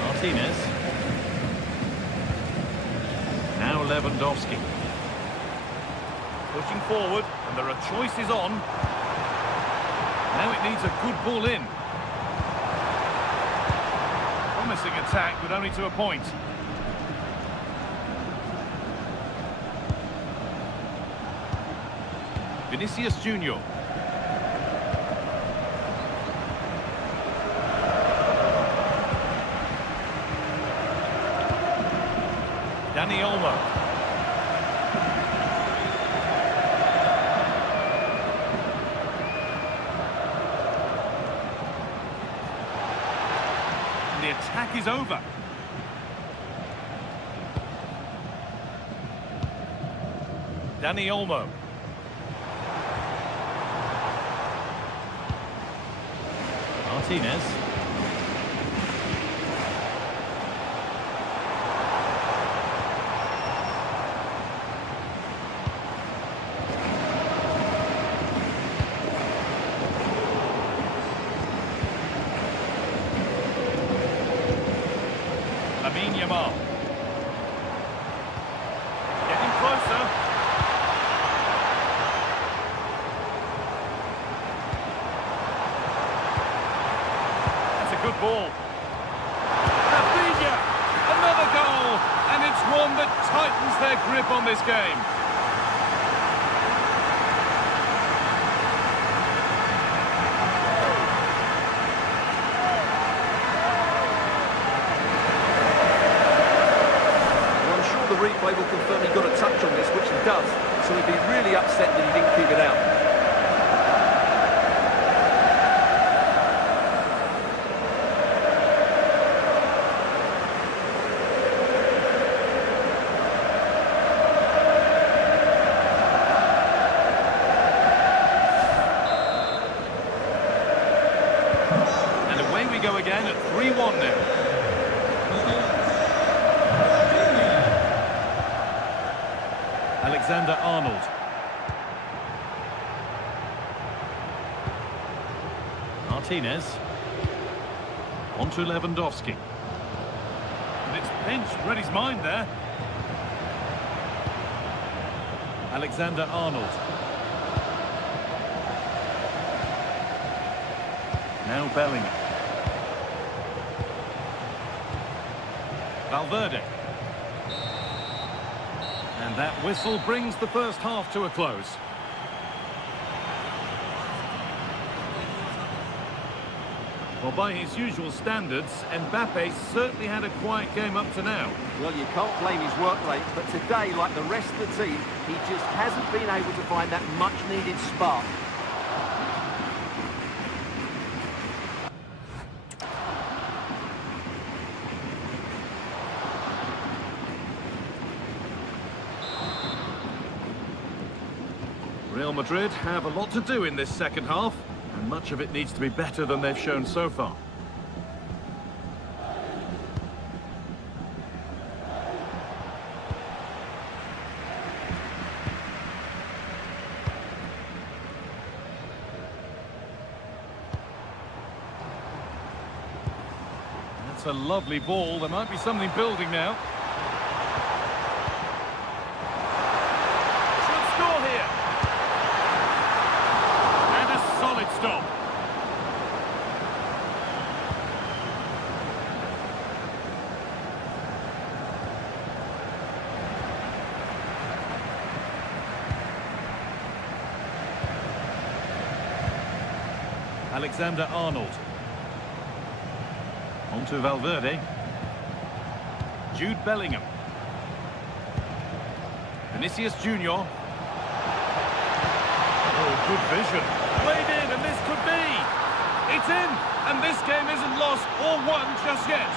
Martinez. Now Lewandowski. Pushing forward, and there are choices on. Now it needs a good ball in. Promising attack, but only to a point. Vinicius Junior. Dani Olmo. And the attack is over. Dani Olmo. Martinez. Yamal. Getting closer. Good ball. Rafinha, another goal, and it's one that tightens their grip on this game. Well, I'm sure the replay will confirm he got a touch on this, which he does, so he'd be really upset that he didn't keep it out. Go again at 3-1 now. Alexander-Arnold. Martinez. On to Lewandowski. And it's pinched, read his mind there. Alexander-Arnold. Now Bellingham. Valverde. And that whistle brings the first half to a close. Well, by his usual standards, Mbappe certainly had a quiet game up to now. Well, you can't blame his work rate, but today, like the rest of the team, he just hasn't been able to find that much-needed spark. Real Madrid have a lot to do in this second half, and much of it needs to be better than they've shown so far. That's a lovely ball. There might be something building now. Stop. Alexander-Arnold. On to Valverde. Jude Bellingham. Vinicius Junior. Oh, good vision. Played in, and this could be. It's in, and this game isn't lost or won just yet.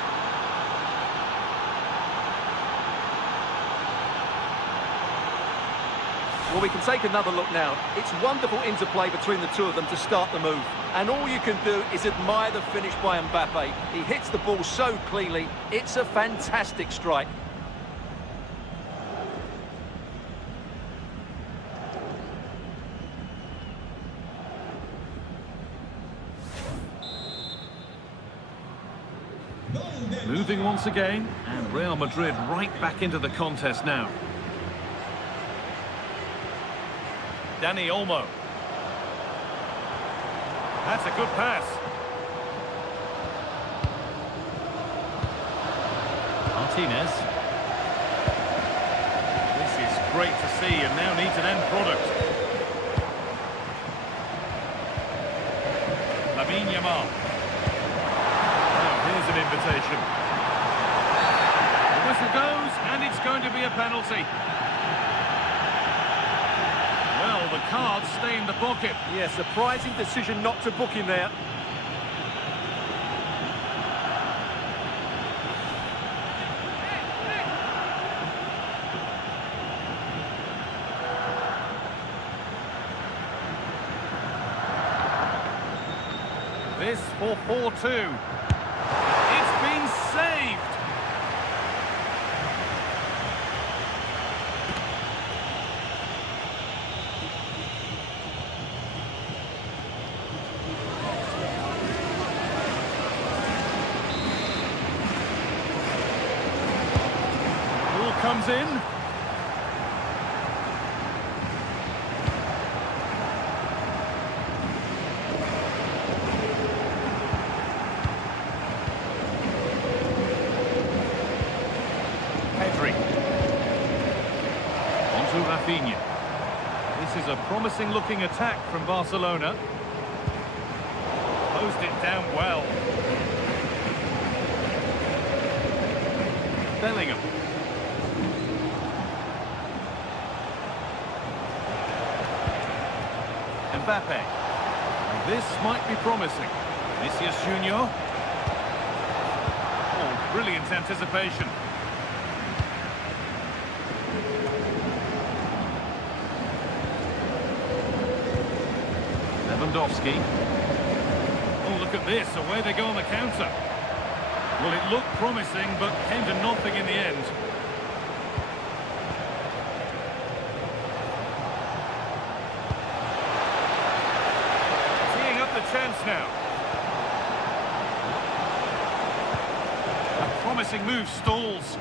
Well, we can take another look now. It's wonderful interplay between the two of them to start the move. And all you can do is admire the finish by Mbappe. He hits the ball so cleanly. It's a fantastic strike. Moving once again, and Real Madrid right back into the contest now. Dani Olmo. That's a good pass. Martinez. This is great to see, and now needs an end product. Lamine Yamal. Here's an invitation. The whistle goes, and it's going to be a penalty. Well, the cards stay in the pocket. Yeah, surprising decision not to book him there. This for 4-2. It's been saved. Ball comes in. Rafinha. This is a promising looking attack from Barcelona. Closed it down well. Bellingham. Mbappe. This might be promising. Vinicius Junior. Oh, brilliant anticipation. Lewandowski. Oh, look at this, away they go on the counter. Well, it looked promising, but came to nothing in the end. Teeing up the chance now. A promising move stalls.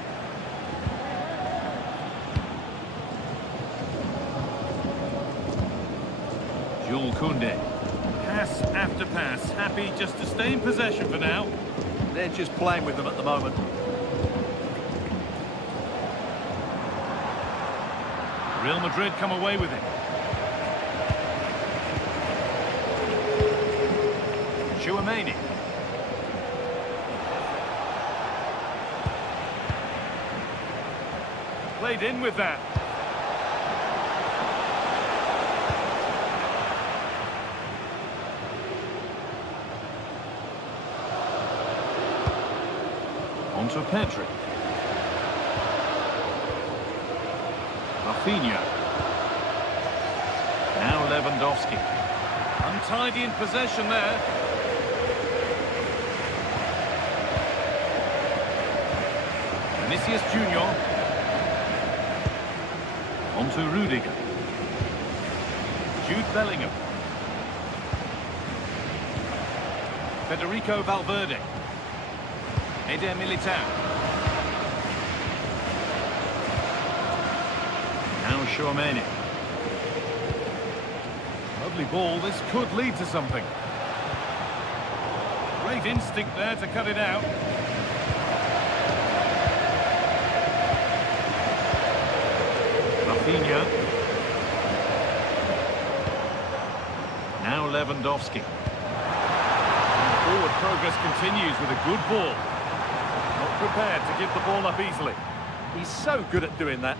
Jules Koundé. Pass after pass, happy just to stay in possession for now. They're just playing with them at the moment. Real Madrid come away with it. Chouameni. Played in with that. On to Pedri. Rafinha. Now Lewandowski. Untidy in possession there. Vinicius Junior. On to Rudiger. Jude Bellingham. Federico Valverde. Eder Militao. Now Chouameni. Lovely ball, this could lead to something. Great instinct there to cut it out. Rafinha. Now Lewandowski. And forward progress continues with a good ball. Not prepared to give the ball up easily. He's so good at doing that.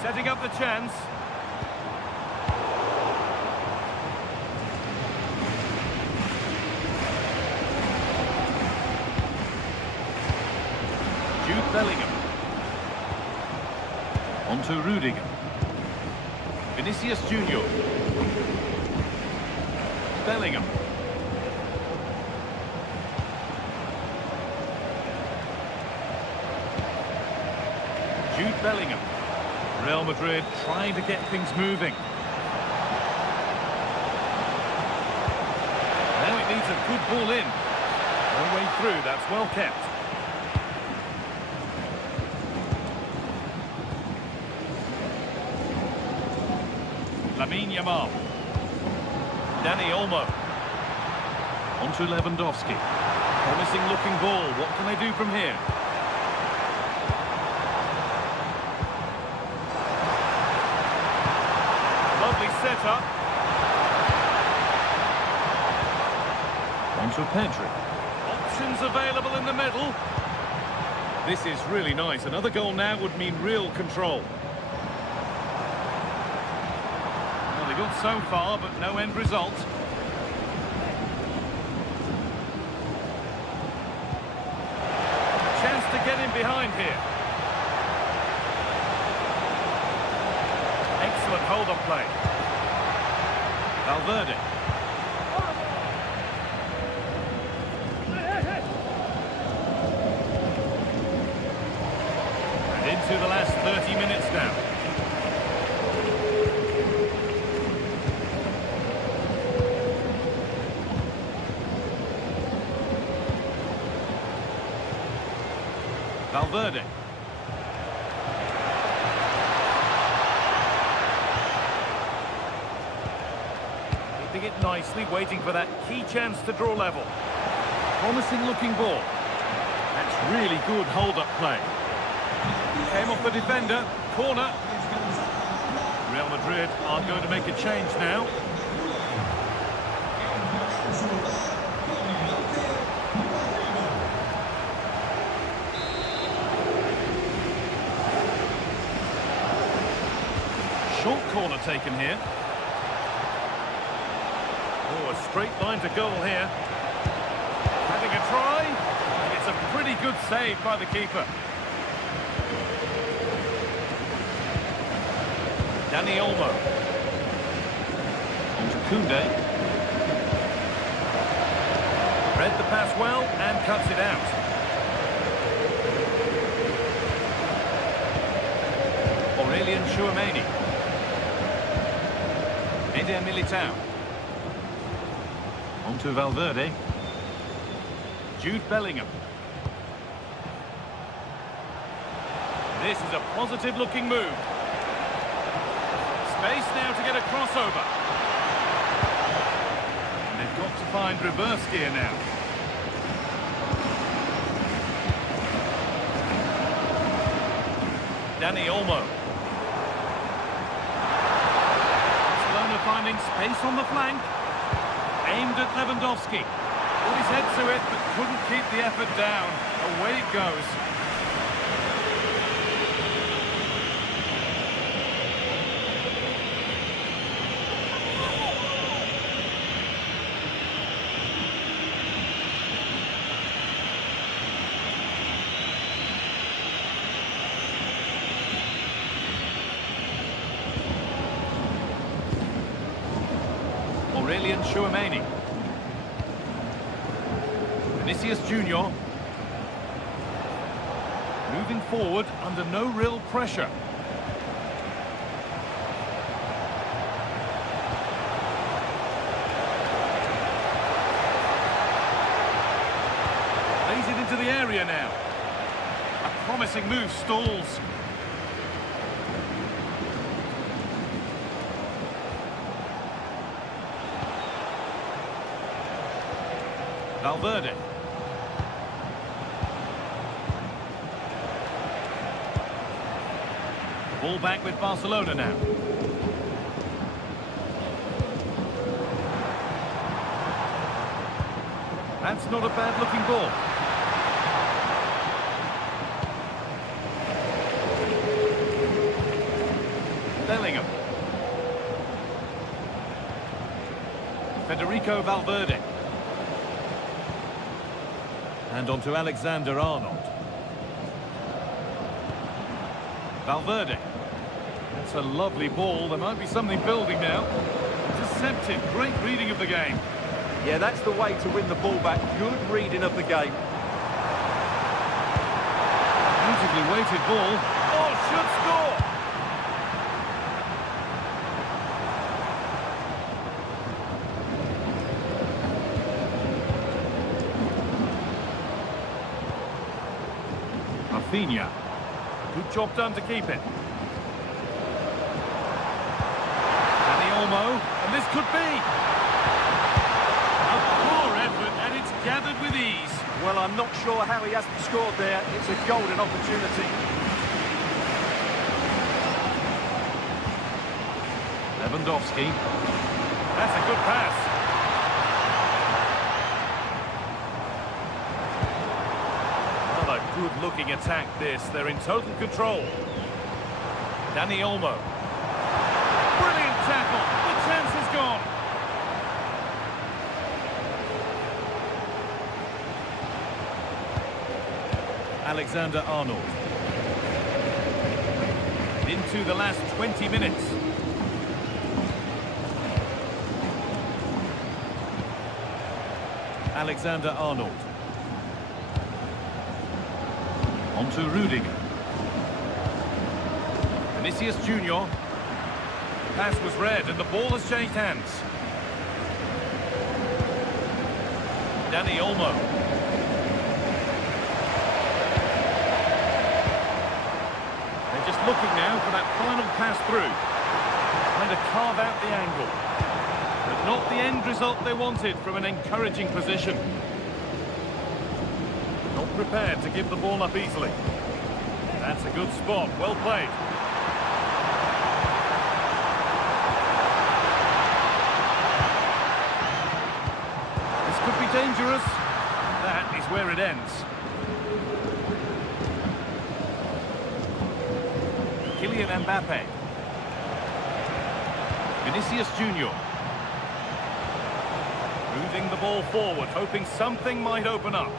Setting up the chance. Jude Bellingham. On to Rudiger. Vinicius Junior. Bellingham. Jude Bellingham. Real Madrid trying to get things moving. Now it needs a good ball in. No way through, that's well kept. Lamine Yamal. Dani Olmo. On to Lewandowski. Promising looking ball. What can they do from here? Lovely setup. On to Pedri. Options available in the middle. This is really nice. Another goal now would mean real control. Well, they got so far, but no end result. Chance to get in behind here. Excellent hold-up play. Valverde. And into the last 30 minutes now. Valverde. Keeping it nicely, waiting for that key chance to draw level. Promising looking ball. That's really good hold-up play. Came off the defender, corner. Real Madrid are going to make a change now. Short corner taken here. Oh, a straight line to goal here. Having a try. It's a pretty good save by the keeper. Dani Olmo. On to Koundé. Read the pass well and cuts it out. Aurelien Chouameni. Eder Militao. On to Valverde. Jude Bellingham. This is a positive looking move. Space now to get a crossover. And they've got to find reverse gear now. Dani Olmo. Barcelona finding space on the flank. Aimed at Lewandowski. Put his head to it, but couldn't keep the effort down. Away it goes. Tchouameni. Vinicius Junior. Moving forward under no real pressure. Plays it into the area now. A promising move stalls. Valverde. Ball back with Barcelona now. That's not a bad-looking ball. Bellingham. Federico Valverde. And on to Alexander-Arnold. Valverde. It's a lovely ball. There might be something building now. Intercepted. Great reading of the game. Yeah, that's the way to win the ball back. Good reading of the game. Beautifully weighted ball. Oh, should score! Rafinha. Good job done to keep it. Dani Olmo, and this could be a poor effort, and it's gathered with ease. Well, I'm not sure how he hasn't scored there. It's a golden opportunity. Lewandowski. That's a good pass. Good-looking attack this. They're in total control. Dani Olmo. Brilliant tackle. The chance is gone. Alexander-Arnold. Into the last 20 minutes. Alexander-Arnold. On to Rudiger. Vinicius Junior. Pass was read and the ball has changed hands. Dani Olmo. They're just looking now for that final pass through. Trying to carve out the angle. But not the end result they wanted from an encouraging position. Not prepared to give the ball up easily. That's a good spot. Well played. This could be dangerous. That is where it ends. Kylian Mbappe. Vinicius Junior. Moving the ball forward, hoping something might open up.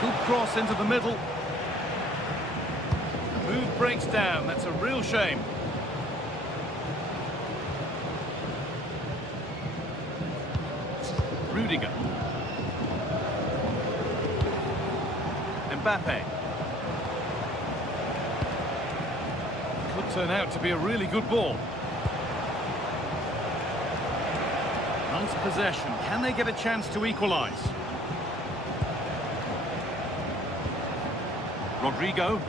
Good cross into the middle. The move breaks down. That's a real shame. Rudiger. Mbappe. Could turn out to be a really good ball. Nice possession. Can they get a chance to equalise? Rodrigo.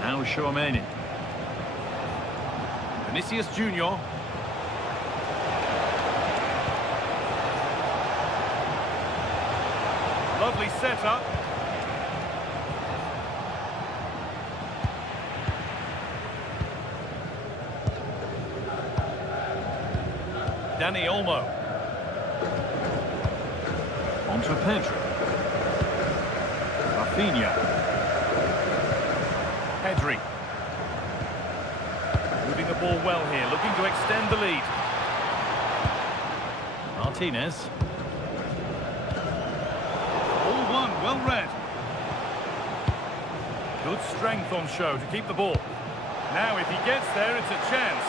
Now Tchouameni. Vinicius Junior. Lovely setup. Dani Olmo. Onto Pedri. Rafinha. Pedri. Moving the ball well here, looking to extend the lead. Martinez. All one, well read. Good strength on show to keep the ball. Now if he gets there, it's a chance.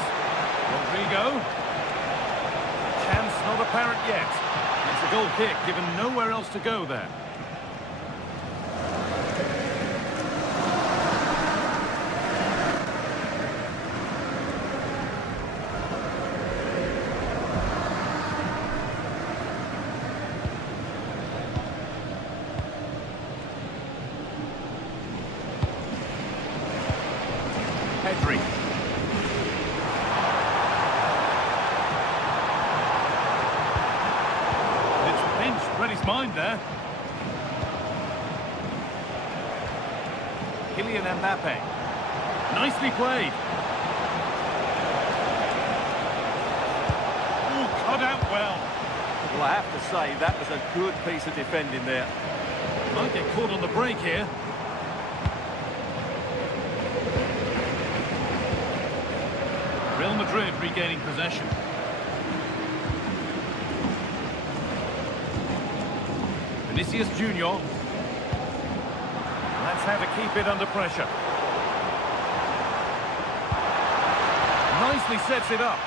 Rodrigo. Chance not apparent yet. It's a goal kick, given nowhere else to go there. Pedri. It's pinched, read his mind there. Kylian Mbappe. Nicely played. Oh, cut out well. Well, I have to say, that was a good piece of defending there. Might get caught on the break here. Real Madrid regaining possession. Vinicius Junior. That's how to keep it under pressure. Nicely sets it up.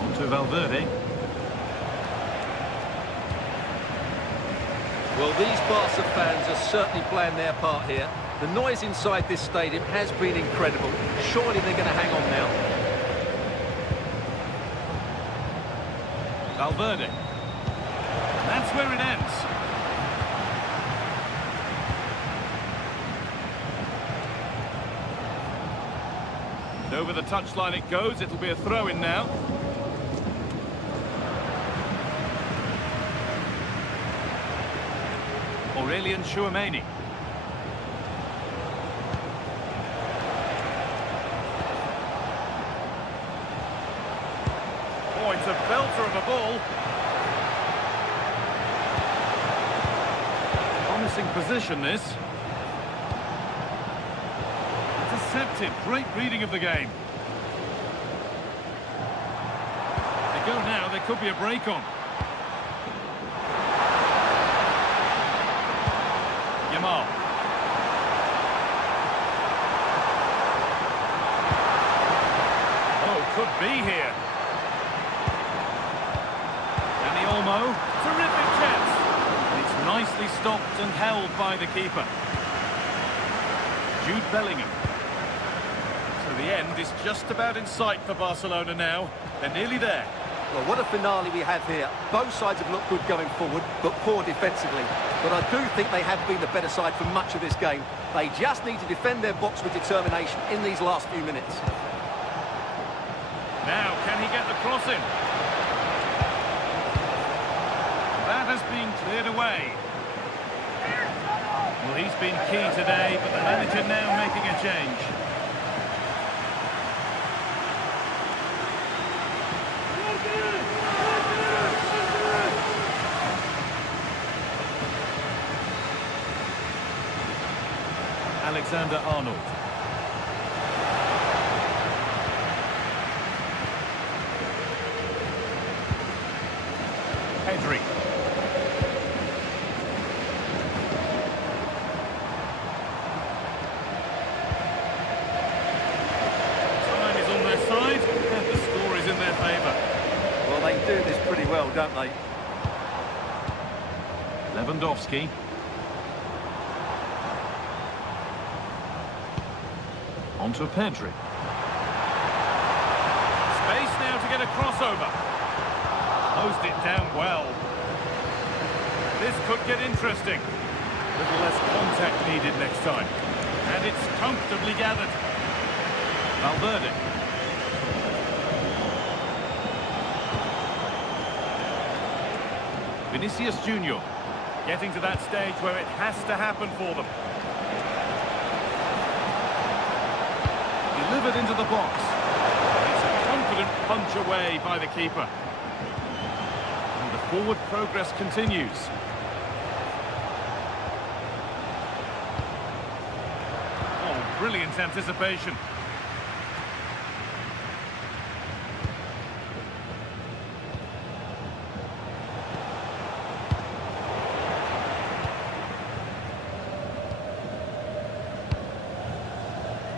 Onto Valverde. Well, these Barca fans are certainly playing their part here. The noise inside this stadium has been incredible. Surely they're going to hang on now. Valverde. That's where it ends. And over the touchline it goes. It'll be a throw-in now. Aurelian Tchouameni. Oh, it's a belter of a ball. Promising position, this. Intercepted. Great reading of the game. They go now. There could be a break on. Yamal. Oh, could be here. Dani Olmo. Terrific chance. It's nicely stopped and held by the keeper. Jude Bellingham. So the end is just about in sight for Barcelona now. They're nearly there. Well, what a finale we have here. Both sides have looked good going forward, but poor defensively. But I do think they have been the better side for much of this game. They just need to defend their box with determination in these last few minutes. Now, can he get the cross in? That has been cleared away. Well, he's been key today, but the manager now making a change. Alexander-Arnold. Pedri. Time is on their side, and the score is in their favour. Well, they do this pretty well, don't they? Lewandowski. Onto Pedri. Space now to get a crossover. Closed it down well. This could get interesting. A little less contact needed next time. And it's comfortably gathered. Valverde. Vinicius Junior. Getting to that stage where it has to happen for them. Delivered into the box. It's a confident punch away by the keeper. And the forward progress continues. Oh, brilliant anticipation.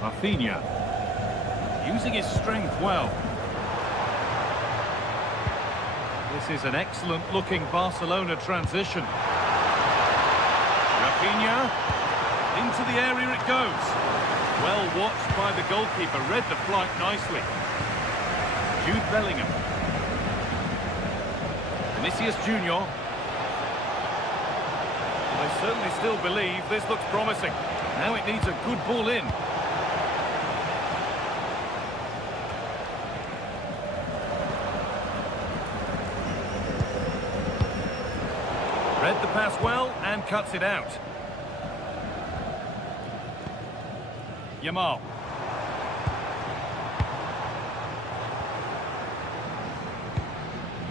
Rafinha, using his strength well. This is an excellent-looking Barcelona transition. Rafinha, into the area it goes. Well watched by the goalkeeper, read the flight nicely. Jude Bellingham. Vinicius Junior. They certainly still believe this looks promising. Now it needs a good ball in. Read the pass well and cuts it out. Yamal.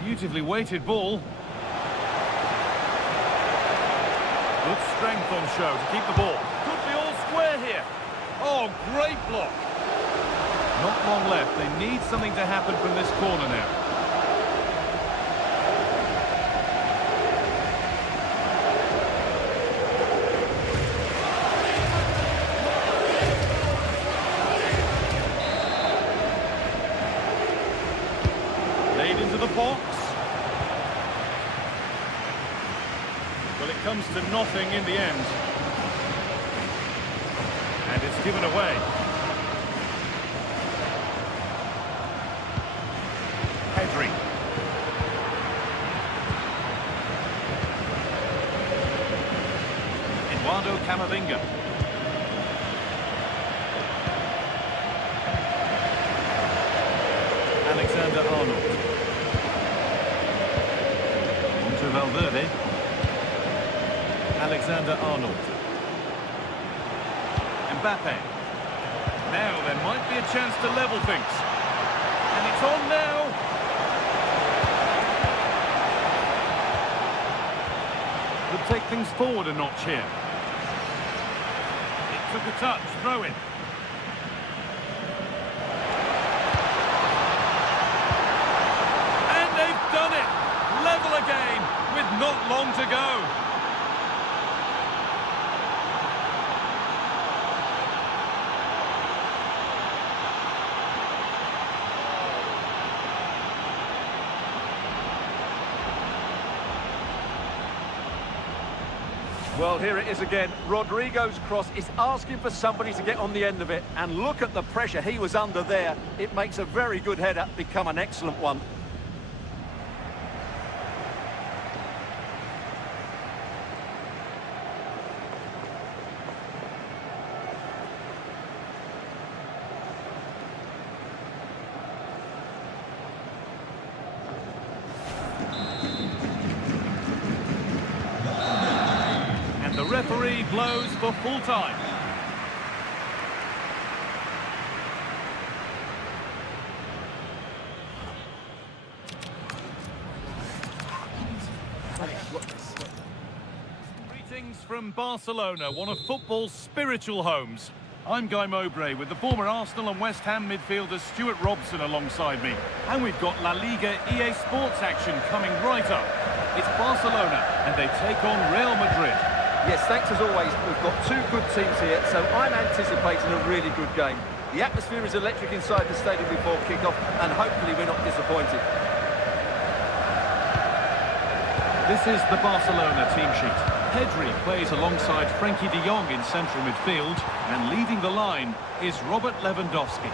Beautifully weighted ball. Good strength on show to keep the ball. Could be all square here. Oh, great block. Not long left. They need something to happen from this corner now. Into the box. Well, it comes to nothing in the end. And it's given away. Pedri. Eduardo Camavinga. Alexander-Arnold. Valverde. Alexander-Arnold. Mbappe. Now there might be a chance to level things. And it's on now. Could take things forward a notch here. It took a touch, throw in. And they've done it. Level again, with not long to go. Well, here it is again. Rodrigo's cross is asking for somebody to get on the end of it. And look at the pressure he was under there. It makes a very good header become an excellent one. The referee blows for full time. Greetings from Barcelona, one of football's spiritual homes. I'm Guy Mowbray with the former Arsenal and West Ham midfielder Stuart Robson alongside me. And we've got La Liga EA Sports action coming right up. It's Barcelona and they take on Real Madrid. Yes, thanks as always. We've got two good teams here, so I'm anticipating a really good game. The atmosphere is electric inside the stadium before kick-off, and hopefully we're not disappointed. This is the Barcelona team sheet. Pedri plays alongside Frankie de Jong in central midfield, and leading the line is Robert Lewandowski.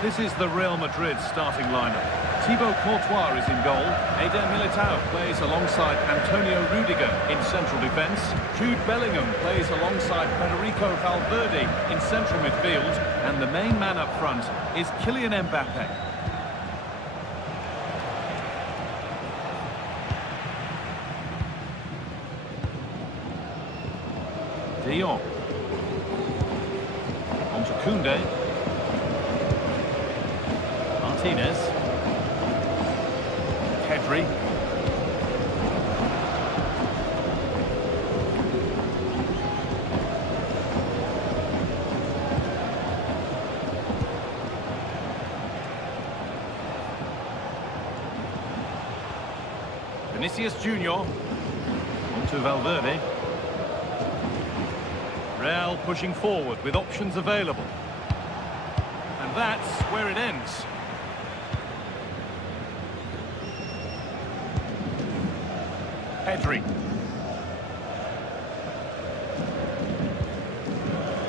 This is the Real Madrid starting lineup. Thibaut Courtois is in goal. Eder Militao plays alongside Antonio Rudiger in central defence. Jude Bellingham plays alongside Federico Valverde in central midfield. And the main man up front is Kylian Mbappe. De Jong. On to Koundé. Martinez. Pedri. Vinicius Junior. On to Valverde. Real pushing forward with options available. And that's where it ends. Pedri.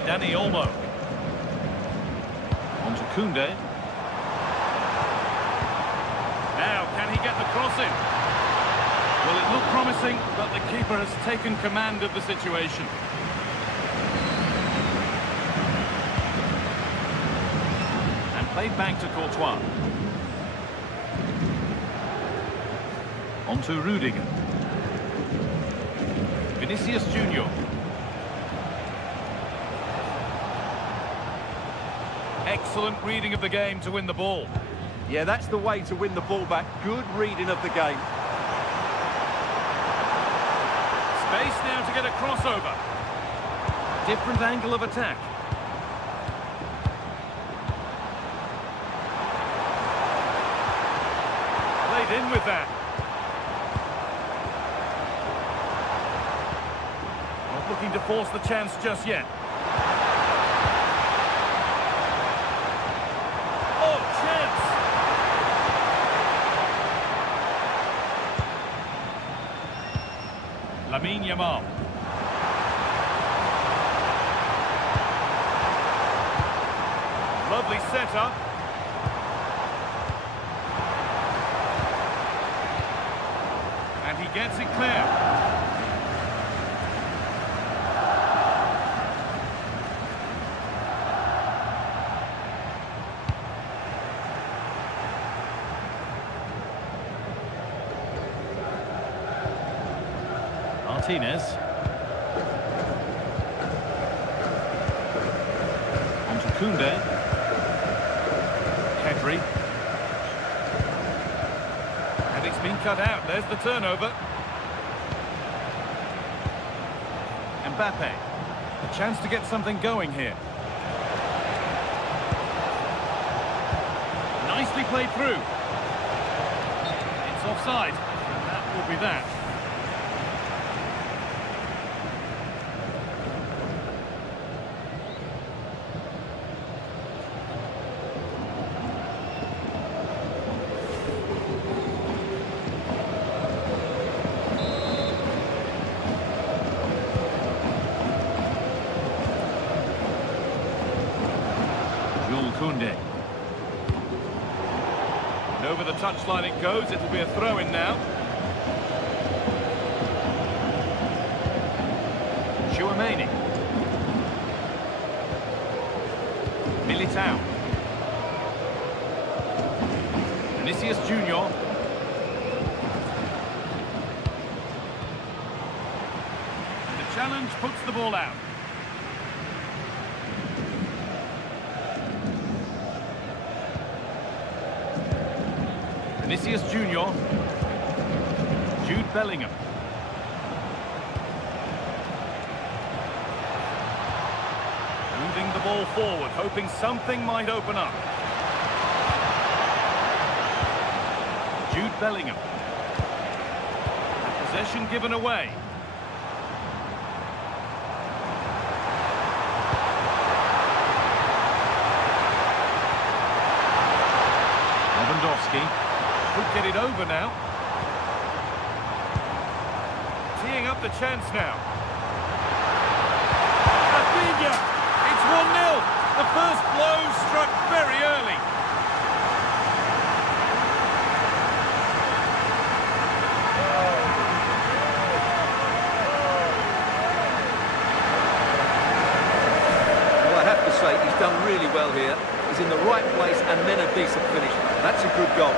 Dani Olmo. On to Koundé. Now, can he get the cross in? Well, it looked promising, but the keeper has taken command of the situation. And played back to Courtois. On to Rudiger. Vinicius Junior. Excellent reading of the game to win the ball. Yeah, that's the way to win the ball back. Good reading of the game. Space now to get a crossover. Different angle of attack. Played in with that. Not looking to force the chance just yet. Oh, chance! Lamine Yamal. Lovely setup. And he gets it clear. Martinez. On to Koundé. Pedri. And it's been cut out. There's the turnover. Mbappe. A chance to get something going here. Nicely played through. It's offside. And that will be that. Koundé. And over the touchline it goes. It'll be a throw-in now. Chouameni. Militao. Vinicius Junior. And the challenge puts the ball out. Vinicius Junior. Jude Bellingham. Moving the ball forward, hoping something might open up. Jude Bellingham. Possession given away. Lewandowski. Could get it over now. Teeing up the chance now. Rafinha! It's 1-0. The first blow struck very early. done really well here. He's in the right place and then a decent finish. That's a good goal.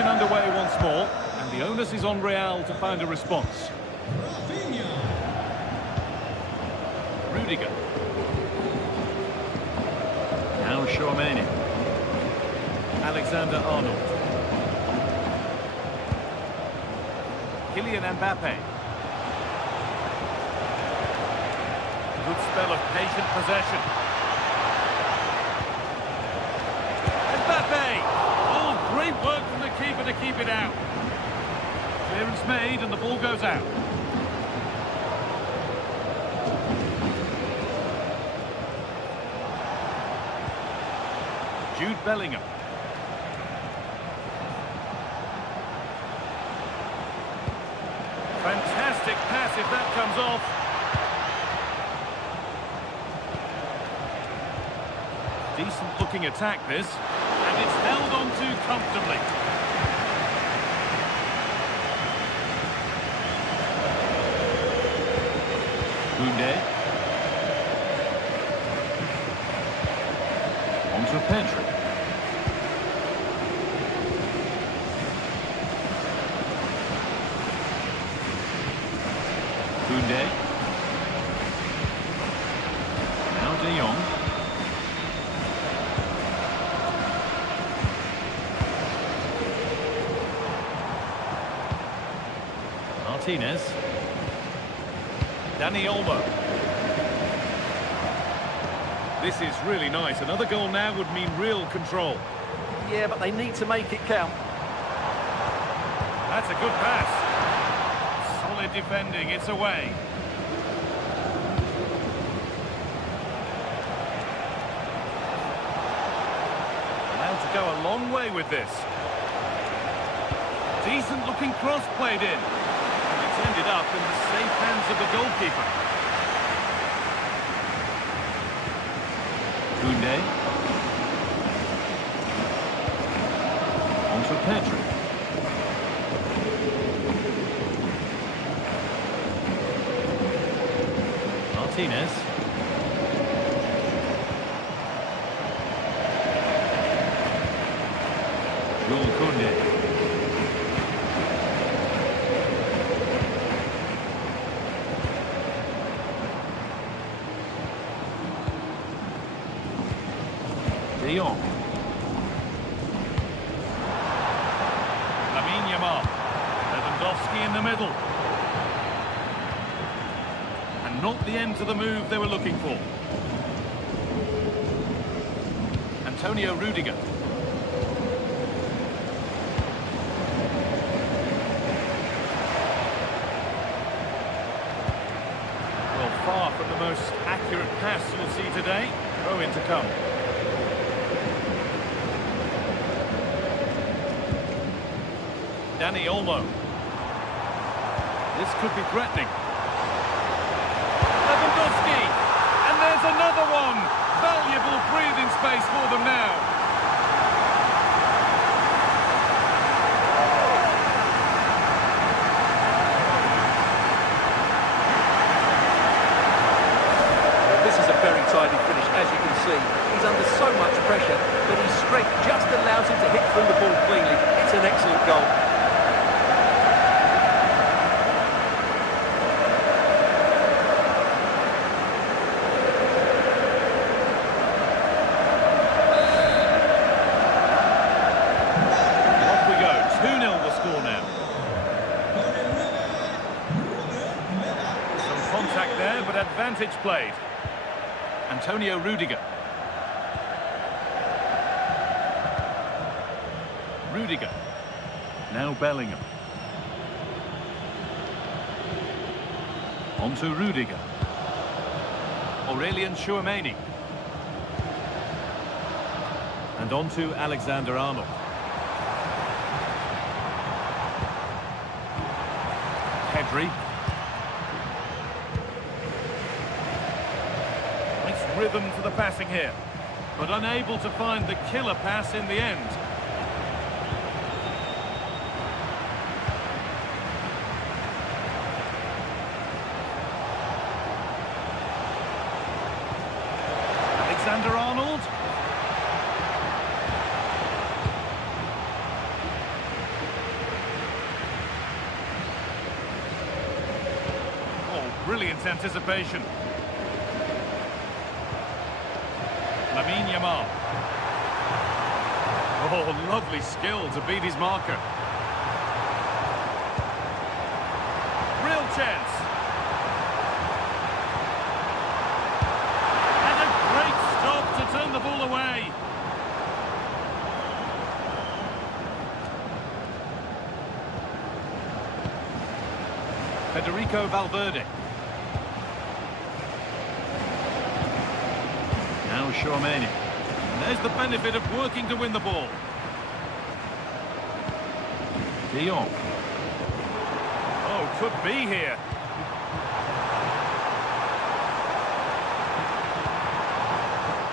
Underway once more, and the onus is on Real to find a response. Rudiger. Now Tchouameni. Alexander-Arnold. Kylian Mbappe. Good spell of patient possession. Mbappe! Oh, great work from the keeper to keep it out. Clearance made and the ball goes out. Jude Bellingham. Fantastic pass if that comes off. Decent looking attack this, and it's held on to comfortably. Koundé. On to Pedri. Koundé. Now De Jong. Martinez. Dani Olmo. This is really nice. Another goal now would mean real control. Yeah, but they need to make it count. That's a good pass. Solid defending. It's away. Allowed to go a long way with this. Decent looking cross played in. It's ended up in the safe hands of the goalkeeper. Koundé. On to Pedri. Martinez. Jules Koundé. De Jong. Lewandowski in the middle. And not the end to the move they were looking for. Antonio Rudiger. Well, far from the most accurate pass you'll see today. Throw-in to come. Dani Olmo. This could be threatening. Lewandowski! And there's another one! Valuable breathing space for them now. This is a very tidy finish, as you can see. He's under so much pressure, but his strength just allows him to hit through the ball cleanly. It's an excellent goal. Advantage played. Antonio Rudiger. Rudiger. Now Bellingham. On to Rudiger. Aurelien Tchouameni. And And on to Alexander-Arnold. Pedri. Nice rhythm to the passing here, but unable to find the killer pass in the end. Alexander-Arnold. Oh, brilliant anticipation. Yamal. Oh, lovely skill to beat his marker. Real chance. And a great stop to turn the ball away. Federico Valverde. Now Tchouaméni. And there's the benefit of working to win the ball. De Jong. Oh, could be here.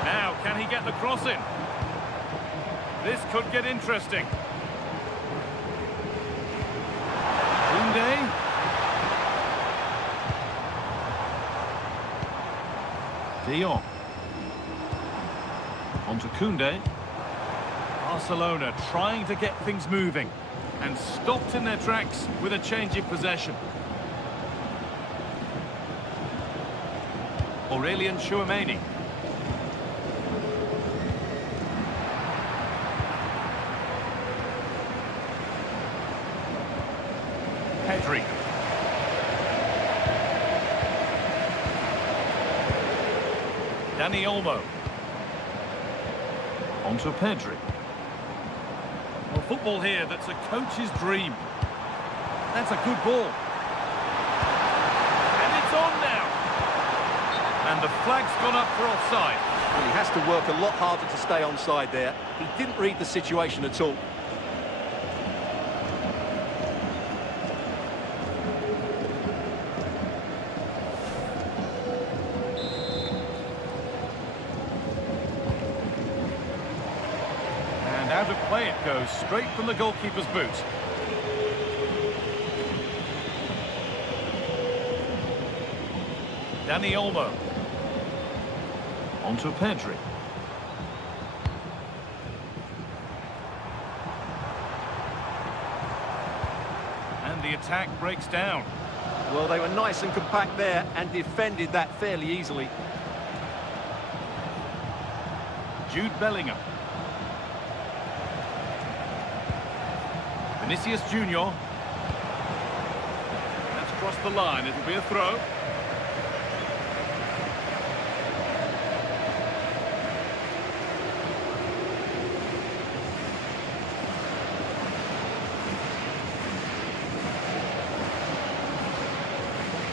Now, can he get the cross in? This could get interesting. Koundé. De Jong. On to Koundé. Barcelona trying to get things moving and stopped in their tracks with a change in possession. Aurelien Tchouaméni. Pedri. Dani Olmo. On to Pedri. Well, football here that's a coach's dream. That's a good ball. And it's on now. And the flag's gone up for offside. Well, he has to work a lot harder to stay onside there. He didn't read the situation at all. And out of play it goes, straight from the goalkeeper's boot. Dani Olmo. On to Pedri. And the attack breaks down. Well, they were nice and compact there and defended that fairly easily. Jude Bellingham. Vinicius Junior. That's crossed the line. It'll be a throw.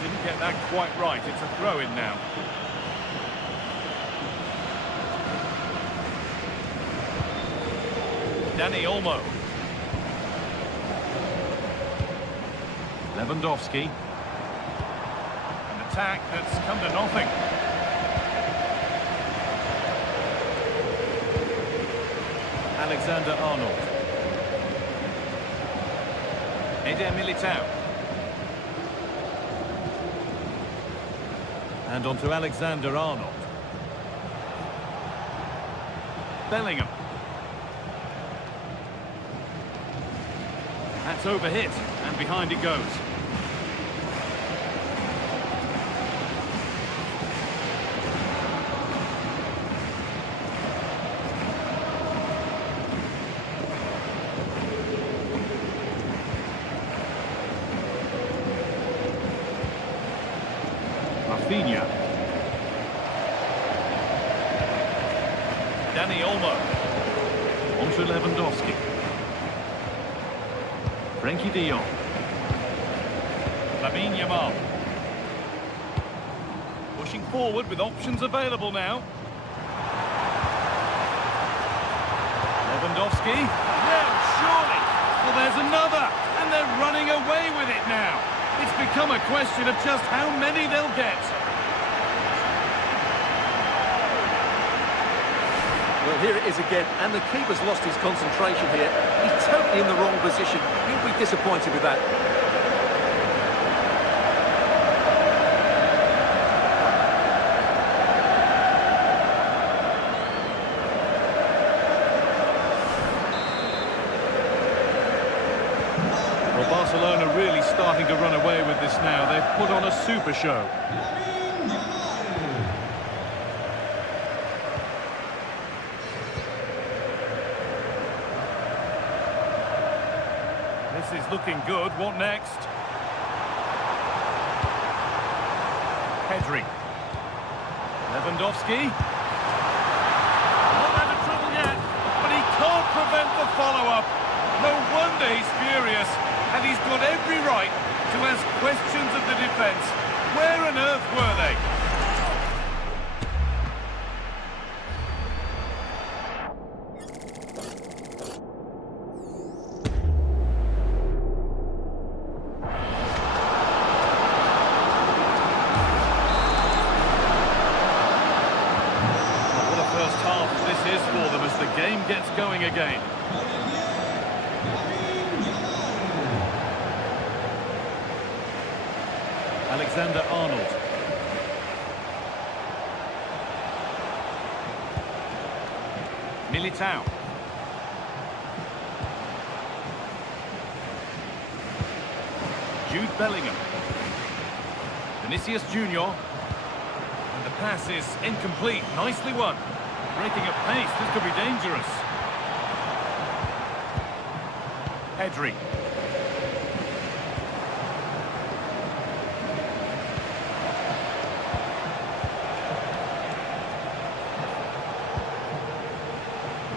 Didn't get that quite right. It's a throw in now. Dani Olmo. Lewandowski. An attack that's come to nothing. Alexander-Arnold. Eder Militao. And on to Alexander-Arnold. Bellingham. That's overhit, and behind it goes. Rafinha. Dani Olmo. On to Lewandowski. Frenkie de Jong. Yamal. Pushing forward with options available now. Lewandowski. Yeah, surely. Well, there's another, and they're running away with it now. It's become a question of just how many they'll get. Well, here it is again, and the keeper's lost his concentration here. He's totally in the wrong position. He'll be disappointed with that. Well, Barcelona really starting to run away with this now. They've put on a super show. This is looking good. What next? Pedri. Lewandowski. Not out of trouble yet, but he can't prevent the follow-up. No wonder he's furious, and he's got every right to ask questions of the defence. Where on earth were they? What a first half this is for them as the game gets going again. Alexander-Arnold. Militao. Jude Bellingham. Vinicius Junior. And the pass is incomplete. Nicely won. Breaking at pace, this could be dangerous. Pedri.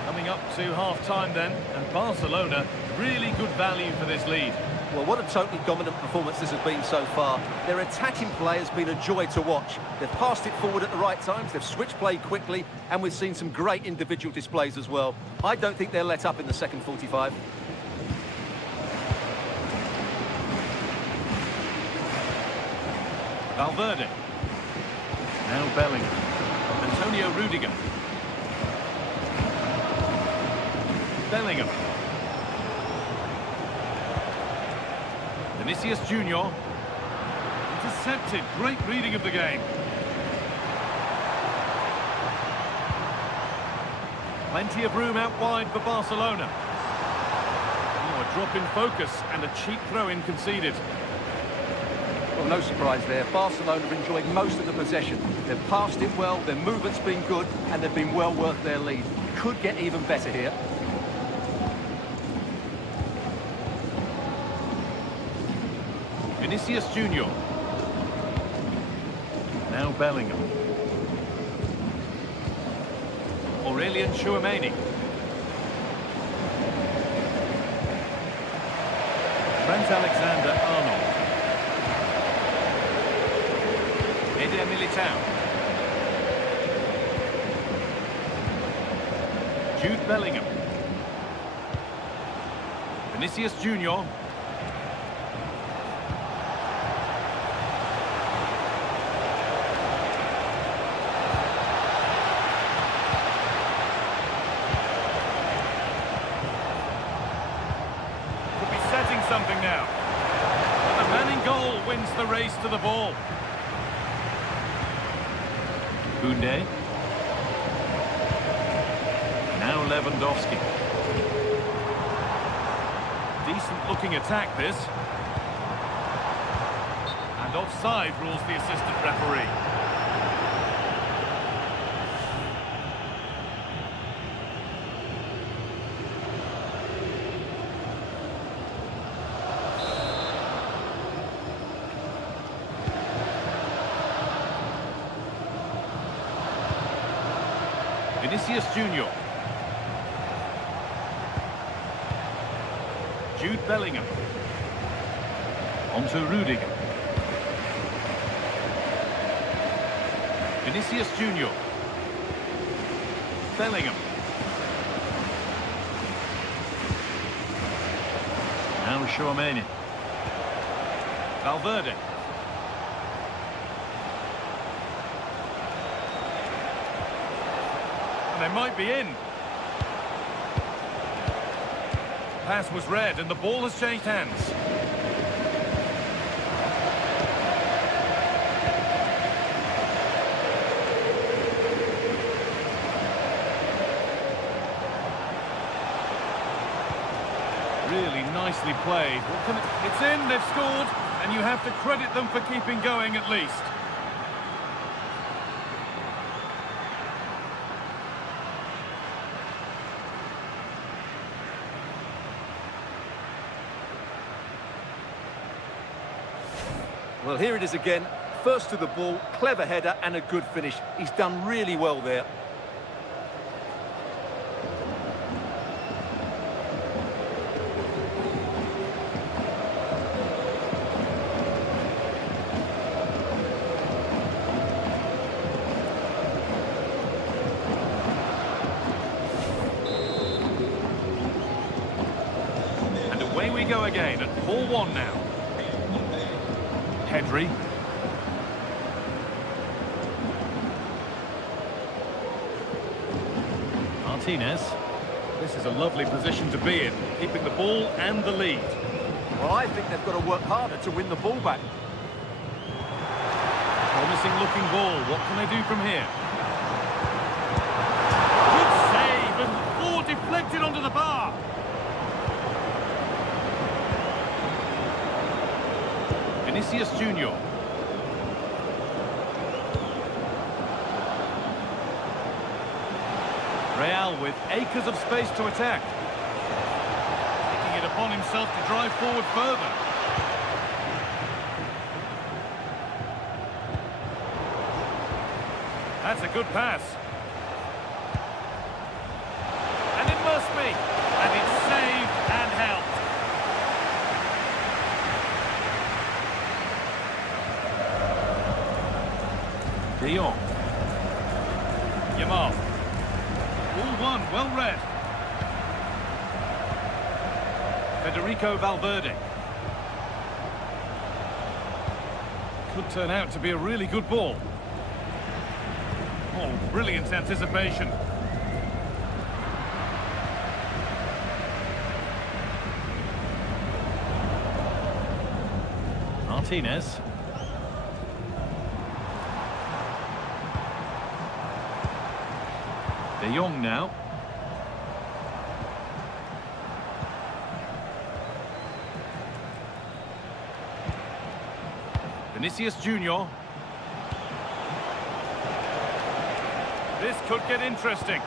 Coming up to half-time then, and Barcelona, really good value for this lead. Well, what a totally dominant performance this has been so far. Their attacking play has been a joy to watch. They've passed it forward at the right times, they've switched play quickly, and we've seen some great individual displays as well. I don't think they'll let up in the second 45. Valverde. Now Bellingham. Antonio Rudiger. Bellingham. Vinicius Junior. Intercepted. Great reading of the game. Plenty of room out wide for Barcelona. Oh, a drop in focus and a cheap throw-in conceded. Well, no surprise there. Barcelona have enjoyed most of the possession. They've passed it well, their movement's been good, and they've been well worth their lead. Could get even better here. Vinicius Junior. Now Bellingham. Aurelien Tchouameni. Trent Alexander-Arnold. Militao. Jude Bellingham. Vinicius Junior. Could be setting something now. But the man in goal wins the race to the ball. Koundé. Now Lewandowski. Decent looking attack this. And offside rules the assistant referee. Vinicius Junior. Jude Bellingham. On to Rudiger. Vinicius Junior. Bellingham. Now Chouameni. Valverde. And they might be in. Pass was read and the ball has changed hands. Really nicely played. It's in, they've scored, and you have to credit them for keeping going at least. Well, here it is again. First to the ball, clever header and a good finish. He's done really well there. And away we go again at 4-1 now. Pedri. Martinez. This is a lovely position to be in, keeping the ball and the lead. Well, I think they've got to work harder to win the ball back. Promising looking ball. What can they do from here? Good save and deflected onto the bar. Vinicius Junior. Real with acres of space to attack. Taking it upon himself to drive forward further. That's a good pass. And it must be. And it's saved and helped. De Jong. Yamal. All one, well read. Federico Valverde. Could turn out to be a really good ball. Oh, brilliant anticipation. Martinez. De Jong now. Vinicius Junior. This could get interesting.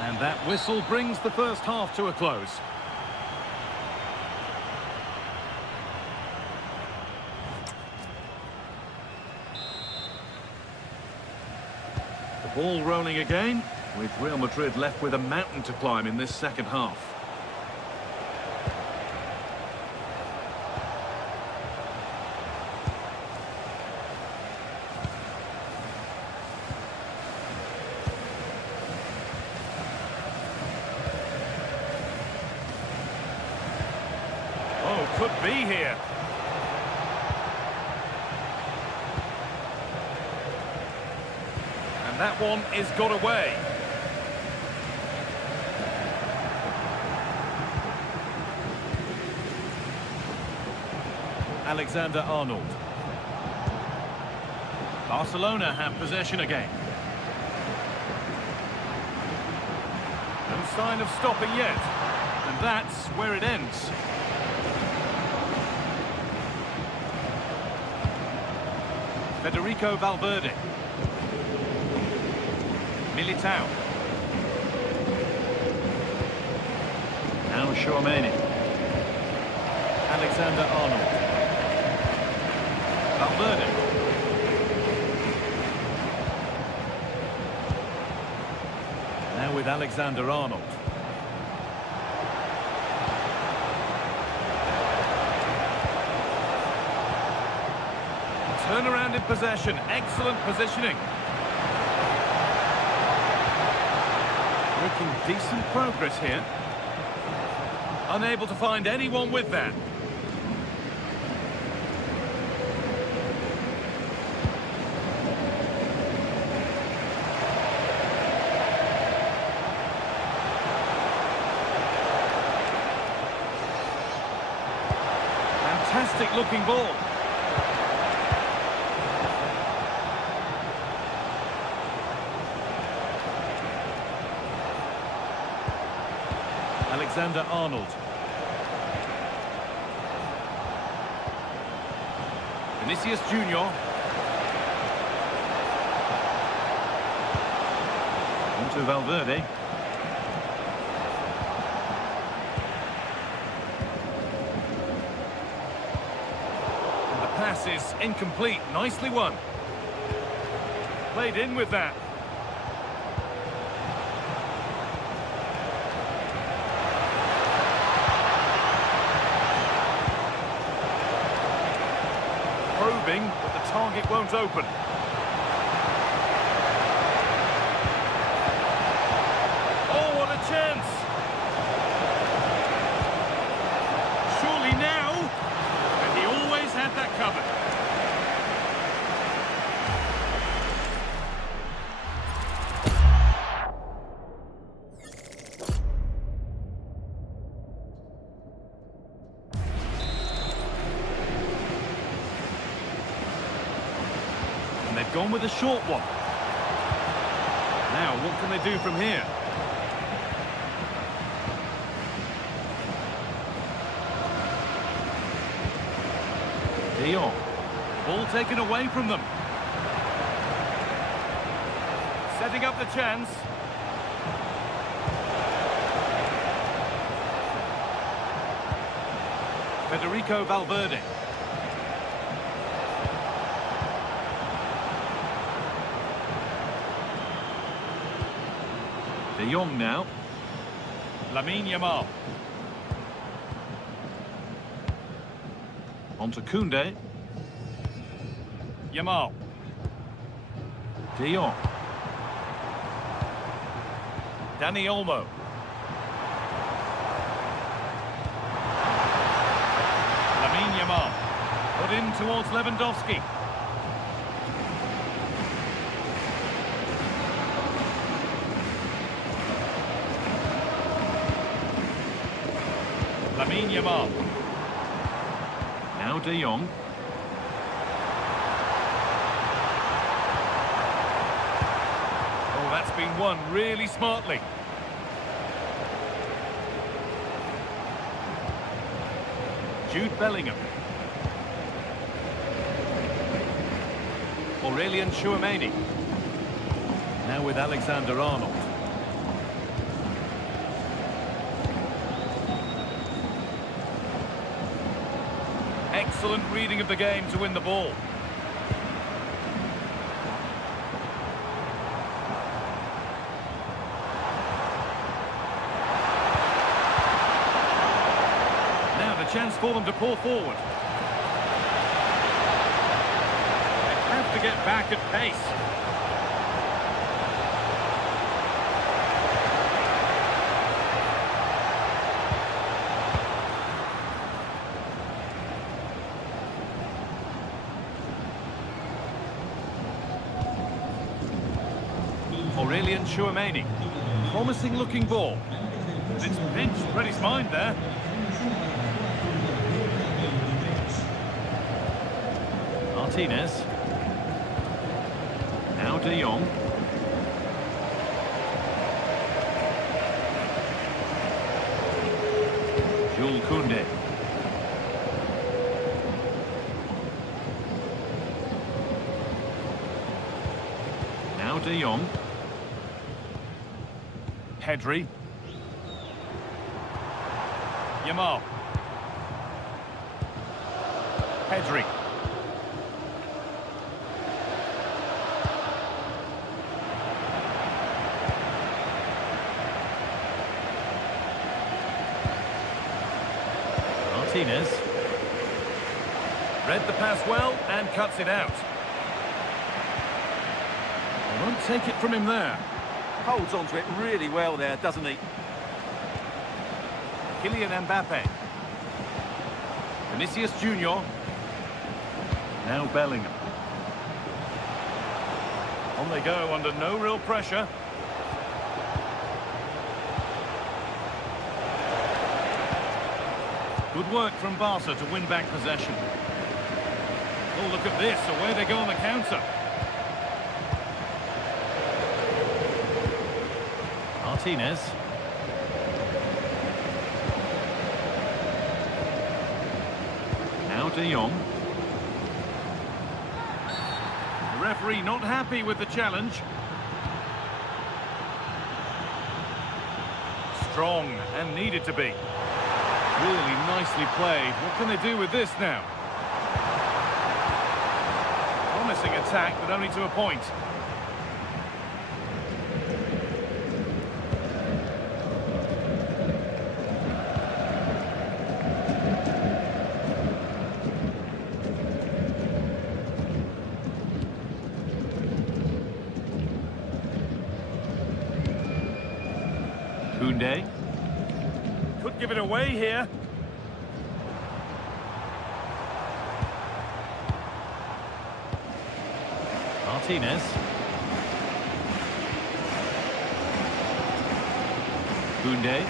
And that whistle brings the first half to a close. The ball rolling again, with Real Madrid left with a mountain to climb in this second half. Oh, could be here. And that one is got away. Alexander-Arnold. Barcelona have possession again. No sign of stopping yet. And that's where it ends. Federico Valverde. Militao. Now Chouameni. Alexander-Arnold. Valverde. Now with Alexander-Arnold. Turnaround in possession, excellent positioning. making decent progress here. Unable to find anyone with that. Fantastic looking ball. Alexander-Arnold. Vinicius Junior. Into Valverde. And the pass is incomplete. Nicely won. Played in with that. Probing, but the target won't open. Oh, what a chance! Surely now! And he always had that covered. And they've gone with a short one. Now, what can they do from here? De Jong. Ball taken away from them. Setting up the chance. Federico Valverde. De Jong now. Lamine Yamal. On to Koundé. Yamal. De Jong. Dani Olmo. Lamine Yamal. Put in towards Lewandowski. Lamine Yamal. Now De Jong. Oh, that's been won really smartly. Jude Bellingham. Aurelien Tchouameni. Now with Alexander-Arnold. Excellent reading of the game to win the ball. Now the chance for them to pull forward. They have to get back at pace. Aurelien Tchouameni. Promising looking ball. But it's pinched Freddie's mind there. Martinez. Now De Jong. Jules Koundé. Now De Jong. Pedri. Yamal. Pedri. Martinez. Read the pass well and cuts it out. They won't take it from him there. Holds on to it really well there, doesn't he? Kylian Mbappe. Vinicius Junior. Now Bellingham. On they go under no real pressure. Good work from Barca to win back possession. Oh, look at this, away they go on the counter. Martinez. Now De Jong. The referee not happy with the challenge. Strong and needed to be. Really nicely played. What can they do with this now? Promising attack, but only to a point. Koundé. Could give it away here. Martinez. Koundé.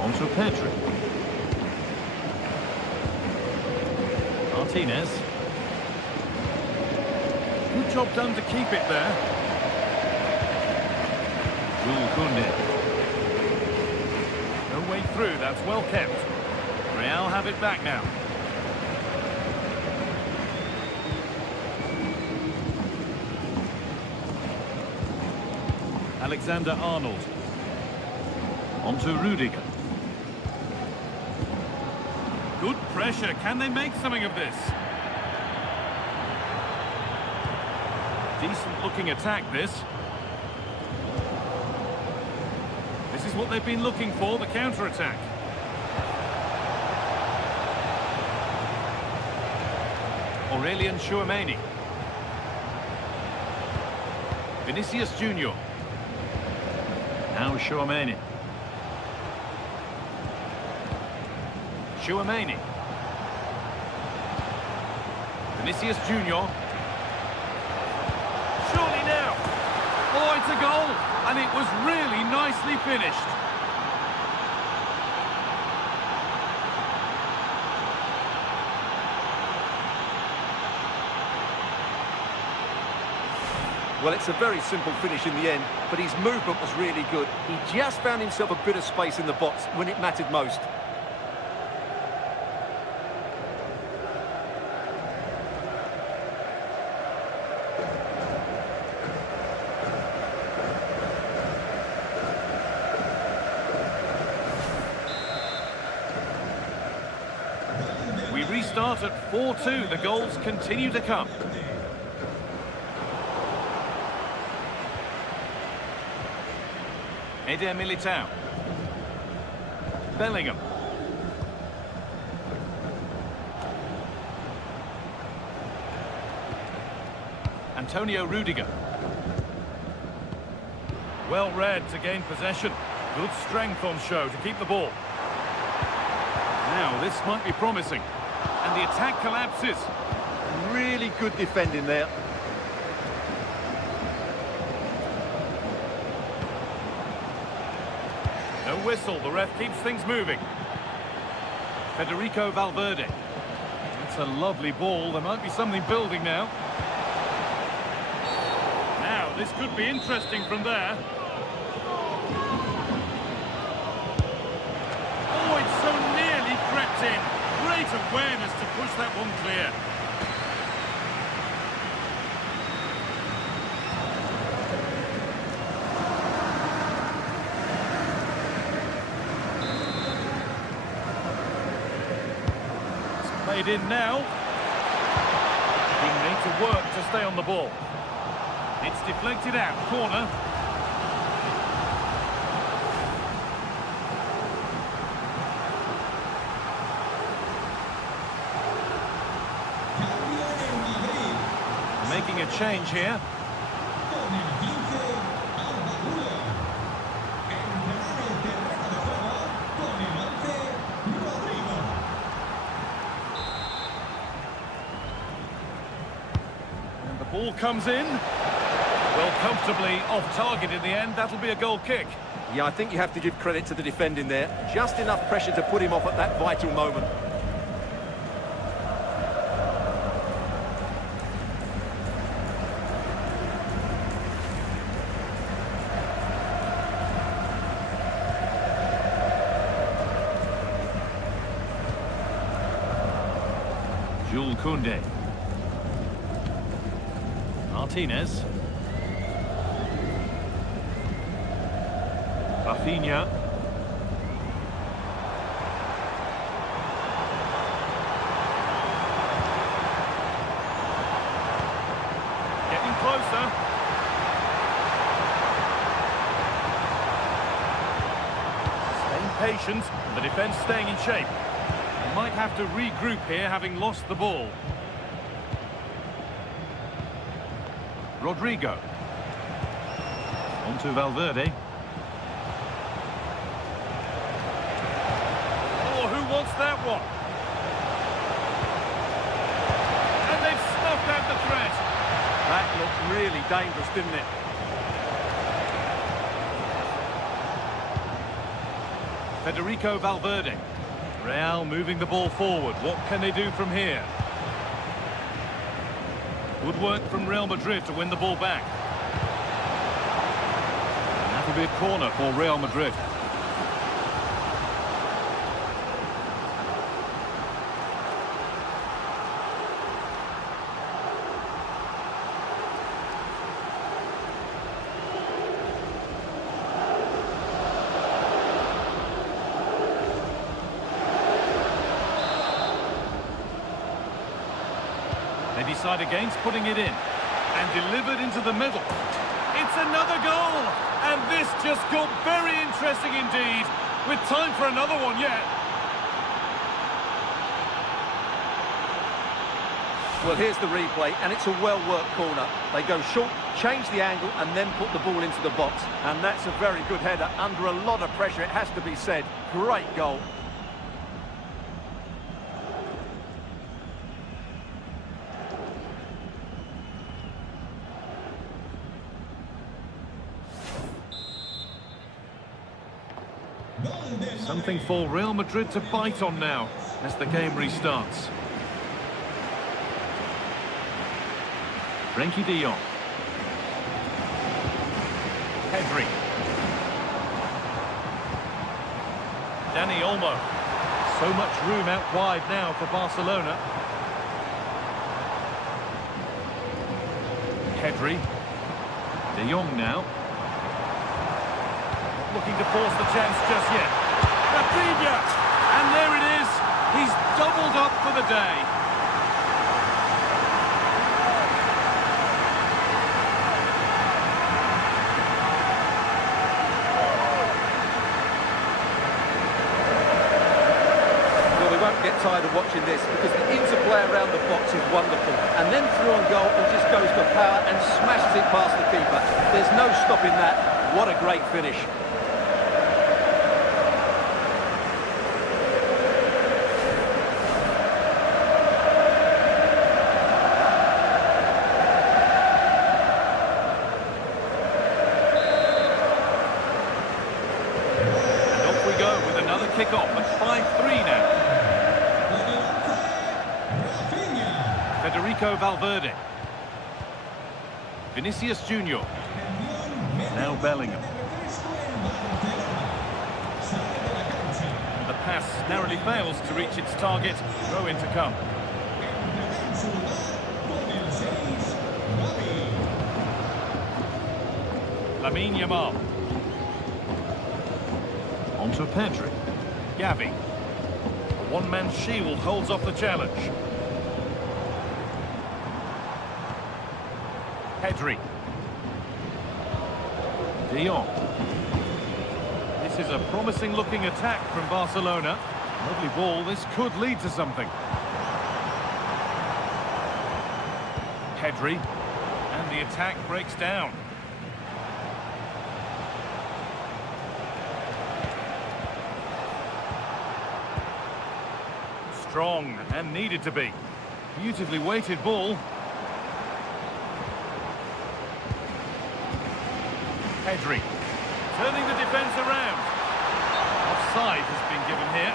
On to Pedri. Martinez. Good job done to keep it there. Koundé. No way through, that's well kept. Real have it back now. Alexander-Arnold. On to Rudiger. Good pressure. Can they make something of this? Decent looking attack, this. This is what they've been looking for, the counter-attack. Aurelien Tchouameni. Vinicius Junior. Now Tchouameni. Tchouameni. Vinicius Junior. Surely now. Oh, it's a goal. And it was really nicely finished. Well, it's a very simple finish in the end, but his movement was really good. He just found himself a bit of space in the box when it mattered most. We restart at 4-2. The goals continue to come. Eder Militao. Bellingham. Antonio Rudiger. Well read to gain possession. Good strength on show to keep the ball. Now, this might be promising. And the attack collapses. Really good defending there. No whistle, the ref keeps things moving. Federico Valverde. It's a lovely ball, there might be something building now. Now, this could be interesting from there. Oh, it's so nearly crept in. Great awareness to push that one clear. Played in now. Being made to work to stay on the ball. It's deflected out, corner. Making a change here. And the ball comes in. Well, comfortably off target in the end. That'll be a goal kick. Yeah, I think you have to give credit to the defending there. Just enough pressure to put him off at that vital moment. Jules Koundé. Martinez. Rafinha. Getting closer. Staying patient, and the defence staying in shape. They might have to regroup here, having lost the ball. Rodrigo. On to Valverde. Wants that one. And they've snuffed out the threat. That looked really dangerous, didn't it? Federico Valverde. Real moving the ball forward. What can they do from here? Good work from Real Madrid to win the ball back. And that'll be a corner for Real Madrid. They decide against putting it in, and delivered into the middle. It's another goal, and this just got very interesting indeed, with time for another one yet. Well, here's the replay, and it's a well-worked corner. They go short, change the angle, and then put the ball into the box. And that's a very good header, under a lot of pressure, it has to be said. Great goal. Something for Real Madrid to bite on now as the game restarts. Frenkie de Jong. Pedri. Dani Olmo. So much room out wide now for Barcelona. Pedri. De Jong now. Looking to force the chance just yet. Rafinha! And there it is. He's doubled up for the day. Well, we won't get tired of watching this because the interplay around the box is wonderful. And then through on goal, he just goes for power and smashes it past the keeper. There's no stopping that. What a great finish. Kick-off at 5-3 now. Federico Valverde. Vinicius Junior. Now Bellingham. And the pass narrowly fails to reach its target. Throw in to come. Lamine Yamal. On to Pedri. Gavi. A one-man shield holds off the challenge. Pedri. De Jong. This is a promising-looking attack from Barcelona. Lovely ball. This could lead to something. Pedri. And the attack breaks down. Strong and needed to be. Beautifully weighted ball. Pedri. Turning the defence around. Offside has been given here.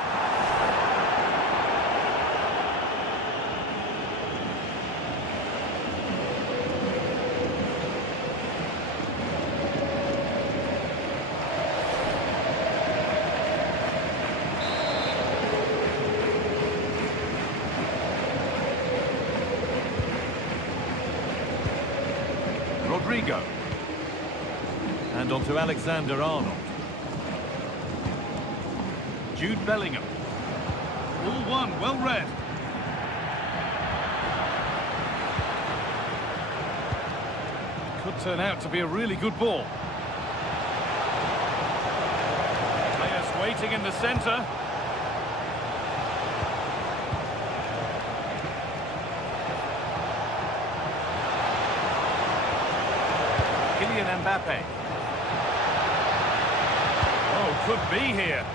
Rodrigo. And on to Alexander-Arnold. Jude Bellingham. All one, well read. Could turn out to be a really good ball. Players waiting in the centre. Kylian Mbappe. Oh, could be here.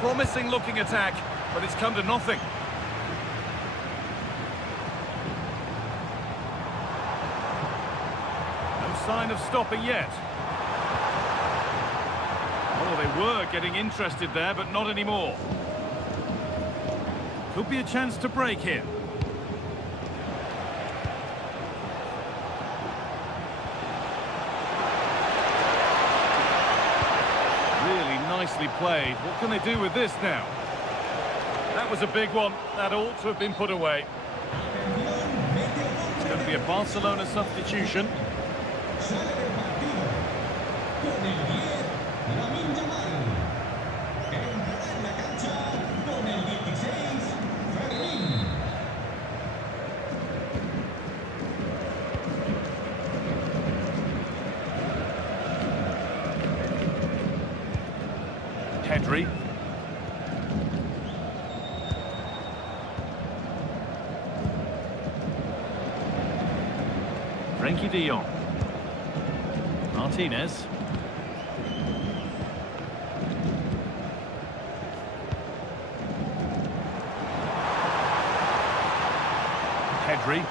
Promising looking attack, but it's come to nothing. No sign of stopping yet. Oh, they were getting interested there, but not anymore. Could be a chance to break here. Nicely played. What can they do with this now? That was a big one. That ought to have been put away. It's going to be a Barcelona substitution. Pedri. Frenkie de Jong. Martinez. Pedri.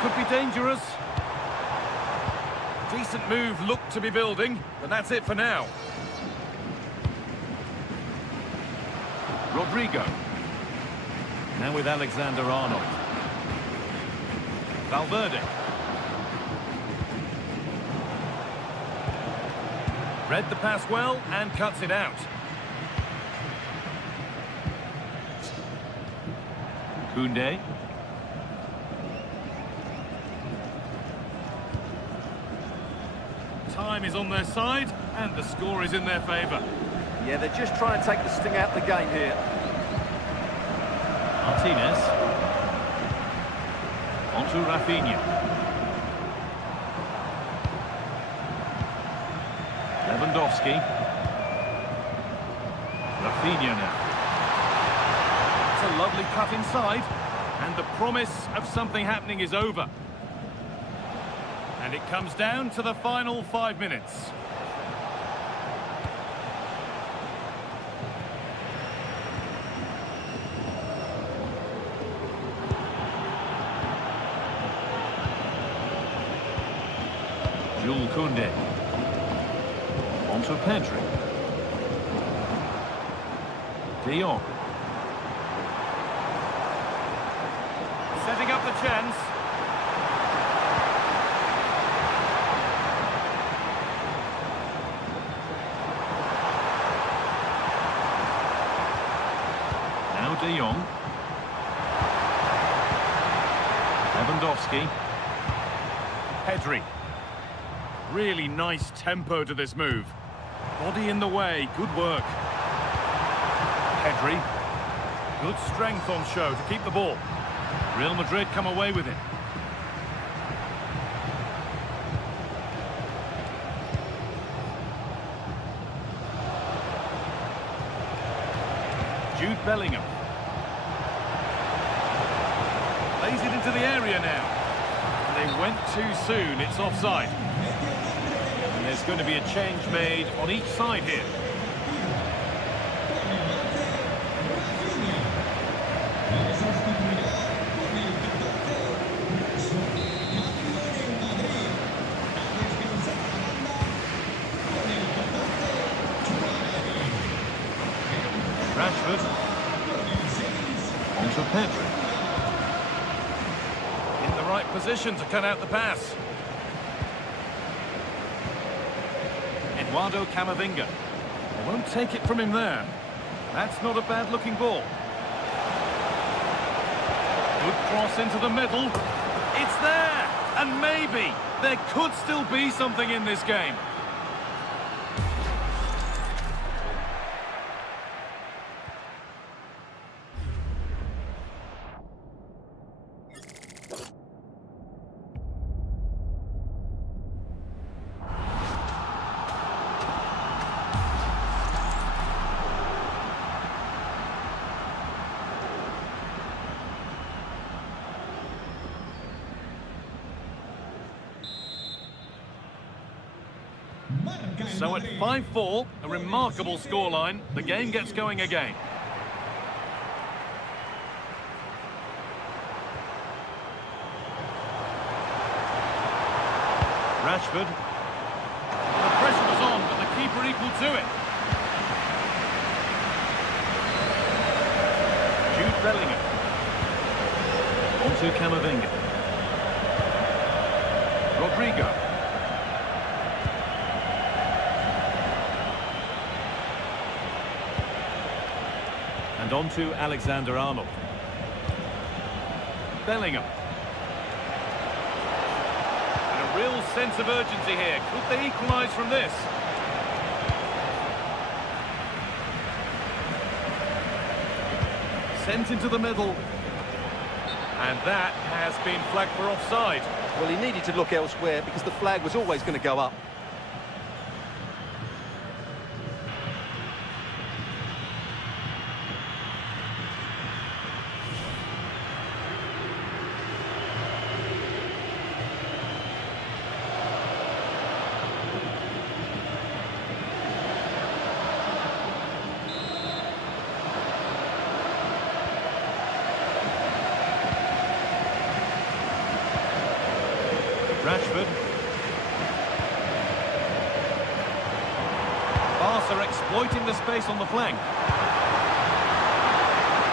Could be dangerous. Decent move looked to be building, but that's it for now. Rodrigo. Now with Alexander-Arnold. Valverde. Read the pass well and cuts it out. Koundé. Time is on their side, and the score is in their favour. Yeah, they're just trying to take the sting out of the game here. Martinez. On to Rafinha. Lewandowski. Rafinha now. It's a lovely cut inside, and the promise of something happening is over. And it comes down to the final 5 minutes. Jules Koundé. On to Pedri. De Jong. Setting up the chance. De Jong. Lewandowski. Pedri. Really nice tempo to this move. Body in the way, good work. Pedri. Good strength on show to keep the ball. Real Madrid come away with it. Jude Bellingham. Plays it into the area now. They went too soon, it's offside. And there's going to be a change made on each side here. Rashford. Onto Pedri. In the right position to cut out the pass. Eduardo Camavinga. They won't take it from him there. That's not a bad-looking ball. Good cross into the middle. It's there! And maybe there could still be something in this game. So at 5-4, a remarkable scoreline. The game gets going again. Rashford. The pressure was on, but the keeper equal to it. Jude Bellingham. Onto Camavinga. Rodrigo. And on to Alexander-Arnold. Bellingham. And a real sense of urgency here. Could they equalise from this? Sent into the middle. And that has been flagged for offside. Well, he needed to look elsewhere because the flag was always going to go up. Rashford. Barca exploiting the space on the flank.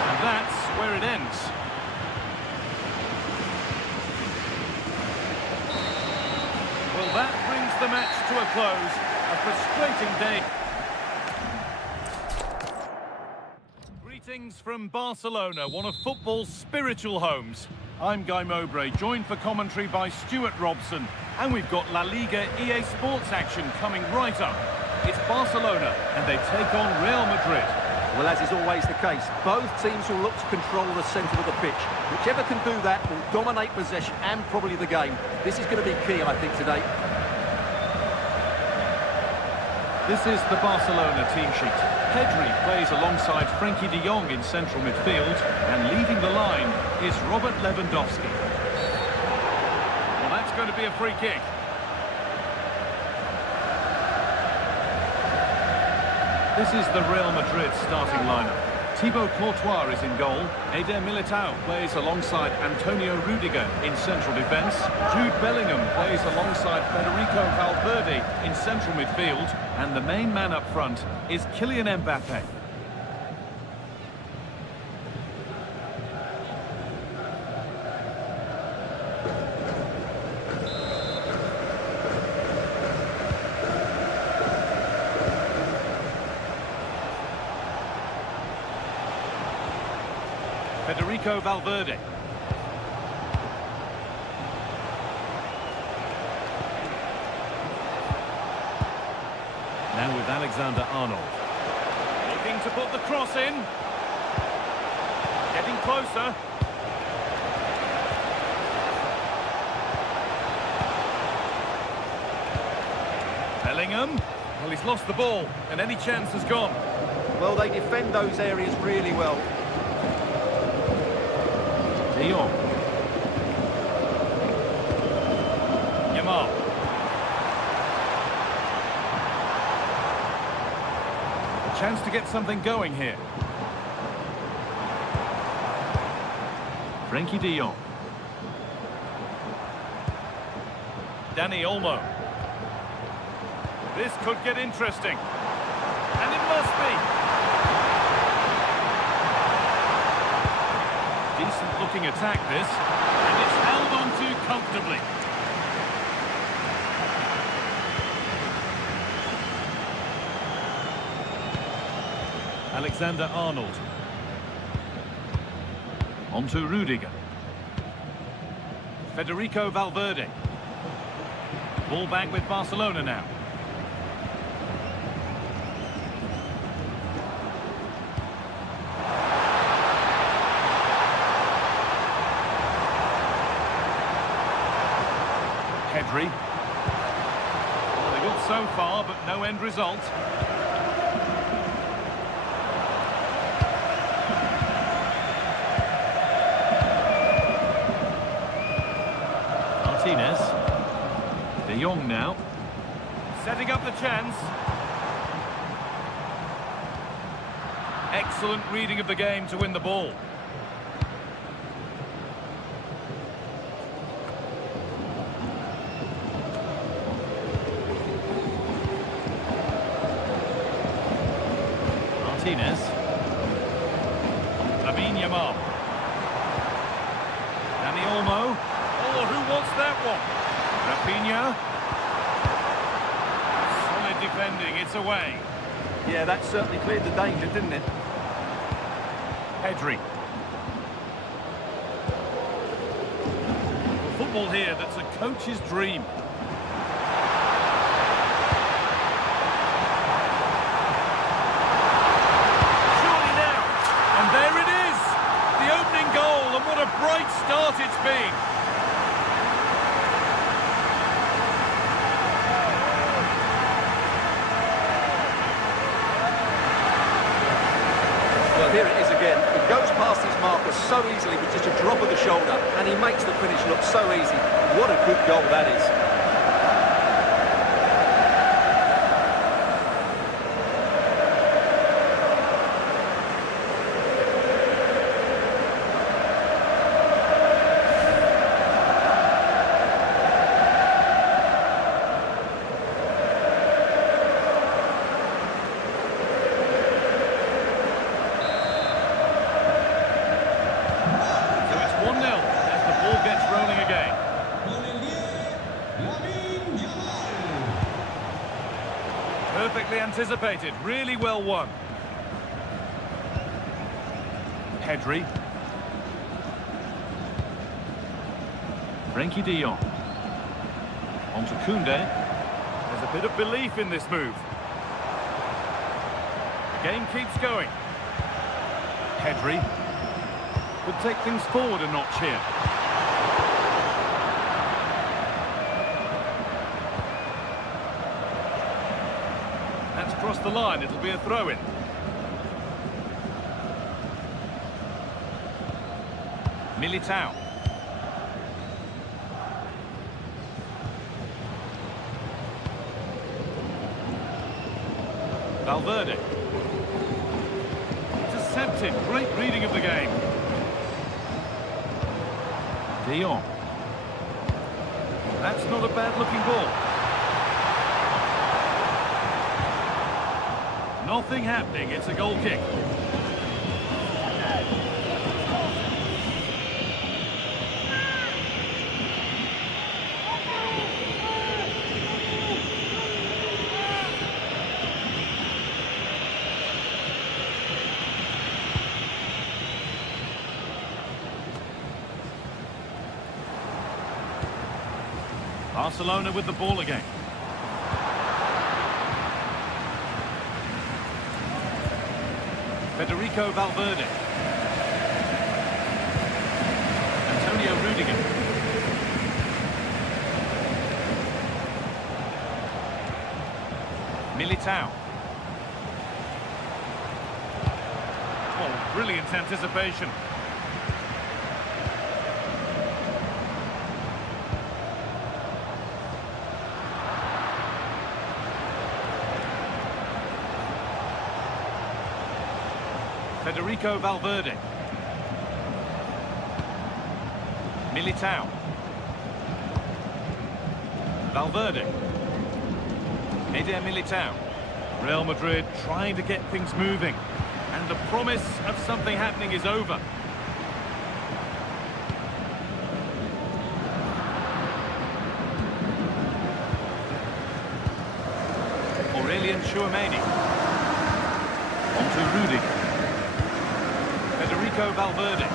And that's where it ends. Well, that brings the match to a close. A frustrating day. Greetings from Barcelona, one of football's spiritual homes. I'm Guy Mowbray, joined for commentary by Stuart Robson. And we've got La Liga EA Sports action coming right up. It's Barcelona, and they take on Real Madrid. Well, as is always the case, both teams will look to control the centre of the pitch. Whichever can do that will dominate possession and probably the game. This is going to be key, I think, today. This is the Barcelona team sheet. Pedri plays alongside Frenkie de Jong in central midfield, and leading the line is Robert Lewandowski. Well, that's going to be a free kick. This is the Real Madrid starting lineup. Thibaut Courtois is in goal. Eder Militao plays alongside Antonio Rudiger in central defence. Jude Bellingham plays alongside Federico Valverde in central midfield. And the main man up front is Kylian Mbappe. Federico Valverde. Now with Alexander-Arnold. Looking to put the cross in. Getting closer. Bellingham. Well, he's lost the ball, and any chance has gone. Well, they defend those areas really well. De Jong. Yamal. A chance to get something going here. Frankie de Jong. Dani Olmo. This could get interesting. And it must be. Decent looking attack this. And it's held on to comfortably. Alexander-Arnold. On to Rudiger. Federico Valverde. Ball back with Barcelona now. Pedri. Well, they're good so far, but no end result. Martinez. De Jong now. Setting up the chance. Excellent reading of the game to win the ball. Martinez. Yamal. Dani Olmo. Oh, who wants that one? Rafinha. Solid defending, it's away. Yeah, that certainly cleared the danger, didn't it? Pedri. Football here that's a coach's dream. Surely now. And there it is. The opening goal, and what a bright start it's been. Well, here it is again. It goes past his marker so easily with just a drop of the shoulder, and he makes the finish look so easy. What a good goal that is. Perfectly anticipated, really well won. Pedri. Frankie de Jong. On to Koundé. There's a bit of belief in this move. The game keeps going. Pedri could take things forward a notch here. That's crossed the line, it'll be a throw-in. Militao. Valverde. Intercepted, great reading of the game. De Jong. That's not a bad-looking ball. Nothing happening, it's a goal kick. Barcelona with the ball again. Federico Valverde. Antonio Rudiger. Militao. Oh, brilliant anticipation. Federico Valverde. Militao. Valverde. Eder Militao. Real Madrid trying to get things moving. And the promise of something happening is over. Aurelien Tchouameni. On to Rudiger. Federico Valverde.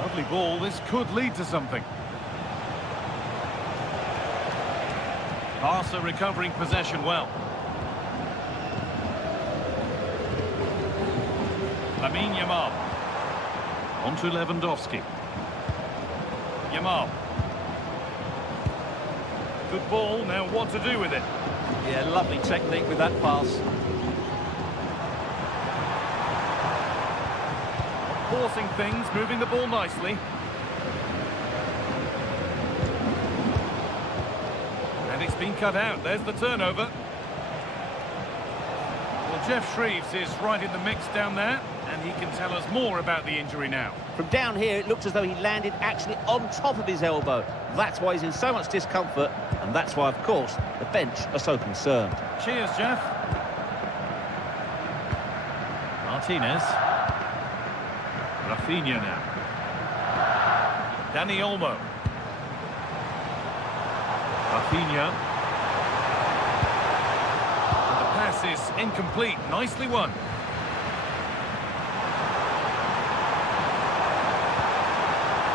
Lovely ball, this could lead to something. Barca recovering possession well. Lamine Yamal. On to Lewandowski. Yamal. Good ball, now what to do with it? Yeah, lovely technique with that pass. Forcing things, moving the ball nicely. And it's been cut out, there's the turnover. Well, Jeff Shreves is right in the mix down there, and he can tell us more about the injury now. From down here, it looked as though he landed actually on top of his elbow. That's why he's in so much discomfort, and that's why, of course, the bench are so concerned. Cheers, Jeff. Martinez. Rafinha now. Dani Olmo. Rafinha. And the pass is incomplete. Nicely won.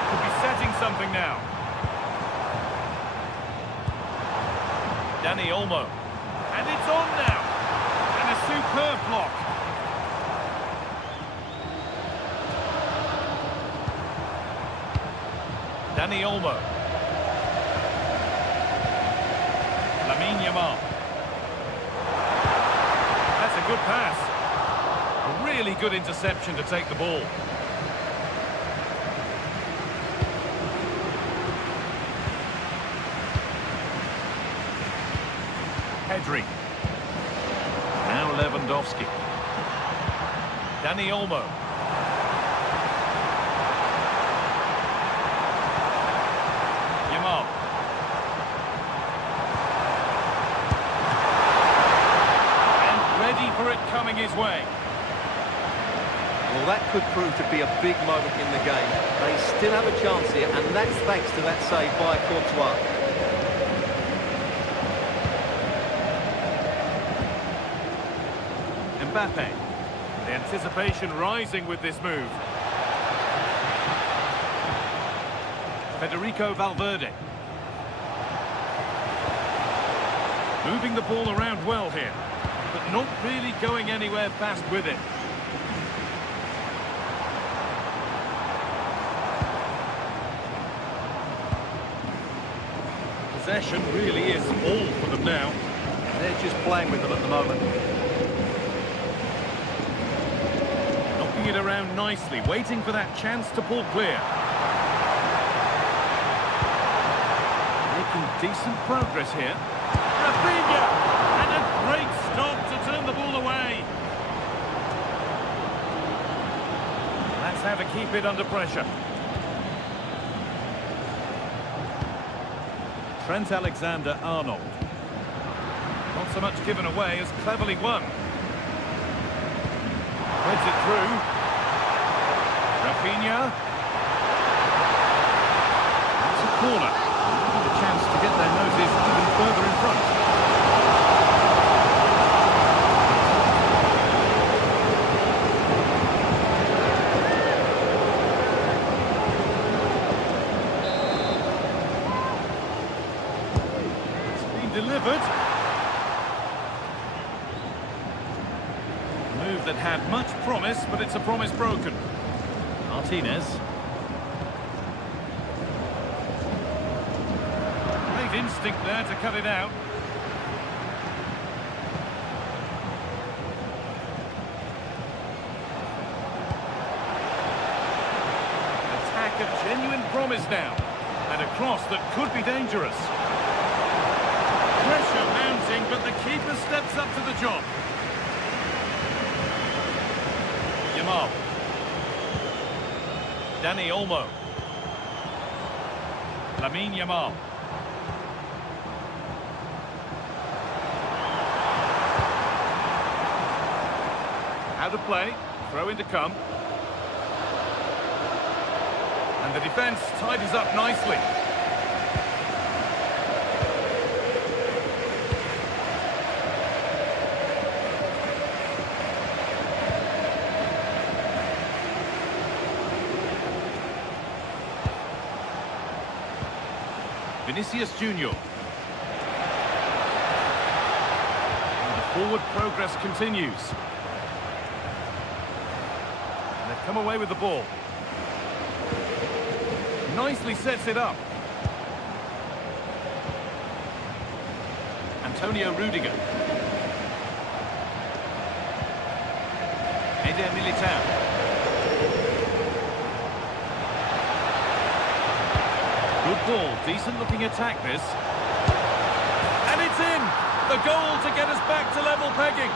Could be setting something now. Dani Olmo. And it's on now. And a superb block. Dani Olmo. Lamine Yamal. That's a good pass. A really good interception to take the ball. Pedri. Now Lewandowski. Dani Olmo. Yamal. And ready for it coming his way. Well, that could prove to be a big moment in the game. They still have a chance here, and that's thanks to that save by Courtois. Mbappe. The anticipation rising with this move. Federico Valverde. Moving the ball around well here, but not really going anywhere fast with it. Possession really is all for them now. They're just playing with them at the moment. Knocking it around nicely, waiting for that chance to pull clear. Making decent progress here. Rafinha! And a great stop to turn the ball away. That's how to keep it under pressure. Trent Alexander-Arnold. Not so much given away as cleverly won. Threads it through. Rafinha. That's a corner. With a chance to get their noses even further in front. It's been delivered. Move that had much promise, but it's a promise broken. Martinez. Great instinct there to cut it out. promise now. And a cross that could be dangerous. Pressure mounting, but the keeper steps up to the job. Yamal. Dani Olmo. Lamine Yamal. Out of play, throw in to come. And the defence tidies up nicely. Vinicius Junior. And the forward progress continues. And they've come away with the ball. Nicely sets it up. Antonio Rudiger. Eder Militao. Good ball, decent looking attack this. And it's in! The goal to get us back to level pegging.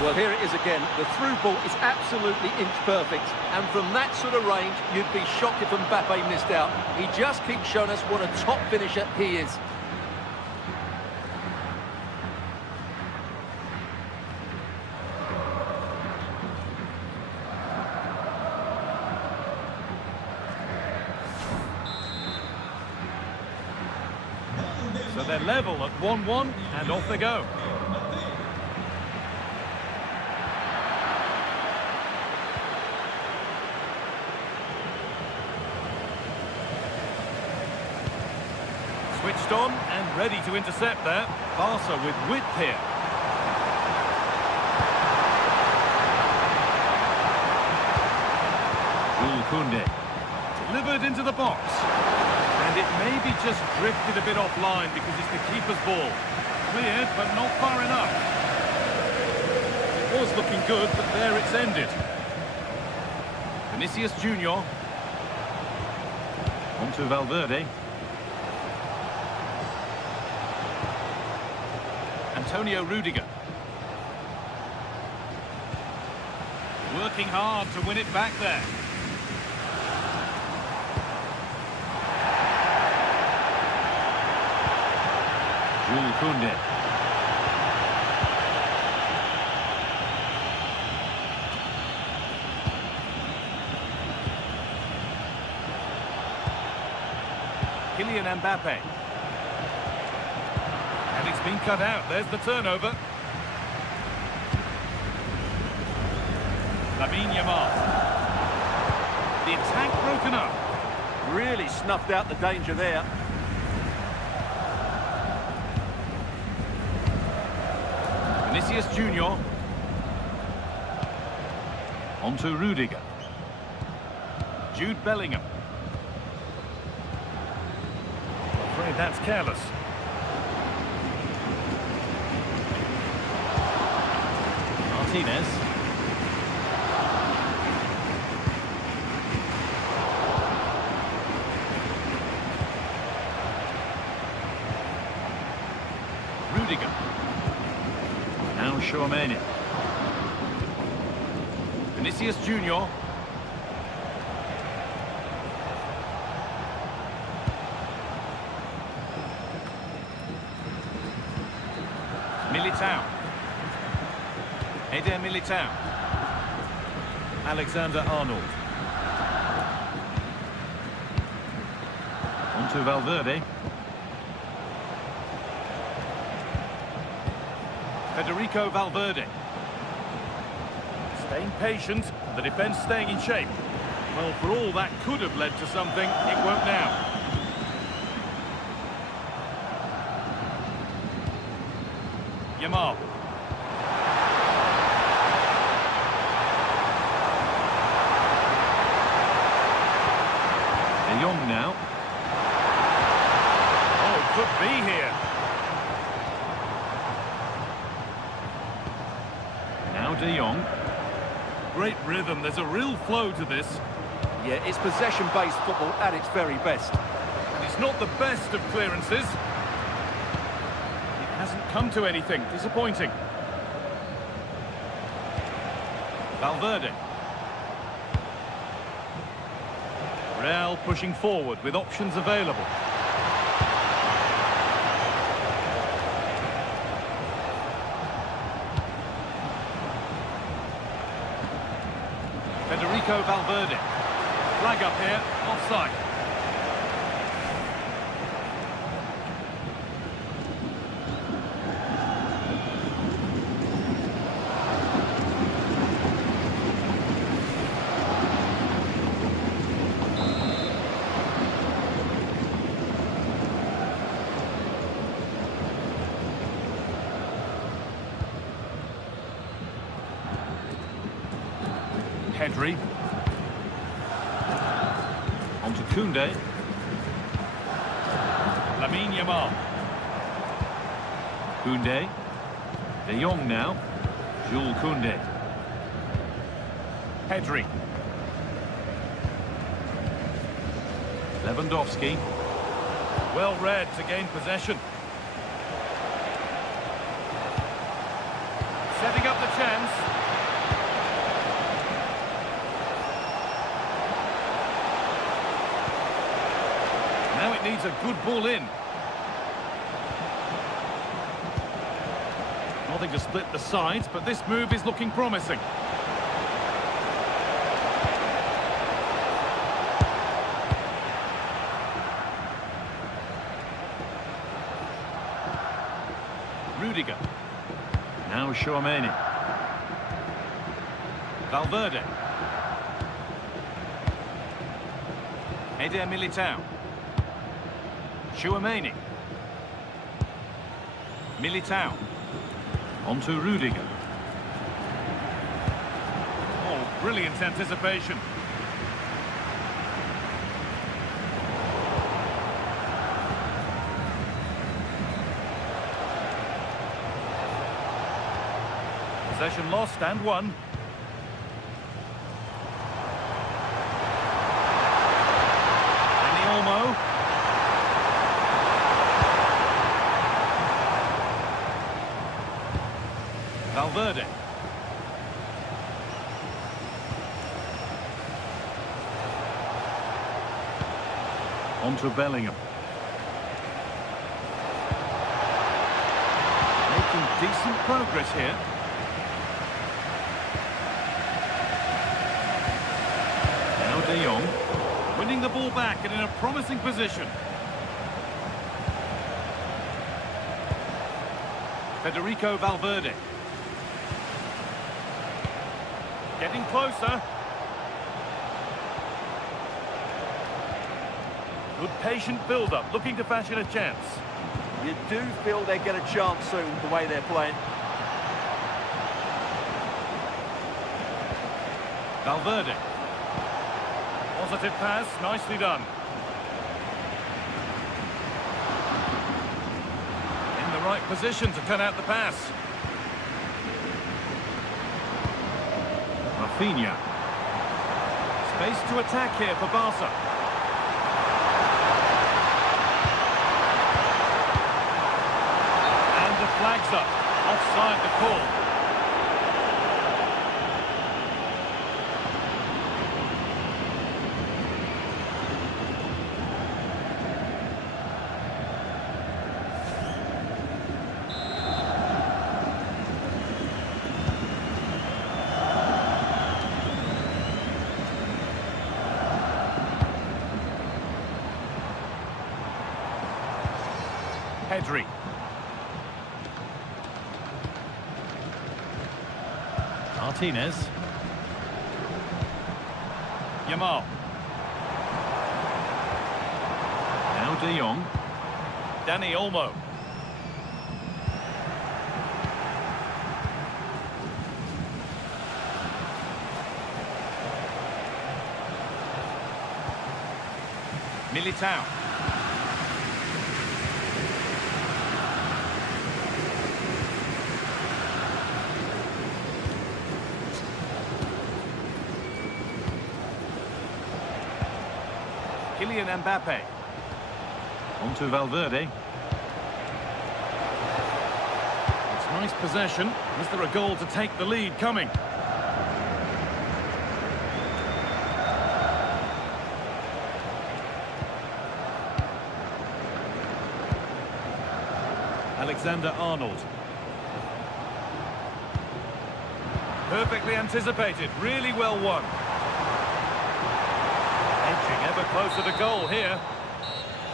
Well, here it is again. The through ball is absolutely inch perfect. And from that sort of range, you'd be shocked if Mbappe missed out. He just keeps showing us what a top finisher he is. So they're level at 1-1 and off they go. Switched on and ready to intercept there. Barca with width here. Jules Koundé. Delivered into the box. And it maybe just drifted a bit offline because it's the keeper's ball. Cleared, but not far enough. It was looking good, but there it's ended. Vinicius Junior. On to Valverde. Antonio Rudiger. Working hard to win it back there. Jules Koundé. Kylian Mbappe. And it's been cut out. There's the turnover. Lamine Yamal. The attack broken up. Really snuffed out the danger there. Vinicius Junior. On to Rudiger. Jude Bellingham. Afraid that's careless. Martinez. Rudiger. Now Chouameni. Vinicius Junior. Militao. Eder Militao. Alexander-Arnold. On to Valverde. Federico Valverde. Staying patient, the defence staying in shape. Well, for all that could have led to something, it won't now. Yamal. De Jong now. Oh, could be here. De Jong. Great rhythm, there's a real flow to this. Yeah, it's possession-based football at its very best. And it's not the best of clearances. It hasn't come to anything, disappointing. Valverde. Real pushing forward with options available. Federico Valverde. Flag up here, offside. Pedri. On to Koundé. Lamine Yamal. Koundé. De Jong now. Jules Koundé. Pedri. Lewandowski. Well read to gain possession. Setting up the chance. Now it needs a good ball in. Nothing to split the sides, but this move is looking promising. Rudiger. Now Tchouaméni. Valverde. Eder Militao. Tchouaméni. Militao. On to Rudiger. Oh, brilliant anticipation. Possession lost and won. Dani Olmo. Valverde. On to Bellingham. Making decent progress here. Now De Jong. Winning the ball back and in a promising position. Federico Valverde. Getting closer. Good patient build-up, looking to fashion a chance. You do feel they get a chance soon, the way they're playing. Valverde. Positive pass, nicely done. In the right position to cut out the pass. Rafinha. Space to attack here for Barca. And the flag's up. Offside the call. Pedri. Martinez. Yamal. Now De Jong. Dani Olmo. Militao. Kylian Mbappe. On to Valverde. It's nice possession. Is there a goal to take the lead coming? Alexander-Arnold. Perfectly anticipated, really well won. Edging ever closer to goal here.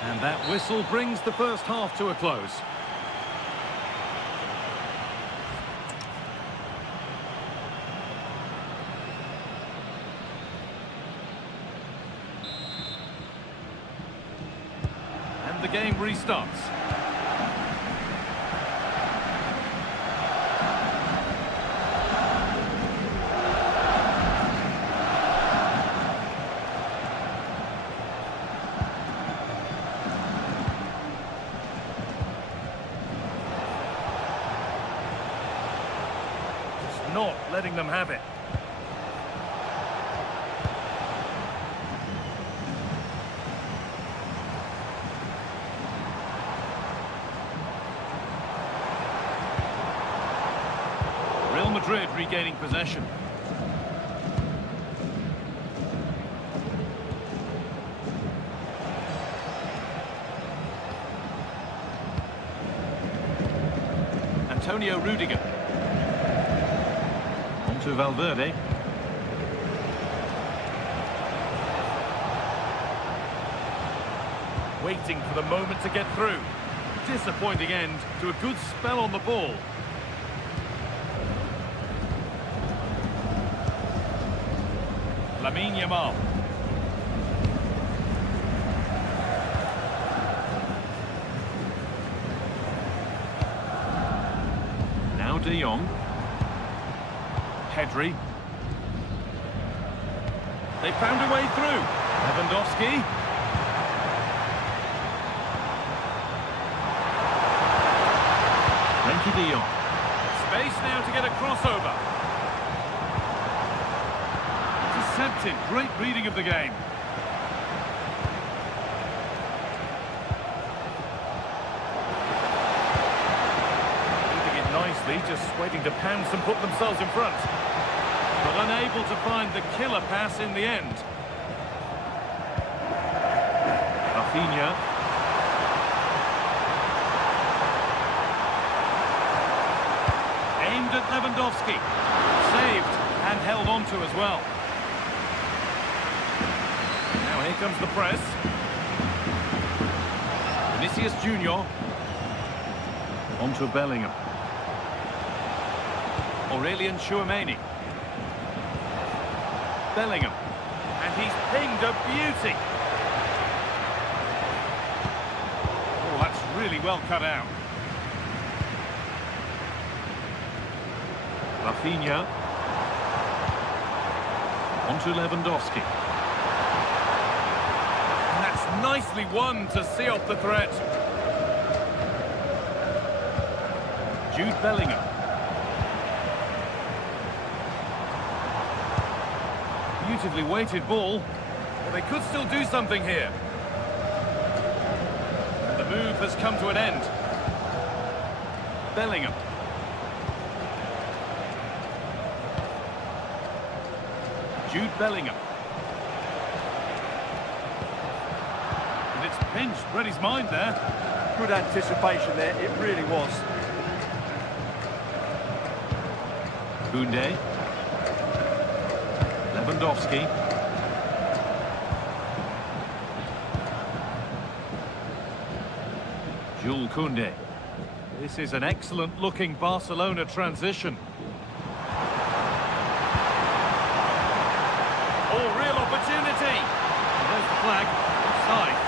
And that whistle brings the first half to a close. And the game restarts. Not letting them have it. Real Madrid regaining possession. Antonio Rudiger. To Valverde. Waiting for the moment to get through. Disappointing end to a good spell on the ball. Lamine Yamal. Now De Jong. Pedri. They found a way through. Lewandowski. Frenkie de Jong. Space now to get a crossover. Intercepted. Great reading of the game. Reading it nicely, just waiting to pounce and put themselves in front. But unable to find the killer pass in the end. Rafinha. Aimed at Lewandowski. Saved and held on to as well. Now here comes the press. Vinicius Junior. On to Bellingham. Aurelien Tchouameni. Bellingham, and he's pinged a beauty. Oh, that's really well cut out. Rafinha. On to Lewandowski. And that's nicely won to see off the threat. Jude Bellingham. Beautifully weighted ball. Well, they could still do something here. And the move has come to an end. Bellingham. Jude Bellingham. And it's pinched. Read his mind there. Good anticipation there, it really was. Koundé. Lewandowski. Jules Koundé. This is an excellent looking Barcelona transition. Oh, real opportunity. And there's the flag. Offside.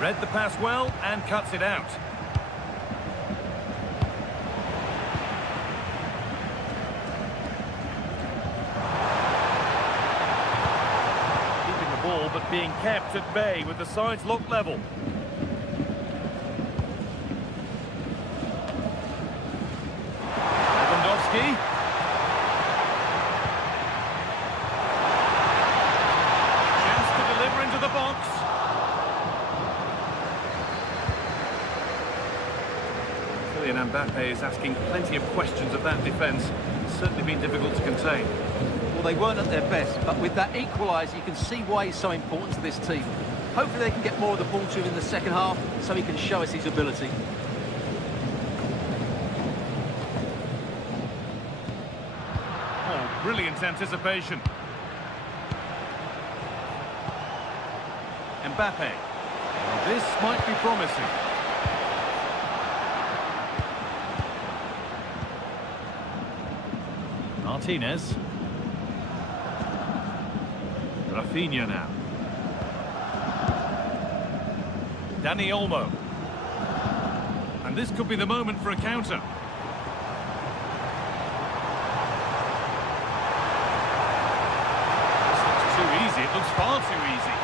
Read the pass well and cuts it out. but being kept at bay with the sides locked level. Lewandowski. Chance to deliver into the box. Kylian Mbappe is asking plenty of questions of that defence. It's certainly been difficult to contain. Well, they weren't at their best, but with that equaliser, you can see why he's so important to this team. Hopefully they can get more of the ball to him in the second half, so he can show us his ability. Oh, brilliant anticipation. Mbappe. Well, this might be promising. Martinez. Rafinha now. Dani Olmo. And this could be the moment for a counter. This looks too easy. It looks far too easy.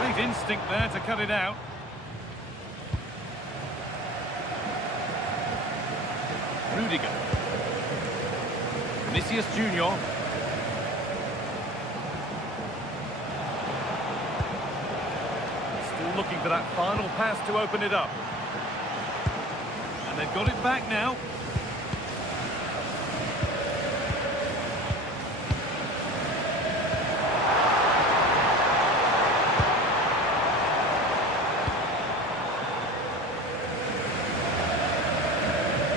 Great instinct there to cut it out. Rudiger. Vinicius Junior. Still looking for that final pass to open it up. And they've got it back now.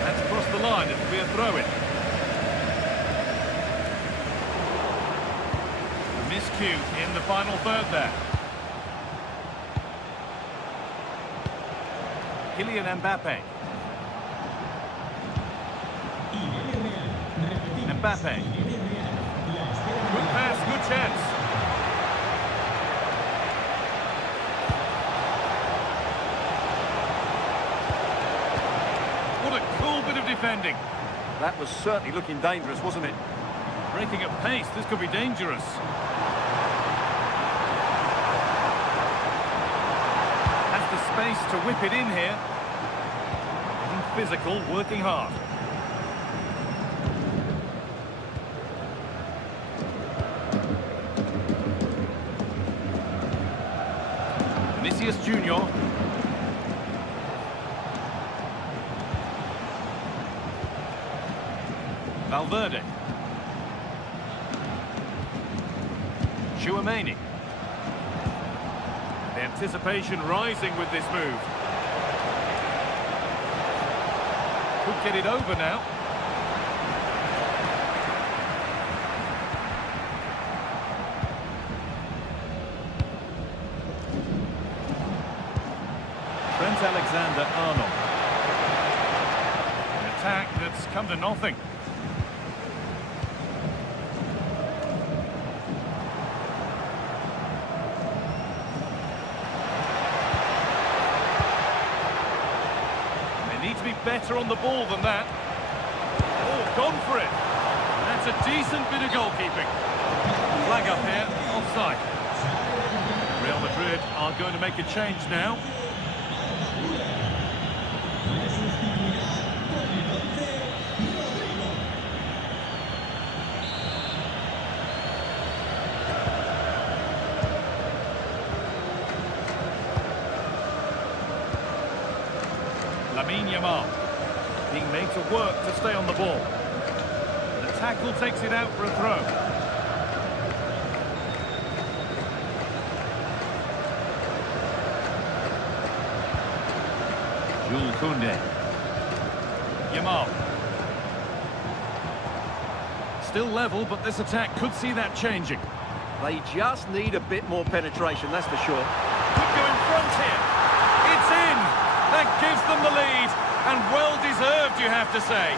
That's across the line. It'll be a throw-in. Miscue in the final third there. Kylian Mbappe. Mbappe. Good pass, good chance. What a cool bit of defending. That was certainly looking dangerous, wasn't it? Breaking at pace, this could be dangerous. Has the space to whip it in here. Getting physical, working hard. Vinicius Junior. Valverde. Tchouaméni. The anticipation rising with this move. Could get it over now. Trent Alexander-Arnold. An attack that's come to nothing. They need to be better on the ball than that. Oh, gone for it. That's a decent bit of goalkeeping. Flag up here, offside. Real Madrid are going to make a change now. Lamine Yamal being made to work to stay on the ball. The tackle takes it out for a throw. Jules Koundé. Yamal. Still level, but this attack could see that changing. They just need a bit more penetration, that's for sure. Could go in front here. It's in. That gives them the lead, and well deserved, you have to say.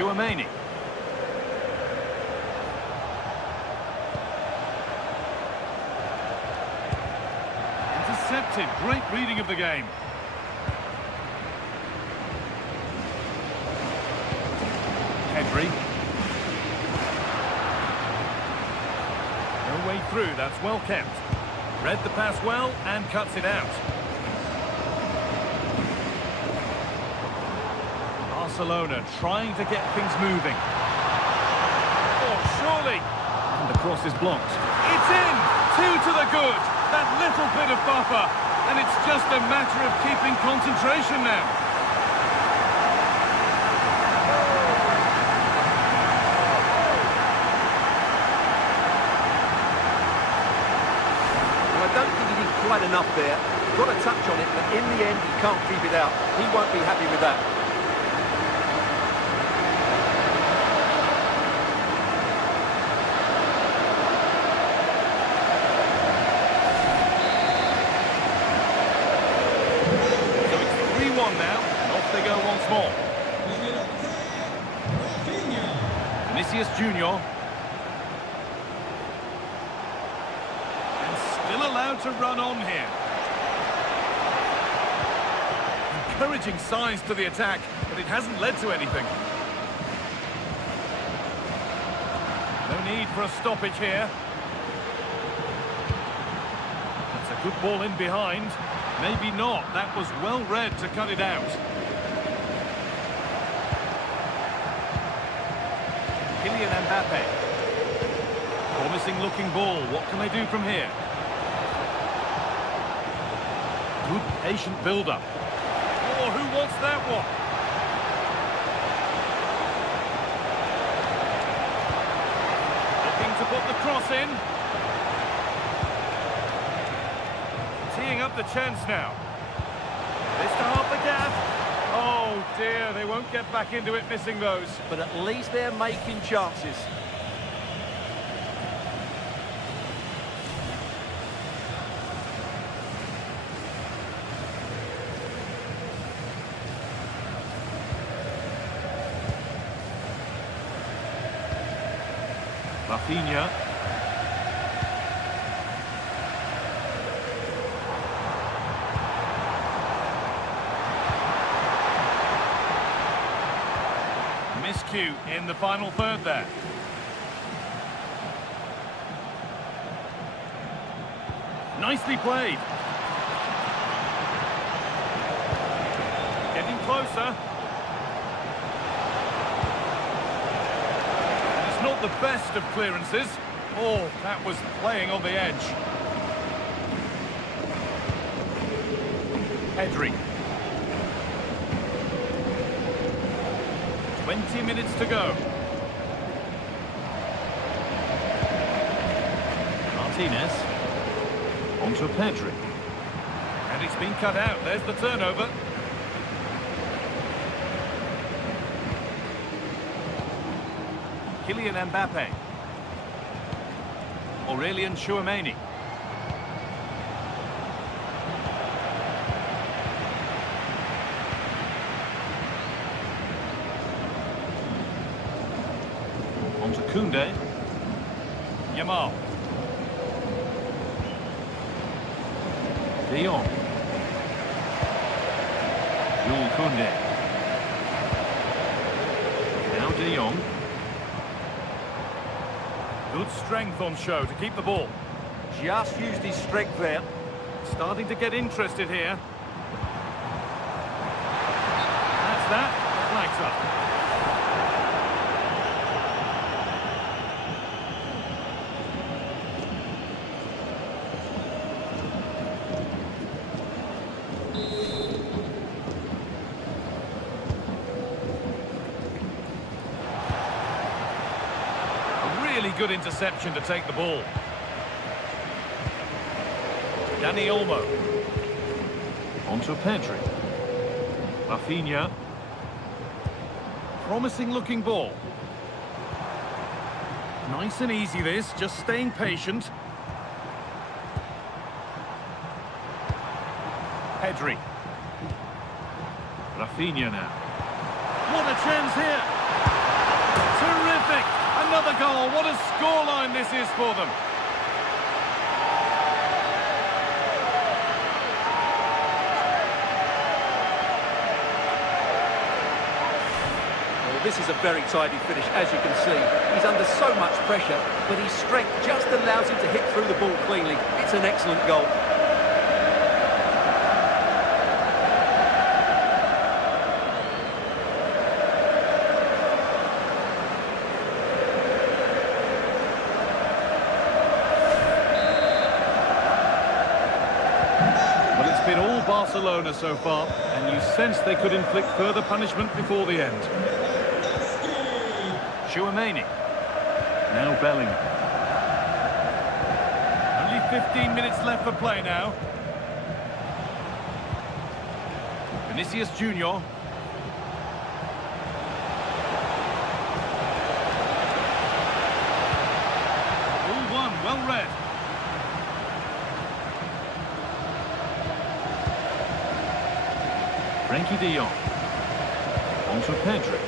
Tchouaméni. Intercepted. Great reading of the game. Pedri. No way through, that's well kept. Read the pass well and cuts it out. Barcelona trying to get things moving. Oh, surely. And the cross is blocked. It's in! 2 to the good. That little bit of buffer. And it's just a matter of keeping concentration now. Well, I don't think he did quite enough there. Got a touch on it, but in the end, he can't keep it out. He won't be happy with that. Now, and off they go once more. Vinicius Junior. And still allowed to run on here. Encouraging signs to the attack, but it hasn't led to anything. No need for a stoppage here. That's a good ball in behind. Maybe not. That was well read to cut it out. Kylian Mbappe. Promising looking ball. What can they do from here? Good patient build-up. Oh, who wants that one? Looking to put the cross in. Teeing up the chance now. This to half the gap. Oh dear, they won't get back into it missing those. But at least they're making chances. Rafinha. Miscue in the final third there. Nicely played. Getting closer. And it's not the best of clearances. Oh, that was playing on the edge. Pedri. 20 minutes to go. Martinez. On to Pedri. And it's been cut out. There's the turnover. Kylian Mbappe. Aurelien Tchouaméni. On to Koundé. Yamal. De Jong. Jules Koundé. Now De Jong. Good strength on show to keep the ball. Just used his strength there. Starting to get interested here. That's that. Flags up. Really good interception to take the ball. Dani Olmo. On to Pedri. Rafinha. Promising looking ball. Nice and easy this, just staying patient. Pedri. Rafinha now. What a chance here! Well, what a scoreline this is for them. Well, this is a very tidy finish, as you can see. He's under so much pressure, but his strength just allows him to hit through the ball cleanly. It's an excellent goal. It's been all Barcelona so far, and you sense they could inflict further punishment before the end. Tchouaméni. Now Bellingham. Only 15 minutes left for play now. Vinicius Junior. All one, well read. Frenkie de Jong. On to Pedri.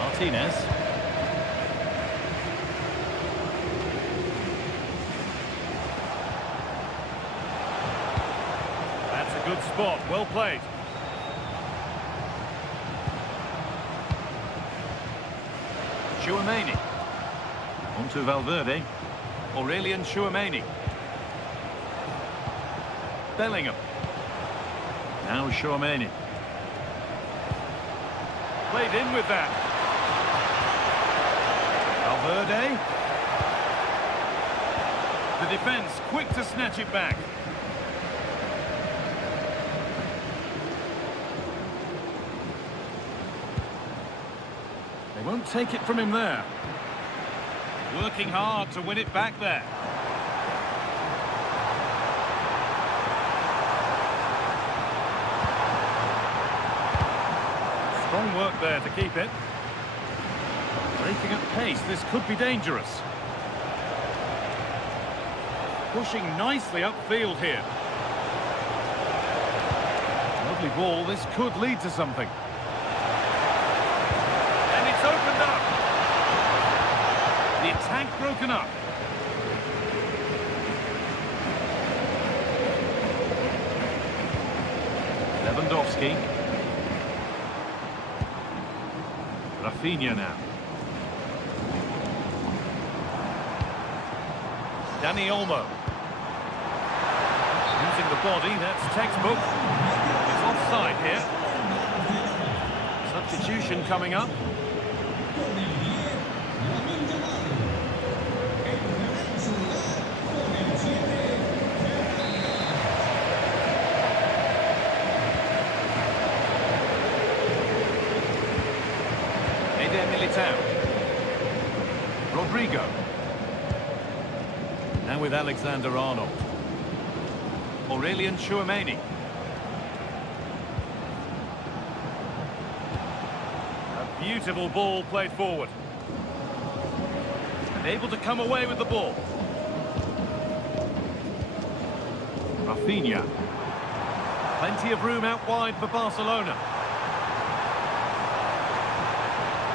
Martinez. That's a good spot, well played. Tchouaméni. On to Valverde. Aurelien Tchouaméni. Bellingham. Now Tchouaméni. Played in with that. Valverde. The defence quick to snatch it back. They won't take it from him there. Working hard to win it back there. Strong work there to keep it. Breaking at pace, this could be dangerous. Pushing nicely upfield here. Lovely ball, this could lead to something. And it's opened up. The attack broken up. Lewandowski. Rafinha now. Dani Olmo. Using the body, that's textbook. It's offside here. Substitution coming up. Militao. Rodrigo. Now with Alexander-Arnold. Aurelien Tchouaméni. A beautiful ball played forward. And able to come away with the ball. Rafinha. Plenty of room out wide for Barcelona.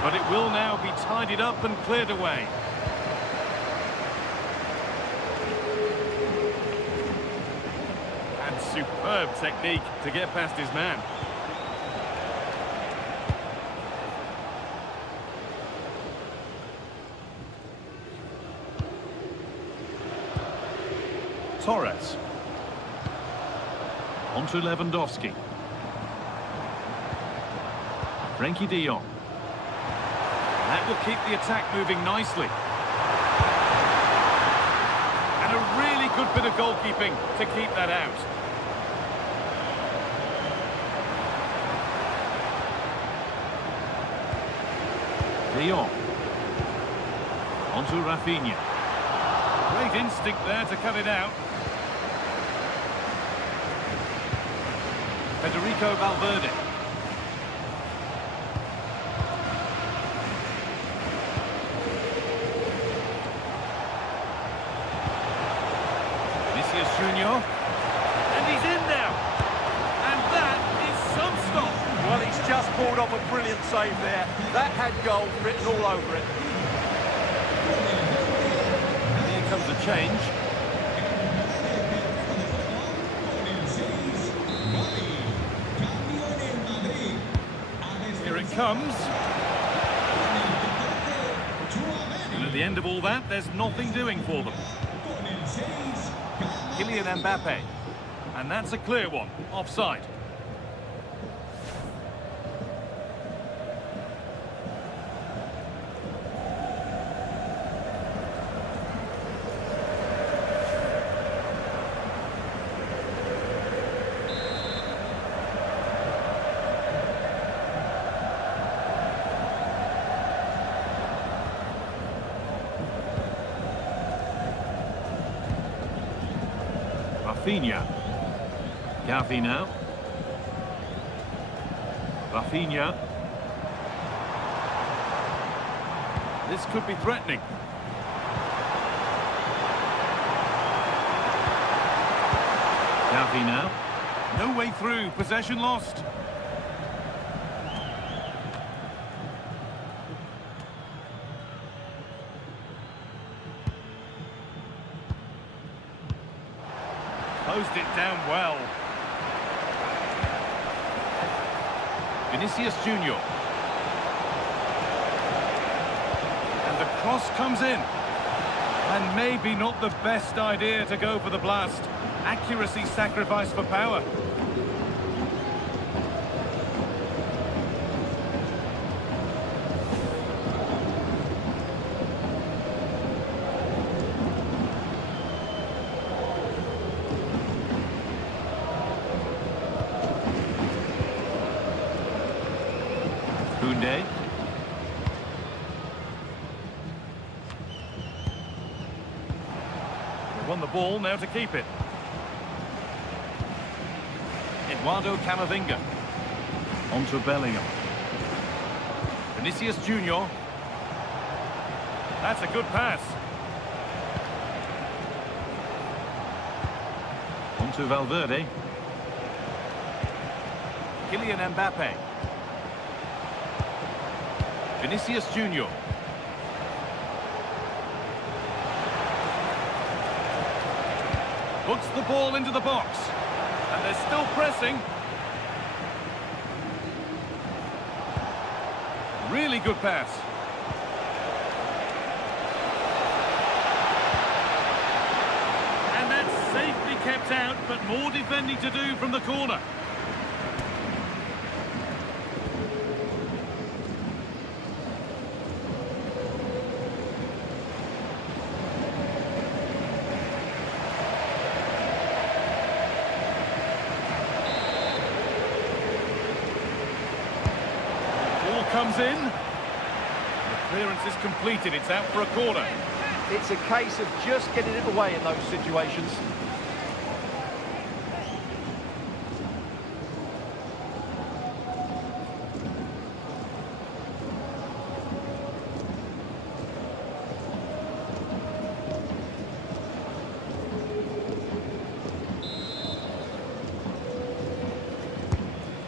But it will now be tidied up and cleared away. And superb technique to get past his man. Torres. On to Lewandowski. Frenkie de Jong. That will keep the attack moving nicely. And a really good bit of goalkeeping to keep that out. De Jong. On to Rafinha. Great instinct there to cut it out. Federico Valverde. Junior, and he's in now, and that is some stop. Well, he's just pulled off a brilliant save there. That had goal written all over it. Here comes a change. Here it comes. And at the end of all that, there's nothing doing for them. Kylian Mbappe. And that's a clear one. Offside. Rafinha. Gavi now. Rafinha. This could be threatening. Gavi now. No way through. Possession lost. Closed it down well. Vinicius Junior. And the cross comes in. And maybe not the best idea to go for the blast. Accuracy sacrificed for power. Koundé. Won the ball, now to keep it. Eduardo Camavinga. On to Bellingham. Vinicius Junior. That's a good pass. On to Valverde. Kylian Mbappe. Vinicius Junior. Puts the ball into the box. And they're still pressing. Really good pass. And that's safely kept out, but more defending to do from the corner. Comes in. The clearance is completed. It's out for a corner. It's a case of just getting it away in those situations.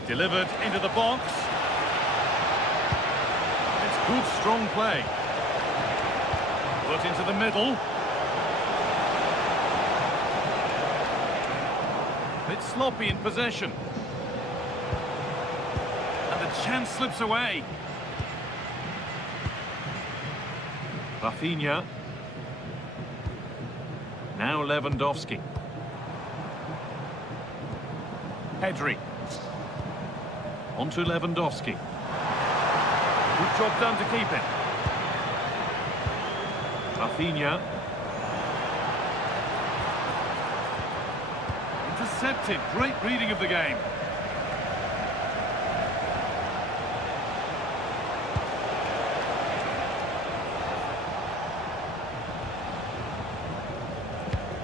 Delivered into the box. Good, strong play. Put into the middle. Bit sloppy in possession. And the chance slips away. Rafinha. Now Lewandowski. Pedri. On to Lewandowski. Good job done to keep it. Rafinha. Intercepted. Great reading of the game.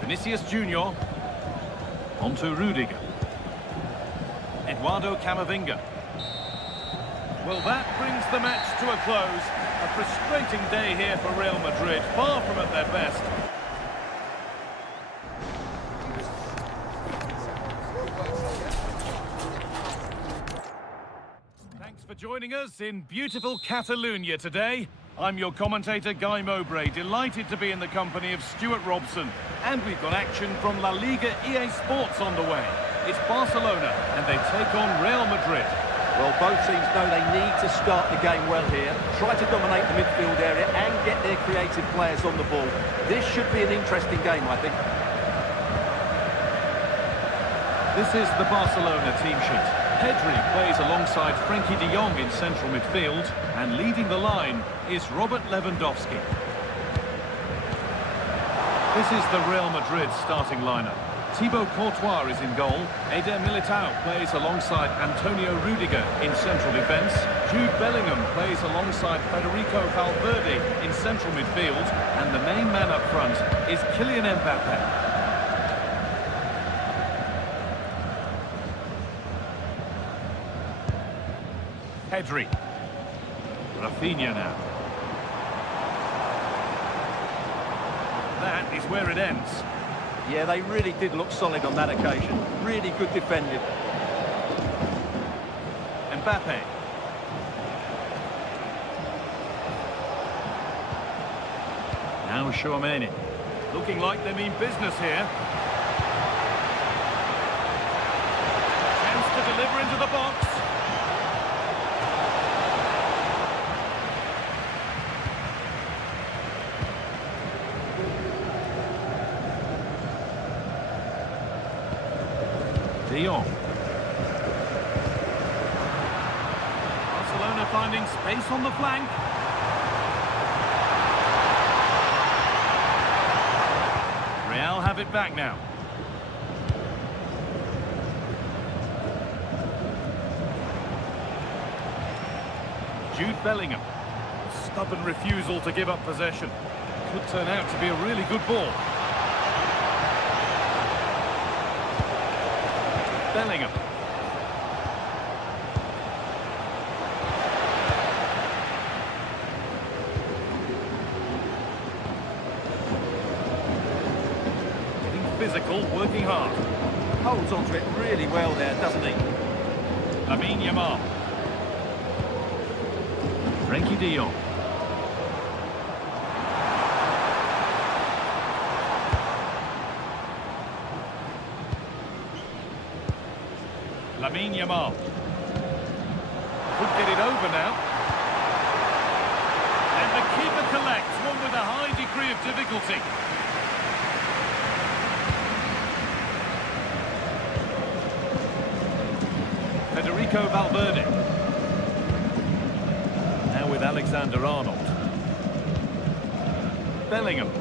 Vinicius Junior. On to Rudiger. Eduardo Camavinga. Well, that brings the match to a close. A frustrating day here for Real Madrid, far from at their best. Thanks. for joining us in beautiful Catalonia today. I'm your commentator, Guy Mowbray, delighted to be in the company of Stuart Robson. And we've got action from La Liga EA Sports on the way. It's Barcelona, and they take on Real Madrid. Well, both teams know they need to start the game well here, try to dominate the midfield area and get their creative players on the ball. This should be an interesting game, I think. This is the Barcelona team sheet. Pedri plays alongside Frenkie de Jong in central midfield, and leading the line is Robert Lewandowski. This is the Real Madrid starting lineup. Thibaut Courtois is in goal. Eder Militao plays alongside Antonio Rudiger in central defence. Jude Bellingham plays alongside Federico Valverde in central midfield, and the main man up front is Kylian Mbappe. Pedri. Rafinha now. That is where it ends. Yeah, they really did look solid on that occasion. Really good defending. Mbappe. Now Tchouaméni. Looking like they mean business here. Chance to deliver into the box. De Jong. Barcelona finding space on the flank. Real have it back now. Jude Bellingham. Stubborn refusal to give up possession. Could turn out to be a really good ball. Bellingham. Getting physical, working hard. Holds onto it really well there, doesn't he? Lamine Yamal. Frenkie de Jong. Lamine Yamal. Could get it over now. And the keeper collects, one with a high degree of difficulty. Federico Valverde. Now with Alexander-Arnold. Bellingham.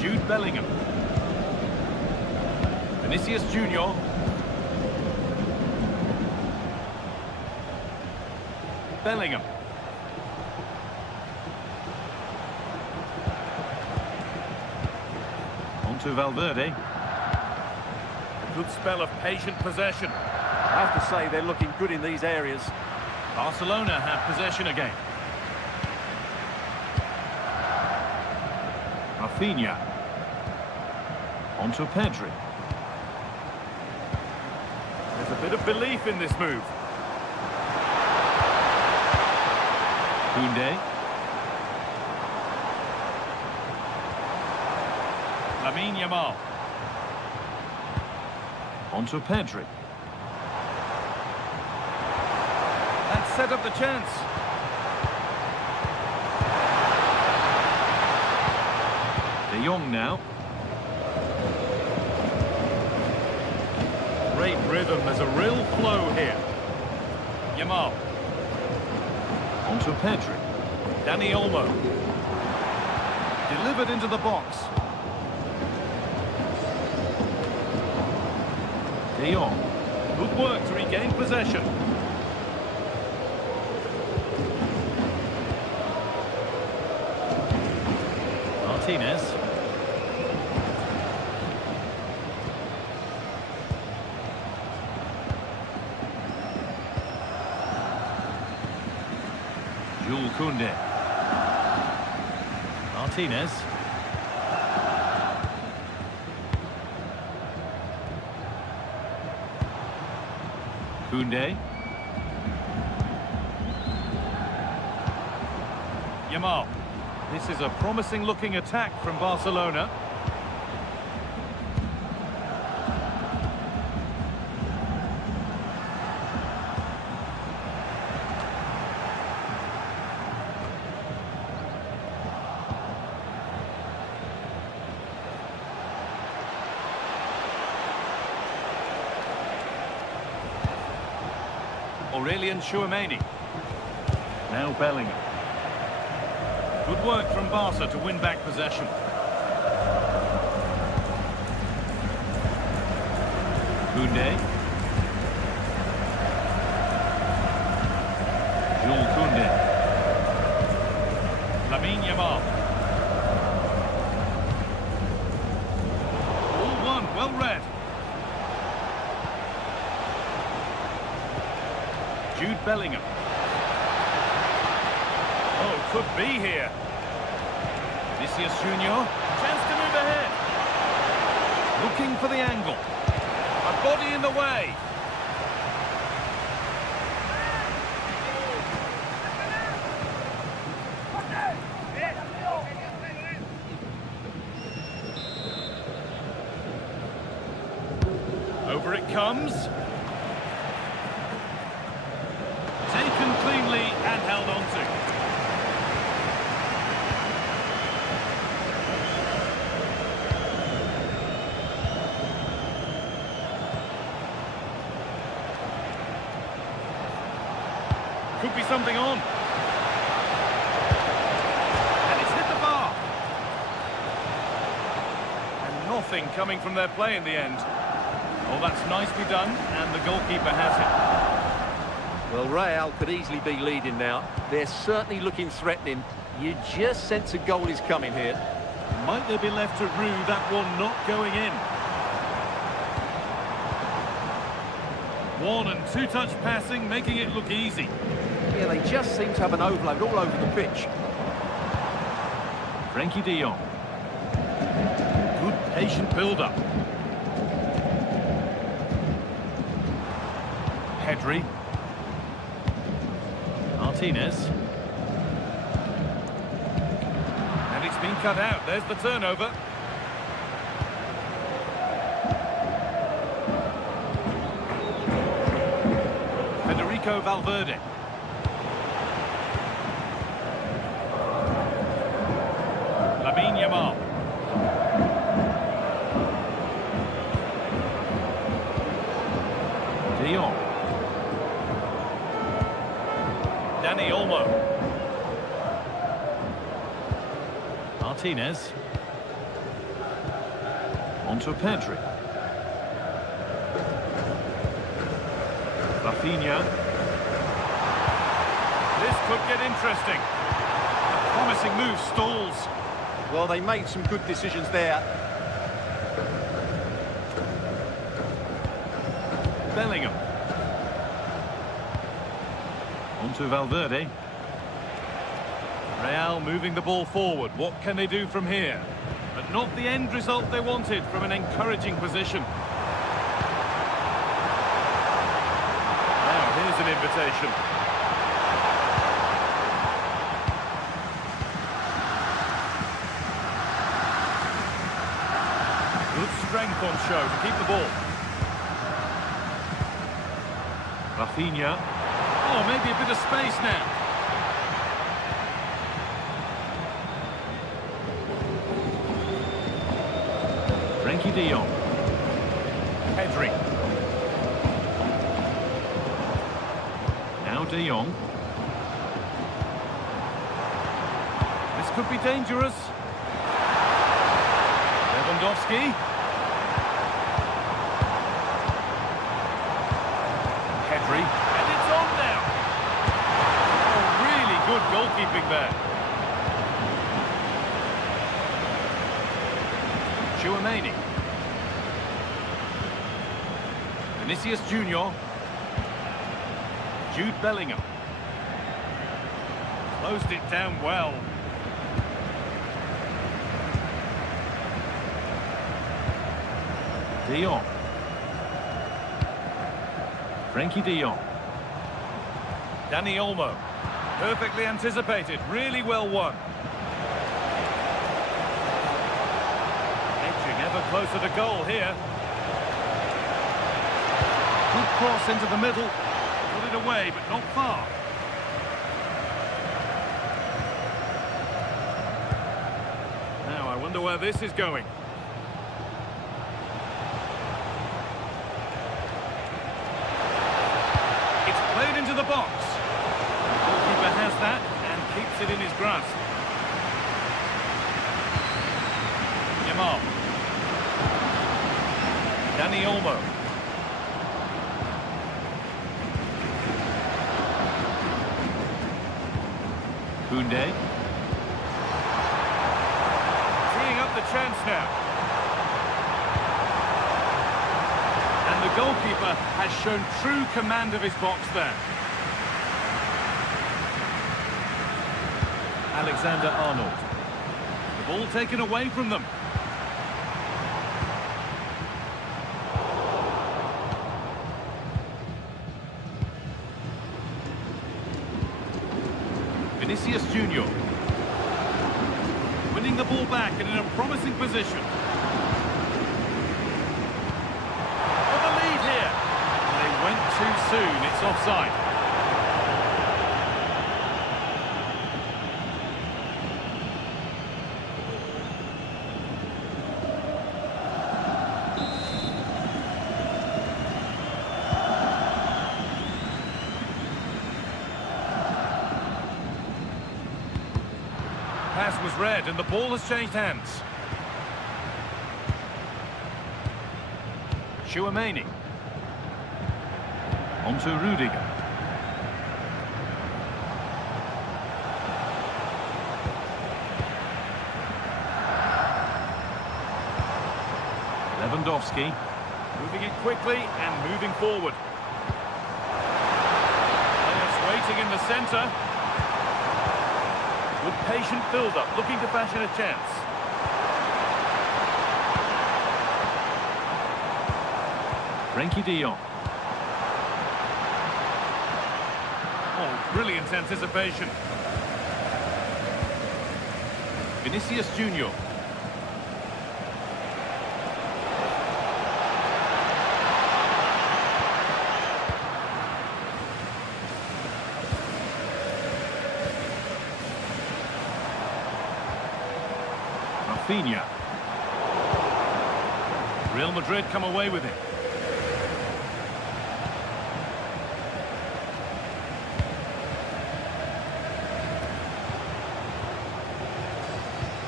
Jude Bellingham. Vinicius Junior. Bellingham. On to Valverde. A good spell of patient possession. I have to say they're looking good in these areas. Barcelona have possession again. Rafinha. On to Pedri. There's a bit of belief in this move. Koundé. Lamine Yamal. On to Pedri. That set up the chance. De Jong now. Great rhythm, there's a real flow here. Yamal. On to Pedri. Dani Olmo. Delivered into the box. De Jong. Good work to regain possession. Martinez. Jules Koundé. Martinez. Koundé. Yamal. This is a promising-looking attack from Barcelona. Aurelian Tchouameni. Now Bellingham. Good work from Barca to win back possession. Koundé. Jules Koundé. Lamine Yamal. All one, well read. Jude Bellingham. Oh, could be here. Vinicius Junior. Chance to move ahead. Looking for the angle. A body in the way. Over it comes. Taken cleanly and held on to. Could be something on. And it's hit the bar. And nothing coming from their play in the end. Oh, that's nicely done, and the goalkeeper has it. Well, Real could easily be leading now. They're certainly looking threatening. You just sense a goal is coming here. Might they be left to rue that one not going in? One and two-touch passing, making it look easy. Yeah, they just seem to have an overload all over the pitch. Frenkie de Jong. Good patient build-up. Pedri. Martinez. And it's been cut out. There's the turnover. Federico Valverde. Lamine Yamal. De Jong. Dani Olmo. Martinez. On to Pedri. Rafinha. This could get interesting. A promising move stalls. Well, they made some good decisions there. Bellingham. On to Valverde. Real moving the ball forward. What can they do from here? But not the end result they wanted from an encouraging position. Now, here's an invitation. Good strength on show to keep the ball. Rafinha. Oh, maybe a bit of space now. Frenkie de Jong. Pedri. Now de Jong. This could be dangerous. Lewandowski. Pedri. And it's on now. Oh, really good goalkeeping there. Tchouameni. Vinicius Junior. Jude Bellingham. Closed it down well. De Jong. Frenkie de Jong. Dani Olmo. Perfectly anticipated, really well won. Edging ever closer to goal here. Good cross into the middle. Put it away, but not far. Now I wonder where this is going. It's played into the box. The goalkeeper has that and keeps it in his grasp. Yamal. Dani Olmo. Koundé. Teeing up the chance now. And the goalkeeper has shown true command of his box there. Alexander-Arnold. The ball taken away from them. Vinicius Junior. Winning the ball back and in a promising position. For the lead here. They went too soon, it's offside. Pass was read and the ball has changed hands. Chouameni. On to Rudiger. Lewandowski. Moving it quickly and moving forward. Players waiting in the centre. Good patient build-up, looking to fashion a chance. Frenkie de Jong. Oh, brilliant anticipation. Vinicius Junior. Rafinha. Real Madrid come away with it.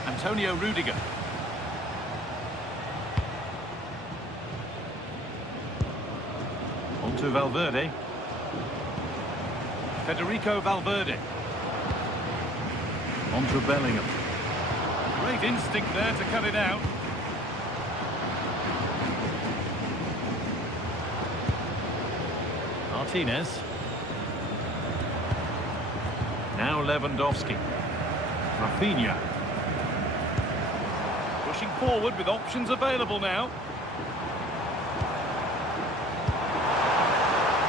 Antonio Rudiger. On to Valverde. Federico Valverde. On to Bellingham. Great instinct there to cut it out. Martinez. Now Lewandowski. Rafinha. Pushing forward with options available now.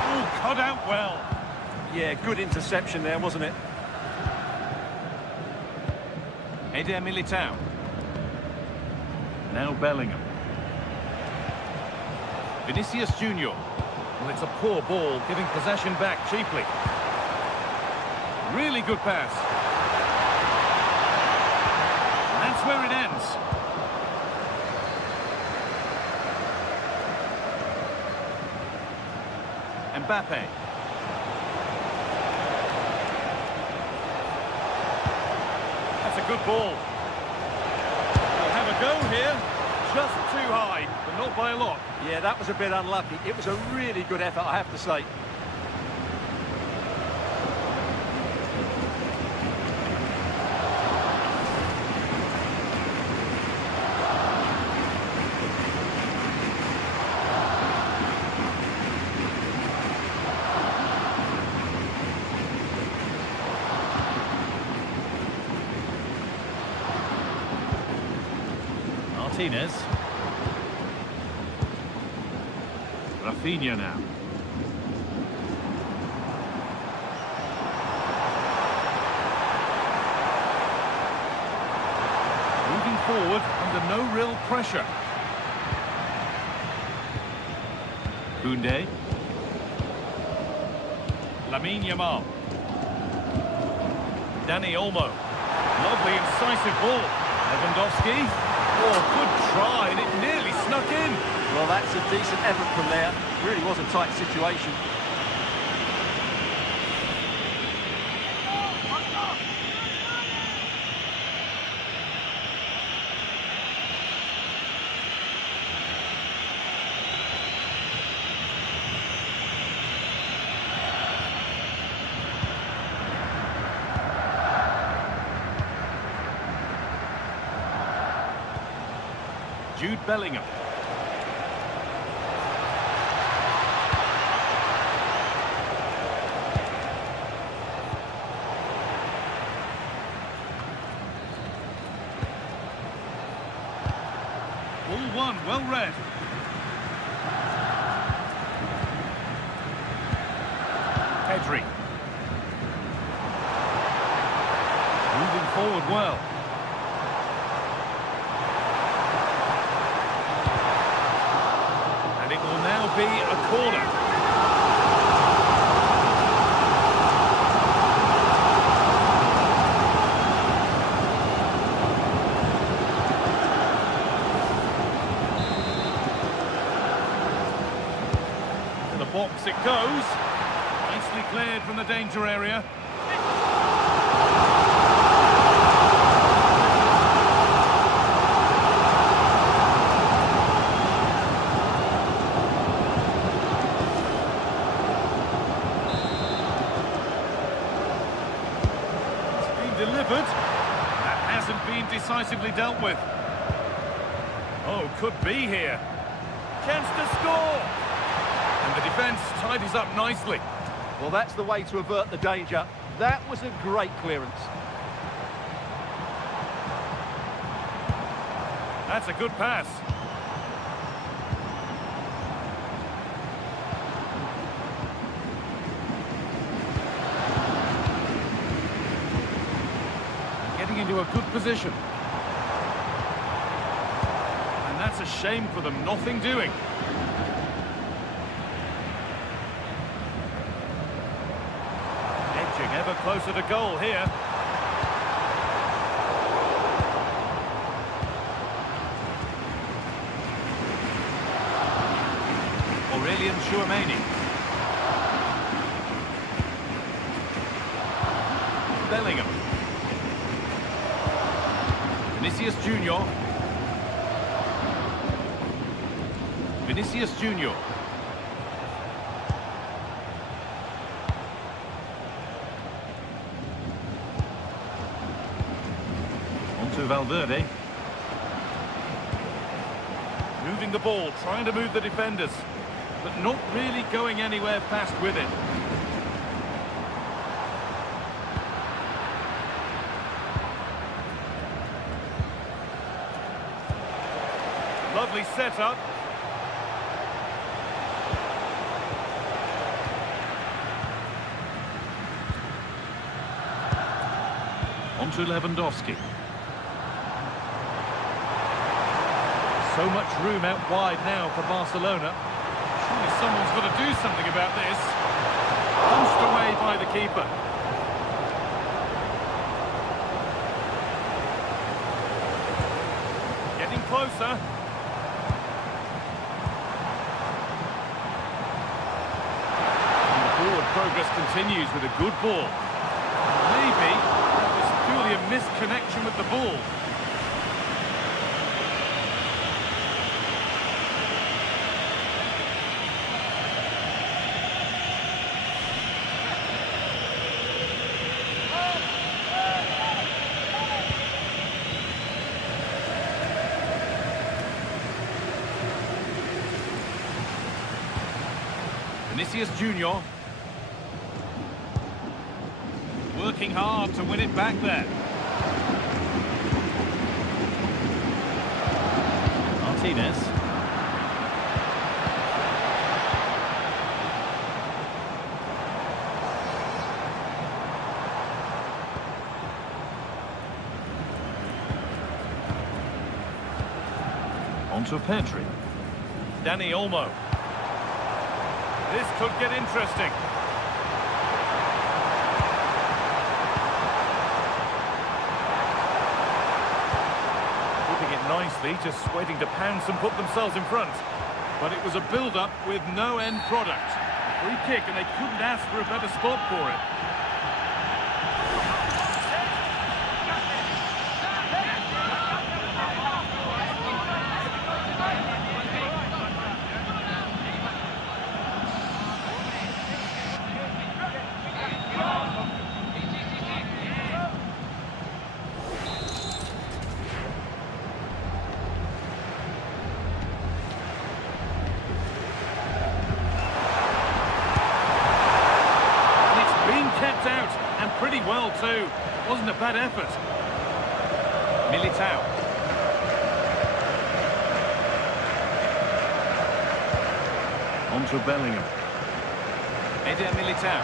Oh, cut out well. Yeah, good interception there, wasn't it? Eder Militao. Now Bellingham. Vinicius Junior. Well, it's a poor ball, giving possession back cheaply. Really good pass. That's where it ends. Mbappe. That's a good ball. They'll have a go here. Just too high, but not by a lot. Yeah, that was a bit unlucky. It was a really good effort, I have to say. Martinez. Rafinha now. forward under no real pressure. Koundé. Lamine Yamal. Dani Olmo. Lovely incisive ball. Lewandowski. Oh, good try, and it nearly snuck in. Well, that's a decent effort from there. Really was a tight situation. Jude Bellingham. Ball one, well read. Pedri. Moving forward well. And it will now be a corner. Box it goes. Nicely cleared from the danger area. It's been delivered. That hasn't been decisively dealt with. Oh, could be here. Chance to score. And the defence tidies up nicely. Well, that's the way to avert the danger. That was a great clearance. That's a good pass. Getting into a good position. And that's a shame for them, nothing doing. Ever closer to goal here. Aurelian Tchouameni. Bellingham. Vinicius Junior. Vinicius Junior. To Valverde. Moving the ball, trying to move the defenders, but not really going anywhere fast with it. Lovely setup. On to Lewandowski. So much room out wide now for Barcelona. Surely someone's got to do something about this. Punched away by the keeper. Getting closer. And the forward progress continues with a good ball. Maybe that was purely a misconnection with the ball. Vinicius Junior. Working hard to win it back there. Martinez. Onto Pedri. Dani Olmo. This could get interesting. Keeping it nicely, just waiting to pounce and put themselves in front. But it was a build-up with no end product. A free kick, and they couldn't ask for a better spot for it. Kept out, and pretty well too. It wasn't a bad effort. Militao. Onto Bellingham. Eder Militao.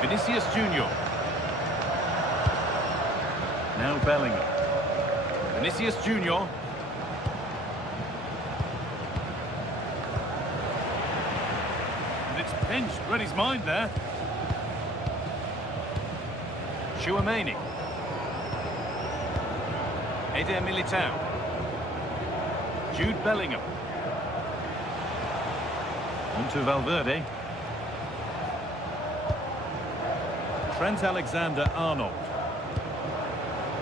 Vinicius Junior. Now Bellingham. Vinicius Junior. And it's pinched, read his mind there. Chouameni. Eder Militao. Jude Bellingham. Onto Valverde. Trent Alexander-Arnold.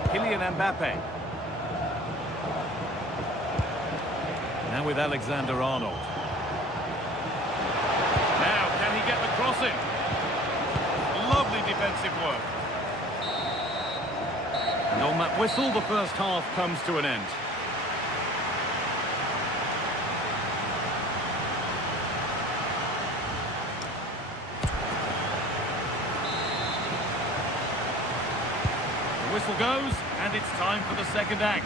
Kylian Mbappe. Now with Alexander-Arnold. Now, can he get the crossing? Lovely defensive work. And on that whistle, the first half comes to an end. The whistle goes, and it's time for the second act.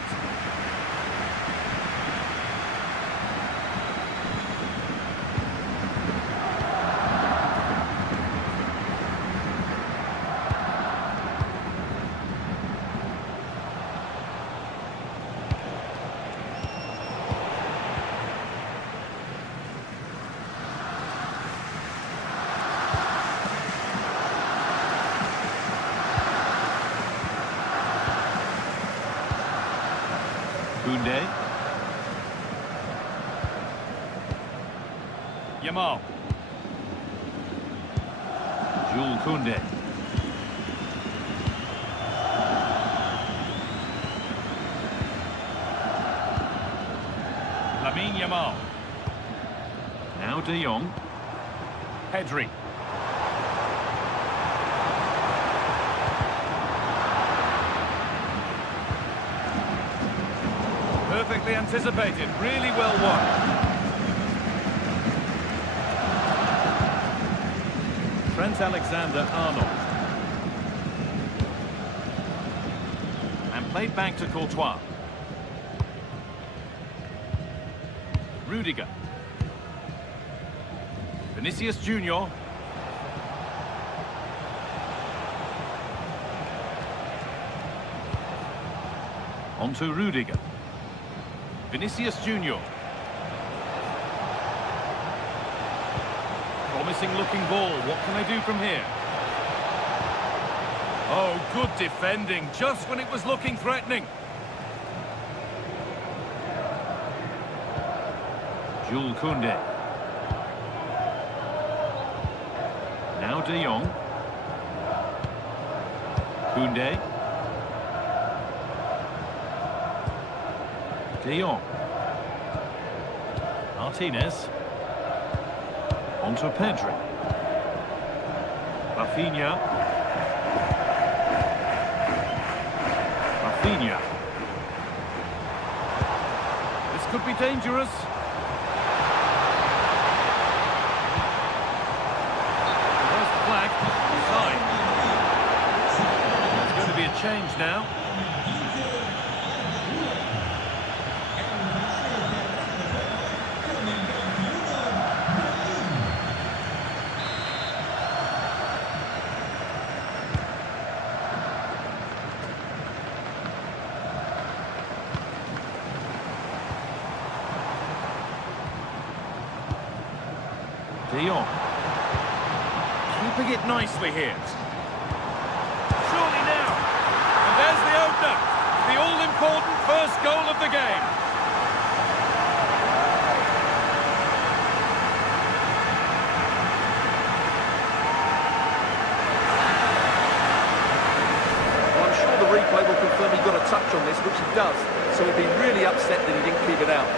Koundé. Yamal. Jules Koundé. Lamine Yamal. Now De Jong. Pedri. Perfectly anticipated, really well won. Trent Alexander-Arnold. And played back to Courtois. Rudiger. Vinicius Junior. Onto Rudiger. Vinicius Junior. Promising looking ball. What can they do from here? Oh, good defending, just when it was looking threatening. Jules Koundé. Now De Jong. Koundé. De Jong. Martinez. Onto Pedri. Rafinha. Rafinha. This could be dangerous. There's the flag. Offside. There's going to be a change now. De Jong. Keeping it nicely here. Surely now. And there's the opener. The all-important first goal of the game. Well, I'm sure the replay will confirm he got a touch on this, which he does. So he'd be really upset that he didn't keep it out.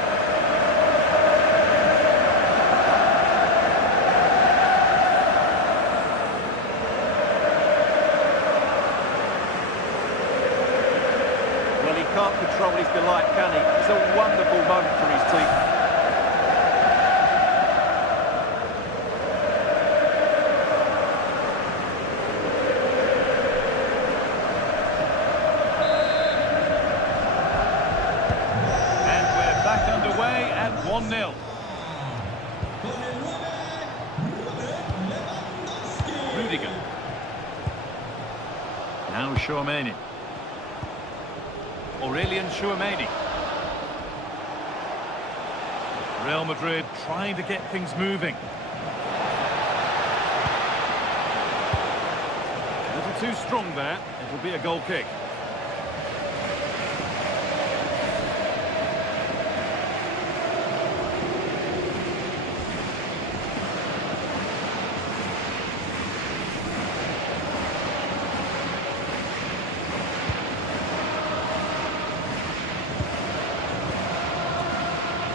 Can't control his delight, can he? It's a wonderful moment for his team. And we're back underway at 1-0. Rudiger. Now Tchouaméni. Aurelien Tchouaméni. Real Madrid trying to get things moving. A little too strong there. It'll be a goal kick.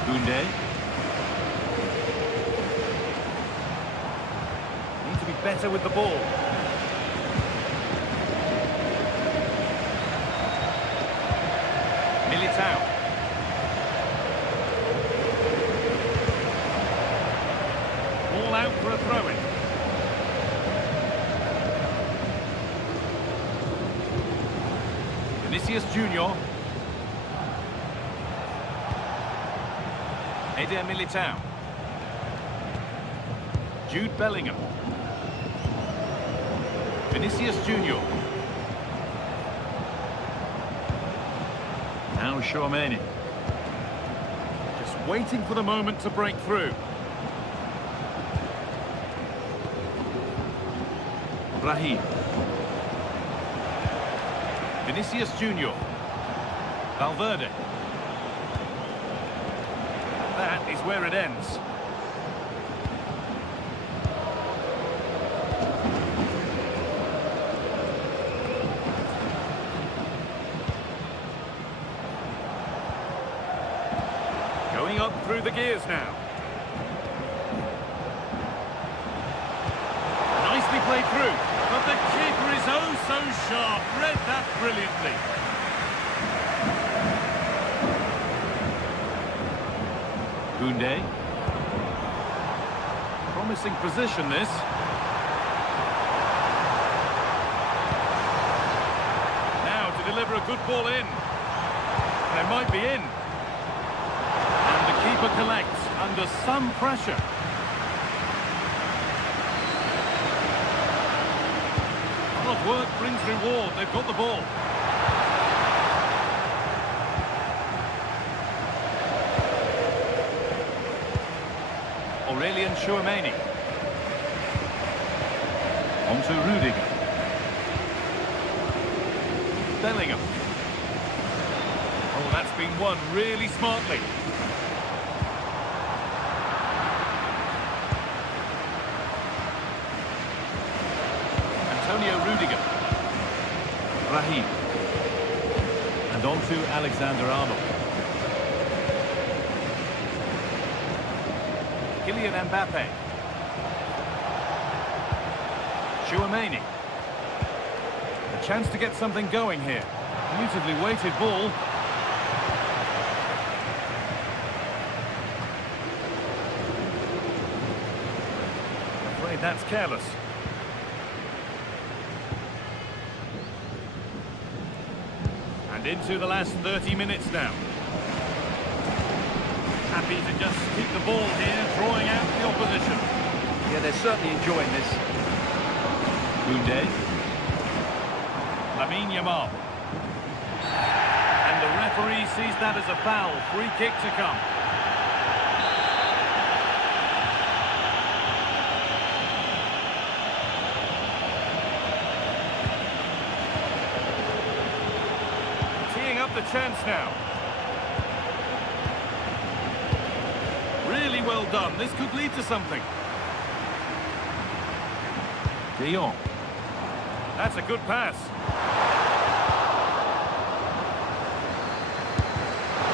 Koundé. Need to be better with the ball. Militao. Ball out for a throw-in. Vinicius Junior. Eder Militao. Jude Bellingham. Vinicius Junior. Now Tchouaméni. Just waiting for the moment to break through. Brahim. Vinicius Junior. Valverde. That is where it ends. Going up through the gears now. Nicely played through, but the keeper is oh so sharp. Read that brilliantly. Koundé. Promising position, this. Now to deliver a good ball in. They might be in. And the keeper collects under some pressure. Hard work brings reward. They've got the ball. Aurelien Tchouaméni. On to Rudiger. Bellingham. Oh, that's been won really smartly. Antonio Rudiger. Brahim. And on to Alexander-Arnold. Kylian Mbappe. Tchouaméni. A chance to get something going here. Beautifully weighted ball. Afraid that's careless. And into the last 30 minutes now. Happy to just keep the ball here, drawing out the opposition. Yeah, they're certainly enjoying this. Koundé. Lamine Yamal. And the referee sees that as a foul. Free kick to come. chance now. Really well done. This could lead to something. De Jong. That's a good pass.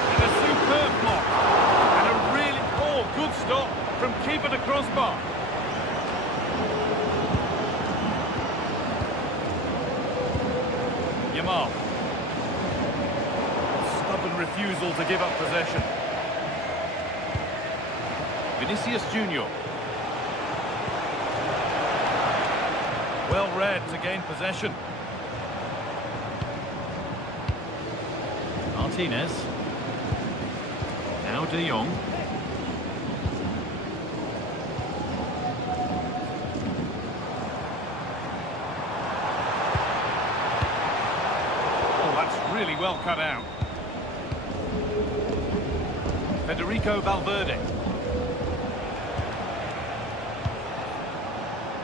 And a superb block. And a really good stop from keeper to crossbar. Yamal. Stubborn refusal to give up possession. Vinicius Junior. Well read to gain possession. Martinez. Now De Jong. Oh, that's really well cut out. Federico Valverde.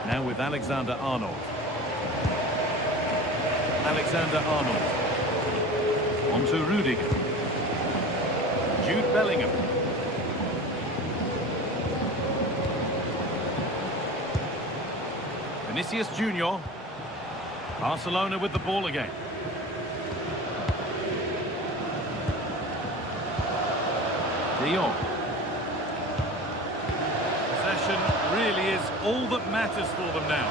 Now with Alexander-Arnold. Alexander-Arnold. On to Rudiger. Jude Bellingham. Vinicius Junior. Barcelona with the ball again. De Jong. Possession really is all that matters for them now.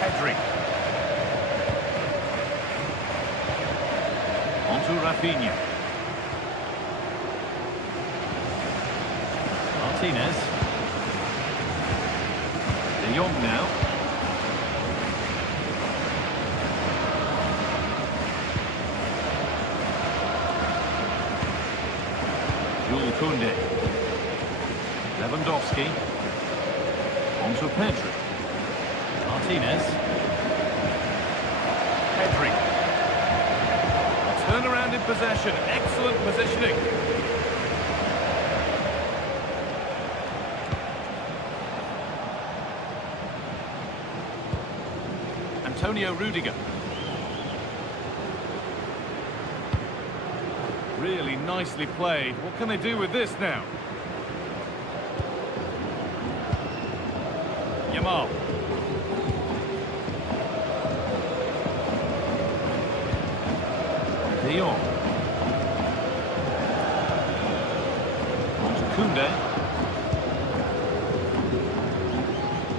Pedri. On to Rafinha. Martinez. De Jong now. Jules Koundé. Lewandowski. On to Pedri. Martinez. Pedri. A turnaround in possession. Excellent positioning. Antonio Rudiger. Really nicely played. What can they do with this now? Yamal. De Jong. On to Koundé.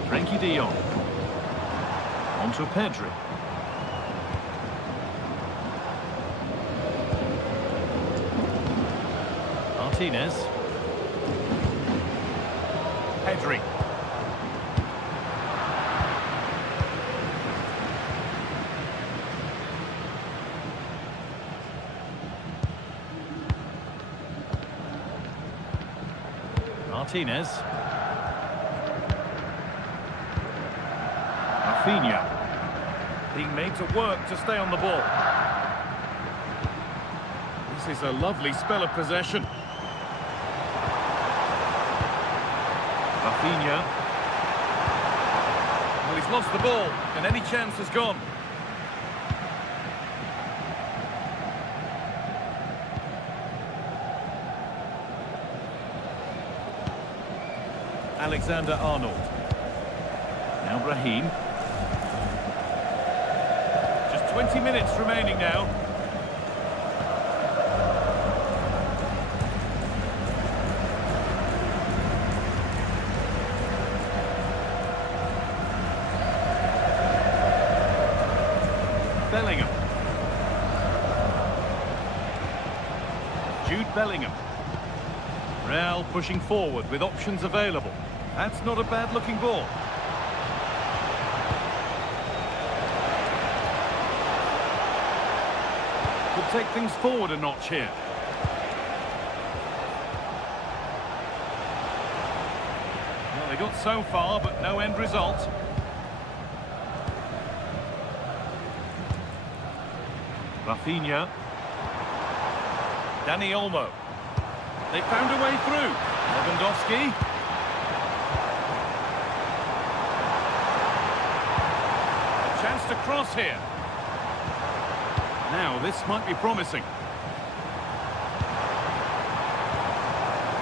Frankie De Jong. On to Pedri. Martinez. Pedri. Martinez. Rafinha. Being made to work to stay on the ball. This is a lovely spell of possession. Rafinha. Well, he's lost the ball, and any chance has gone. Alexander-Arnold. Now Brahim. Just 20 minutes remaining now. Bellingham. Jude Bellingham. Real pushing forward with options available. That's not a bad-looking ball. Could take things forward a notch here. Well, they got so far, but no end result. Rafinha. Dani Olmo. They found a way through. Lewandowski. Chance to cross here. Now, this might be promising.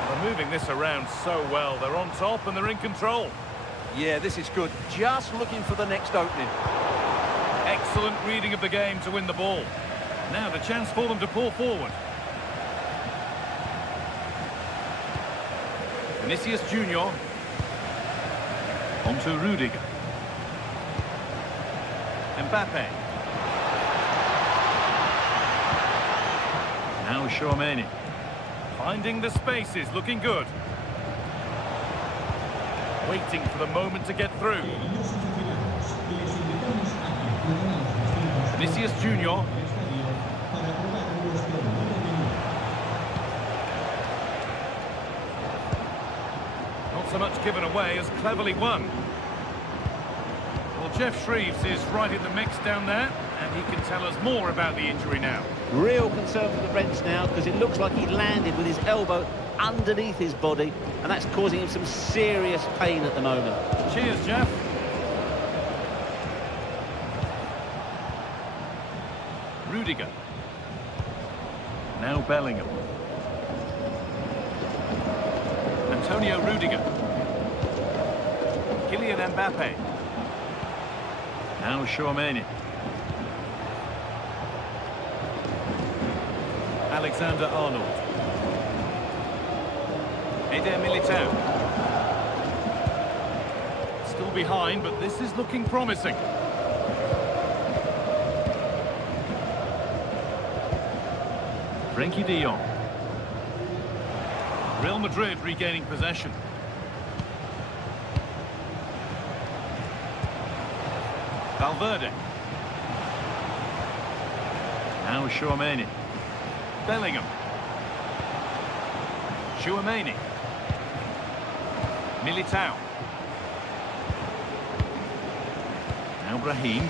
They're moving this around so well. They're on top and they're in control. Yeah, this is good. Just looking for the next opening. Excellent reading of the game to win the ball. Now the chance for them to pull forward. Vinicius Junior. On to Rudiger. Mbappe. Now Tchouaméni. Finding the spaces, looking good. Waiting for the moment to get through. Vinicius Junior. Not so much given away as cleverly won. Well, Jeff Shreves is right in the mix down there, and he can tell us more about the injury now. Real concern for the bench now, because it looks like he landed with his elbow underneath his body, and that's causing him some serious pain at the moment. Cheers, Jeff. Rudiger. Now Bellingham. Antonio Rudiger. Kylian Mbappe. Now Tchouaméni. Alexander-Arnold. Eder Militao. Still behind, but this is looking promising. Frenkie de Jong. Real Madrid regaining possession. Valverde. Now Tchouaméni. Bellingham. Tchouaméni. Militao. Now Brahim.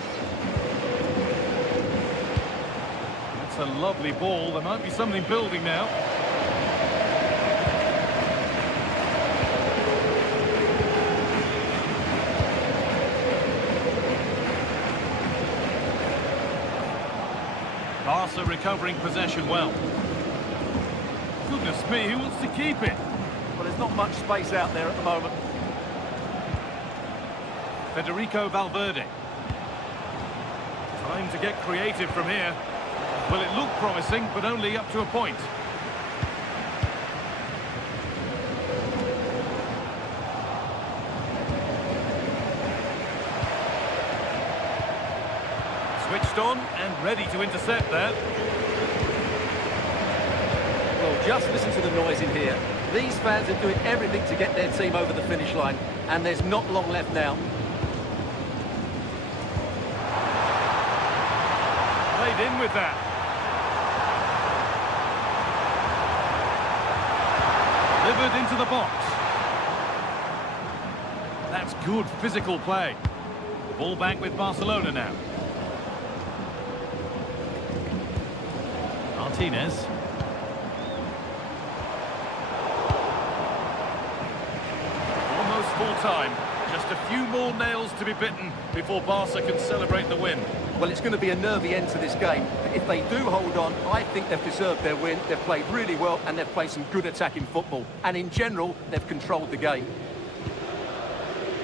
That's a lovely ball. There might be something building now. Barca recovering possession well. Goodness me, who wants to keep it? Well, there's not much space out there at the moment. Federico Valverde. Time to get creative from here. Well, it looked promising, but only up to a point. Switched on and ready to intercept that. Well, just listen to the noise in here. These fans are doing everything to get their team over the finish line, and there's not long left now. Played in with that. Delivered into the box. That's good physical play. Ball back with Barcelona now. Martinez. Almost full time. Just a few more nails to be bitten before Barca can celebrate the win. Well, it's going to be a nervy end to this game. If they do hold on, I think they've deserved their win. They've played really well and they've played some good attacking football. And in general, they've controlled the game.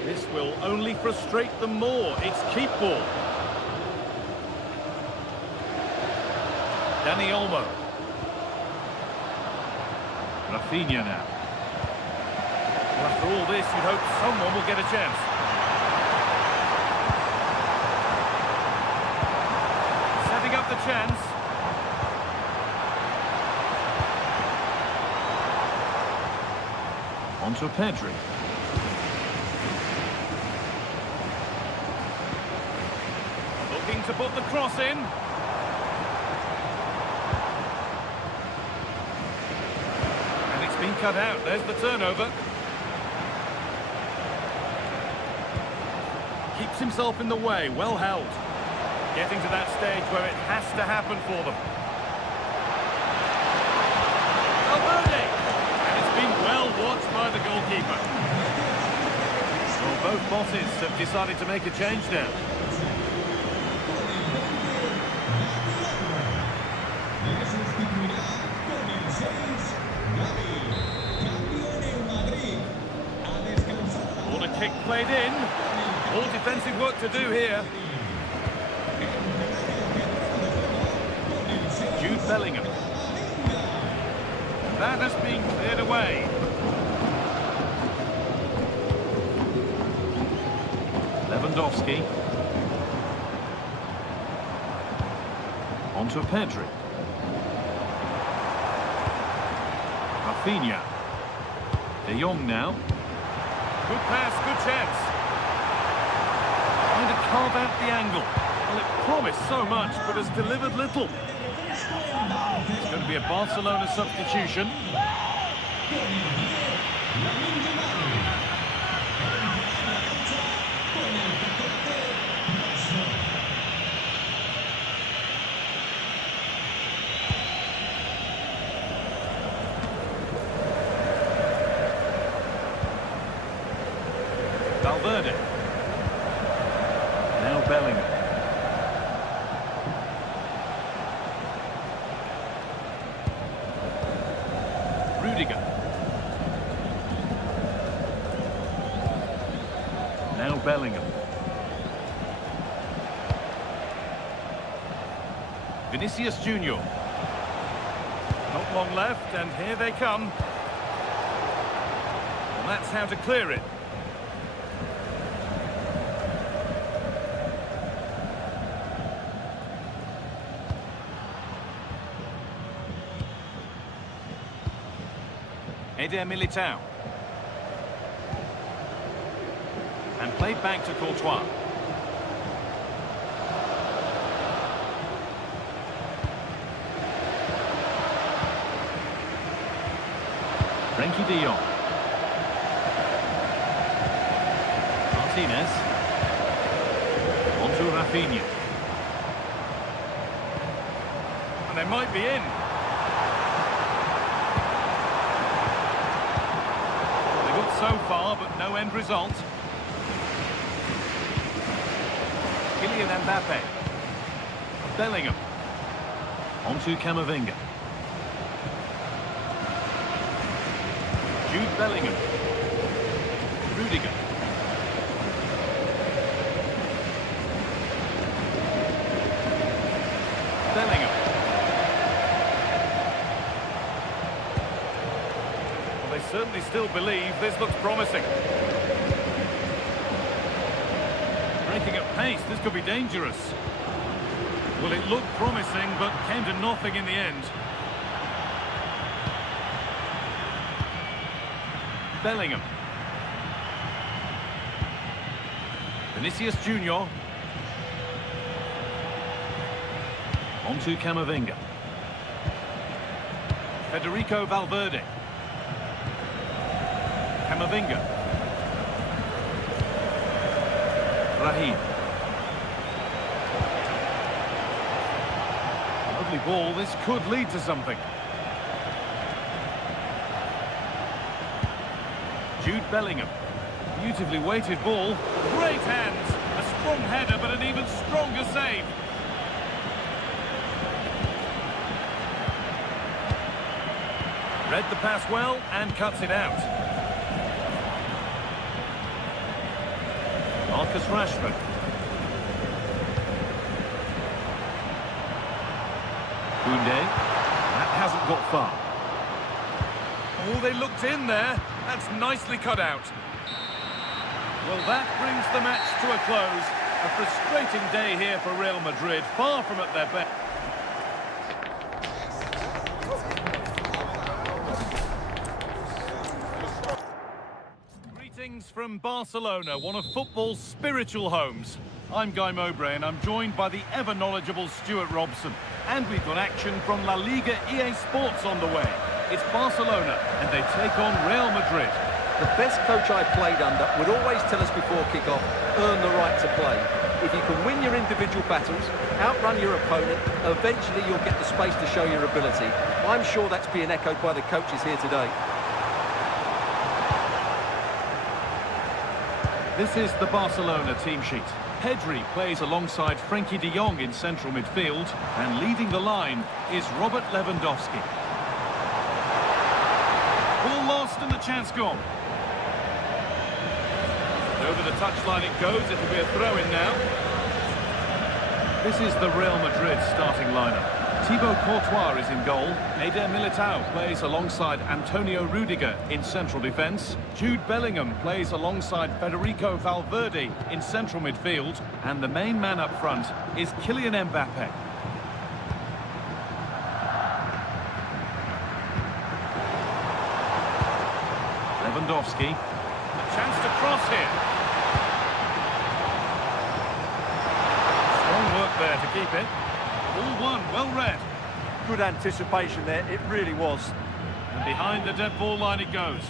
This will only frustrate them more. It's keep ball. Dani Olmo. Rafinha now. Well, after all this, you'd hope someone will get a chance. Setting up the chance. On to Pedri. Looking to put the cross in. Been cut out. There's the turnover. Keeps himself in the way. Well held. Getting to that stage where it has to happen for them. Valverde! And it's been well watched by the goalkeeper. Well, both bosses have decided to make a change now. played in. All defensive work to do here. Jude Bellingham. That has been cleared away. Lewandowski. On to Pedri. Rafinha. De Jong now. Good pass, good chance. Trying to carve out the angle. Well, it promised so much, but has delivered little. It's going to be a Barcelona substitution. Valverde. Now Bellingham. Rudiger. Now Bellingham. Vinicius Junior. Not long left, and here they come. And that's how to clear it. Eder Militao. And played back to Courtois. Frenkie de Jong. Martinez. On to Rafinha. And they might be in. So far, but no end result. Kylian Mbappe. Bellingham. On to Camavinga. Jude Bellingham. Rudiger. Bellingham. They certainly still believe this looks promising. Breaking at pace, this could be dangerous. Well, it looked promising, but came to nothing in the end. Bellingham. Vinicius Junior. On to Camavinga. Federico Valverde. Camavinga. Raheem. Lovely ball, this could lead to something. Jude Bellingham. Beautifully weighted ball. Great hands. A strong header, but an even stronger save. Read the pass well and cuts it out. Marcus Rashford. Koundé. That hasn't got far. Oh, they looked in there. That's nicely cut out. Well, that brings the match to a close. A frustrating day here for Real Madrid, far from at their best. Greetings from Barcelona, one of football's spiritual homes. I'm Guy Mowbray and I'm joined by the ever-knowledgeable Stuart Robson. And we've got action from La Liga EA Sports on the way. It's Barcelona and they take on Real Madrid. The best coach I played under would always tell us before kick-off, earn the right to play. If you can win your individual battles, outrun your opponent, eventually you'll get the space to show your ability. I'm sure that's being echoed by the coaches here today. This is the Barcelona team sheet. Pedri plays alongside Frenkie de Jong in central midfield, and leading the line is Robert Lewandowski. Ball lost and the chance gone. Over the touchline it goes. It'll be a throw-in now. This is the Real Madrid starting lineup. Thibaut Courtois is in goal. Eder Militao plays alongside Antonio Rudiger in central defence. Jude Bellingham plays alongside Federico Valverde in central midfield. And the main man up front is Kylian Mbappe. Lewandowski. A chance to cross here. Strong work there to keep it. All one, well read. Good anticipation there, it really was. And behind the dead ball line it goes.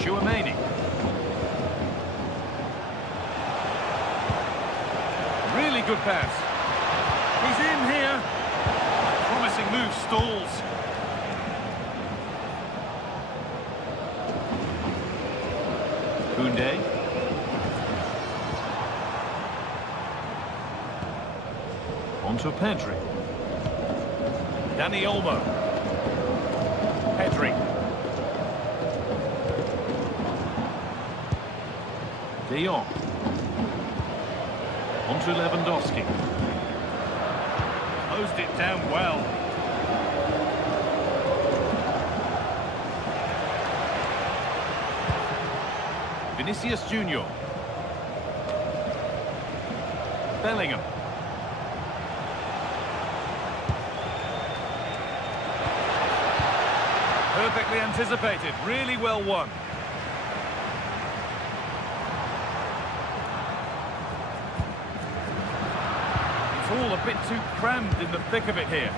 Chouameni. Really good pass. He's in here. Promising move stalls. Koundé. Onto Pedri. Dani Olmo. Pedri. De Jong. Onto Lewandowski. Closed it down well. Vinicius Junior. Bellingham. Perfectly anticipated, really well won. It's all a bit too crammed in the thick of it here.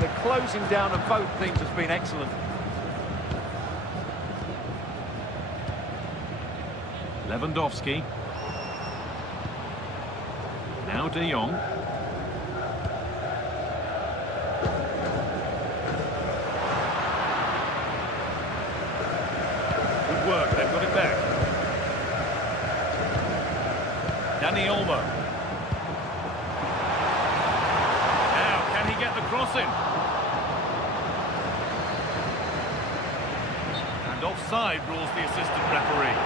The closing down of both teams has been excellent. Lewandowski. Now De Jong. Good work, they've got it back. Dani Olmo. Now, can he get the cross in? And offside rules the assistant referee.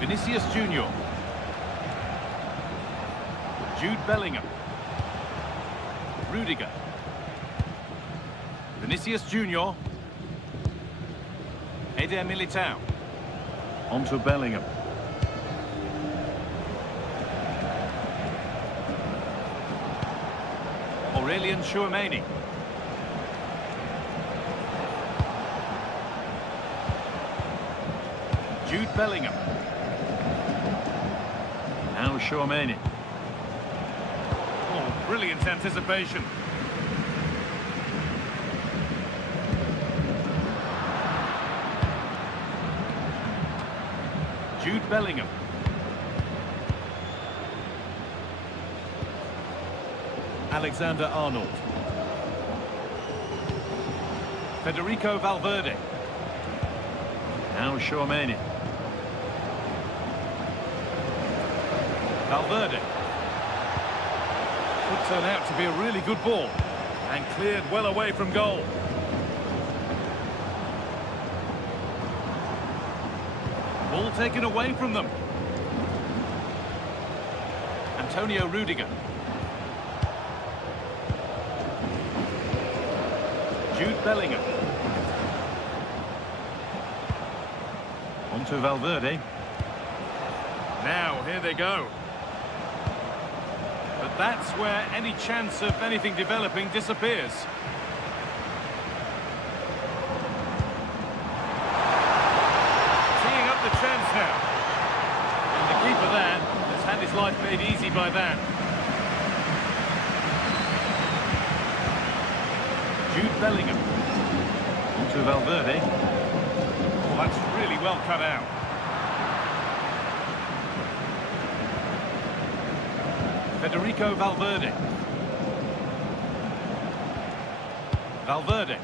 Vinicius Junior. Jude Bellingham. Rudiger. Vinicius Junior. Eder Militao. Onto Bellingham. Aurelien Chouameni. Jude Bellingham. Now Chouameni. Oh, brilliant anticipation. Jude Bellingham. Alexander-Arnold. Federico Valverde. Now Chouameni. Valverde. Could turn out to be a really good ball. And cleared well away from goal. Ball taken away from them. Antonio Rudiger. Jude Bellingham. Onto Valverde. Now, here they go. But that's where any chance of anything developing disappears. Teeing up the chance now. And the keeper there has had his life made easy by that. Jude Bellingham. Onto Valverde. Oh, that's really well cut out. Federico Valverde. Valverde.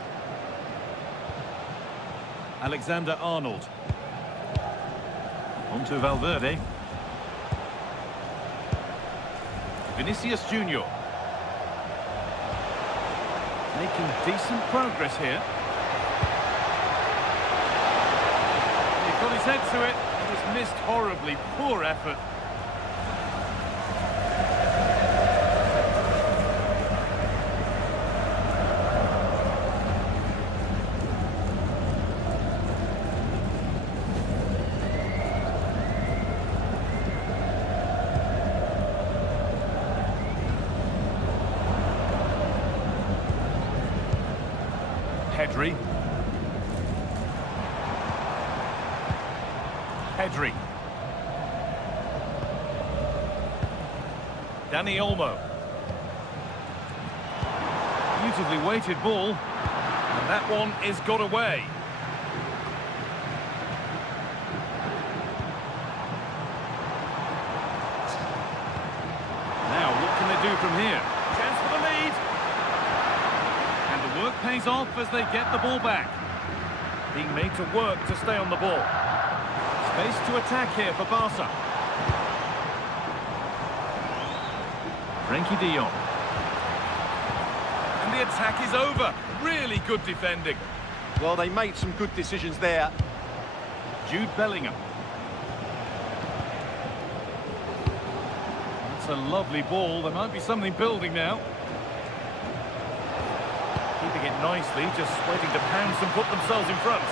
Alexander-Arnold. Onto Valverde. Vinicius Junior. Making decent progress here. He got his head to it. It was missed horribly. Poor effort. Pedri. Pedri. Dani Olmo. Beautifully weighted ball. And that one is got away. Now, what can they do from here? Chance for the lead. Work pays off as they get the ball back. Being made to work to stay on the ball. Space to attack here for Barca. Frenkie de Jong. And the attack is over. Really good defending. Well, they made some good decisions there. Jude Bellingham. That's a lovely ball. There might be something building now. Keeping it nicely, just waiting to pounce and put themselves in front.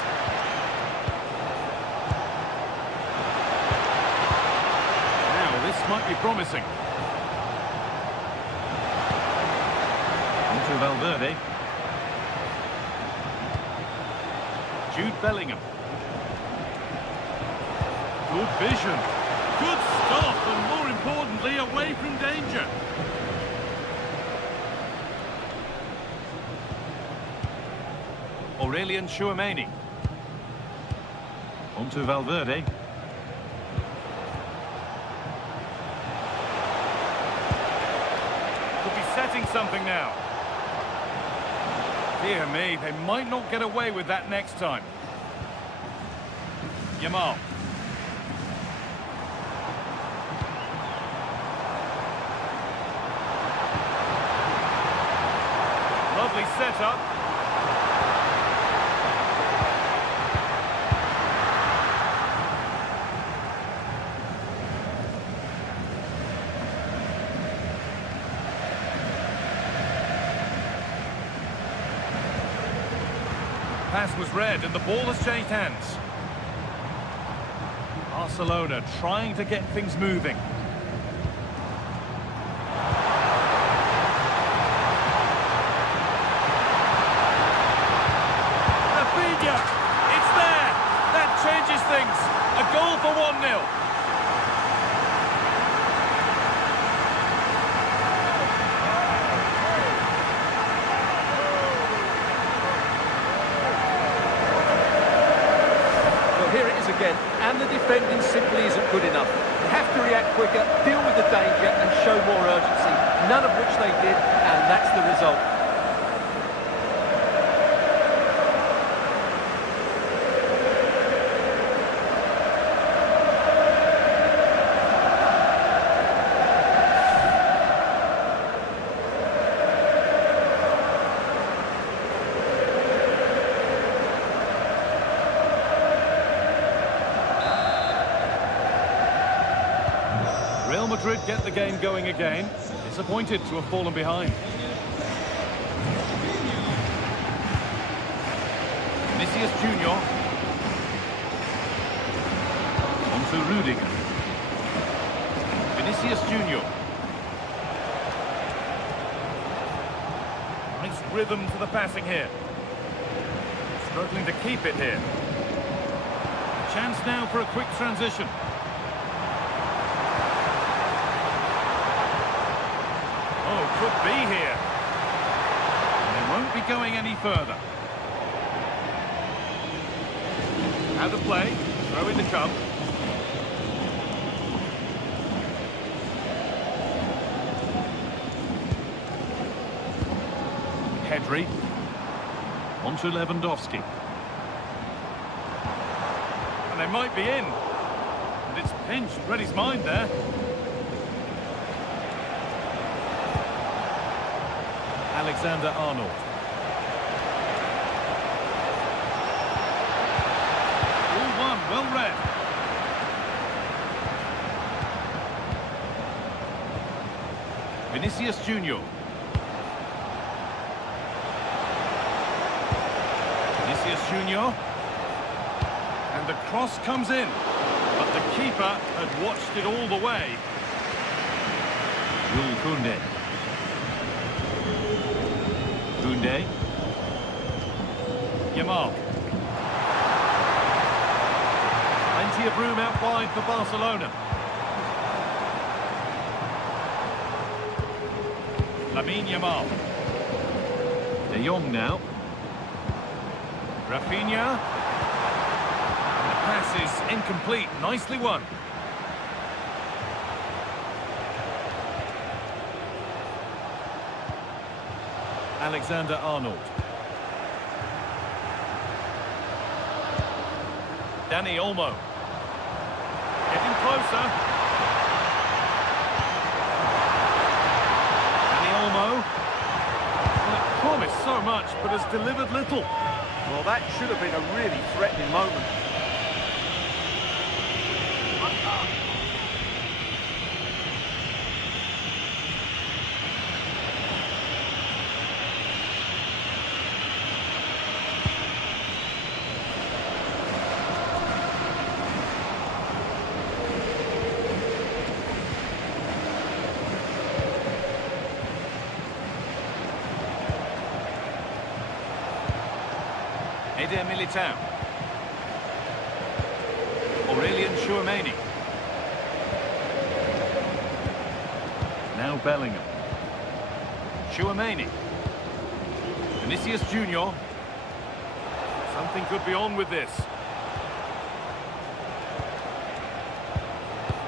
Now, this might be promising. Onto Valverde. Jude Bellingham. Good vision. Good stop, and more importantly, away from danger. Aurelian Tchouameni. Onto Valverde. Could be setting something now. Dear me, they might not get away with that next time. Yamal. Lovely setup. Pass was read and the ball has changed hands. Barcelona trying to get things moving. Rafinha! It's there! That changes things. A goal for 1-0. Here it is again, and the defending simply isn't good enough. They have to react quicker, deal with the danger and show more urgency, none of which they did, and that's the result. Real Madrid get the game going again. Disappointed to have fallen behind. Vinicius Junior. Onto Rudiger. Vinicius Junior. Nice rhythm to the passing here. Struggling to keep it here. Chance now for a quick transition. Oh, could be here. And they won't be going any further. Out of play, throw in to come. Pedri. On to Lewandowski. And they might be in. And it's pinched, read his mind there. Alexander-Arnold. All one, well read. Vinicius Junior. Vinicius Junior. And the cross comes in. But the keeper had watched it all the way. Jules Koundé. Koundé. Yamal. Plenty of room out wide for Barcelona. Lamine Yamal. De Jong now. Rafinha. The pass is incomplete. Nicely won. Alexander-Arnold. Dani Olmo. Getting closer. Dani Olmo. Well, it promised so much, but has delivered little. Well, that should have been a really threatening moment. Eder Militao. Aurelian Tchouameni. Now Bellingham. Tchouameni. Vinicius Junior. Something could be on with this.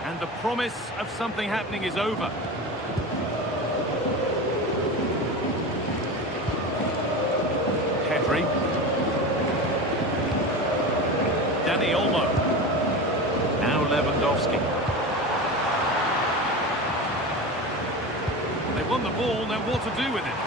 And the promise of something happening is over. Pedri. Dani Olmo. Now Lewandowski. They won the ball, now what to do with it?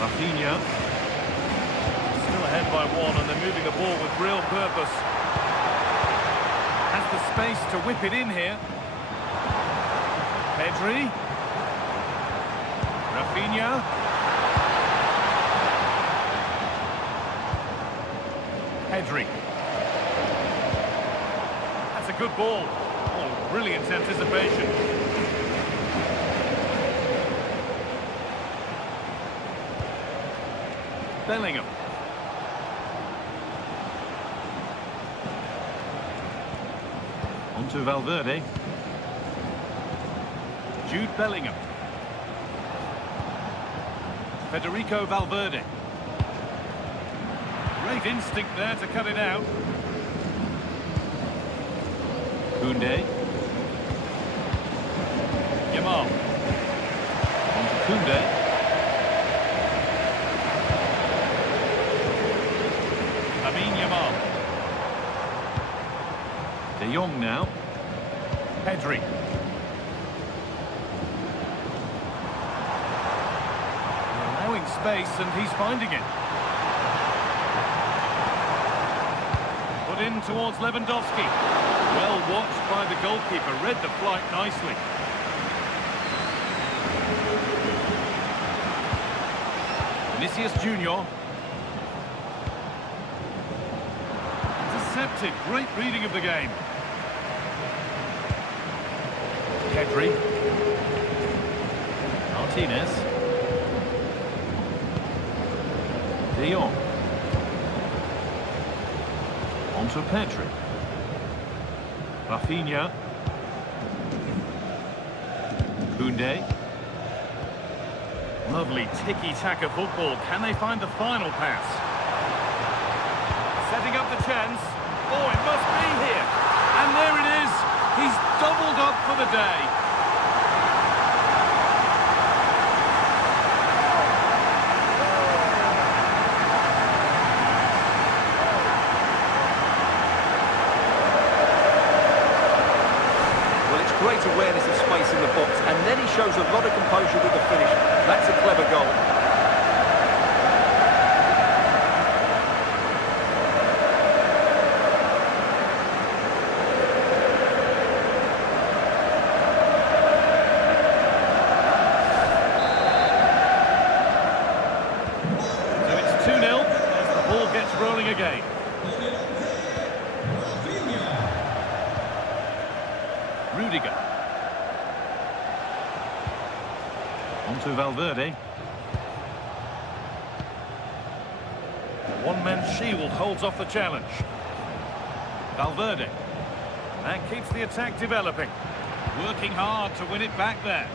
Rafinha. Still ahead by one, and they're moving the ball with real purpose. Has the space to whip it in here. Pedri. Rafinha. Pedri. That's a good ball. Oh, brilliant anticipation. Bellingham. On to Valverde. Jude Bellingham. Federico Valverde. Great instinct there to cut it out. Koundé. Yamal. On to Koundé. Lamine Yamal. De Jong now. Pedri. Allowing space, and he's finding it. Put in towards Lewandowski. Well watched by the goalkeeper, read the flight nicely. Vinicius Junior. Intercepted, great reading of the game. Pedri. Martinez. De Jong. to Pedri. Rafinha. Koundé. Lovely tiki-taka football. Can they find the final pass? Setting up the chance. Oh, it must be here. And there it is. He's doubled up for the day. Great awareness of space in the box, and then he shows a lot of composure with the finish. That's a clever goal. So it's 2-0 as the ball gets rolling again. Rudiger. On to Valverde. One-man shield holds off the challenge. Valverde. That keeps the attack developing. Working hard to win it back there.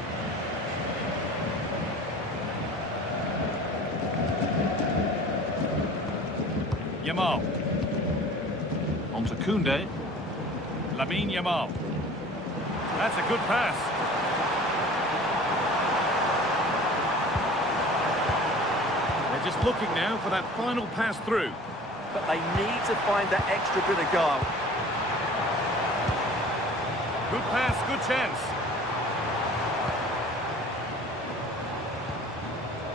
Yamal. On to Koundé. Lamine Yamal. That's a good pass. They're just looking now for that final pass through. But they need to find that extra bit of guile. Good pass, good chance.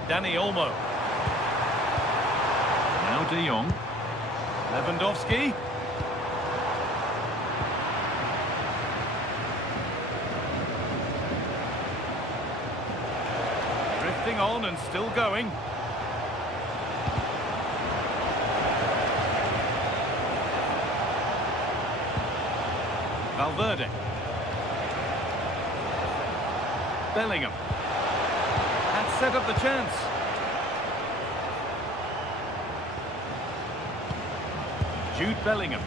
Dani Olmo. Now De Jong. Lewandowski. Drifting on and still going. Valverde. Bellingham. That set up the chance. Jude Bellingham.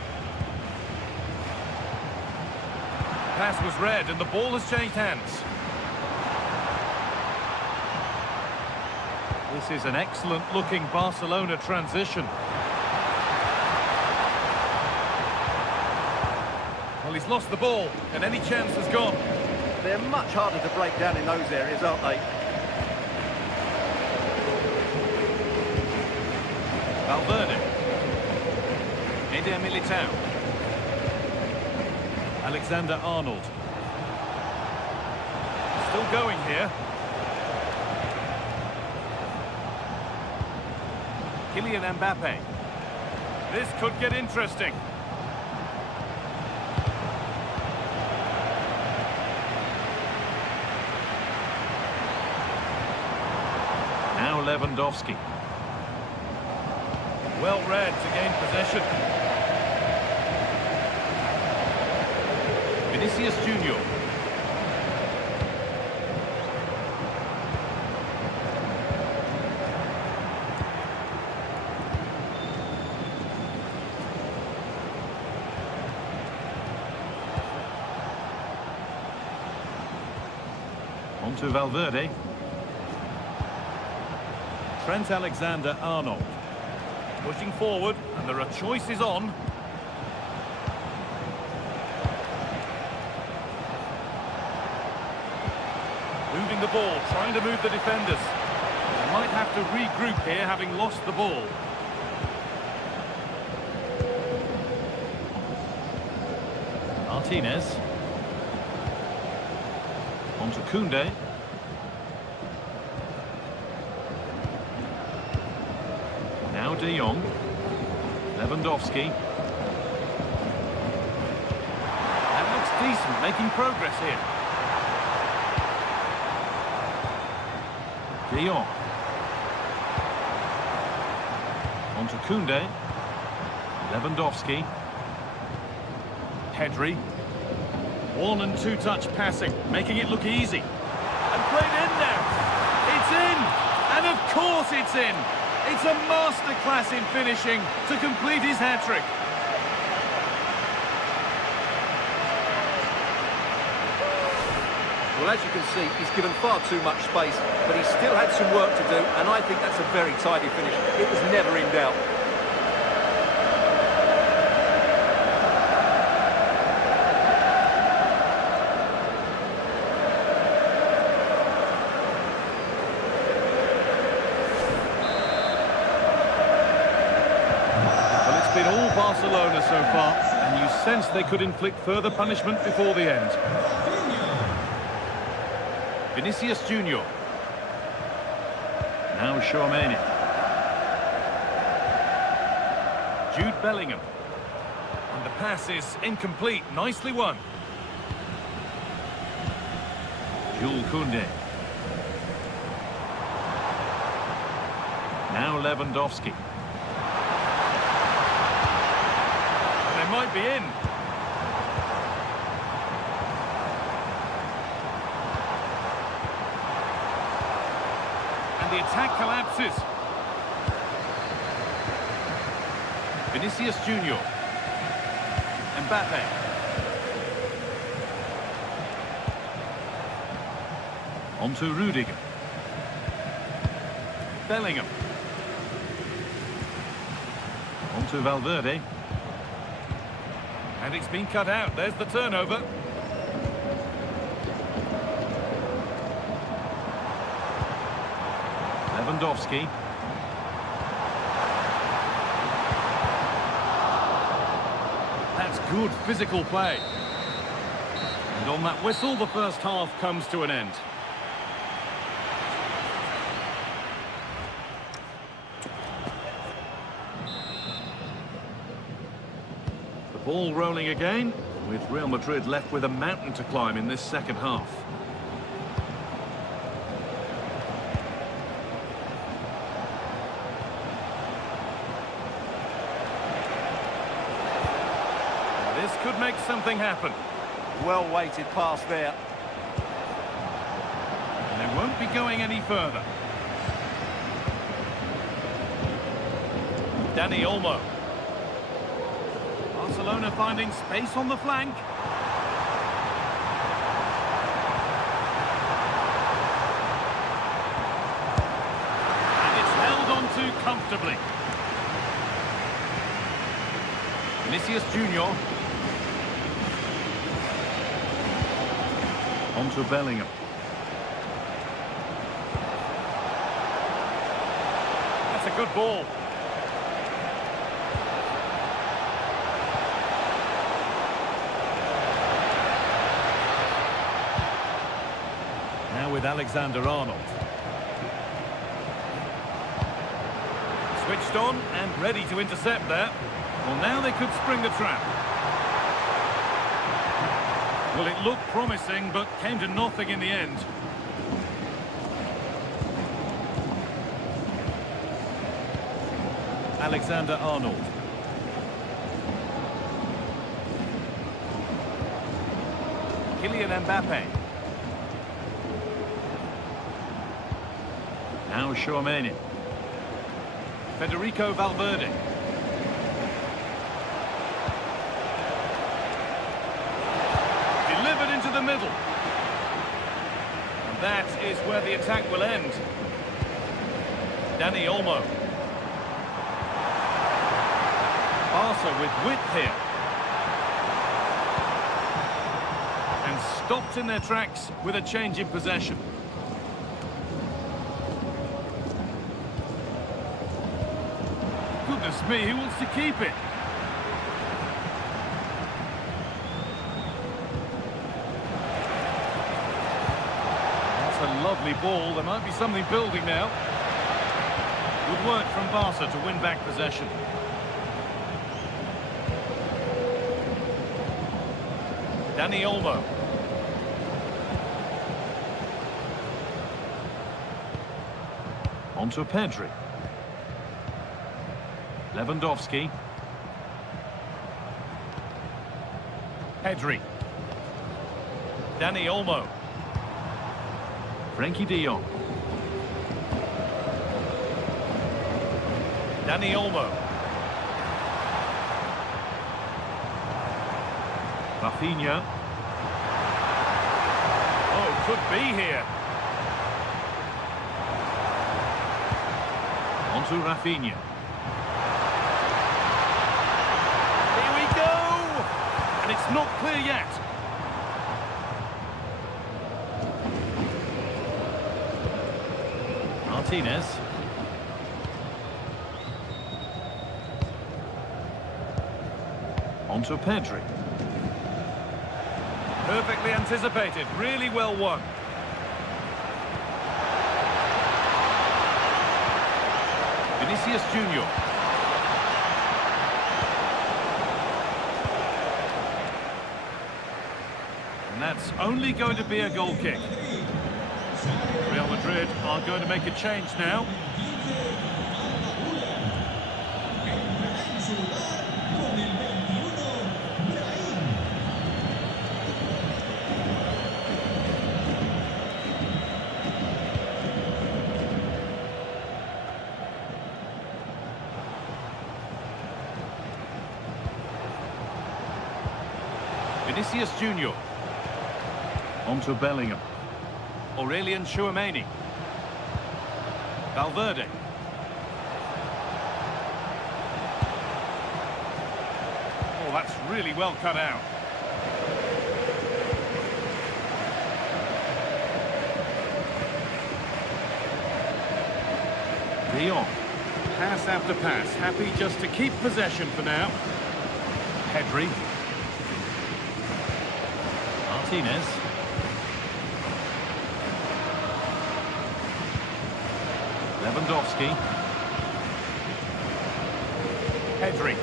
Pass was read and the ball has changed hands. This is an excellent-looking Barcelona transition. Well, he's lost the ball, and any chance has gone. They're much harder to break down in those areas, aren't they? Valverde. Eder Militao. Alexander-Arnold. Still going here. Kylian Mbappe. This could get interesting. Now Lewandowski. Well read to gain possession. Vinicius Junior. On to Valverde. Trent Alexander-Arnold. Pushing forward, and there are choices on. Moving the ball, trying to move the defenders. They might have to regroup here, having lost the ball. Martinez. On to Koundé. Now De Jong. Lewandowski. That looks decent, making progress here. De Jong. On to Koundé. Lewandowski. Pedri. One and two touch passing, making it look easy. And played in now. It's in! And of course it's in! It's a masterclass in finishing to complete his hat-trick. Well, as you can see, he's given far too much space, but he still had some work to do, and I think that's a very tidy finish. It was never in doubt. Well, it's been all Barcelona so far, and you sense they could inflict further punishment before the end. Vinicius Junior. Now Tchouaméni. Jude Bellingham. And the pass is incomplete. Nicely won. Jules Koundé. Now Lewandowski. They might be in. And the attack collapses. Vinicius Junior. Mbappe. On to Rudiger. Bellingham. On to Valverde. And it's been cut out. There's the turnover. Lewandowski. That's good physical play. And on that whistle, the first half comes to an end. The ball rolling again, with Real Madrid left with a mountain to climb in this second half. This could make something happen. Well-weighted pass there. And they won't be going any further. Dani Olmo. Barcelona finding space on the flank. And it's held on to comfortably. Vinicius Junior. On to Bellingham. That's a good ball. Now with Alexander-Arnold. Switched on and ready to intercept there. Well, now they could spring the trap. Well, it looked promising, but came to nothing in the end. Alexander-Arnold. Kylian Mbappe. Now Tchouaméni. Federico Valverde. Delivered into the middle. And that is where the attack will end. Dani Olmo. Barca with width here. And stopped in their tracks with a change in possession. Goodness me, who wants to keep it? That's a lovely ball. There might be something building now. Good work from Barca to win back possession. Dani Olmo. On to Pedri. Lewandowski. Pedri. Dani Olmo. Frenkie de Jong. Dani Olmo. Rafinha. Oh, could be here. On to Rafinha. Here we go! And it's not clear yet. Martinez. On to Pedri. Perfectly anticipated, really well won. Vinicius Junior. And that's only going to be a goal kick. Real Madrid are going to make a change now. Vinicius Junior. On to Bellingham. Aurelian Tchouameni. Valverde. Oh, that's really well cut out. De Jong. Pass after pass. Happy just to keep possession for now. Pedri. Martinez. Lewandowski. Pedri.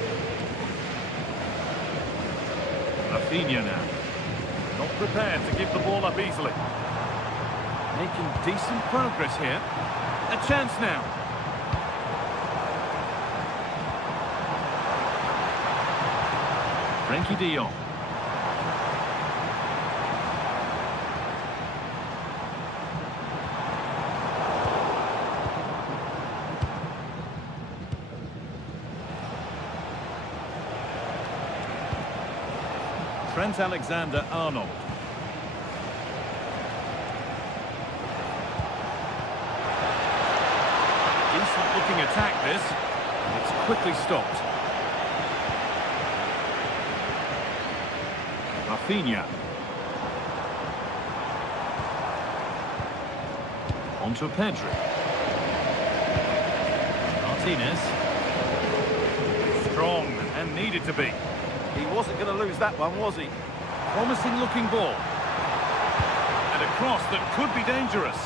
Rafinha now. Not prepared to give the ball up easily. Making decent progress here. A chance now. Frenkie de Jong. Trent Alexander-Arnold. Decent-looking attack, this. It's quickly stopped. Rafinha. On to Pedri. Martinez. Strong and needed to be. He wasn't going to lose that one, was he? Promising looking ball. And a cross that could be dangerous.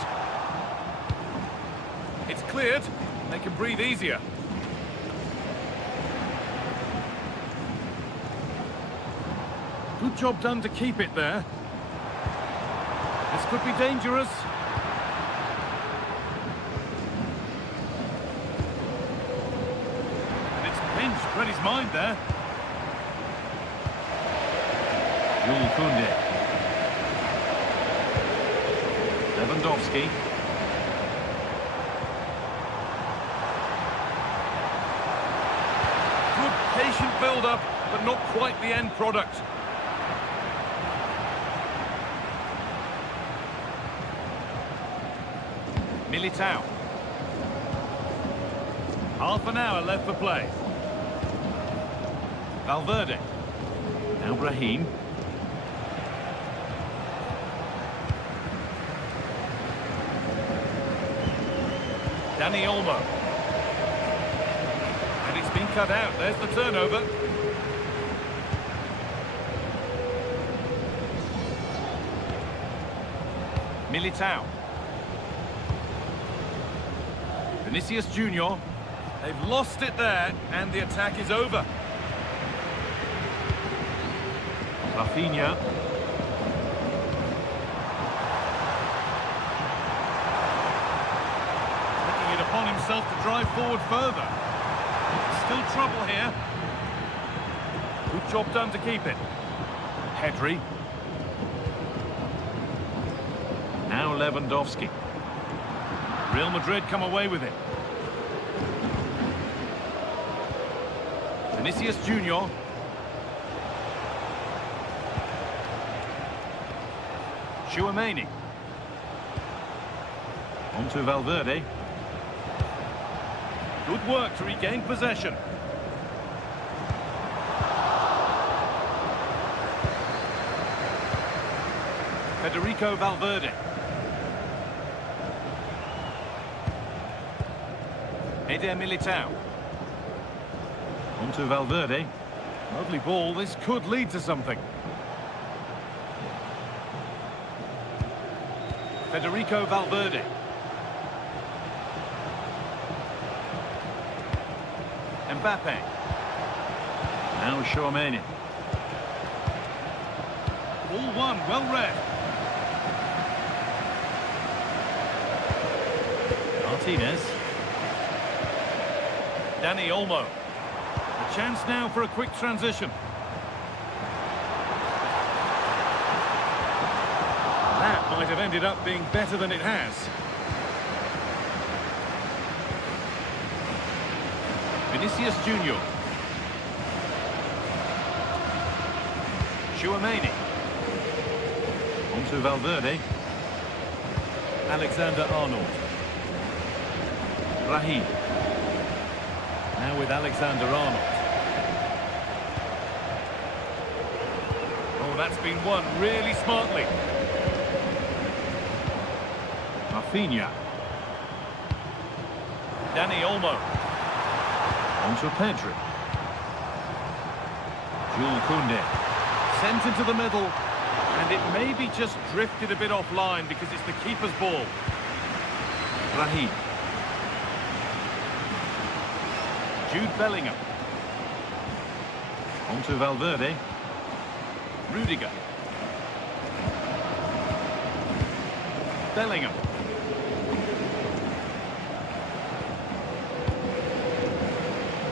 It's cleared. They can breathe easier. Good job done to keep it there. This could be dangerous. And it's pinched, read his mind there. Jules Koundé. Lewandowski. Good patient build-up, but not quite the end product. Militao. Half an hour left for play. Valverde. Now Brahim. Dani Olmo. And it's been cut out. There's the turnover. Militao. Vinicius Junior. They've lost it there, and the attack is over. Rafinha. Taking it upon himself to drive forward further. Still trouble here. Good job done to keep it. Pedri. Now Lewandowski. Real Madrid come away with it. Vinicius Junior. Tchouameni. On to Valverde. Good work to regain possession. Federico Valverde. Eder Militao. On to Valverde. Lovely ball, this could lead to something. Federico Valverde. Mbappe. Now Tchouaméni. Ball one, well read. Martinez. Dani Olmo. A chance now for a quick transition. That might have ended up being better than it has. Vinicius Junior. Tchouaméni. On to Valverde. Alexander-Arnold. Raheem. Now with Alexander-Arnold. Oh, that's been won really smartly. Rafinha. Dani Olmo. On to Pedri. Jules Koundé. Sent into the middle. And it maybe just drifted a bit offline because it's the keeper's ball. Raheem. Jude Bellingham. On to Valverde. Rudiger. Bellingham.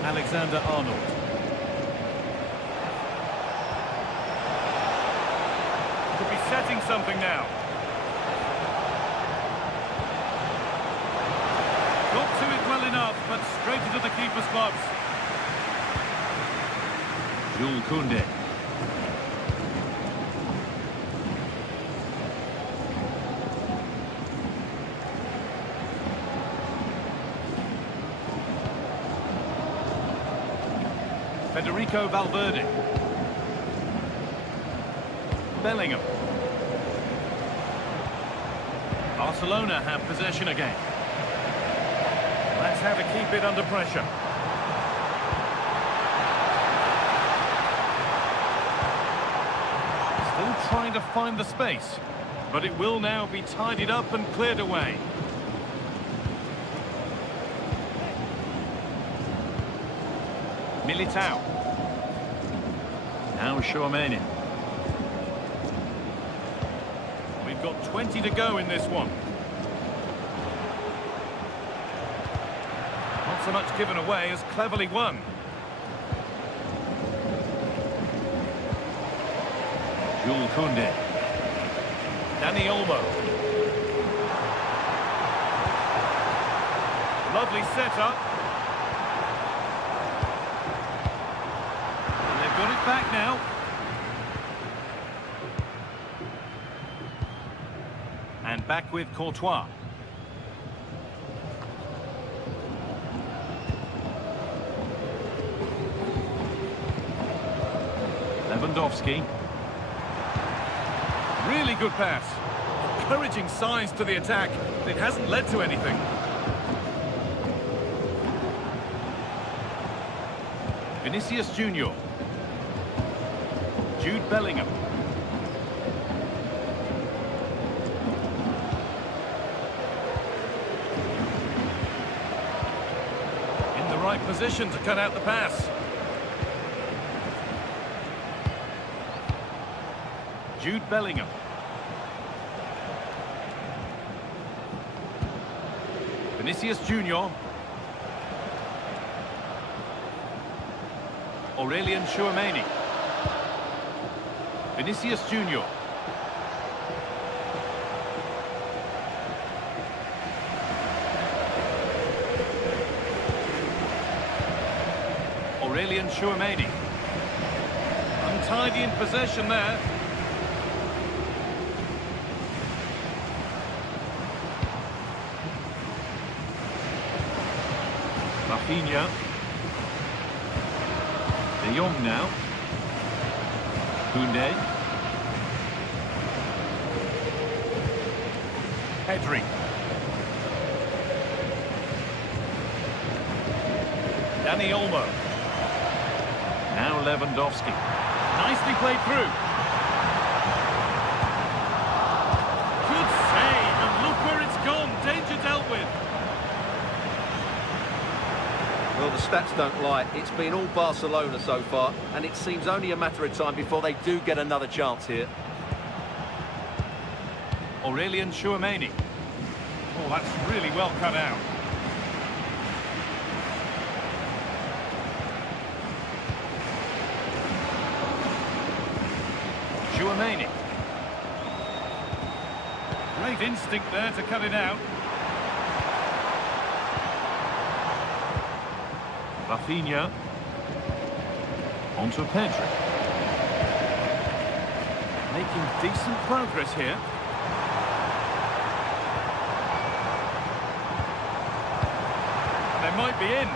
Alexander-Arnold. Could be setting something now. Got to it well enough, but straight into the keeper's gloves. Jules Koundé. Federico Valverde. Bellingham. Barcelona have possession again. That's how to keep it under pressure. Still trying to find the space, but it will now be tidied up and cleared away. Militao. Now Tchouaméni. We've got 20 to go in this one. Not so much given away as cleverly won. Jules Koundé. Dani Olmo. Lovely setup. And they've got it back now. And back with Courtois. Lewandowski. Really good pass. Encouraging signs to the attack, but it hasn't led to anything. Vinicius Junior. Jude Bellingham. In the right position to cut out the pass. Jude Bellingham. Vinicius Junior. Aurelien Tchouaméni. Vinicius Junior. Aurelien Tchouaméni. Untidy in possession there. Rafinha. De Jong now. Koundé. Pedri. Dani Olmo. Now Lewandowski. Nicely played through. Good save, and look where it's gone. Danger dealt with. Well, the stats don't lie. It's been all Barcelona so far, and it seems only a matter of time before they do get another chance here. Aurelien Tchouameni. Oh, that's really well cut out. Tchouameni. Great instinct there to cut it out. Rafinha. Onto Pedri. Making decent progress here. They might be in.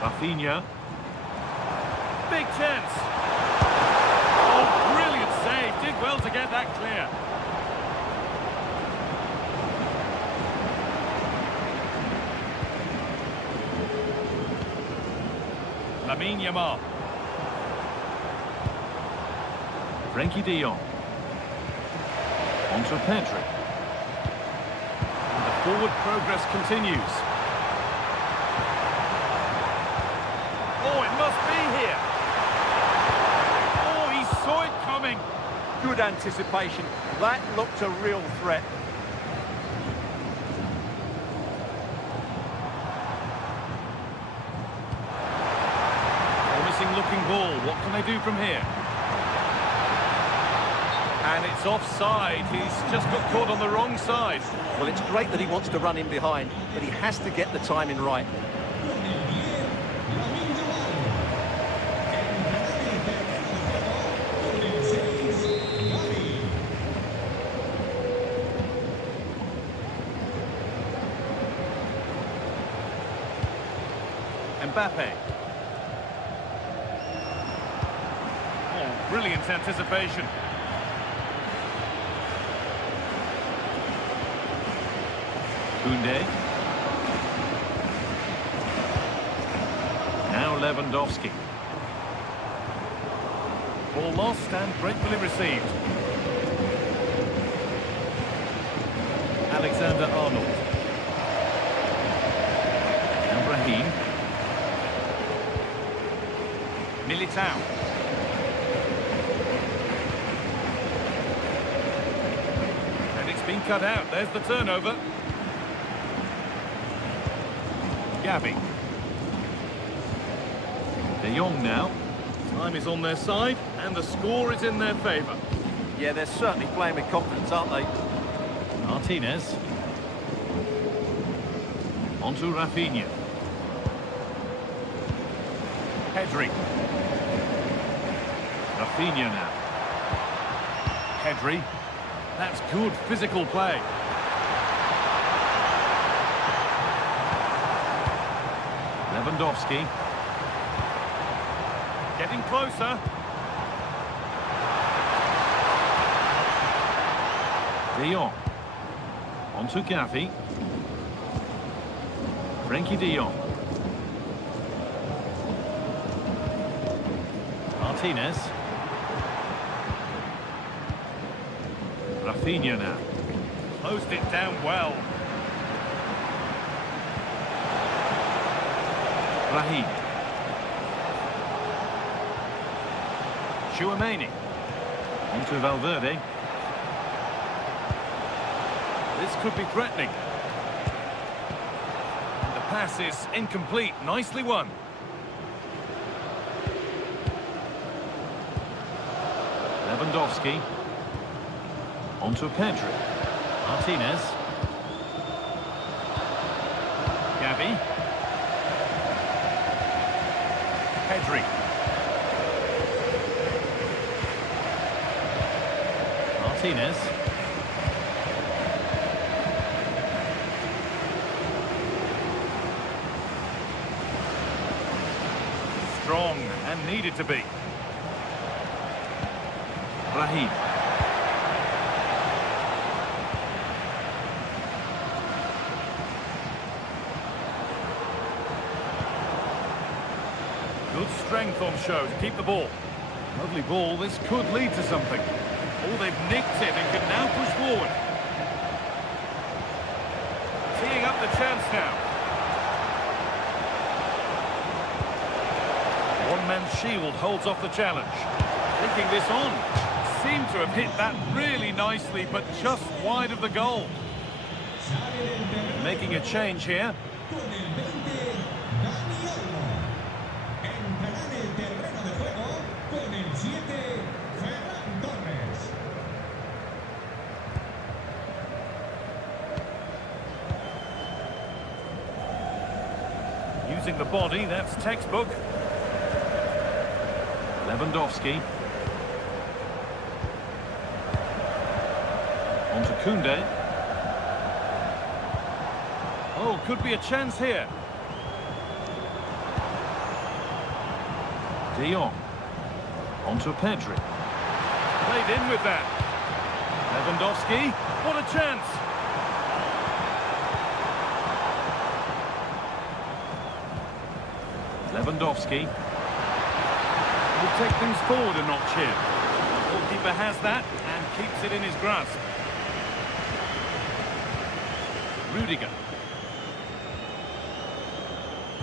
Rafinha. Big chance. Oh, brilliant save. Did well to get that clear. Lamine Yamal. Frenkie de Jong. Onto Pedri. And the forward progress continues. Oh, it must be here. Oh, he saw it coming. Good anticipation. That looked a real threat. Promising looking ball. What can they do from here? And it's offside. He's just got caught on the wrong side. Well, it's great that he wants to run in behind, but he has to get the timing right. Mbappe. Oh, brilliant anticipation. Koundé. Now Lewandowski. Ball lost and gratefully received. Alexander-Arnold. Now Brahim. Militao. And it's been cut out. There's the turnover. Gavi. De Jong now. Time is on their side, and the score is in their favour. Yeah, they're certainly playing with confidence, aren't they? Martinez. Onto Rafinha. Pedri. Rafinha now. Pedri. That's good physical play. Lewandowski. Getting closer. De Jong. Onto Gavi. Frenkie de Jong. Martinez. Rafinha now. Closed it down well. Brahim. Tchouameni. Onto Valverde. This could be threatening. And the pass is incomplete. Nicely won. Lewandowski. Onto Pedri. Martinez. Gavi. Pedri. Martinez. and needed to be. Raheem. Good strength on show to keep the ball. Lovely ball, this could lead to something. Oh, they've nicked it and can now push forward. Teeing up the chance now. One-man shield holds off the challenge. Flicking this on. Seemed to have hit that really nicely, but just wide of the goal. Making a change here. Using the body, that's textbook. Lewandowski. On to Koundé. Oh, could be a chance here. De Jong. On to Pedri. Played in with that. Lewandowski. What a chance! Lewandowski will take things forward a notch here. The goalkeeper has that and keeps it in his grasp. Rudiger.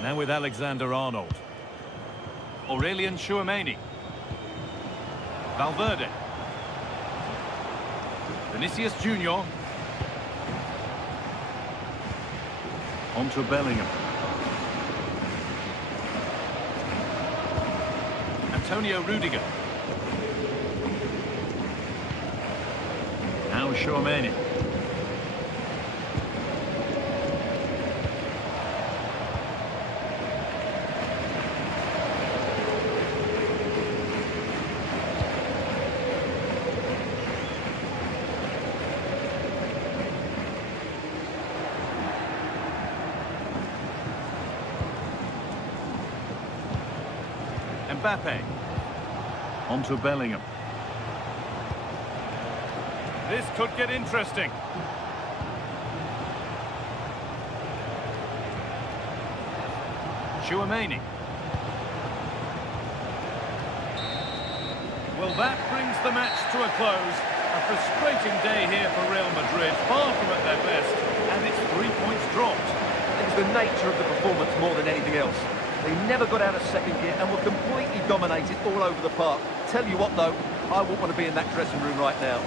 Now with Alexander-Arnold. Aurelien Tchouameni. Valverde. Vinicius Junior. On to Bellingham. Antonio Rudiger. Now Tchouameni. Mbappe. On to Bellingham. This could get interesting. Tchouameni. Well, that brings the match to a close. A frustrating day here for Real Madrid, far from at their best, and it's 3 points dropped. It was the nature of the performance more than anything else. They never got out of second gear and were completely dominated all over the park. Tell you what, though, I wouldn't want to be in that dressing room right now.